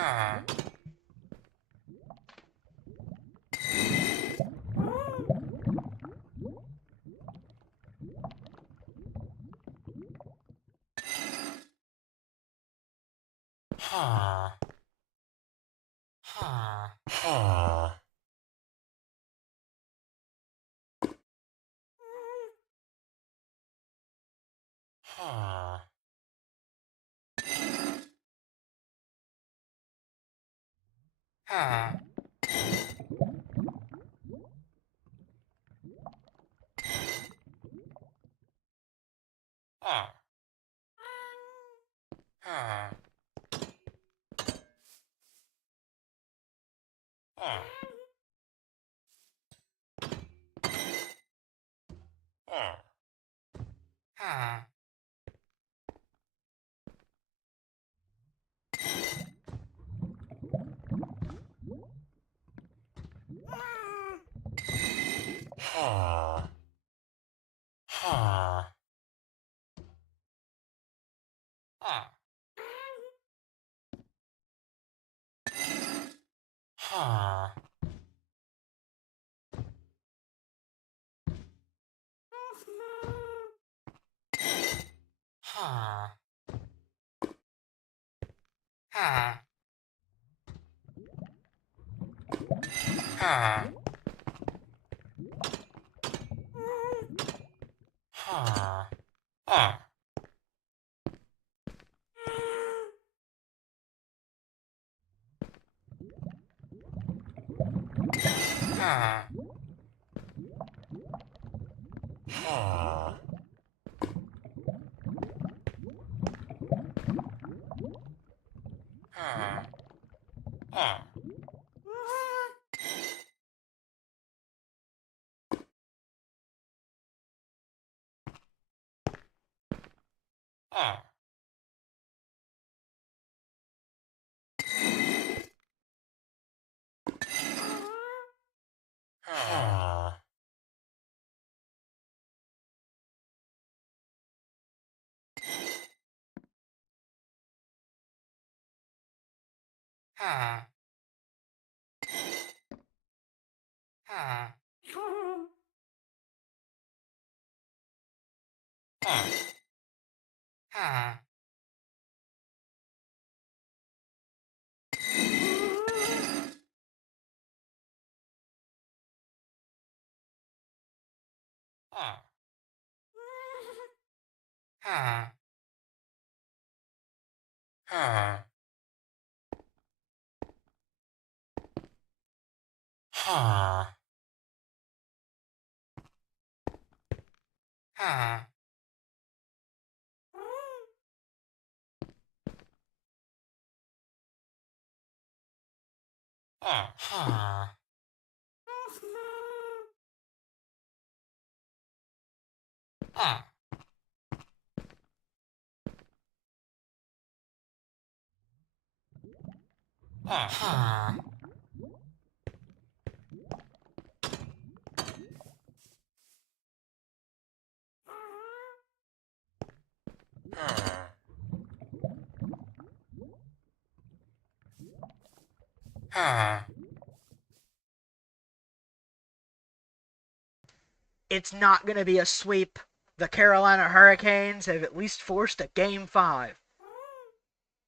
It's not going to be a sweep. The Carolina Hurricanes have at least forced a Game 5.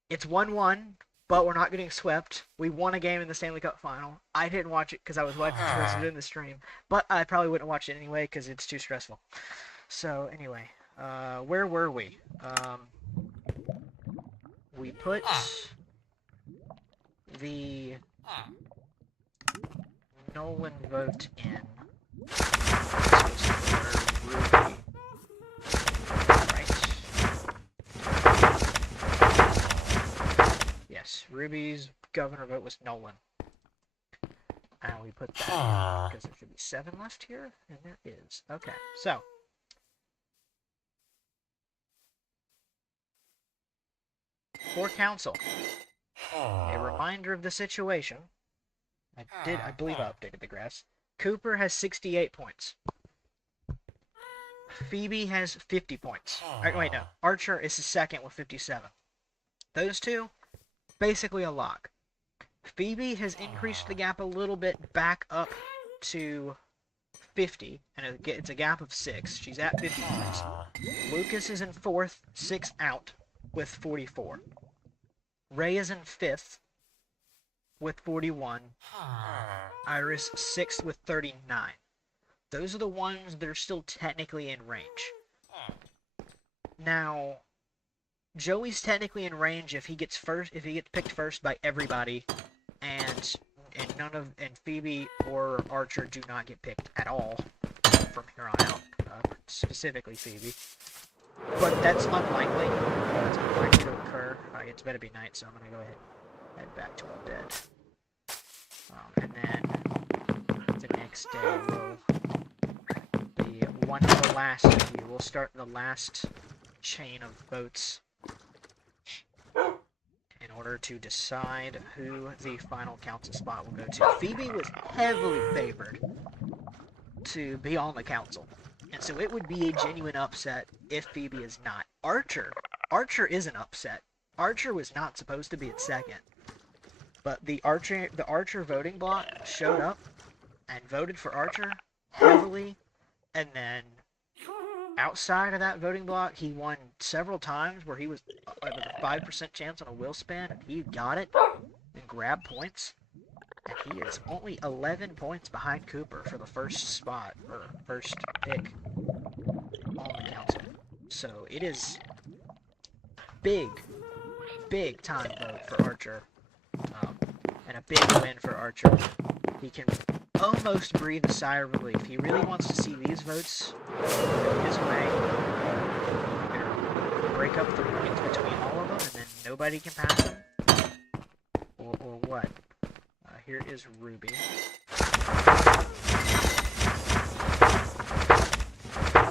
It's 1-1, but we're not getting swept. We won a game in the Stanley Cup Final. I didn't watch it because I was doing the stream, but I probably wouldn't watch it anyway because it's too stressful. So anyway, where were we? We put the Nolan vote in. Ruby. Right? Yes, Ruby's governor vote was Nolan. And we put that in because there should be 7 left here, and there is. Okay, so. For council, a reminder of the situation. I believe I updated the graphs. Cooper has 68 points. Phoebe has 50 points. Wait, no. Archer is the second with 57. Those two, basically a lock. Phoebe has increased the gap a little bit back up to 50, and it's a gap of 6. She's at 50 points. Lucas is in 4th, 6 out, with 44. Ray is in 5th, with 41. Iris 6th with 39. Those are the ones that are still technically in range. Now, Joey's technically in range if he gets picked first by everybody, and Phoebe or Archer do not get picked at all from here on out. Specifically Phoebe. But that's unlikely. That's unlikely to occur. It's better be night, so I'm gonna go ahead and head back to bed. And then the next day will be one of the last of you. We'll start the last chain of votes in order to decide who the final council spot will go to. Phoebe was heavily favored to be on the council, and so it would be a genuine upset if Phoebe is not. Archer is an upset. Archer was not supposed to be at second. But the Archer voting bloc showed up and voted for Archer heavily, and then outside of that voting bloc, he won several times where he was with a 5% chance on a wheel spin, and he got it and grabbed points. And he is only 11 points behind Cooper for the first spot, or first pick on the council. So it is big time vote for Archer. And a big win for Archer. He can almost breathe a sigh of relief. He really wants to see these votes go his way. Break up the points between all of them, and then nobody can pass them. Or what? Here is Ruby.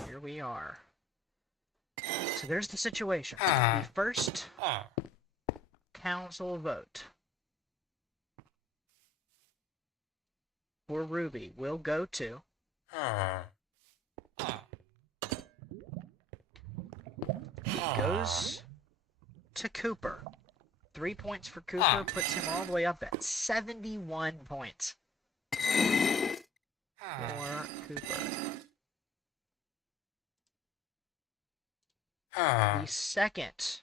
Here we are. so there's the situation. The first council vote for Ruby will go to goes to Cooper. 3 points for Cooper puts him all the way up at 71 points for Cooper. The second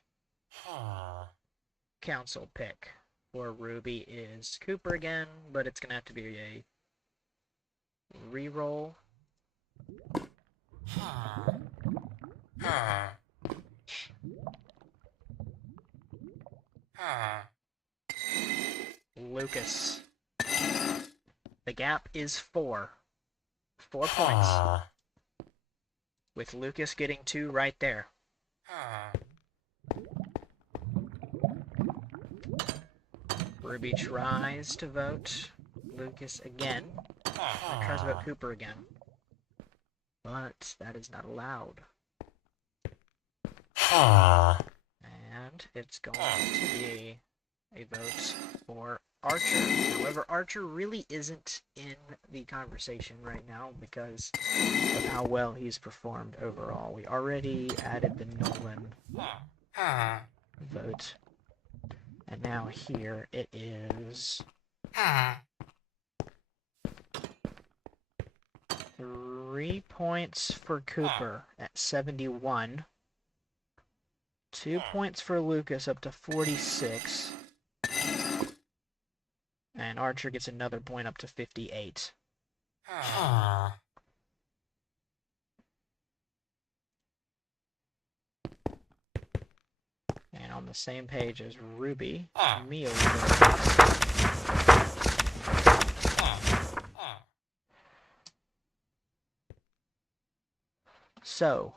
council pick for Ruby is Cooper again, but it's going to have to be a reroll. Lucas. The gap is 4. 4 points. With Lucas getting 2 right there. Ruby tries to vote Lucas again. And tries to vote Cooper again. But that is not allowed. And it's going to be a vote for Archer. However, Archer really isn't in the conversation right now because of how well he's performed overall. We already added the Nolan vote. And now here it is 3 points for Cooper at 71. 2 points for Lucas up to 46. And Archer gets another point up to 58. And on the same page as Ruby, Mia will go next. So,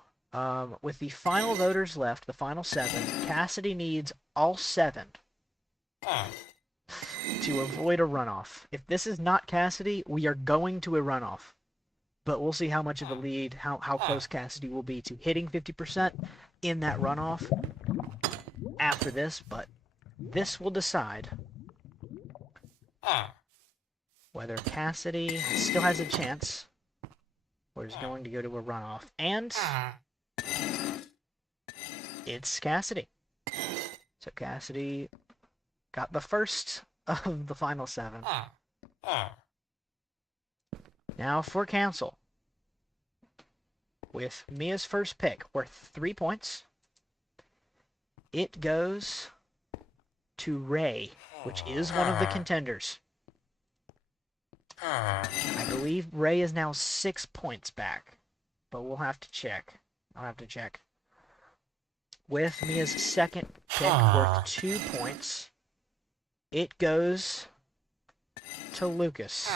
with the final voters left, the final 7, Cassidy needs all 7 to avoid a runoff. If this is not Cassidy, we are going to a runoff. But we'll see how much of a lead, how close Cassidy will be to hitting 50% in that runoff after this, but this will decide whether Cassidy still has a chance or is going to go to a runoff. And it's Cassidy. So Cassidy got the first of the final 7. Now for cancel. With Mia's first pick, worth 3 points, it goes to Ray, which is one of the contenders. I believe Ray is now 6 points back, but we'll have to check. I'll have to check. With Mia's second pick, worth 2 points, it goes to Lucas.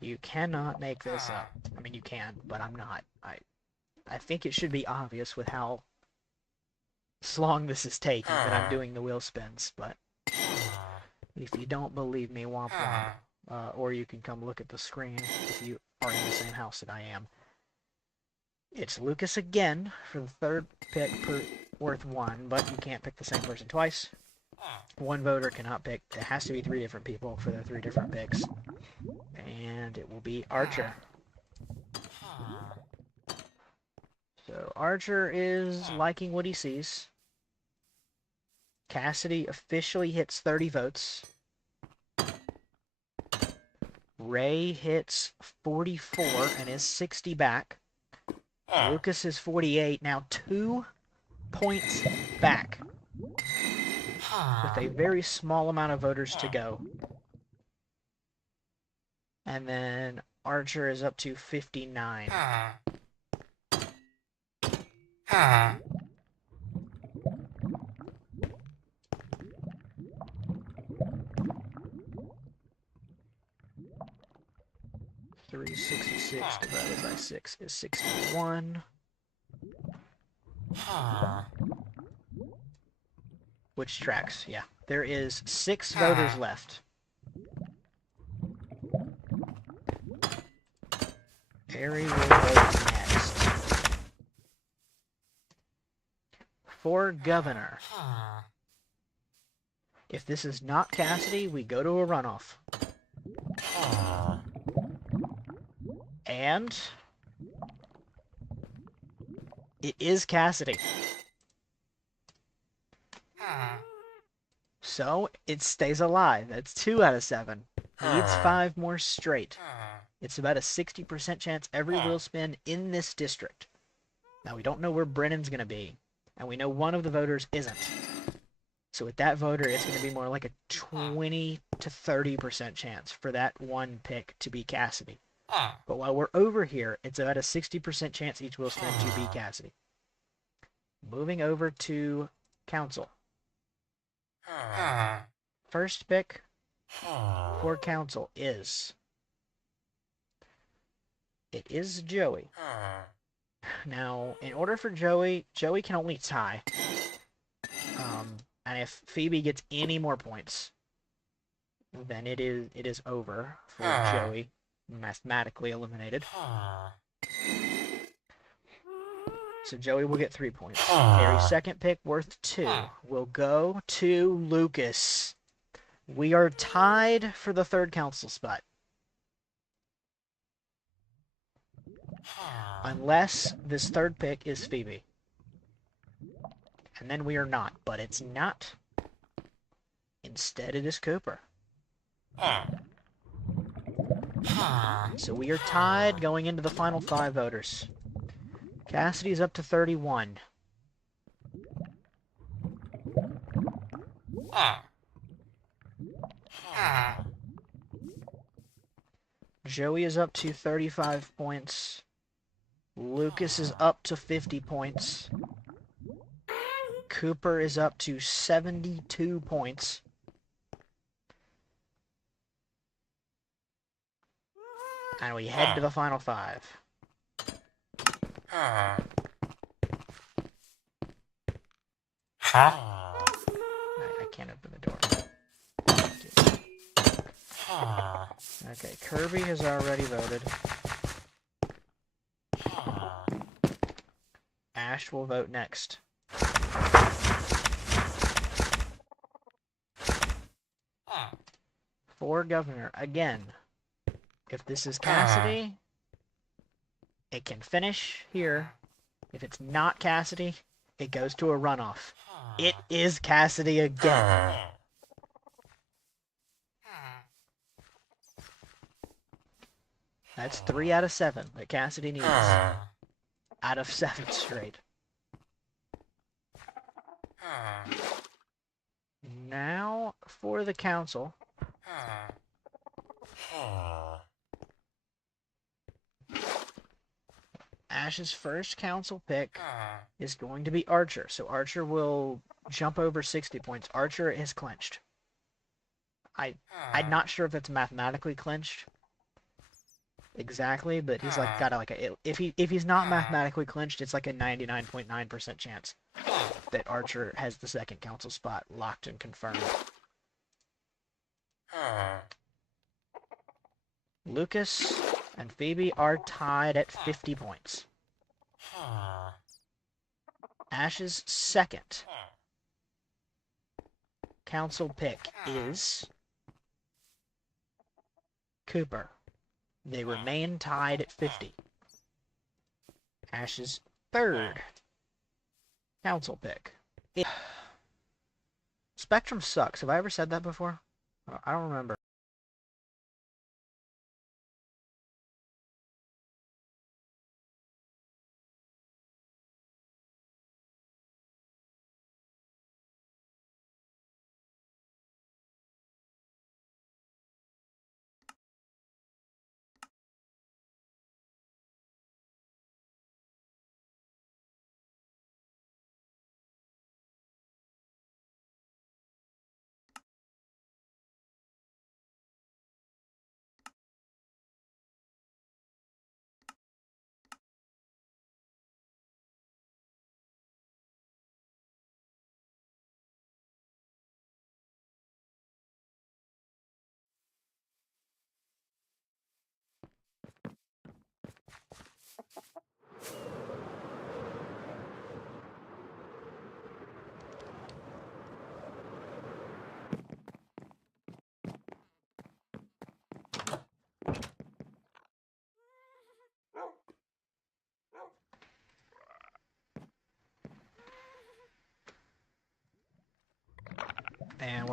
You cannot make this up. I mean, you can, but I'm not. I think it should be obvious with how long this is taking that I'm doing the wheel spins, but if you don't believe me, womp womp. Or you can come look at the screen if you are in the same house that I am. It's Lucas again for the third pick worth 1, but you can't pick the same person twice. One voter cannot pick. It has to be 3 different people for their 3 different picks. And it will be Archer. So Archer is liking what he sees. Cassidy officially hits 30 votes. Ray hits 44 and is 60 back. Lucas is 48, now 2 points back. With a very small amount of voters to go. And then Archer is up to 59. $366 divided by 6 is 61. Which tracks, yeah. There is 6 voters left. Harry will vote next. For governor. If this is not Cassidy, we go to a runoff. And it is Cassidy. So it stays alive. That's 2 out of 7. Needs 5 more straight. It's about a 60% chance every wheel spin in this district. Now we don't know where Brennan's going to be, and we know one of the voters isn't. So with that voter, it's going to be more like a 20 to 30% chance for that one pick to be Cassidy. But while we're over here, it's about a 60% chance each wheel spin to be Cassidy. Moving over to council. First pick for council is... It is Joey. Now, in order for Joey can only tie. And if Phoebe gets any more points, then it is over for Joey, mathematically eliminated. So Joey will get 3 points. Harry's second pick, worth 2, will go to Lucas. We are tied for the third council spot. Unless this third pick is Phoebe. And then we are not, but it's not. Instead, it is Cooper. So we are tied going into the final 5 voters. Cassidy's up to 31. Joey is up to 35 points. Lucas is up to 50 points. Cooper is up to 72 points. And we head to the final 5. Huh? I can't open the door. Okay, Kirby has already voted. Ash will vote next. For governor, again, if this is Cassidy, it can finish here. If it's not Cassidy, it goes to a runoff. It is Cassidy again. That's 3 out of 7 that Cassidy needs. Out of 7 straight. Now, for the council. Ash's first council pick is going to be Archer. So Archer will jump over 60 points. Archer is clinched. I'm not sure if it's mathematically clinched exactly, but he's like got a, if he's not mathematically clinched, it's like a 99.9% chance that Archer has the second council spot locked and confirmed. Lucas and Phoebe are tied at 50 points. Ash's second council pick is Cooper. They remain tied at 50. Ash's third council pick. Spectrum sucks. Have I ever said that before? I don't remember.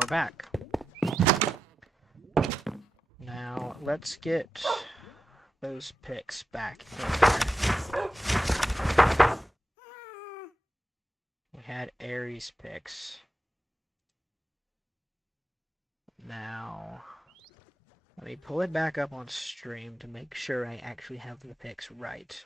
back. Now, let's get those picks back in there. We had Aries picks. Now, let me pull it back up on stream to make sure I actually have the picks right.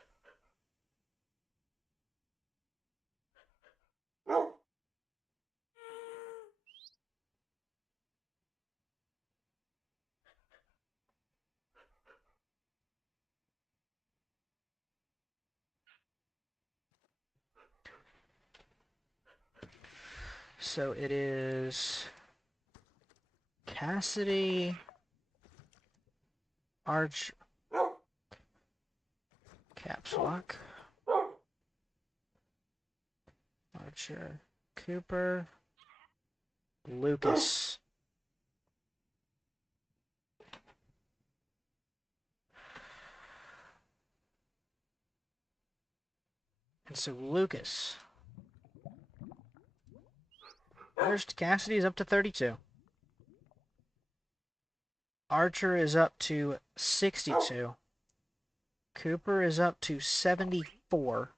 So it is Cassidy, caps lock, Archer, Cooper, Lucas. And so Lucas. First, Cassidy's up to 32. Archer is up to 62. Cooper is up to 74.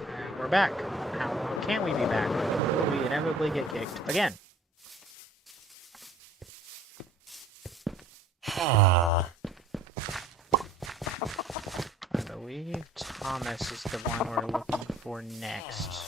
And we're back. How long can we be back? Will we inevitably get kicked again? I believe Thomas is the one we're looking for next.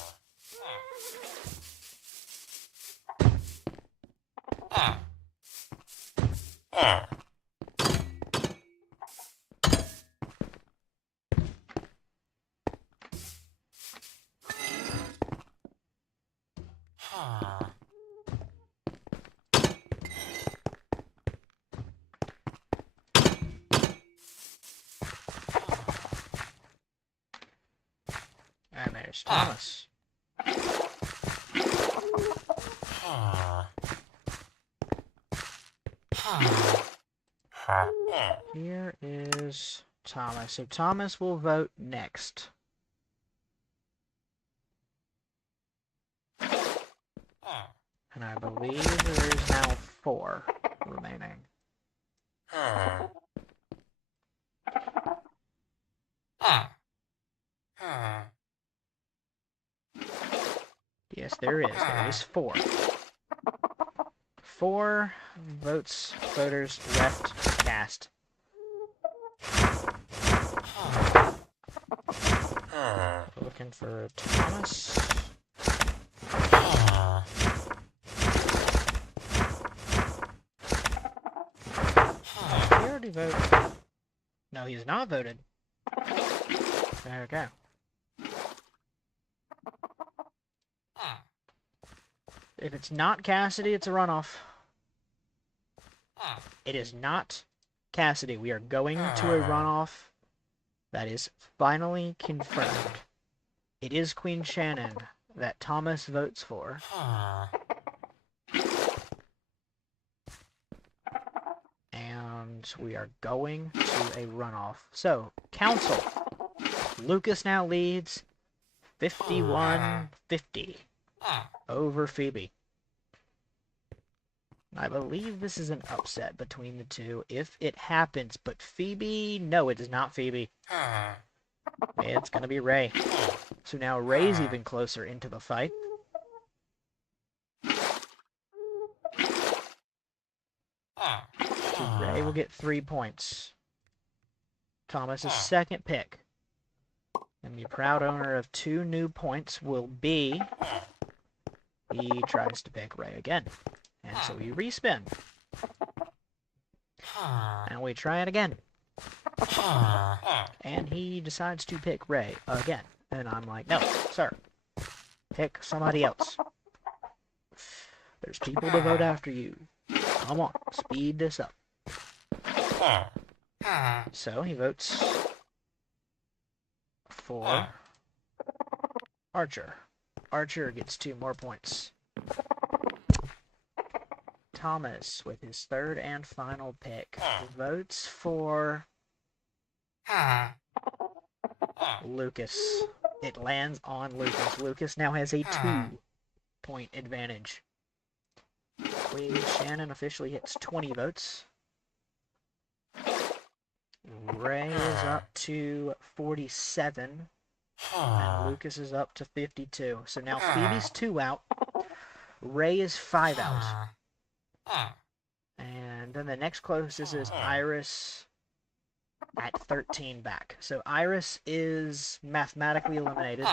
And there's Thomas. Here is Thomas. So Thomas will vote next. And I believe there is now 4 remaining. Yes, there is. There is 4. 4 voters left to cast. Looking for Thomas. He already voted. No, he has not voted. There we go. If it's not Cassidy, it's a runoff. It is not Cassidy. We are going to a runoff. That is finally confirmed. It is Queen Shannon that Thomas votes for. And we are going to a runoff. So, Council. Lucas now leads 51-50 over Phoebe. I believe this is an upset between the two, if it happens. But Phoebe, no, it is not Phoebe. It's gonna be Ray. So now Ray's even closer into the fight. So Ray will get 3 points. Thomas's second pick. And the proud owner of 2 new points will be... He tries to pick Ray again. And so we respin. And we try it again. And he decides to pick Ray again. And I'm like, no, sir. Pick somebody else. There's people to vote after you. Come on, speed this up. So he votes for Archer. Archer gets 2 more points. Thomas, with his third and final pick, votes for Lucas. It lands on Lucas. Lucas now has a 2-point advantage. Queen Shannon officially hits 20 votes. Ray is up to 47. And Lucas is up to 52. So now Phoebe's 2 out. Ray is 5 out. And then the next closest is Iris at 13 back. So Iris is mathematically eliminated.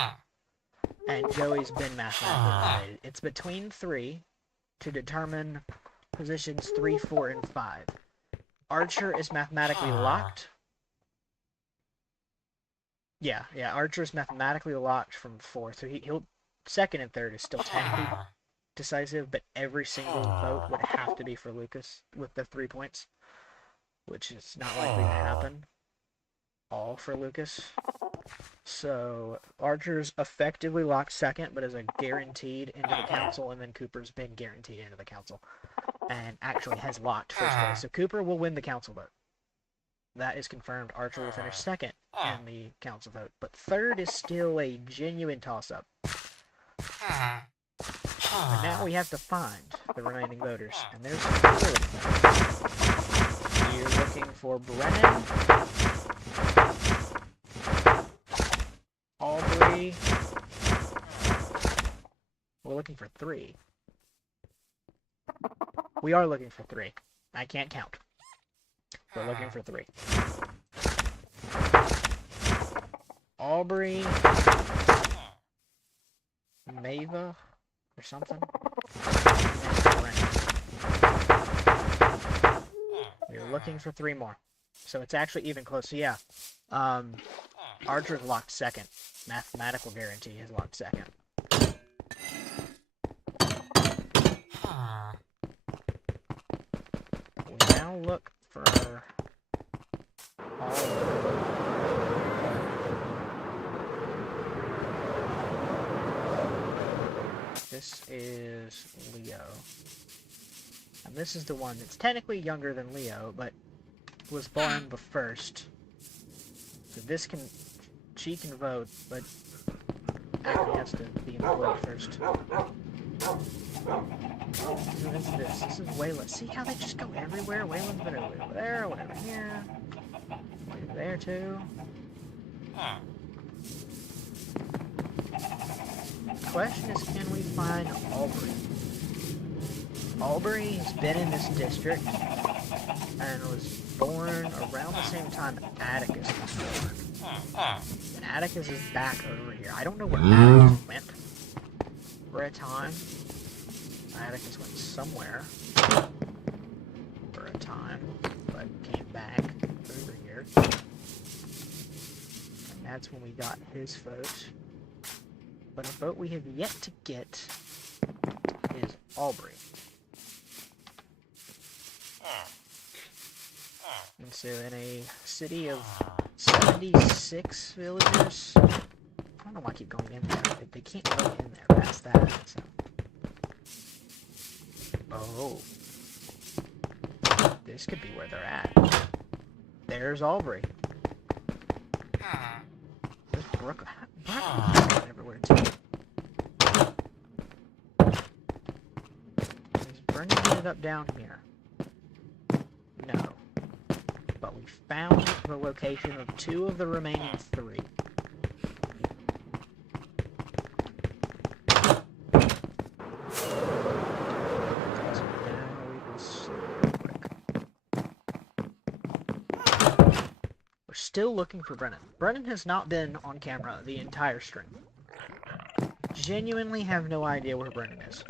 And Joey's been mathematically eliminated. It's between 3 to determine positions 3, 4, and 5. Archer is mathematically locked. Yeah, Archer's mathematically locked from 4. So he'll second and third is still technically decisive, but every single vote would have to be for Lucas with the 3 points, which is not likely to happen. All for Lucas. So Archer's effectively locked second, but is a guaranteed into the council, and then Cooper's been guaranteed into the council, and actually has locked first place. So Cooper will win the council vote. That is confirmed. Archer will finish second in the council vote, but third is still a genuine toss-up. And now we have to find the remaining voters, and there's 4 of them. You're looking for Brennan, Aubrey. We're looking for 3. We are looking for 3. I can't count. We're looking for 3. Aubrey, Mava, or something. We're looking for 3 more. So it's actually even close. So yeah. Archer's locked second. Mathematical guarantee is locked second. We now look for This is Leo. And this is the one that's technically younger than Leo, but was born the first. So she can vote, but actually has to be employed first. Who is this? This is Waylon. See how they just go everywhere? Waylon's been over there, whatever here. Over there too. The question is, can we find Aubrey? Aubrey has been in this district and was born around the same time Atticus was born. And Atticus is back over here. I don't know where Atticus went for a time. Atticus went somewhere for a time, but came back over here. And that's when we got his vote. But a vote we have yet to get is Aubrey. And so in a city of 76 villagers, I don't know why I keep going in there. They can't go in there past that. So. Oh. This could be where they're at. There's Aubrey. There's Brooklyn. Brooklyn's everywhere too. Is Brendan near up down here? No. But we found the location of 2 of the remaining 3. So now we will see real quick. We're still looking for Brennan. Brennan has not been on camera the entire stream. Genuinely have no idea where Brennan is.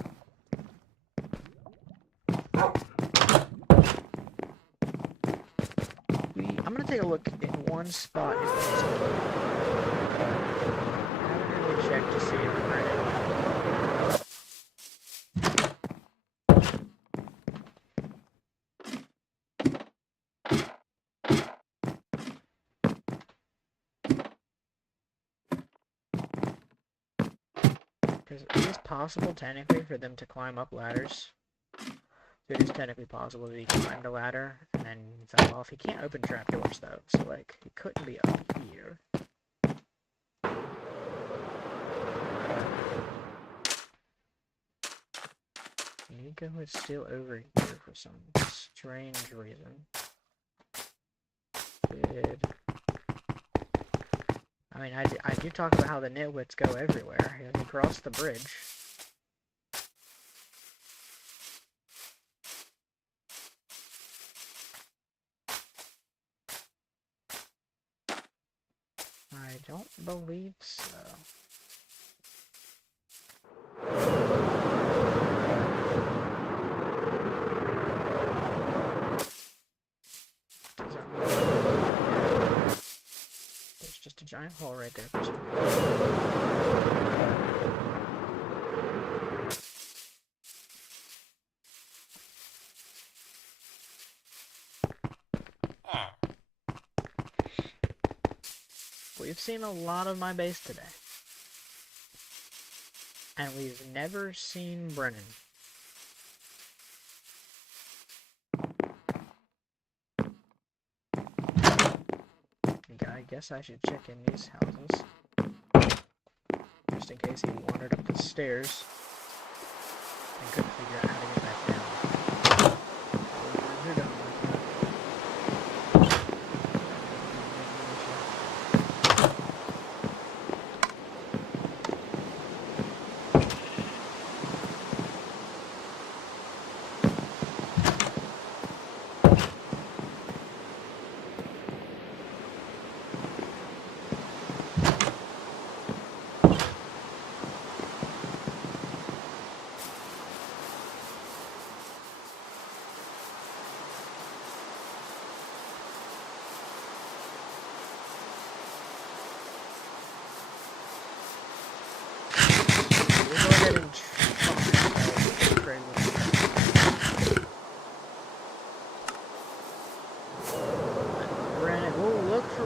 I'm gonna take a look in one spot in particular. I haven't really checked to see if Brennan. Because it is possible, technically, for them to climb up ladders. It is technically possible that he climbed a ladder and then fell off. He can't open trapdoors, though, so, like, he couldn't be up here. Nico is still over here for some strange reason. I mean, I do talk about how the nitwits go everywhere. He crossed the bridge. I don't believe so. There's just a giant hole right there for some We've seen a lot of my base today. And we've never seen Brennan. I guess I should check in these houses. Just in case he wandered up the stairs and couldn't figure out how to get back down.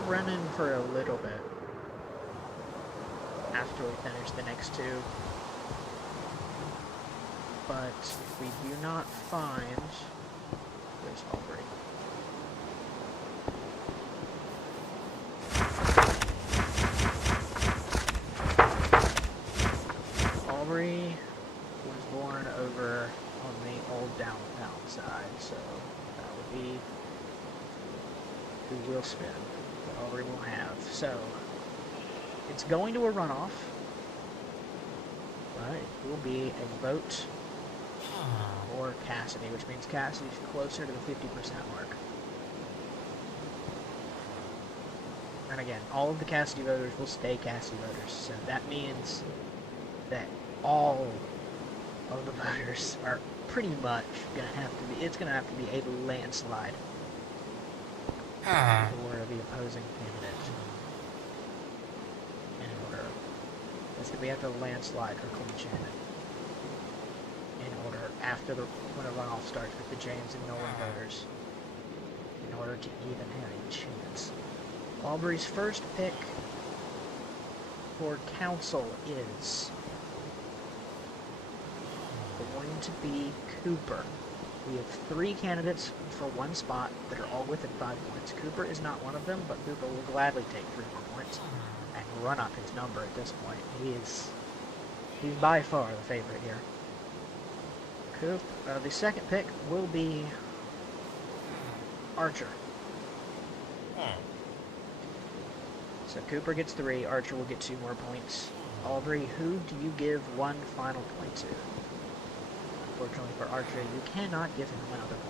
Brennan for a little bit after we finish the next 2, but if we do not find, where's Aubrey? Aubrey was born over on the old downtown side, so that would be who will spin. Aubrey will have. So, it's going to a runoff, but it will be a vote for Cassidy, which means Cassidy's closer to the 50% mark. And again, all of the Cassidy voters will stay Cassidy voters, so that means that all of the voters are pretty much going to have to be, it's going to have to be a landslide for the opposing candidate in order. We have to landslide for Clean Shannon in order, after when a runoff starts with the James and Nolan voters, in order to even have a chance. Aubrey's first pick for council is going to be Cooper. We have 3 candidates for 1 spot that are all within 5 points. Cooper is not one of them, but Cooper will gladly take 3 more points and run up his number at this point. He's by far the favorite here. Coop. The second pick will be Archer. So Cooper gets 3, Archer will get 2 more points. Aubrey, who do you give one final point to? Unfortunately for Archer, you cannot give him another point.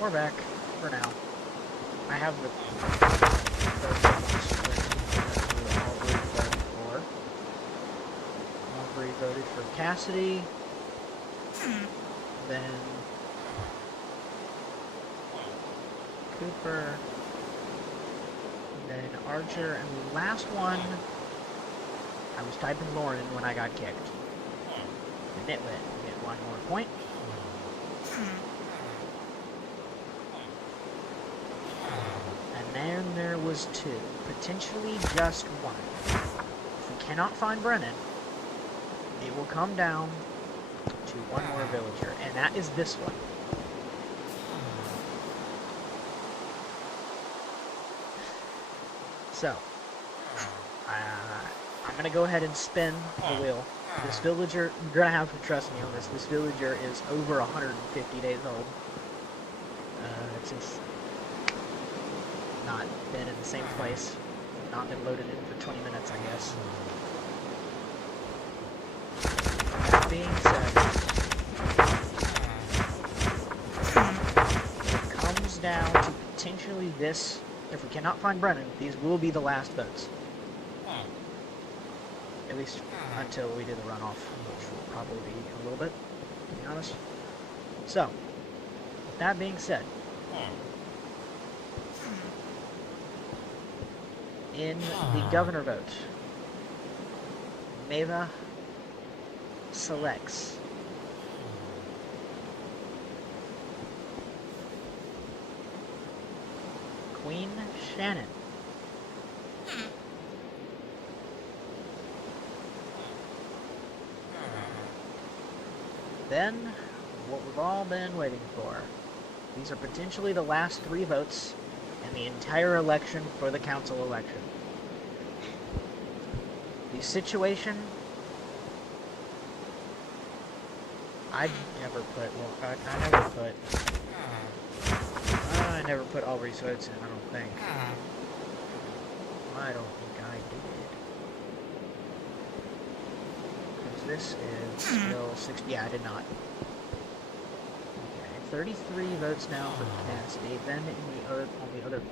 We're back for now. I have the Aubrey voted for Cassidy. Then Cooper. Then Archer, and the last one, I was typing Lauren when I got kicked. The Nitwit will get 1 more point. And then there was 2, potentially just 1. If we cannot find Brennan, it will come down to 1 more villager, and that is this one. So, I'm going to go ahead and spin the wheel. This villager, you're going to have to trust me on this, this villager is over 150 days old. It's just not been in the same place, not been loaded in for 20 minutes, I guess. That being said, it comes down to potentially this. If we cannot find Brennan, these will be the last votes. At least until we do the runoff, which will probably be a little bit, to be honest. So, with that being said, in the governor vote, Mava selects Queen Shannon. Then, what we've all been waiting for. These are potentially the last 3 votes in the entire election for the council election. The situation, I never put Aubrey's votes in, I don't think. I don't think I did. Because this is still 60, yeah, I did not. Okay, 33 votes now for Cassidy. Then on the other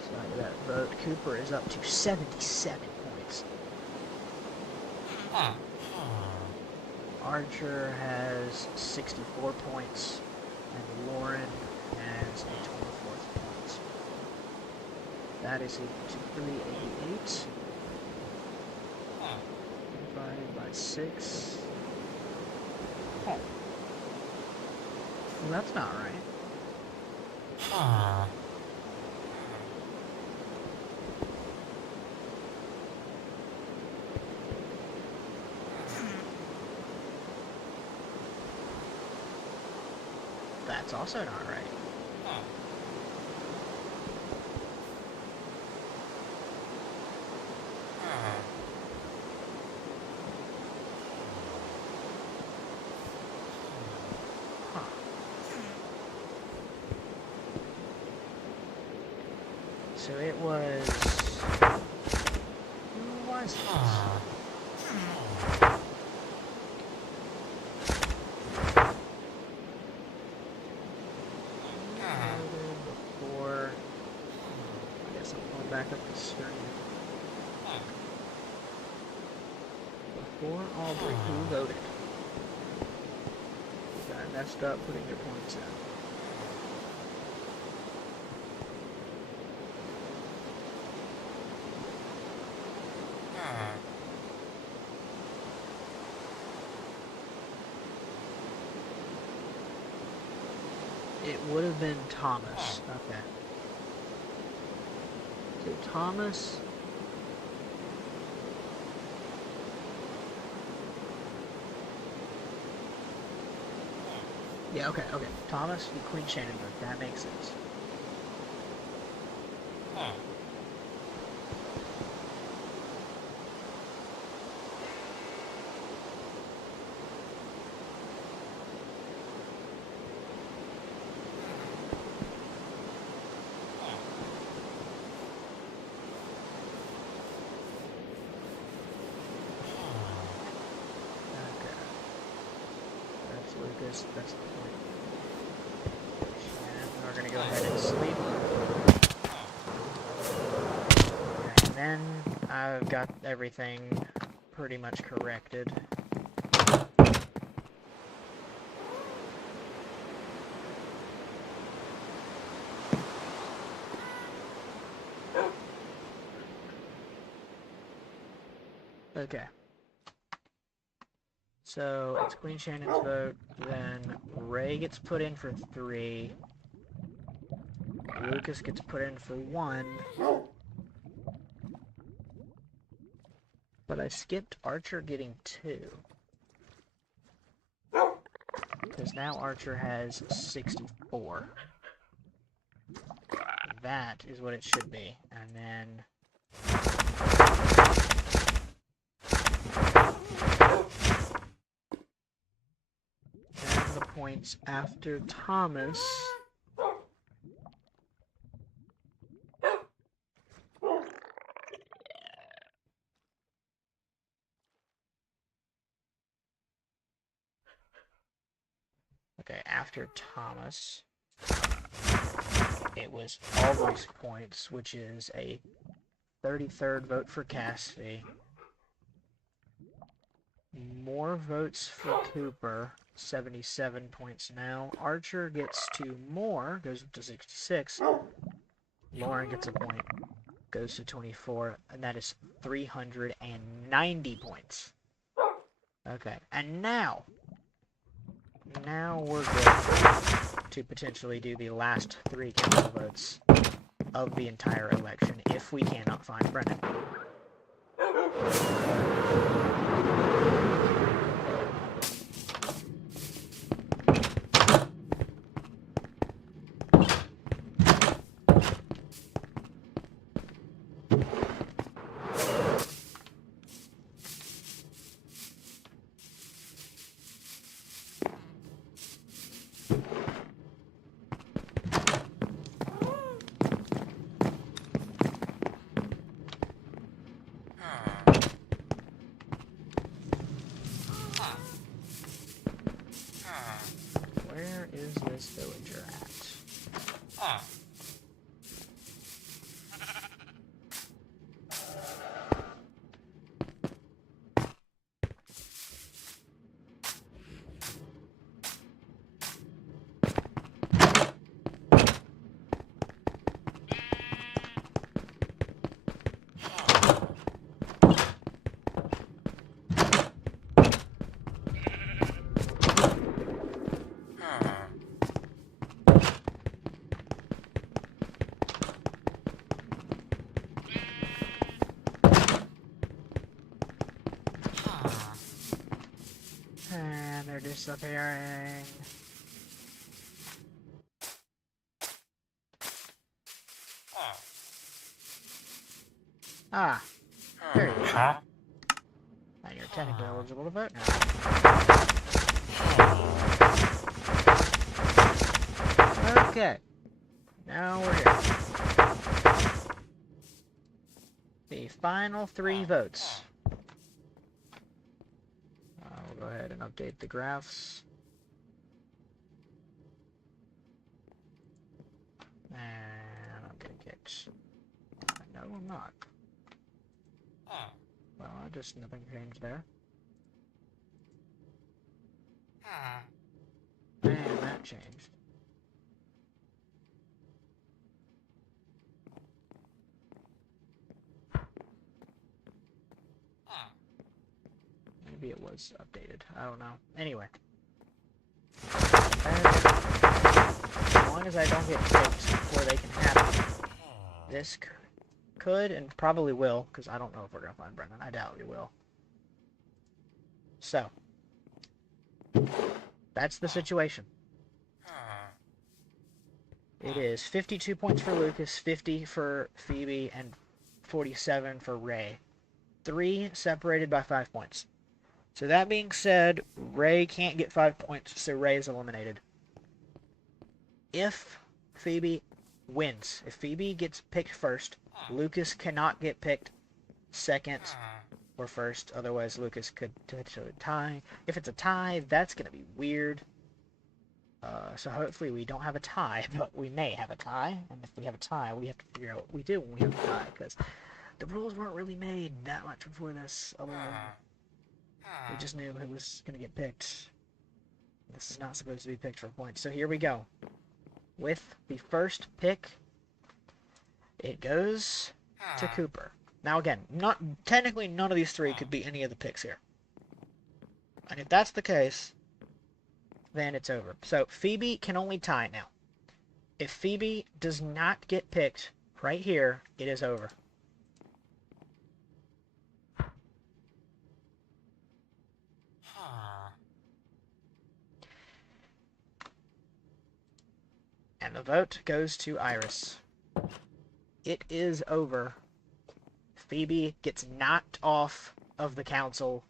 side of that vote, Cooper is up to 77 points. Archer has 64 points, and Lauren has 24 points. That is equal to 388. Divided by 6. Oh. Well, that's not right. That's also not right. Huh. So it was... Who was this? back up the screen. Before Aubrey, who voted? I messed up putting your points in. It would have been Thomas. Okay. So Thomas... Yeah, okay. Thomas, you Queen Shannon vote. That makes sense. Okay. That's Lucas. That's the point. And we're gonna go ahead and sleep. And then I've got everything pretty much corrected. Okay. So it's Queen Shannon's vote, then Ray gets put in for 3. Lucas gets put in for 1. But I skipped Archer getting 2. Because now Archer has 64. That is what it should be. And then... then the points after Thomas... Okay, after Thomas, it was Aubrey's points, which is a 33rd vote for Cassidy. More votes for Cooper, 77 points now. Archer gets 2 more, goes up to 66. Lauren gets a point, goes to 24, and that is 390 points. Okay, and now we're good to potentially do the last 3 council votes of the entire election if we cannot find Brennan. Where is this villager at? And they're disappearing. Ah, there you go. And you're technically eligible to vote now. Okay, now we're here. The final 3 votes. We'll go ahead and update the graphs. And I'm getting kicked. No, I'm not. Well, just nothing changed there. And that changed. Maybe it was updated. I don't know. Anyway. As long as I don't get picked before they can happen, this could and probably will, because I don't know if we're going to find Brennan. I doubt we will. So, that's the situation. It is 52 points for Lucas, 50 for Phoebe, and 47 for Ray. 3 separated by 5 points. So that being said, Ray can't get 5 points, so Ray is eliminated. If Phoebe wins, if Phoebe gets picked first, Lucas cannot get picked second or first, otherwise Lucas could potentially tie. If it's a tie, that's going to be weird. So hopefully we don't have a tie, but we may have a tie. And if we have a tie, we have to figure out what we do when we have a tie, because the rules weren't really made that much before this, other than we just knew who was going to get picked. This is not supposed to be picked for points. So here we go. With the first pick, it goes to Cooper. Now again, technically none of these three could be any of the picks here. And if that's the case, then it's over. So Phoebe can only tie now. If Phoebe does not get picked right here, it is over. And the vote goes to Iris. It is over. Phoebe gets knocked off of the council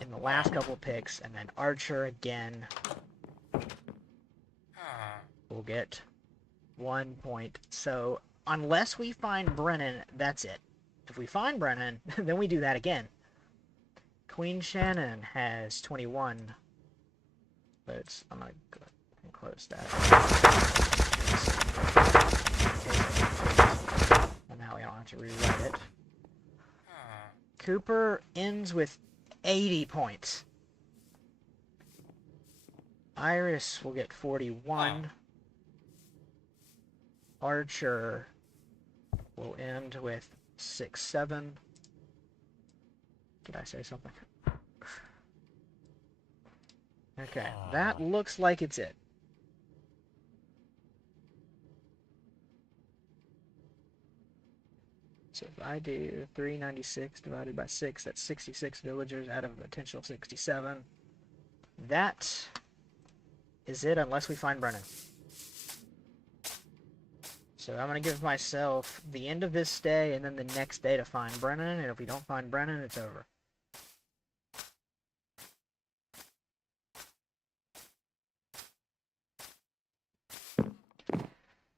in the last couple picks, and then Archer again will get 1 point. So unless we find Brennan, that's it. If we find Brennan, then we do that again. Queen Shannon has 21 votes. I'm going to go ahead and close that. And now we don't have to rewrite it. Cooper ends with 80 points. Iris will get 41. Archer will end with 6-7. Did I say something? Okay, that looks like it's it. So if I do 396 divided by 6, that's 66 villagers out of a potential 67. That is it unless we find Brennan. So I'm going to give myself the end of this day and then the next day to find Brennan, and if we don't find Brennan, it's over.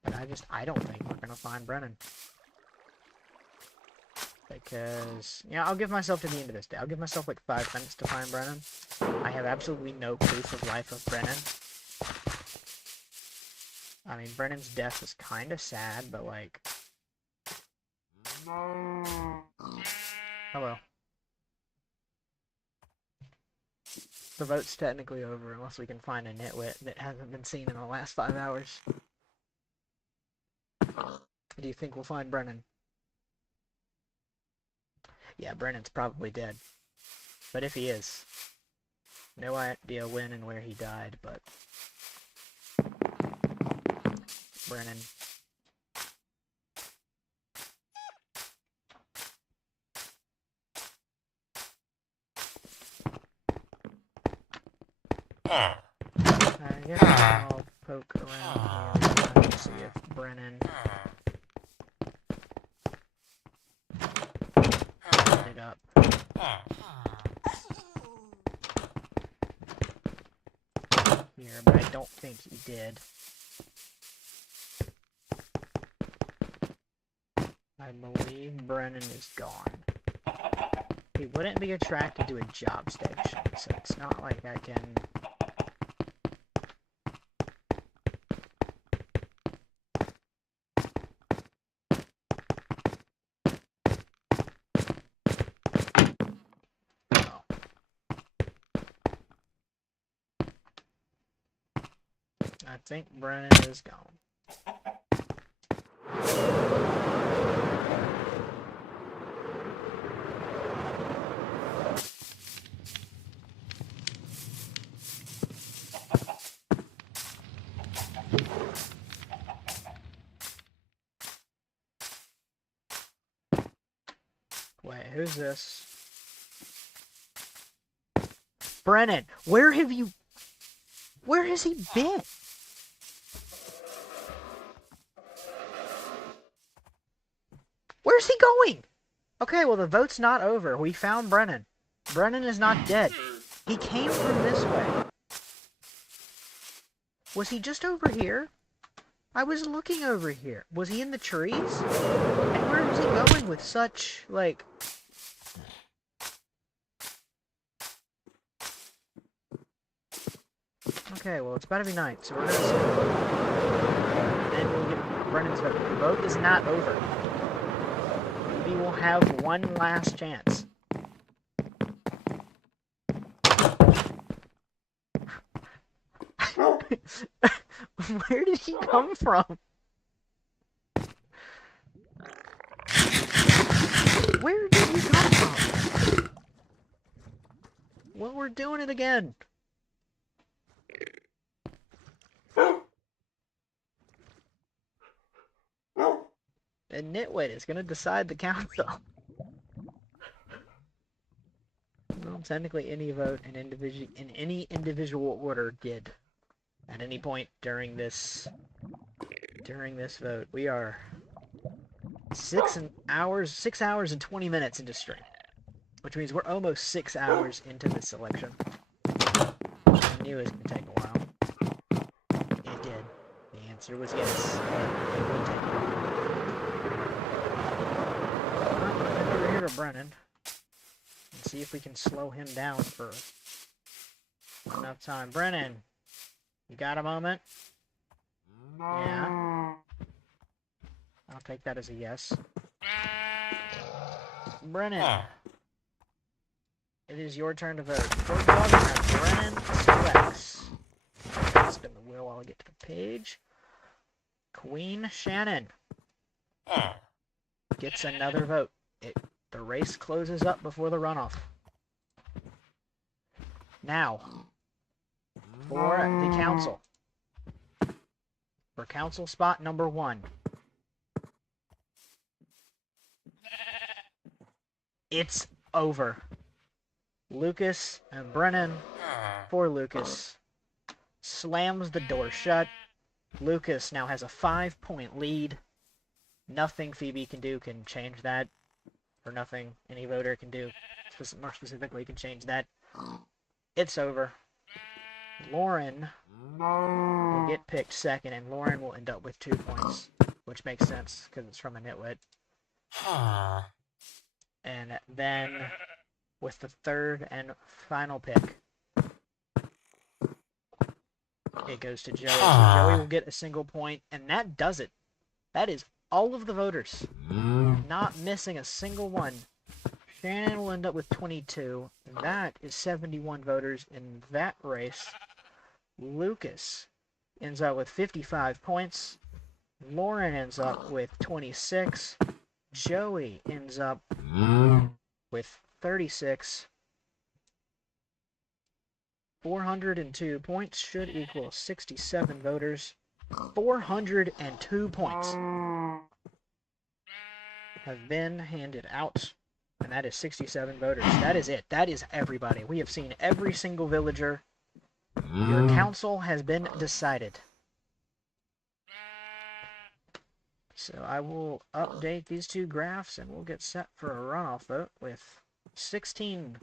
But I don't think we're going to find Brennan. Because, I'll give myself to the end of this day. I'll give myself like 5 minutes to find Brennan. I have absolutely no proof of life of Brennan. I mean, Brennan's death was kind of sad, but like... Hello. The vote's technically over unless we can find a nitwit that hasn't been seen in the last 5 hours. Do you think we'll find Brennan? Yeah, Brennan's probably dead. But if he is, no idea when and where he died, but... Brennan. I guess I'll poke around here and see if Brennan ended up. Here, but I don't think he did. I believe Brennan is gone. He wouldn't be attracted to a job station, so it's not like I can... think Brennan is gone. Wait, who's this? Brennan, where has he been? Where's he going? Okay, well, the vote's not over. We found Brennan. Brennan is not dead. He came from this way. Was he just over here? I was looking over here. Was he in the trees? And where is he going with such, like... Okay, well, it's about to be night, so we're gonna see. Then we'll get Brennan's vote. The vote is not over. We will have one last chance. Where did he come from? Where did he come from? Well, we're doing it again. And Nitwit is gonna decide the council. Well, technically, any vote in any individual order did at any point during this vote. We are 6 hours and 20 minutes into stream, which means we're almost 6 hours into this election. I knew it was gonna take a while. It did. The answer was yes. It would take a while. Well, over here to Brennan. And see if we can slow him down for enough time. Brennan, you got a moment? Yeah. I'll take that as a yes. Brennan, it is your turn to vote. For governor, Brennan selects. Spin the wheel while I get to the page. Queen Shannon gets another vote. The race closes up before the runoff. Now, for the council. For council spot number 1. It's over. Lucas and Brennan, for Lucas, slams the door shut. Lucas now has a 5-point lead. Nothing Phoebe can do can change that. Or nothing any voter can do, more specifically, can change that. It's over. Lauren will get picked second, and Lauren will end up with 2 points, which makes sense because it's from a nitwit. And then, with the third and final pick, it goes to Joey. So Joey will get a single point, and that does it. That is all of the voters. Not missing a single one. Shannon will end up with 22. And that is 71 voters in that race. Lucas ends up with 55 points. Lauren ends up with 26. Joey ends up with 36. 402 points should equal 67 voters. 402 points have been handed out, and that is 67 voters. That is it. That is everybody. We have seen every single villager. Your council has been decided. So I will update these 2 graphs, and we'll get set for a runoff vote with 16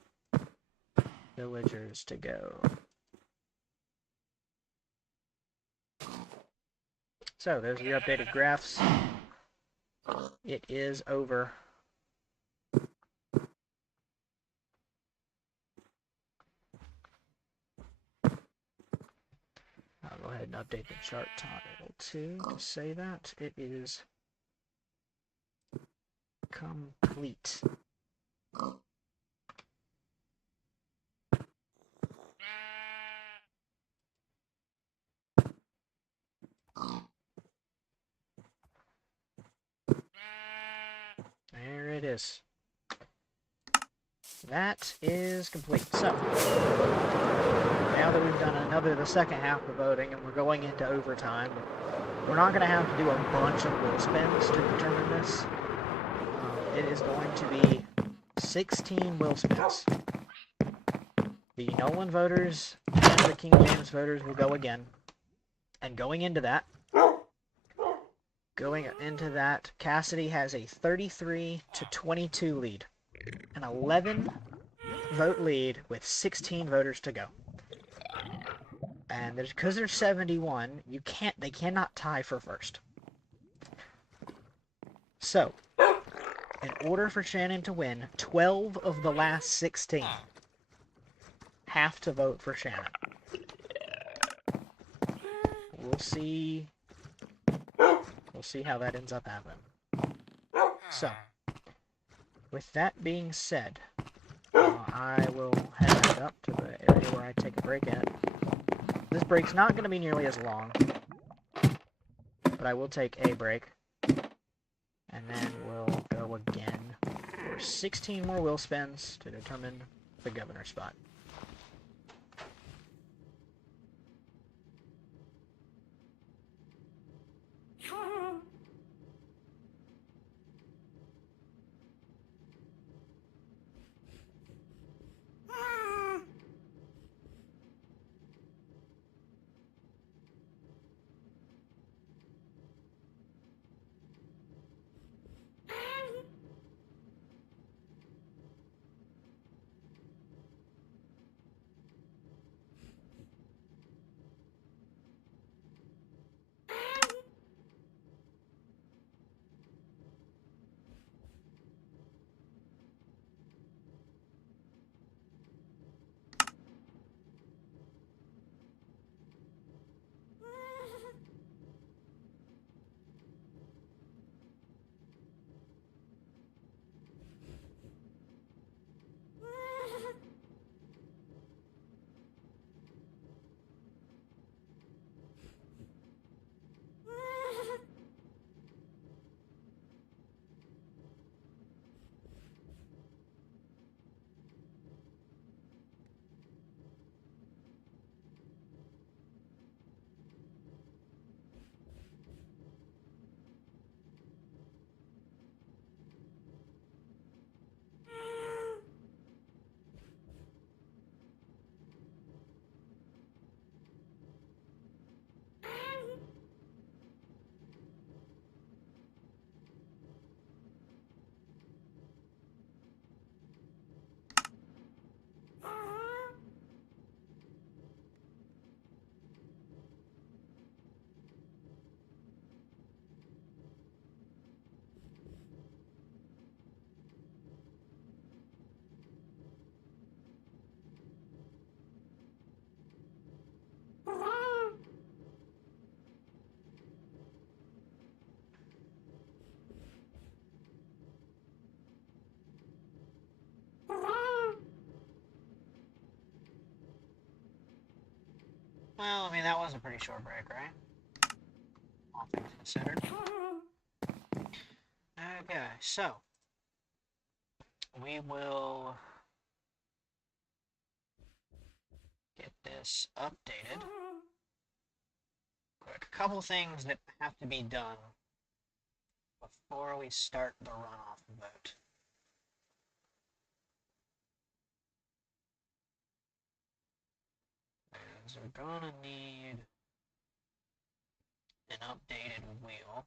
villagers to go. So, those are your updated graphs. It is over. I'll go ahead and update the chart title too to say that it is complete. is. That is complete. So, now that we've done the second half of voting and we're going into overtime, we're not going to have to do a bunch of wheel spins to determine this. It is going to be 16 wheel spins. The Nolan voters and the King James voters will go again. And going into that, Cassidy has a 33-22 lead. An 11 vote lead with 16 voters to go. And because there's 71, they cannot tie for first. So, in order for Shannon to win, 12 of the last 16 have to vote for Shannon. We'll see how that ends up happening. So, with that being said, I will head back up to the area where I take a break at. This break's not going to be nearly as long, but I will take a break. And then we'll go again for 16 more wheel spins to determine the governor spot. Well, I mean, that was a pretty short break, right? All things considered. Okay, so we will get this updated. Quick, a couple things that have to be done before we start the runoff vote. So we're gonna need an updated wheel.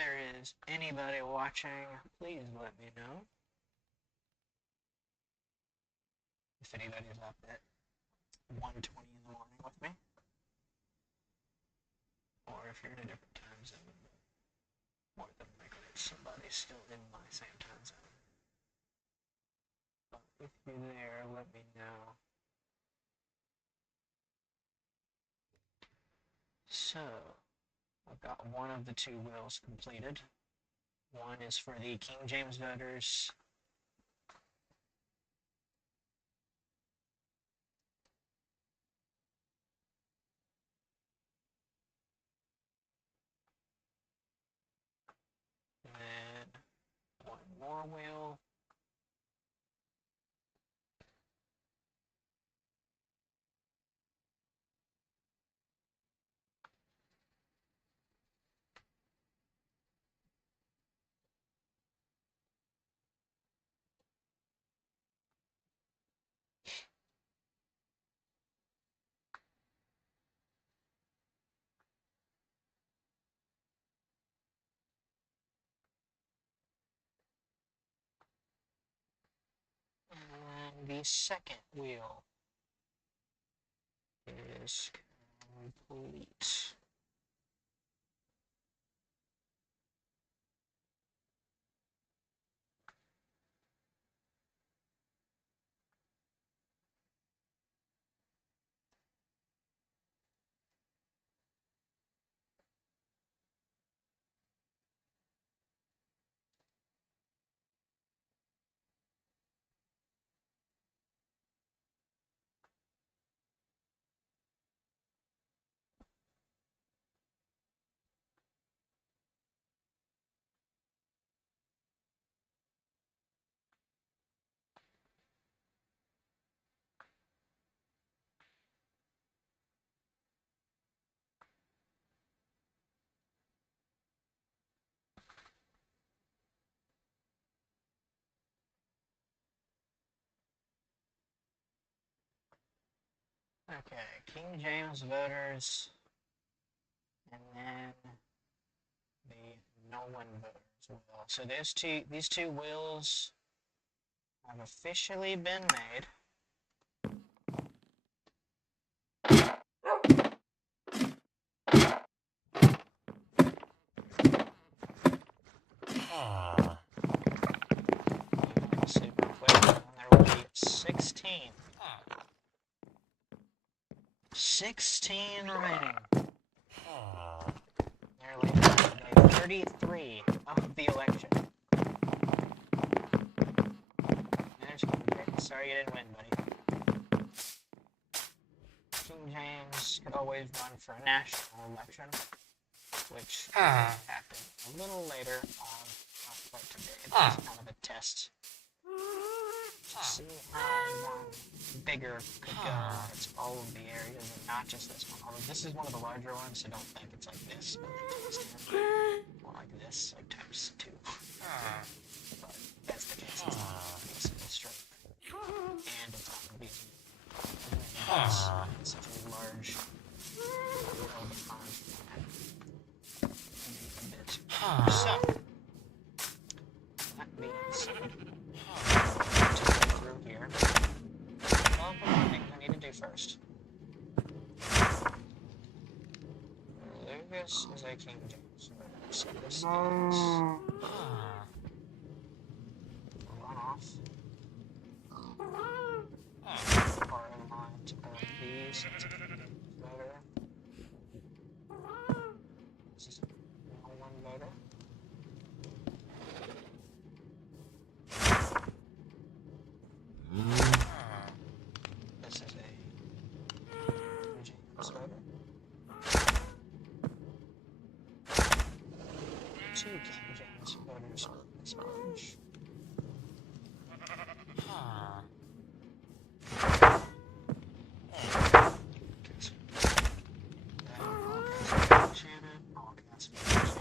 there is anybody watching, please let me know. If anybody's up at 1:20 in the morning with me. Or if you're in a different time zone, more than likely somebody's still in my same time zone. But if you're there, let me know. So, I've got one of the two wills completed. One is for the King James voters. And then one more will. And the second wheel is complete. Okay, King James voters, and then the no one voters will. So these two wills have officially been made. Super quick, and there will be 16. 16 remaining. Nearly day 33 of the election. There's King James. Sorry you didn't win, buddy. King James could always run for a national election, which happened a little later on, not quite today. It's kind of a test to see how bigger could go. It's all of the areas and not just this one. Although this is one of the larger ones, so don't think it's like this, but like times 10. Or like this, like times 2. But that's the case. It's not going to be a single stroke. And it's not going to be such a large, well-defined format. So, that being said, to go through here, well, one thing I need to do first. Lucas is a King James. So this is runoff. Parliament of these. It's a voter. This is no one voter. This is a James voter. 2 King James voters on this page. Shannon, all cast for Shannon,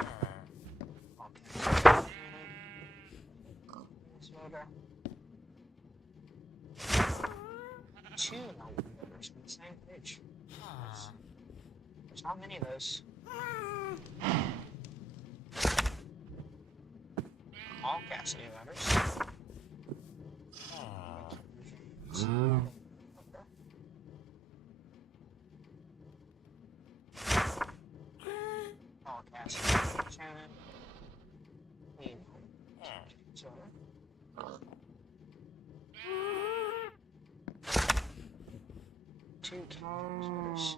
all cast for Shannon. This voter. 2 no-one voters on the same page. There's not many of those. all Cassidy voters. James. All Cassidy. Shannon. Two Cassidy.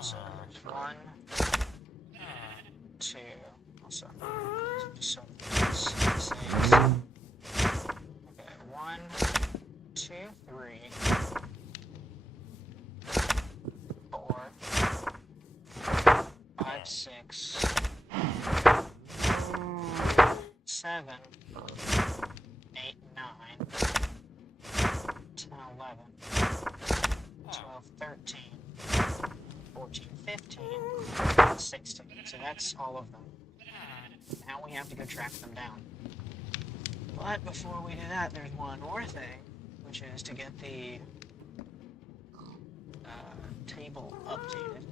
So there's 1, 2, also, just so it's saves. Okay, 1, 2, 3, 4, 5, 6, 7, 8, 9, 10, 11, 12, 13, 14, 15, 16. So that's all of them. Now we have to go track them down. But before we do that, there's one more thing, which is to get the table updated.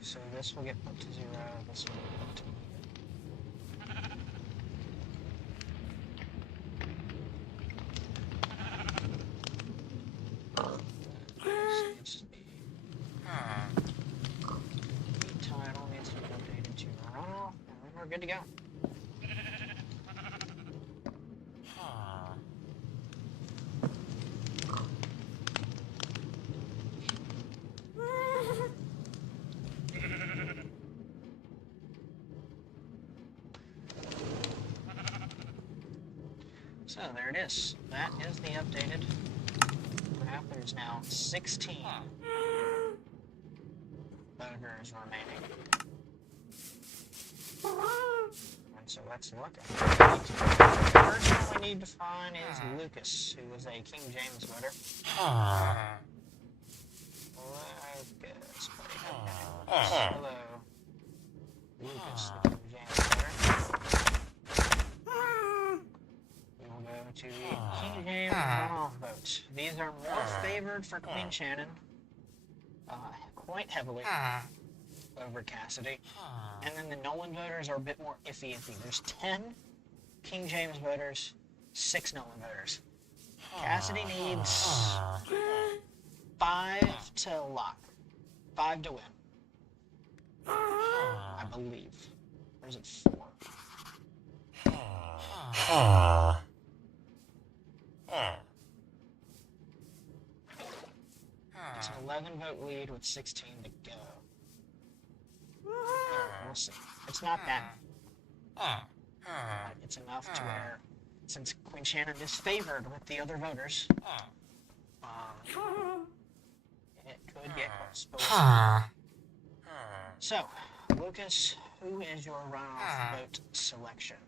So this will get put to 0, this will get put to 1. Title needs to be updated to runoff, and then we're good to go. So there it is. That is the updated graph. There's now 16 voters remaining. And so let's look at it. The first one we need to find is Lucas, who was a King James voter. Lucas, hello. Lucas, the King James voter. To the King James runoff vote. These are more favored for Queen Shannon, quite heavily over Cassidy. And then the Nolan voters are a bit more iffy. There's 10 King James voters, 6 Nolan voters. Cassidy needs 5 to lock. 5 to win. I believe. Or is it 4? It's an 11 vote lead with 16 to go. We'll see. It's not that. It's enough to where, since Queen Shannon is favored with the other voters, it could get close. But we'll see. So, Lucas, who is your runoff vote selection?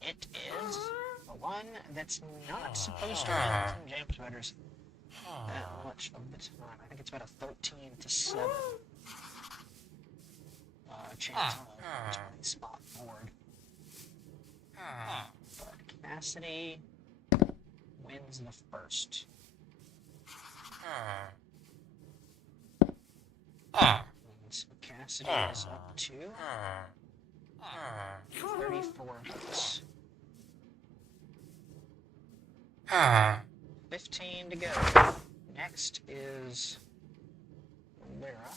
It is the one that's not supposed to win King James voters that much of the time. I think it's about a 13 to 7 chance on a 20 spot board. But Cassidy wins the first. So Cassidy is up to 34 votes. 15 to go. Next is Lyra.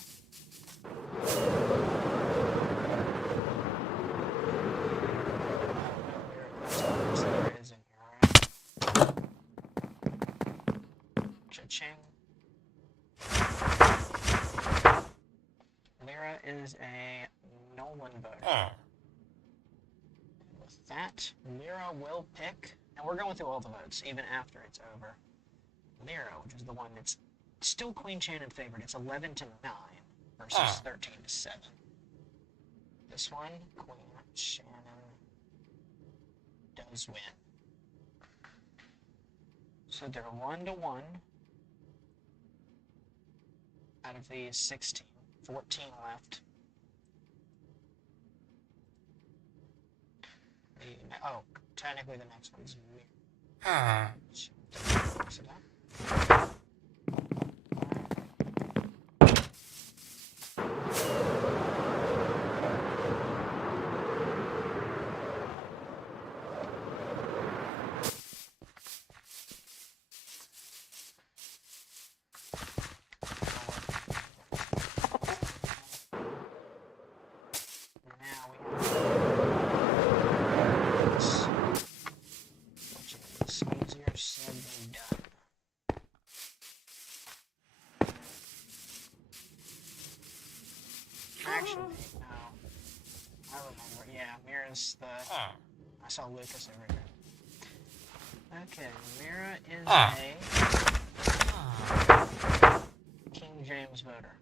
Lyra is in here, right? Cha-ching. Lyra is a Nolan voter. With that, Lyra will pick And we're going through all the votes, even after it's over. Mira, which is the one that's still Queen Shannon favored. It's 11 to 9 versus 13 to 7. This one, Queen Shannon does win. So they're 1 to 1 out of these 16. 14 left. Oh, technically the next one's Mira. Mix it up. Actually, no. I remember. Yeah, Mira's the... I saw Lucas over here. Okay, Mira is a King James voter.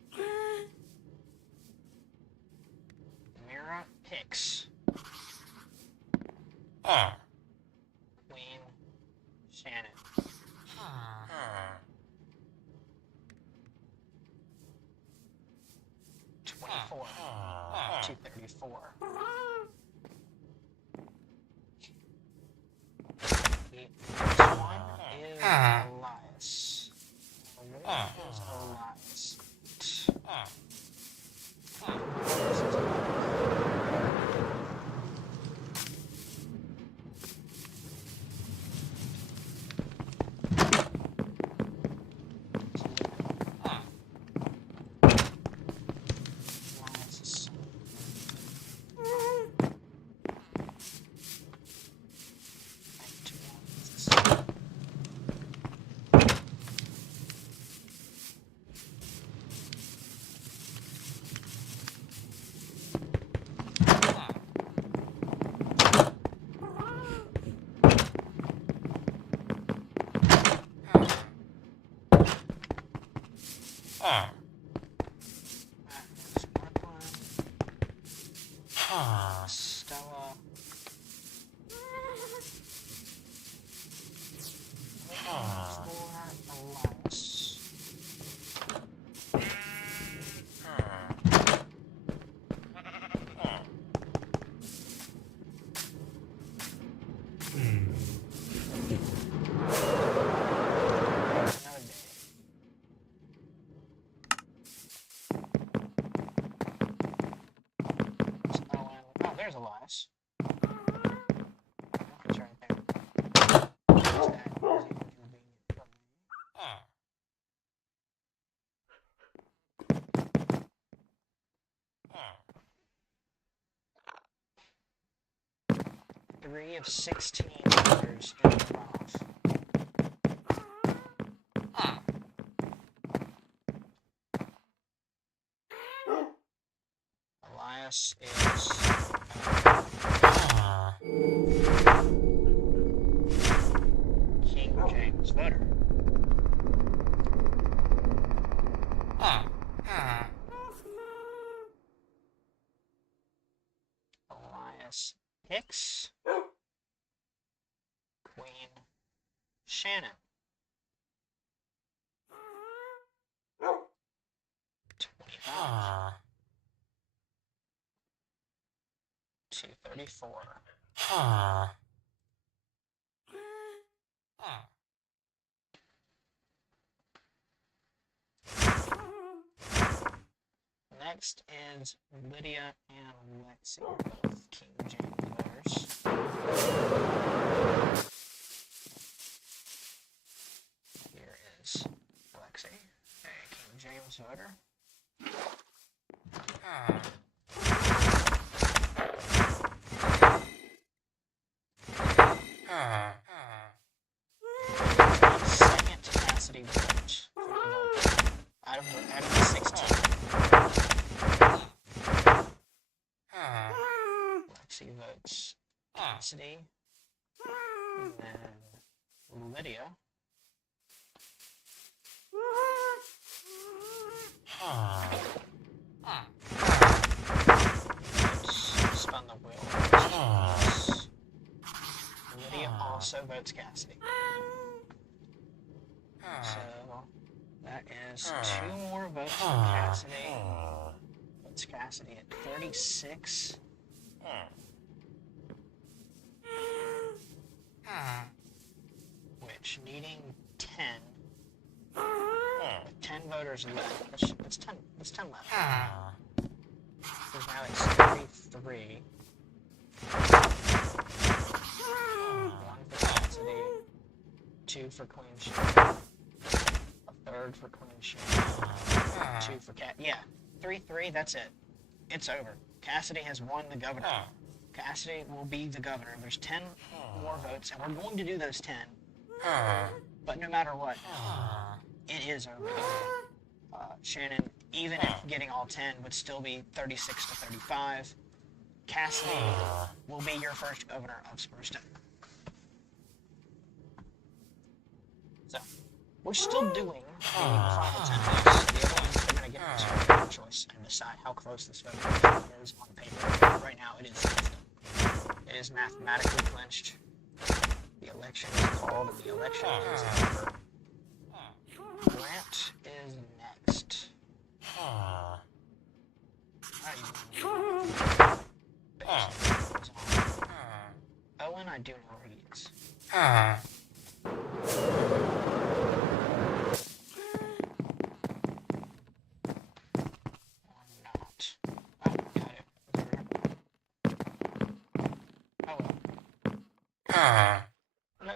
Mira picks Queen Shannon. 24 to 34. The next one is Elias. Where is Elias? Stella. Elias. Oh, there's Elias. It's right there. Is that inconvenient for me? 3 of 16 voters in the runoff. Elias is King James voter. Elias picks Queen Shannon. 25 to 34. Next is Lydia and Lexi, both King James voters. Here is Lexi, a King James voter. Second capacity vote for the vote. Out of the 16. Lexi votes capacity. then Lydia. Let's spun the wheel. Lydia also votes Cassidy. So that is 2 more votes for Cassidy. Puts Cassidy at 36. Which, needing 10, with 10 voters left, that's 10 left. So now it's 33. 1 for Cassidy, 2 for Queen Shannon, a 3rd for Queen Shannon, 2 for Cat. Yeah, 3-3, that's it. It's over. Cassidy has won the governor. Cassidy will be the governor. There's 10 more votes, and we're going to do those 10. But no matter what, it is over. Shannon, even if getting all 10, would still be 36 to 35. Cassidy will be your first governor of Spruceton. So, we're still doing the final 10 votes. The other ones, they're going to get into a choice and decide how close this vote is on paper. Right now, it is done. It is mathematically clinched. The election is called, and the election is over. Grant is next. Owen, I do know where he is. Or not. Oh, got it. Oh well. No,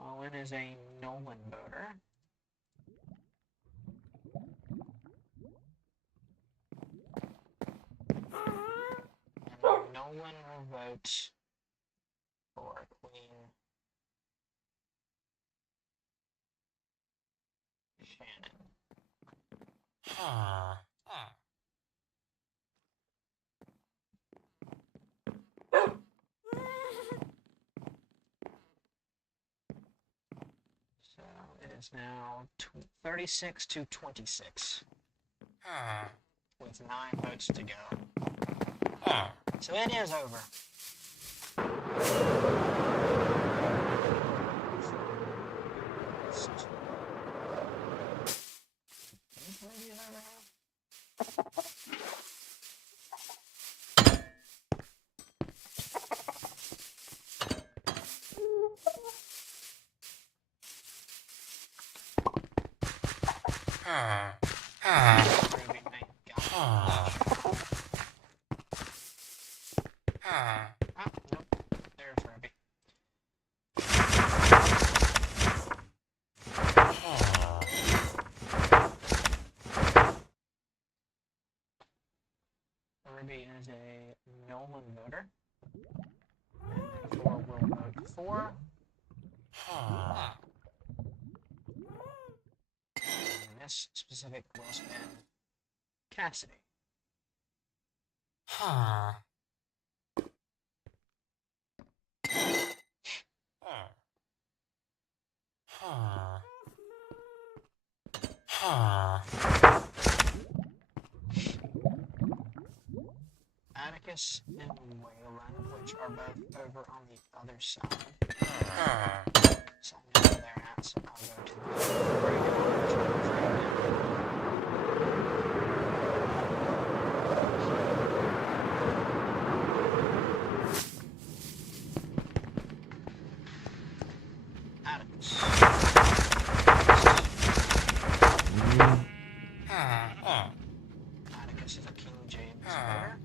Owen is a Nolan voter. And Nolan will vote for Queen Shannon. So it is now 36 to 26. With 9 votes to go. So it is over. Ruby is a Nolan voter. And therefore will vote for. And this specific will spin Cassidy. Atticus and Waylon, which are both over on the other side. So I know where they're at, so I'll go to the Atticus. Atticus is a King James voter.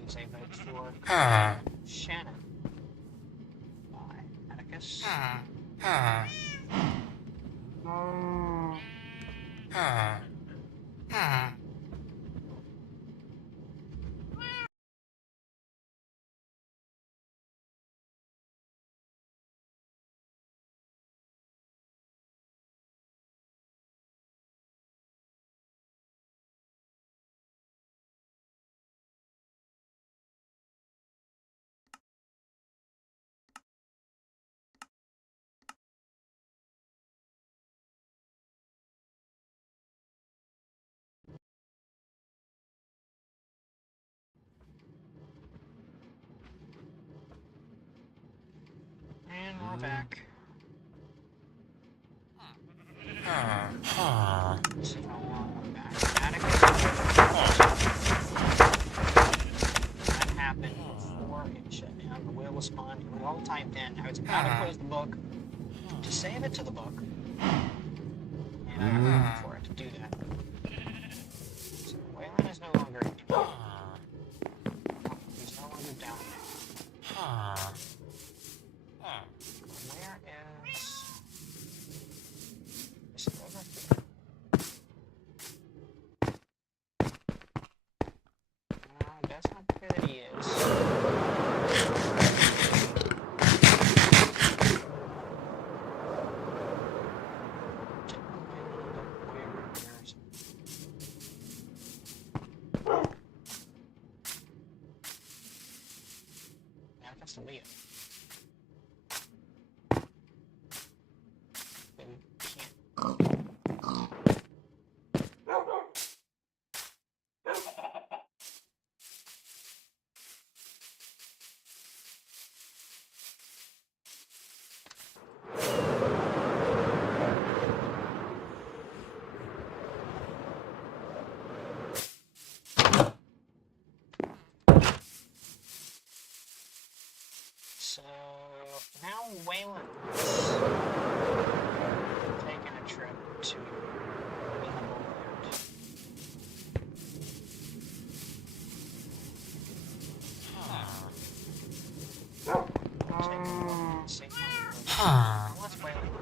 He's a vote for Shannon. guess. And we're back. Let's see how long we're back. Atticus. That happened before it shut down. The wheel was spawned. It was all typed in. I was about to close the book to save it to the book. And I got room for it to do that. So Waylon is no longer in here. He's no longer down there. Where is... Is he over here? That's not clear that he is. Manifest to Leo. Then we can't. So now Waylon's taking a trip to the Boulevard. Taking a look and see how what's Waylon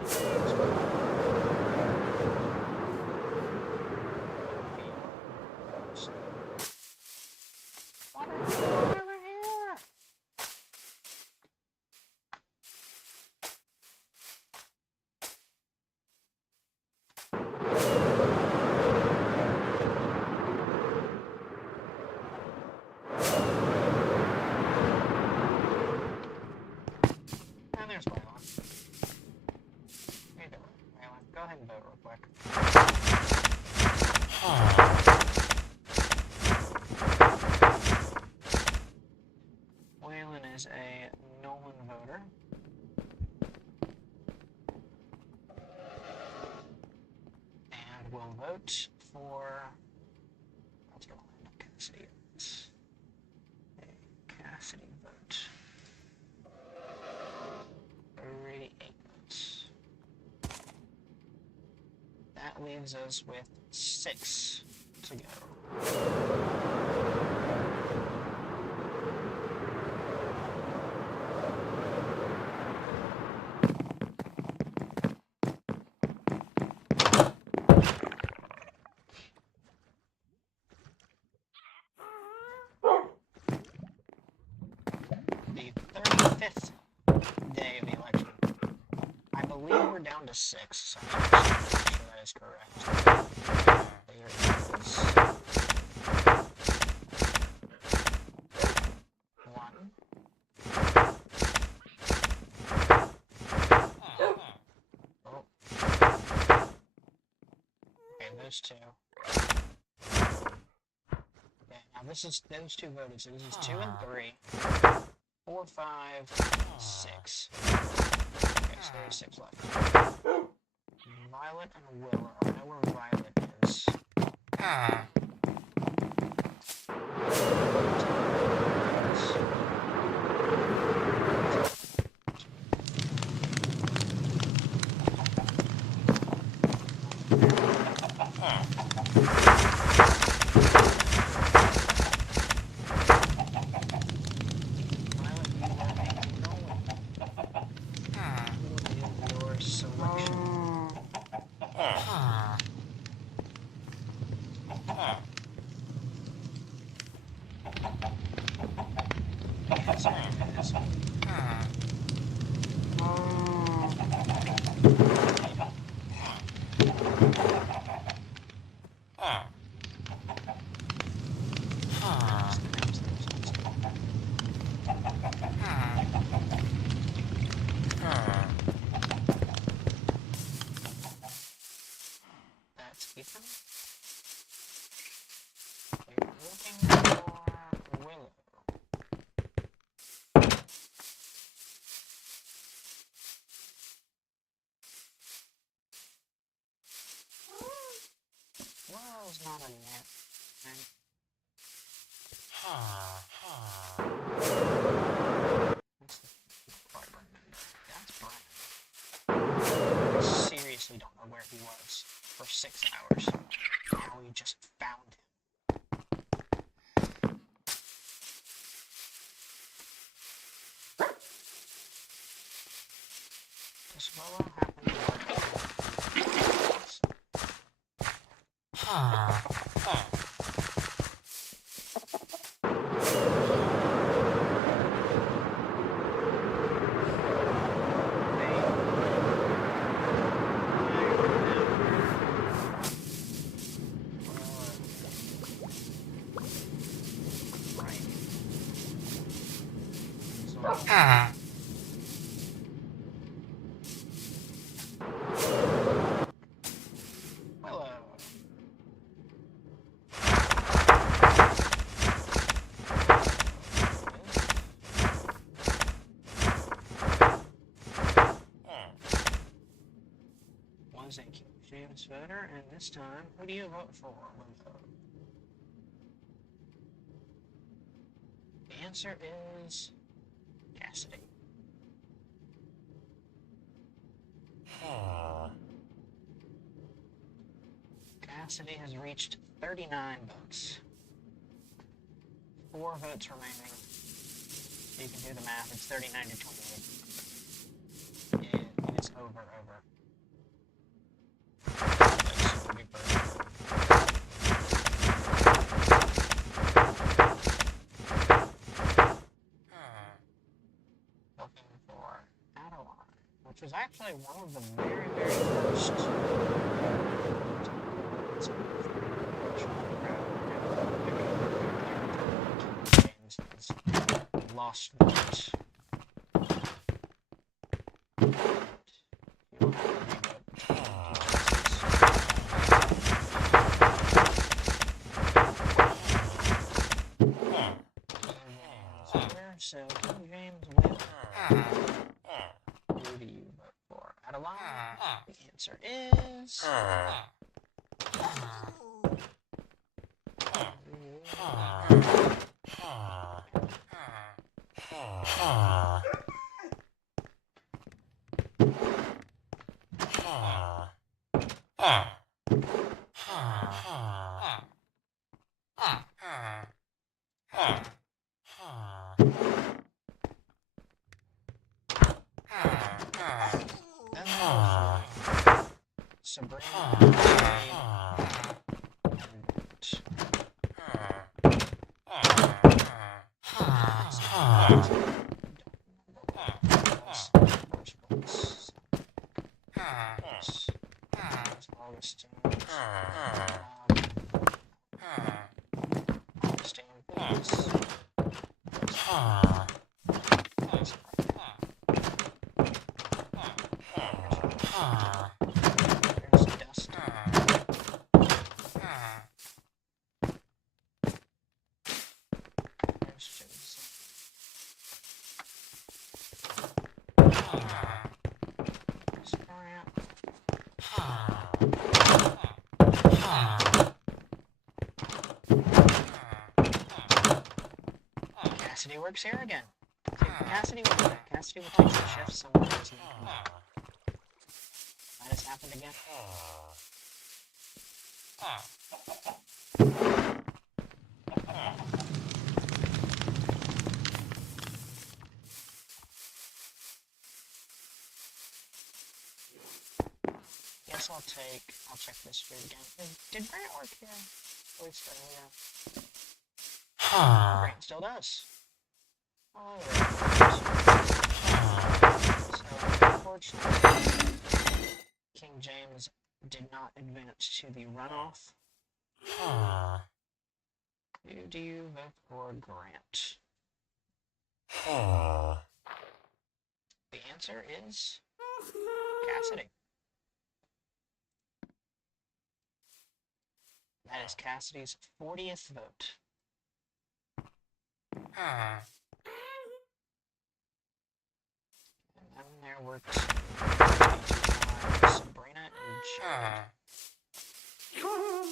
What are you doing over here? And there's Waylon. How you doing, Waylon? Go ahead and vote real quick. Waylon is a Nolan voter. And will vote for... Let's go random Cassidy. It's a Cassidy vote. 38 votes. That leaves us with 6 to go. The 35th day of the election. I believe we're down to 6, so I'm not sure that is correct. There is 1. Oh. Okay, those 2. Okay, now this is those 2 voted, so this is 2 and 3. 4, 5, 6. Okay, so there's 6 left. Violet and Willow. I know where Violet is. Violet, Willow, and Nolan. Answer is that's Ethan. We're looking for Willow. Willow's not a net. That's the part I remember. That's Brian. I seriously don't know where he was for 6 hours. Now we just found him. Does Willow happen to work in the office? Was a James voter, and this time, who do you vote for? The answer is Cassidy. Cassidy has reached 39 votes. 4 votes remaining. You can do the math. It's 39 to 28. It is over. Looking for Adeline, which was actually one of the very, very first lost notes. So, King James wins. Who do you vote for? Adeline? The answer is... Cassidy works here again. Cassidy will do that. Cassidy will take some shifts somewhere else and then come back. That has happened again. Yes, guess I'll check this street again. Did Grant work here? At least Grant still does. Alright. So, unfortunately, King James did not advance to the runoff. Who do you vote for Grant? The answer is Cassidy. That is Cassidy's 40th vote. And then there were Sabrina and Chad. Oh,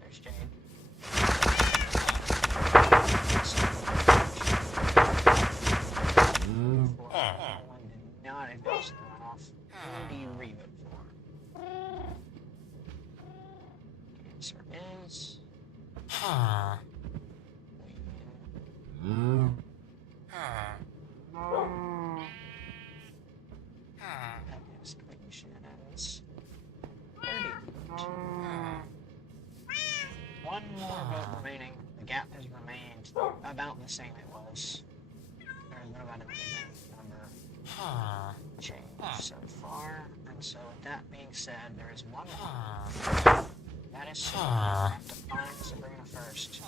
there's Jade. One did not advance to the runoff. Who do you re-vote for? The answer is... That is Queen Shannon's 30th. One more vote remaining. The gap has remained about the same it was. There's been about an even number change so far. And so with that being said, there is one more. That is Sabrina. I have to find Sabrina first.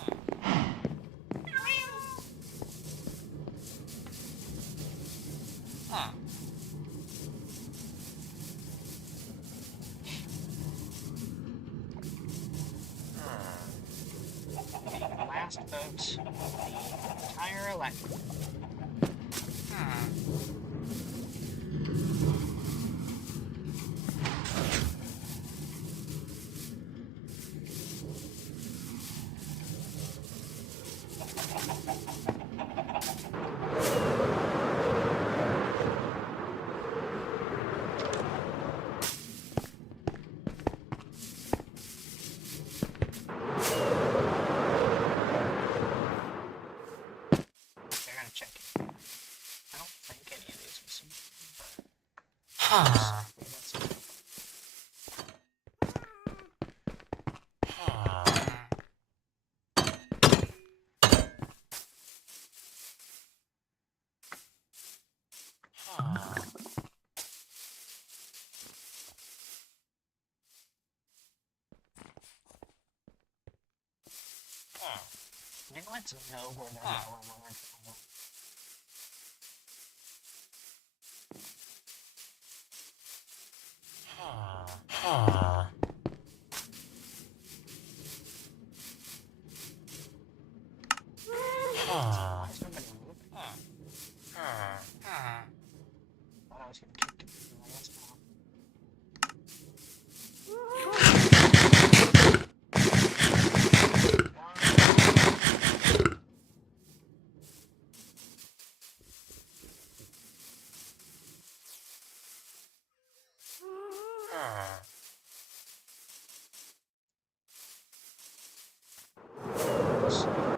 Last vote of the entire election. Check it. I don't think any of these was It lets me know where they're going when we're going. There's nobody moving. Thought I was gonna kick it from my last one.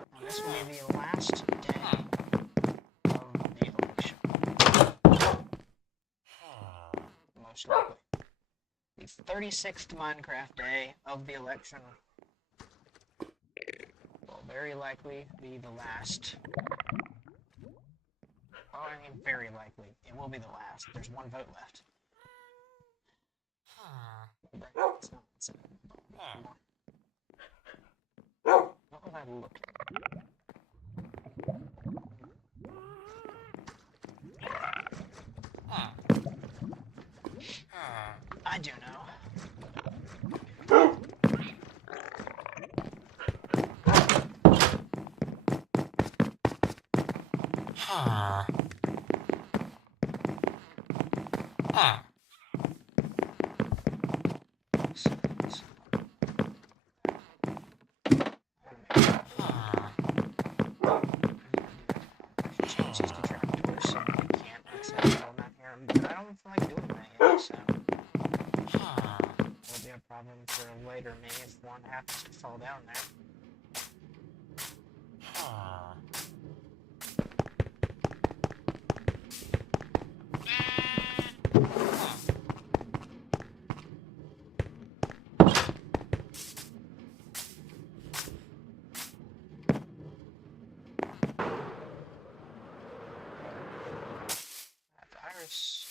And this will be the last day of the election. Most likely. The 36th Minecraft day of the election will very likely be the last. Oh, I mean, very likely. It will be the last. There's one vote left. It's not insane. What was I looking at? I do know. Changes to trapdoors so we can't access all that here, but I don't feel like doing that yet, so it'll be a problem. problem for later me if one happens to fall down there. That virus.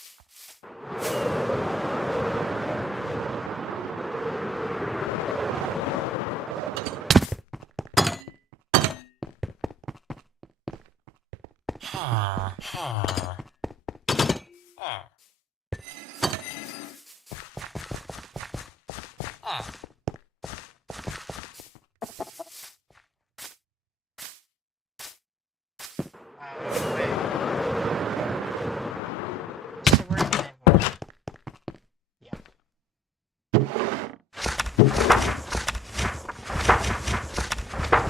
Wait. Sabrina in here. Yep.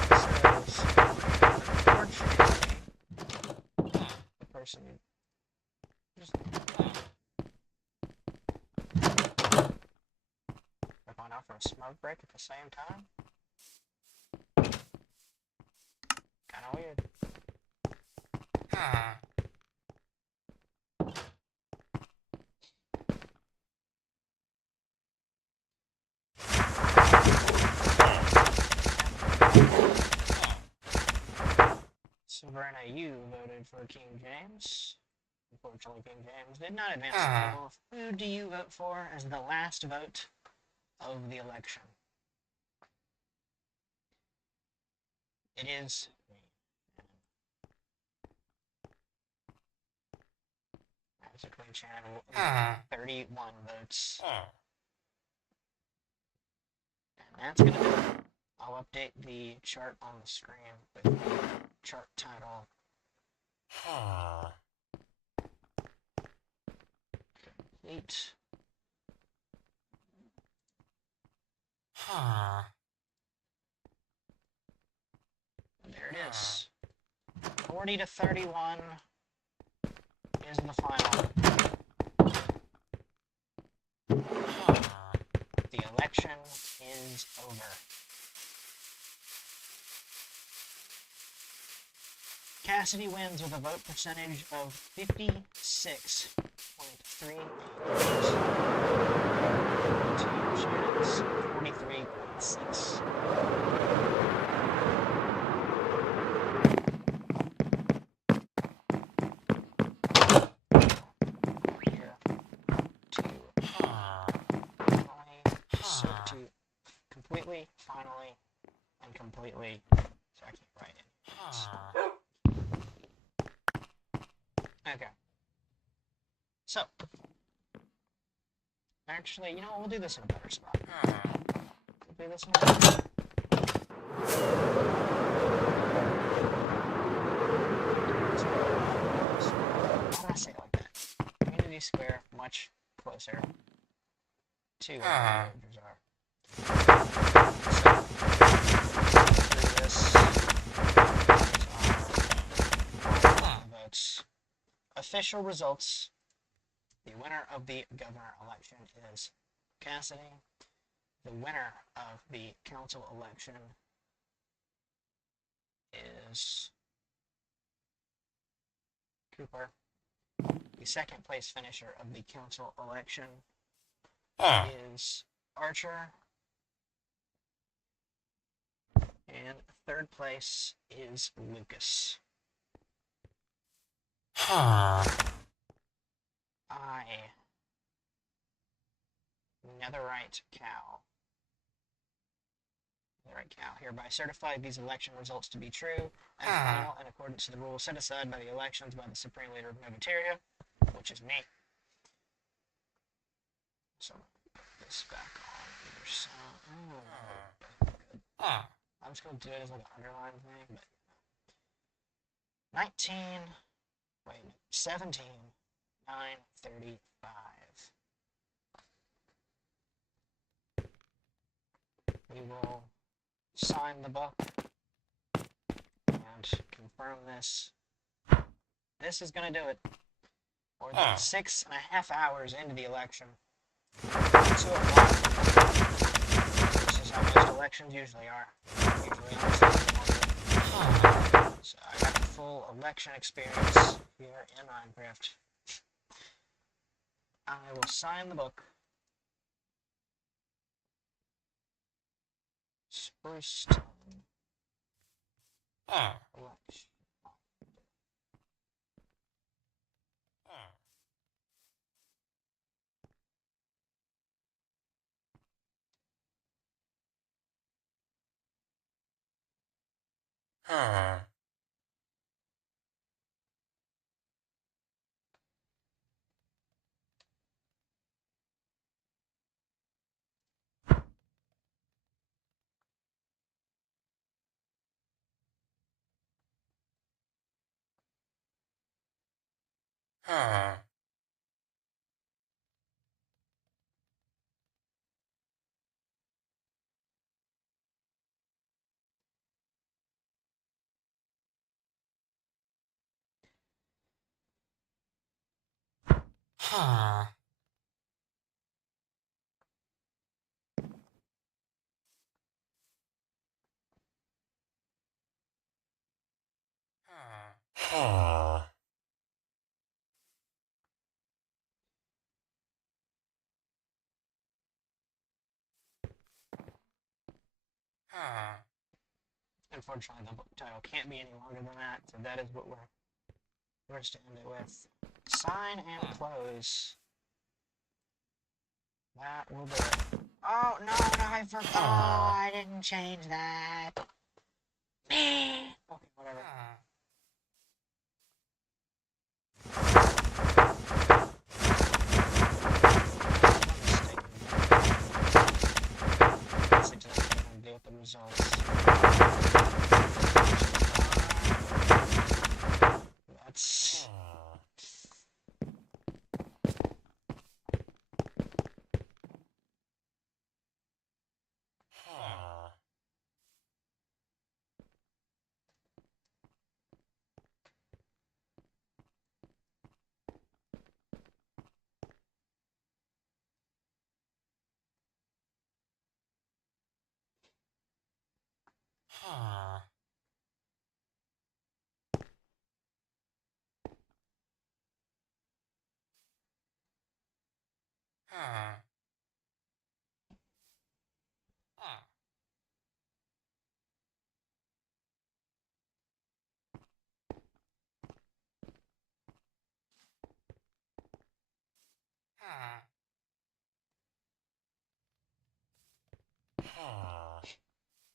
Says, unfortunately, the person just we're going out for a smoke break at the same time. Kinda weird. Sabrina, you voted for King James. Unfortunately, King James did not advance the table. Who do you vote for as the last vote of the election? It is me. As a Queen Channel, 31 votes. And that's gonna do it. I'll update the chart on the screen with the chart title. Complete. And there it is. 40 to 31 is the final. The election is over. Cassidy wins with a vote percentage of 56.38%. To Shannon's 43.6%. Completely, finally, and completely, so I can't write it. Okay. So, actually, you know what, we'll do this in a better spot. We'll do this in a better spot. Why did I say it like that? Community Square, much closer to where the villagers are. Votes. Official results. The winner of the governor election is Cassidy. The winner of the council election is Cooper. The second place finisher of the council election is Archer. And third place is Lucas. I, Netherite Cow, hereby certify these election results to be true and final in accordance to the rules set aside by the elections by the Supreme Leader of Novateria, which is me. So, put this back on either side. I'm just going to do it as like an underline thing, but 17,935. We will sign the book and confirm this. This is going to do it. More than 6.5 hours into the election. 2 o'clock. This is how most elections usually are. Usually so I got the full election experience here in Minecraft. I will sign the book. Spruceton election. Unfortunately, the book title can't be any longer than that, so that is what we're going to end it with. Sign and close. That will do it. Oh, no, I forgot. I didn't change that. Okay, whatever. Honestly, just have to deal with the results. That's...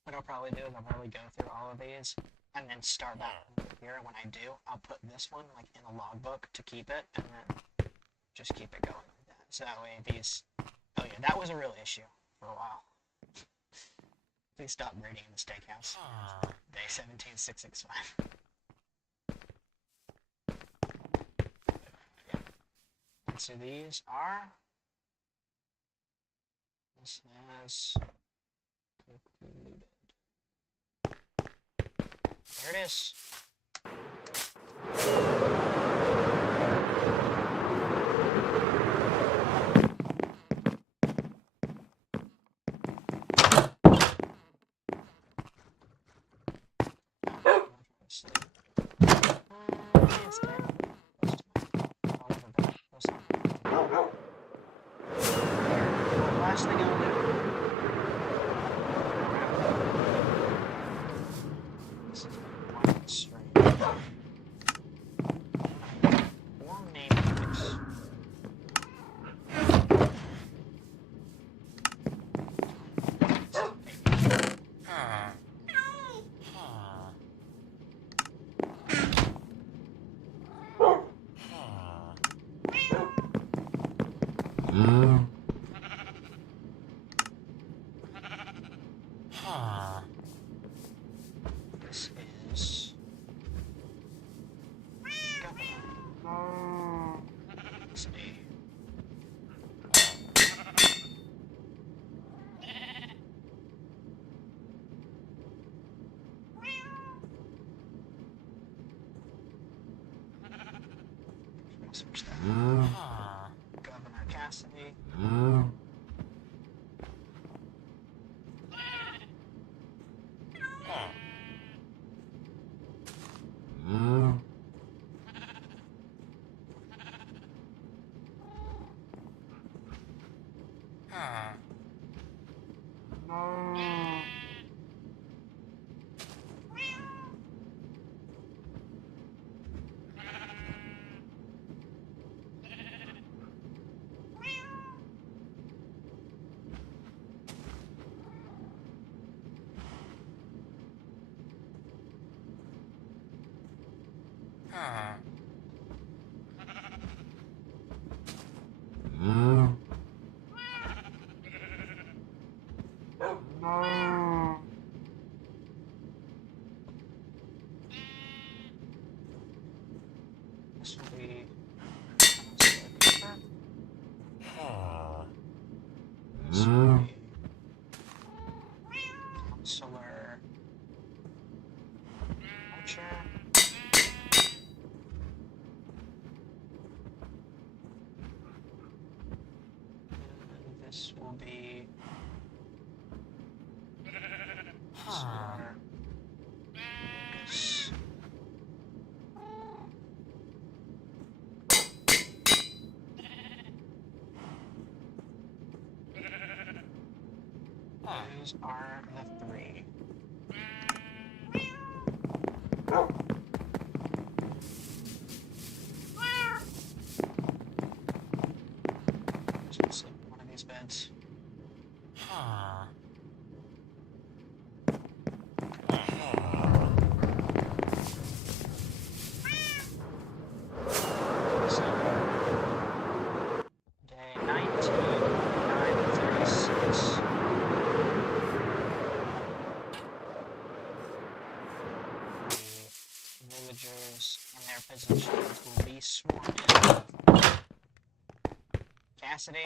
What I'll probably do is I'll probably go through all of these and then start back here. And when I do, I'll put this one like in a logbook to keep it, and then just keep it going like that. So that way these... Oh yeah, that was a real issue for a while. Please stop raiding in the steakhouse. Day 17665. And so these are... This has... concluded. There it is. It's dead. Last thing I'll do. This is one string. Form name mix. This is... Let's see. Switch that. Governor Cassidy. This will be Counselor Cooper. This will be Counselor Archer. And this will be Counselor Lucas. Those are the three. Just sleep in one of these beds. So, day 19, 9:36. The villagers in their positions will be sworn in. Cassidy,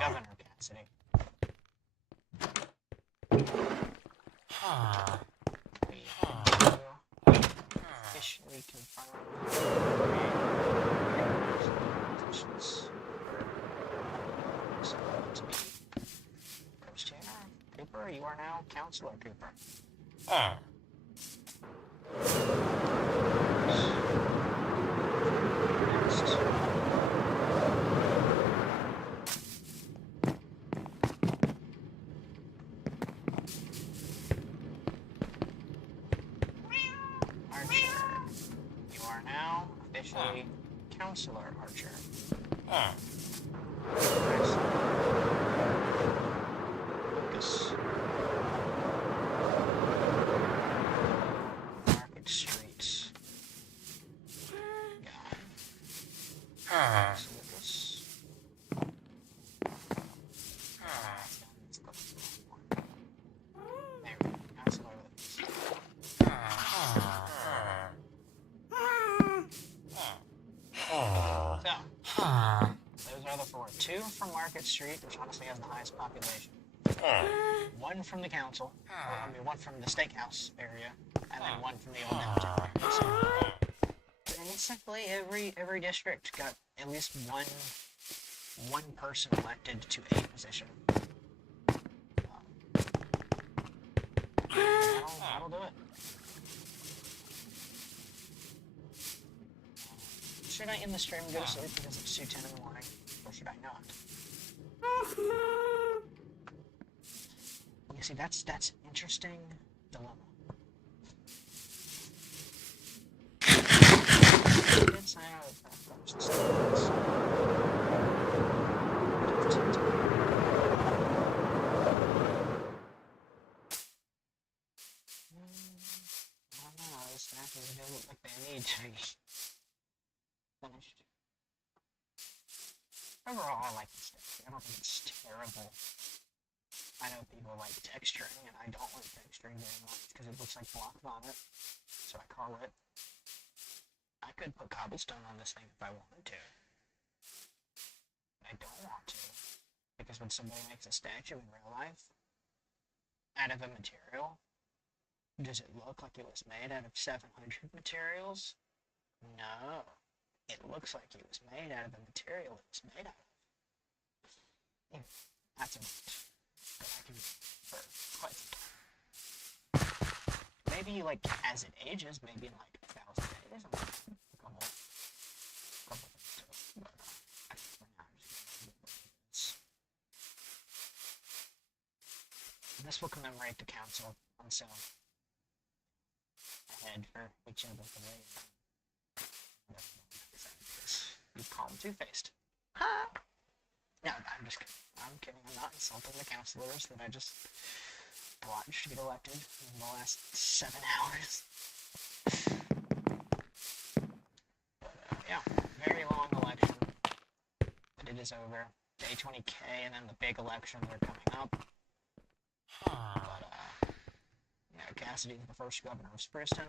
Governor Cassidy. We officially confirm positions for someone to be First Chair Cooper. You are now Counselor Cooper. Next. Archer. You are now officially Counselor Archer. Next. Lucas. Market Street. Guy. So Lucas. There we go. Counselor Lucas. So, those are the four. Two from Market Street, which honestly has the highest population. One from the council, or I mean one from the steakhouse area, and then one from the old downtown area. So basically, every district got at least one person elected to a position. That'll do it. Should I end the stream and go to sleep because it's 2:10 in the morning, or should I not? You see, that's an interesting dilemma. I did sign out of that first. I don't know, these snappers do look like they need to be finished. Overall, I like this deck. I don't think it's terrible. I know people like texturing, and I don't like texturing very much because it looks like block vomit. So I call it. I could put cobblestone on this thing if I wanted to. I don't want to. Because when somebody makes a statue in real life, out of a material, does it look like it was made out of 700 materials? No. It looks like it was made out of the material it was made out of. That's a bunch that I can for quite some time. Maybe like as it ages, maybe in like 1,000 days, I'm gonna a couple things to it. But for now, I'm just gonna leave it like this. This will commemorate the council on sale ahead for each other for the you call him two-faced. Ha! No, I'm just kidding. I'm kidding. I'm not insulting the counselors that I just brought watched get elected in the last 7 hours. Yeah, very long election, but it is over. Day 20K, and then the big elections are coming up. But, yeah, Cassidy is the first governor of Spruceton.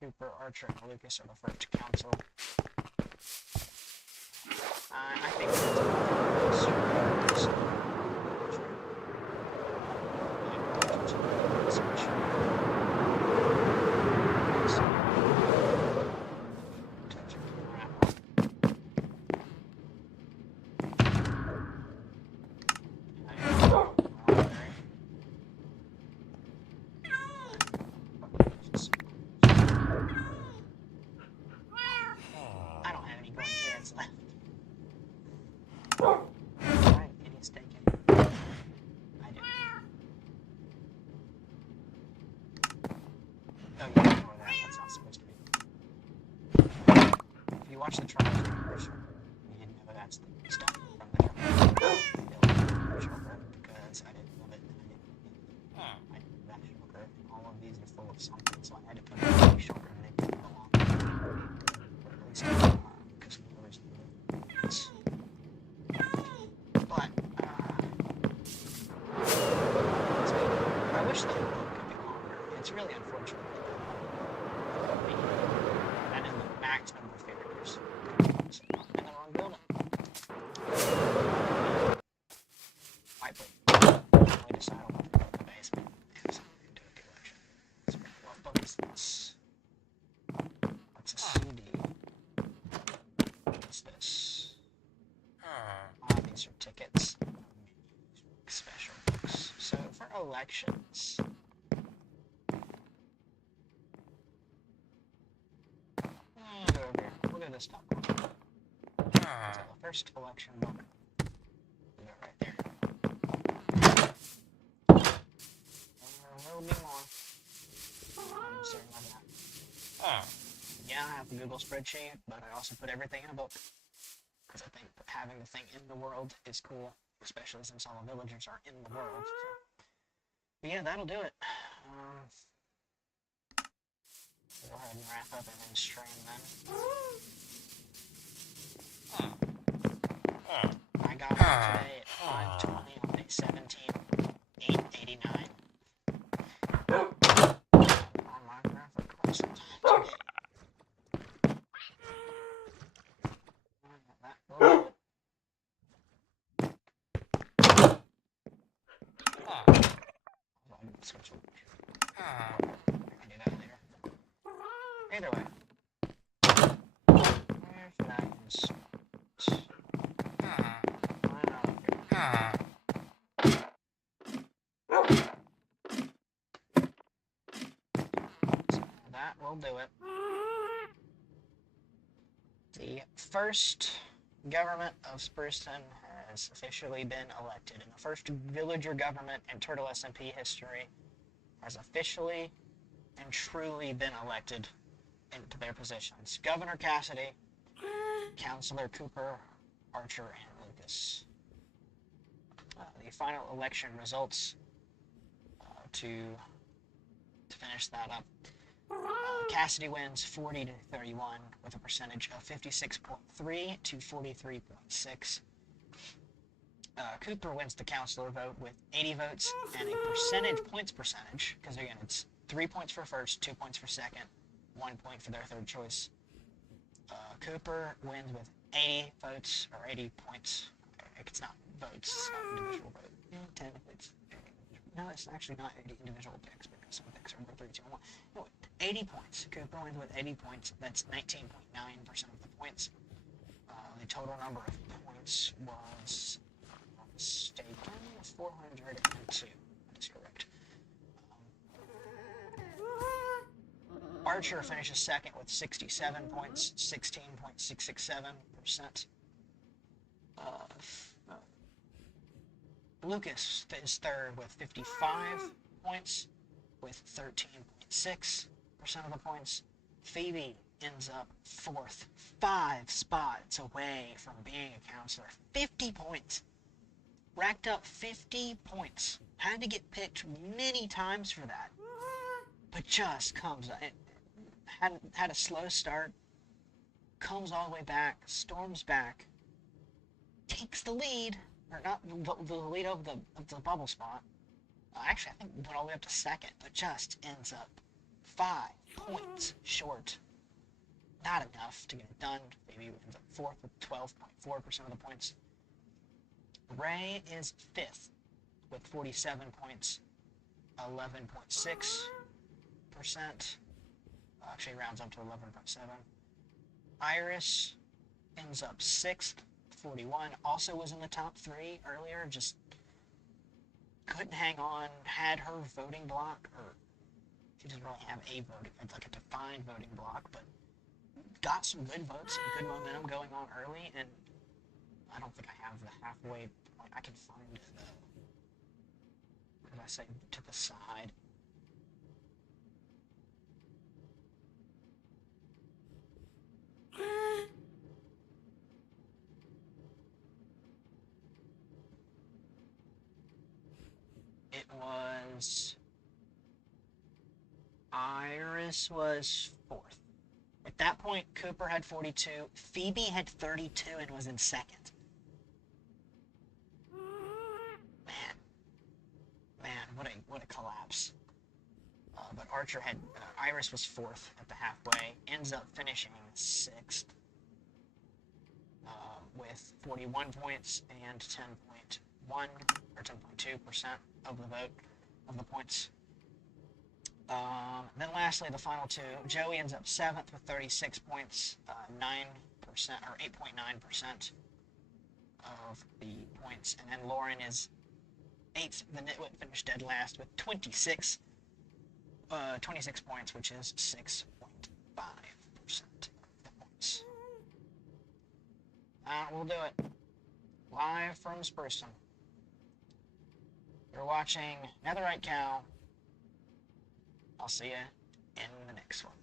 Cooper, Archer, and Lucas are the first council. I think I don't have any grandkids left. Alright, any steak in here? I do. Oh, you didn't know that. That's not supposed to be. If you watch the trials of Commercial, you didn't know that's the stuff from the trials. Because I didn't love it. I didn't that sugar. All of these are full of something, so I had to put in sugar and make it belong. Or at least, because there was this. But, I wish the book could be longer. It's really unfortunate. And in the max number of characters. So, in the wrong building. I only decide on what to put in the basement. And so we do the election. So, what book is this? What's a CD? What's this? These are tickets. Special books. So for elections, go over here. Look at this top one. So the first election book. Put it right there. And there will be more. I'm certain of that. Yeah, I have the Google spreadsheet, but I also put everything in a book. Because I think having the thing in the world is cool, especially since all the villagers are in the world. So. But yeah, that'll do it. Go ahead and wrap up and then stream then. I got one today at 5:20 on day 17, 889. On my graphic card sometime today. That will do it. Switch over. I can do that later. Either way. There's that and so that will do it. The first government of Spruceton has officially been elected, and the first villager government in Turtle SMP history has officially and truly been elected into their positions. Governor Cassidy, Councilor Cooper, Archer, and Lucas. The final election results to finish that up. Cassidy wins 40 to 31 with a percentage of 56.3 to 43.6. Cooper wins the councilor vote with 80 votes and a points percentage, because again it's 3 points for first, 2 points for second, 1 point for their third choice. Cooper wins with 80 votes, or 80 points. It's not votes, it's not individual vote. 10 votes. No, it's actually not 80 individual picks, because some picks are 3, 2, 1. No, 80 points. Cooper wins with 80 points. That's 19.9% of the points. The total number of points was, mistaken, 402. That's correct. Archer finishes second with 67 points, 16.667%. Lucas is third with 55 points, with 13.6% of the points. Phoebe ends up fourth, 5 spots away from being a counselor. 50 points. Racked up 50 points. Had to get picked many times for that. But just comes, it had a slow start, comes all the way back, storms back, takes the lead, or not the lead of the bubble spot. Actually, I think went all the way up to second, but just ends up 5 points short. Not enough to get it done. Maybe ends up fourth with 12.4% of the points. Ray is fifth with 47 points, 11.6%. Actually rounds up to 11.7. Iris ends up sixth, 41. Also was in the top three earlier, just couldn't hang on, had her voting block, or she doesn't really have a voting, like a defined voting block, but got some good votes and good momentum going on early, and I don't think I have the halfway point. I can find the, what did I say, to the side. It was Iris was fourth. At that point, Cooper had 42. Phoebe had 32 and was in second. Man, what a collapse. But Archer had Iris was fourth at the halfway. Ends up finishing sixth with 41 points and 10.1 or 10.2% of the vote of the points. Then lastly, the final two. Joey ends up seventh with 36 points, 9% or 8.9% of the points, and then Lauren is eighth. The Nitwit finished dead last with 26 points, which is 6.5% of the points. We'll do it live from Spruceton. You're watching Netherite Cow. I'll see you in the next one.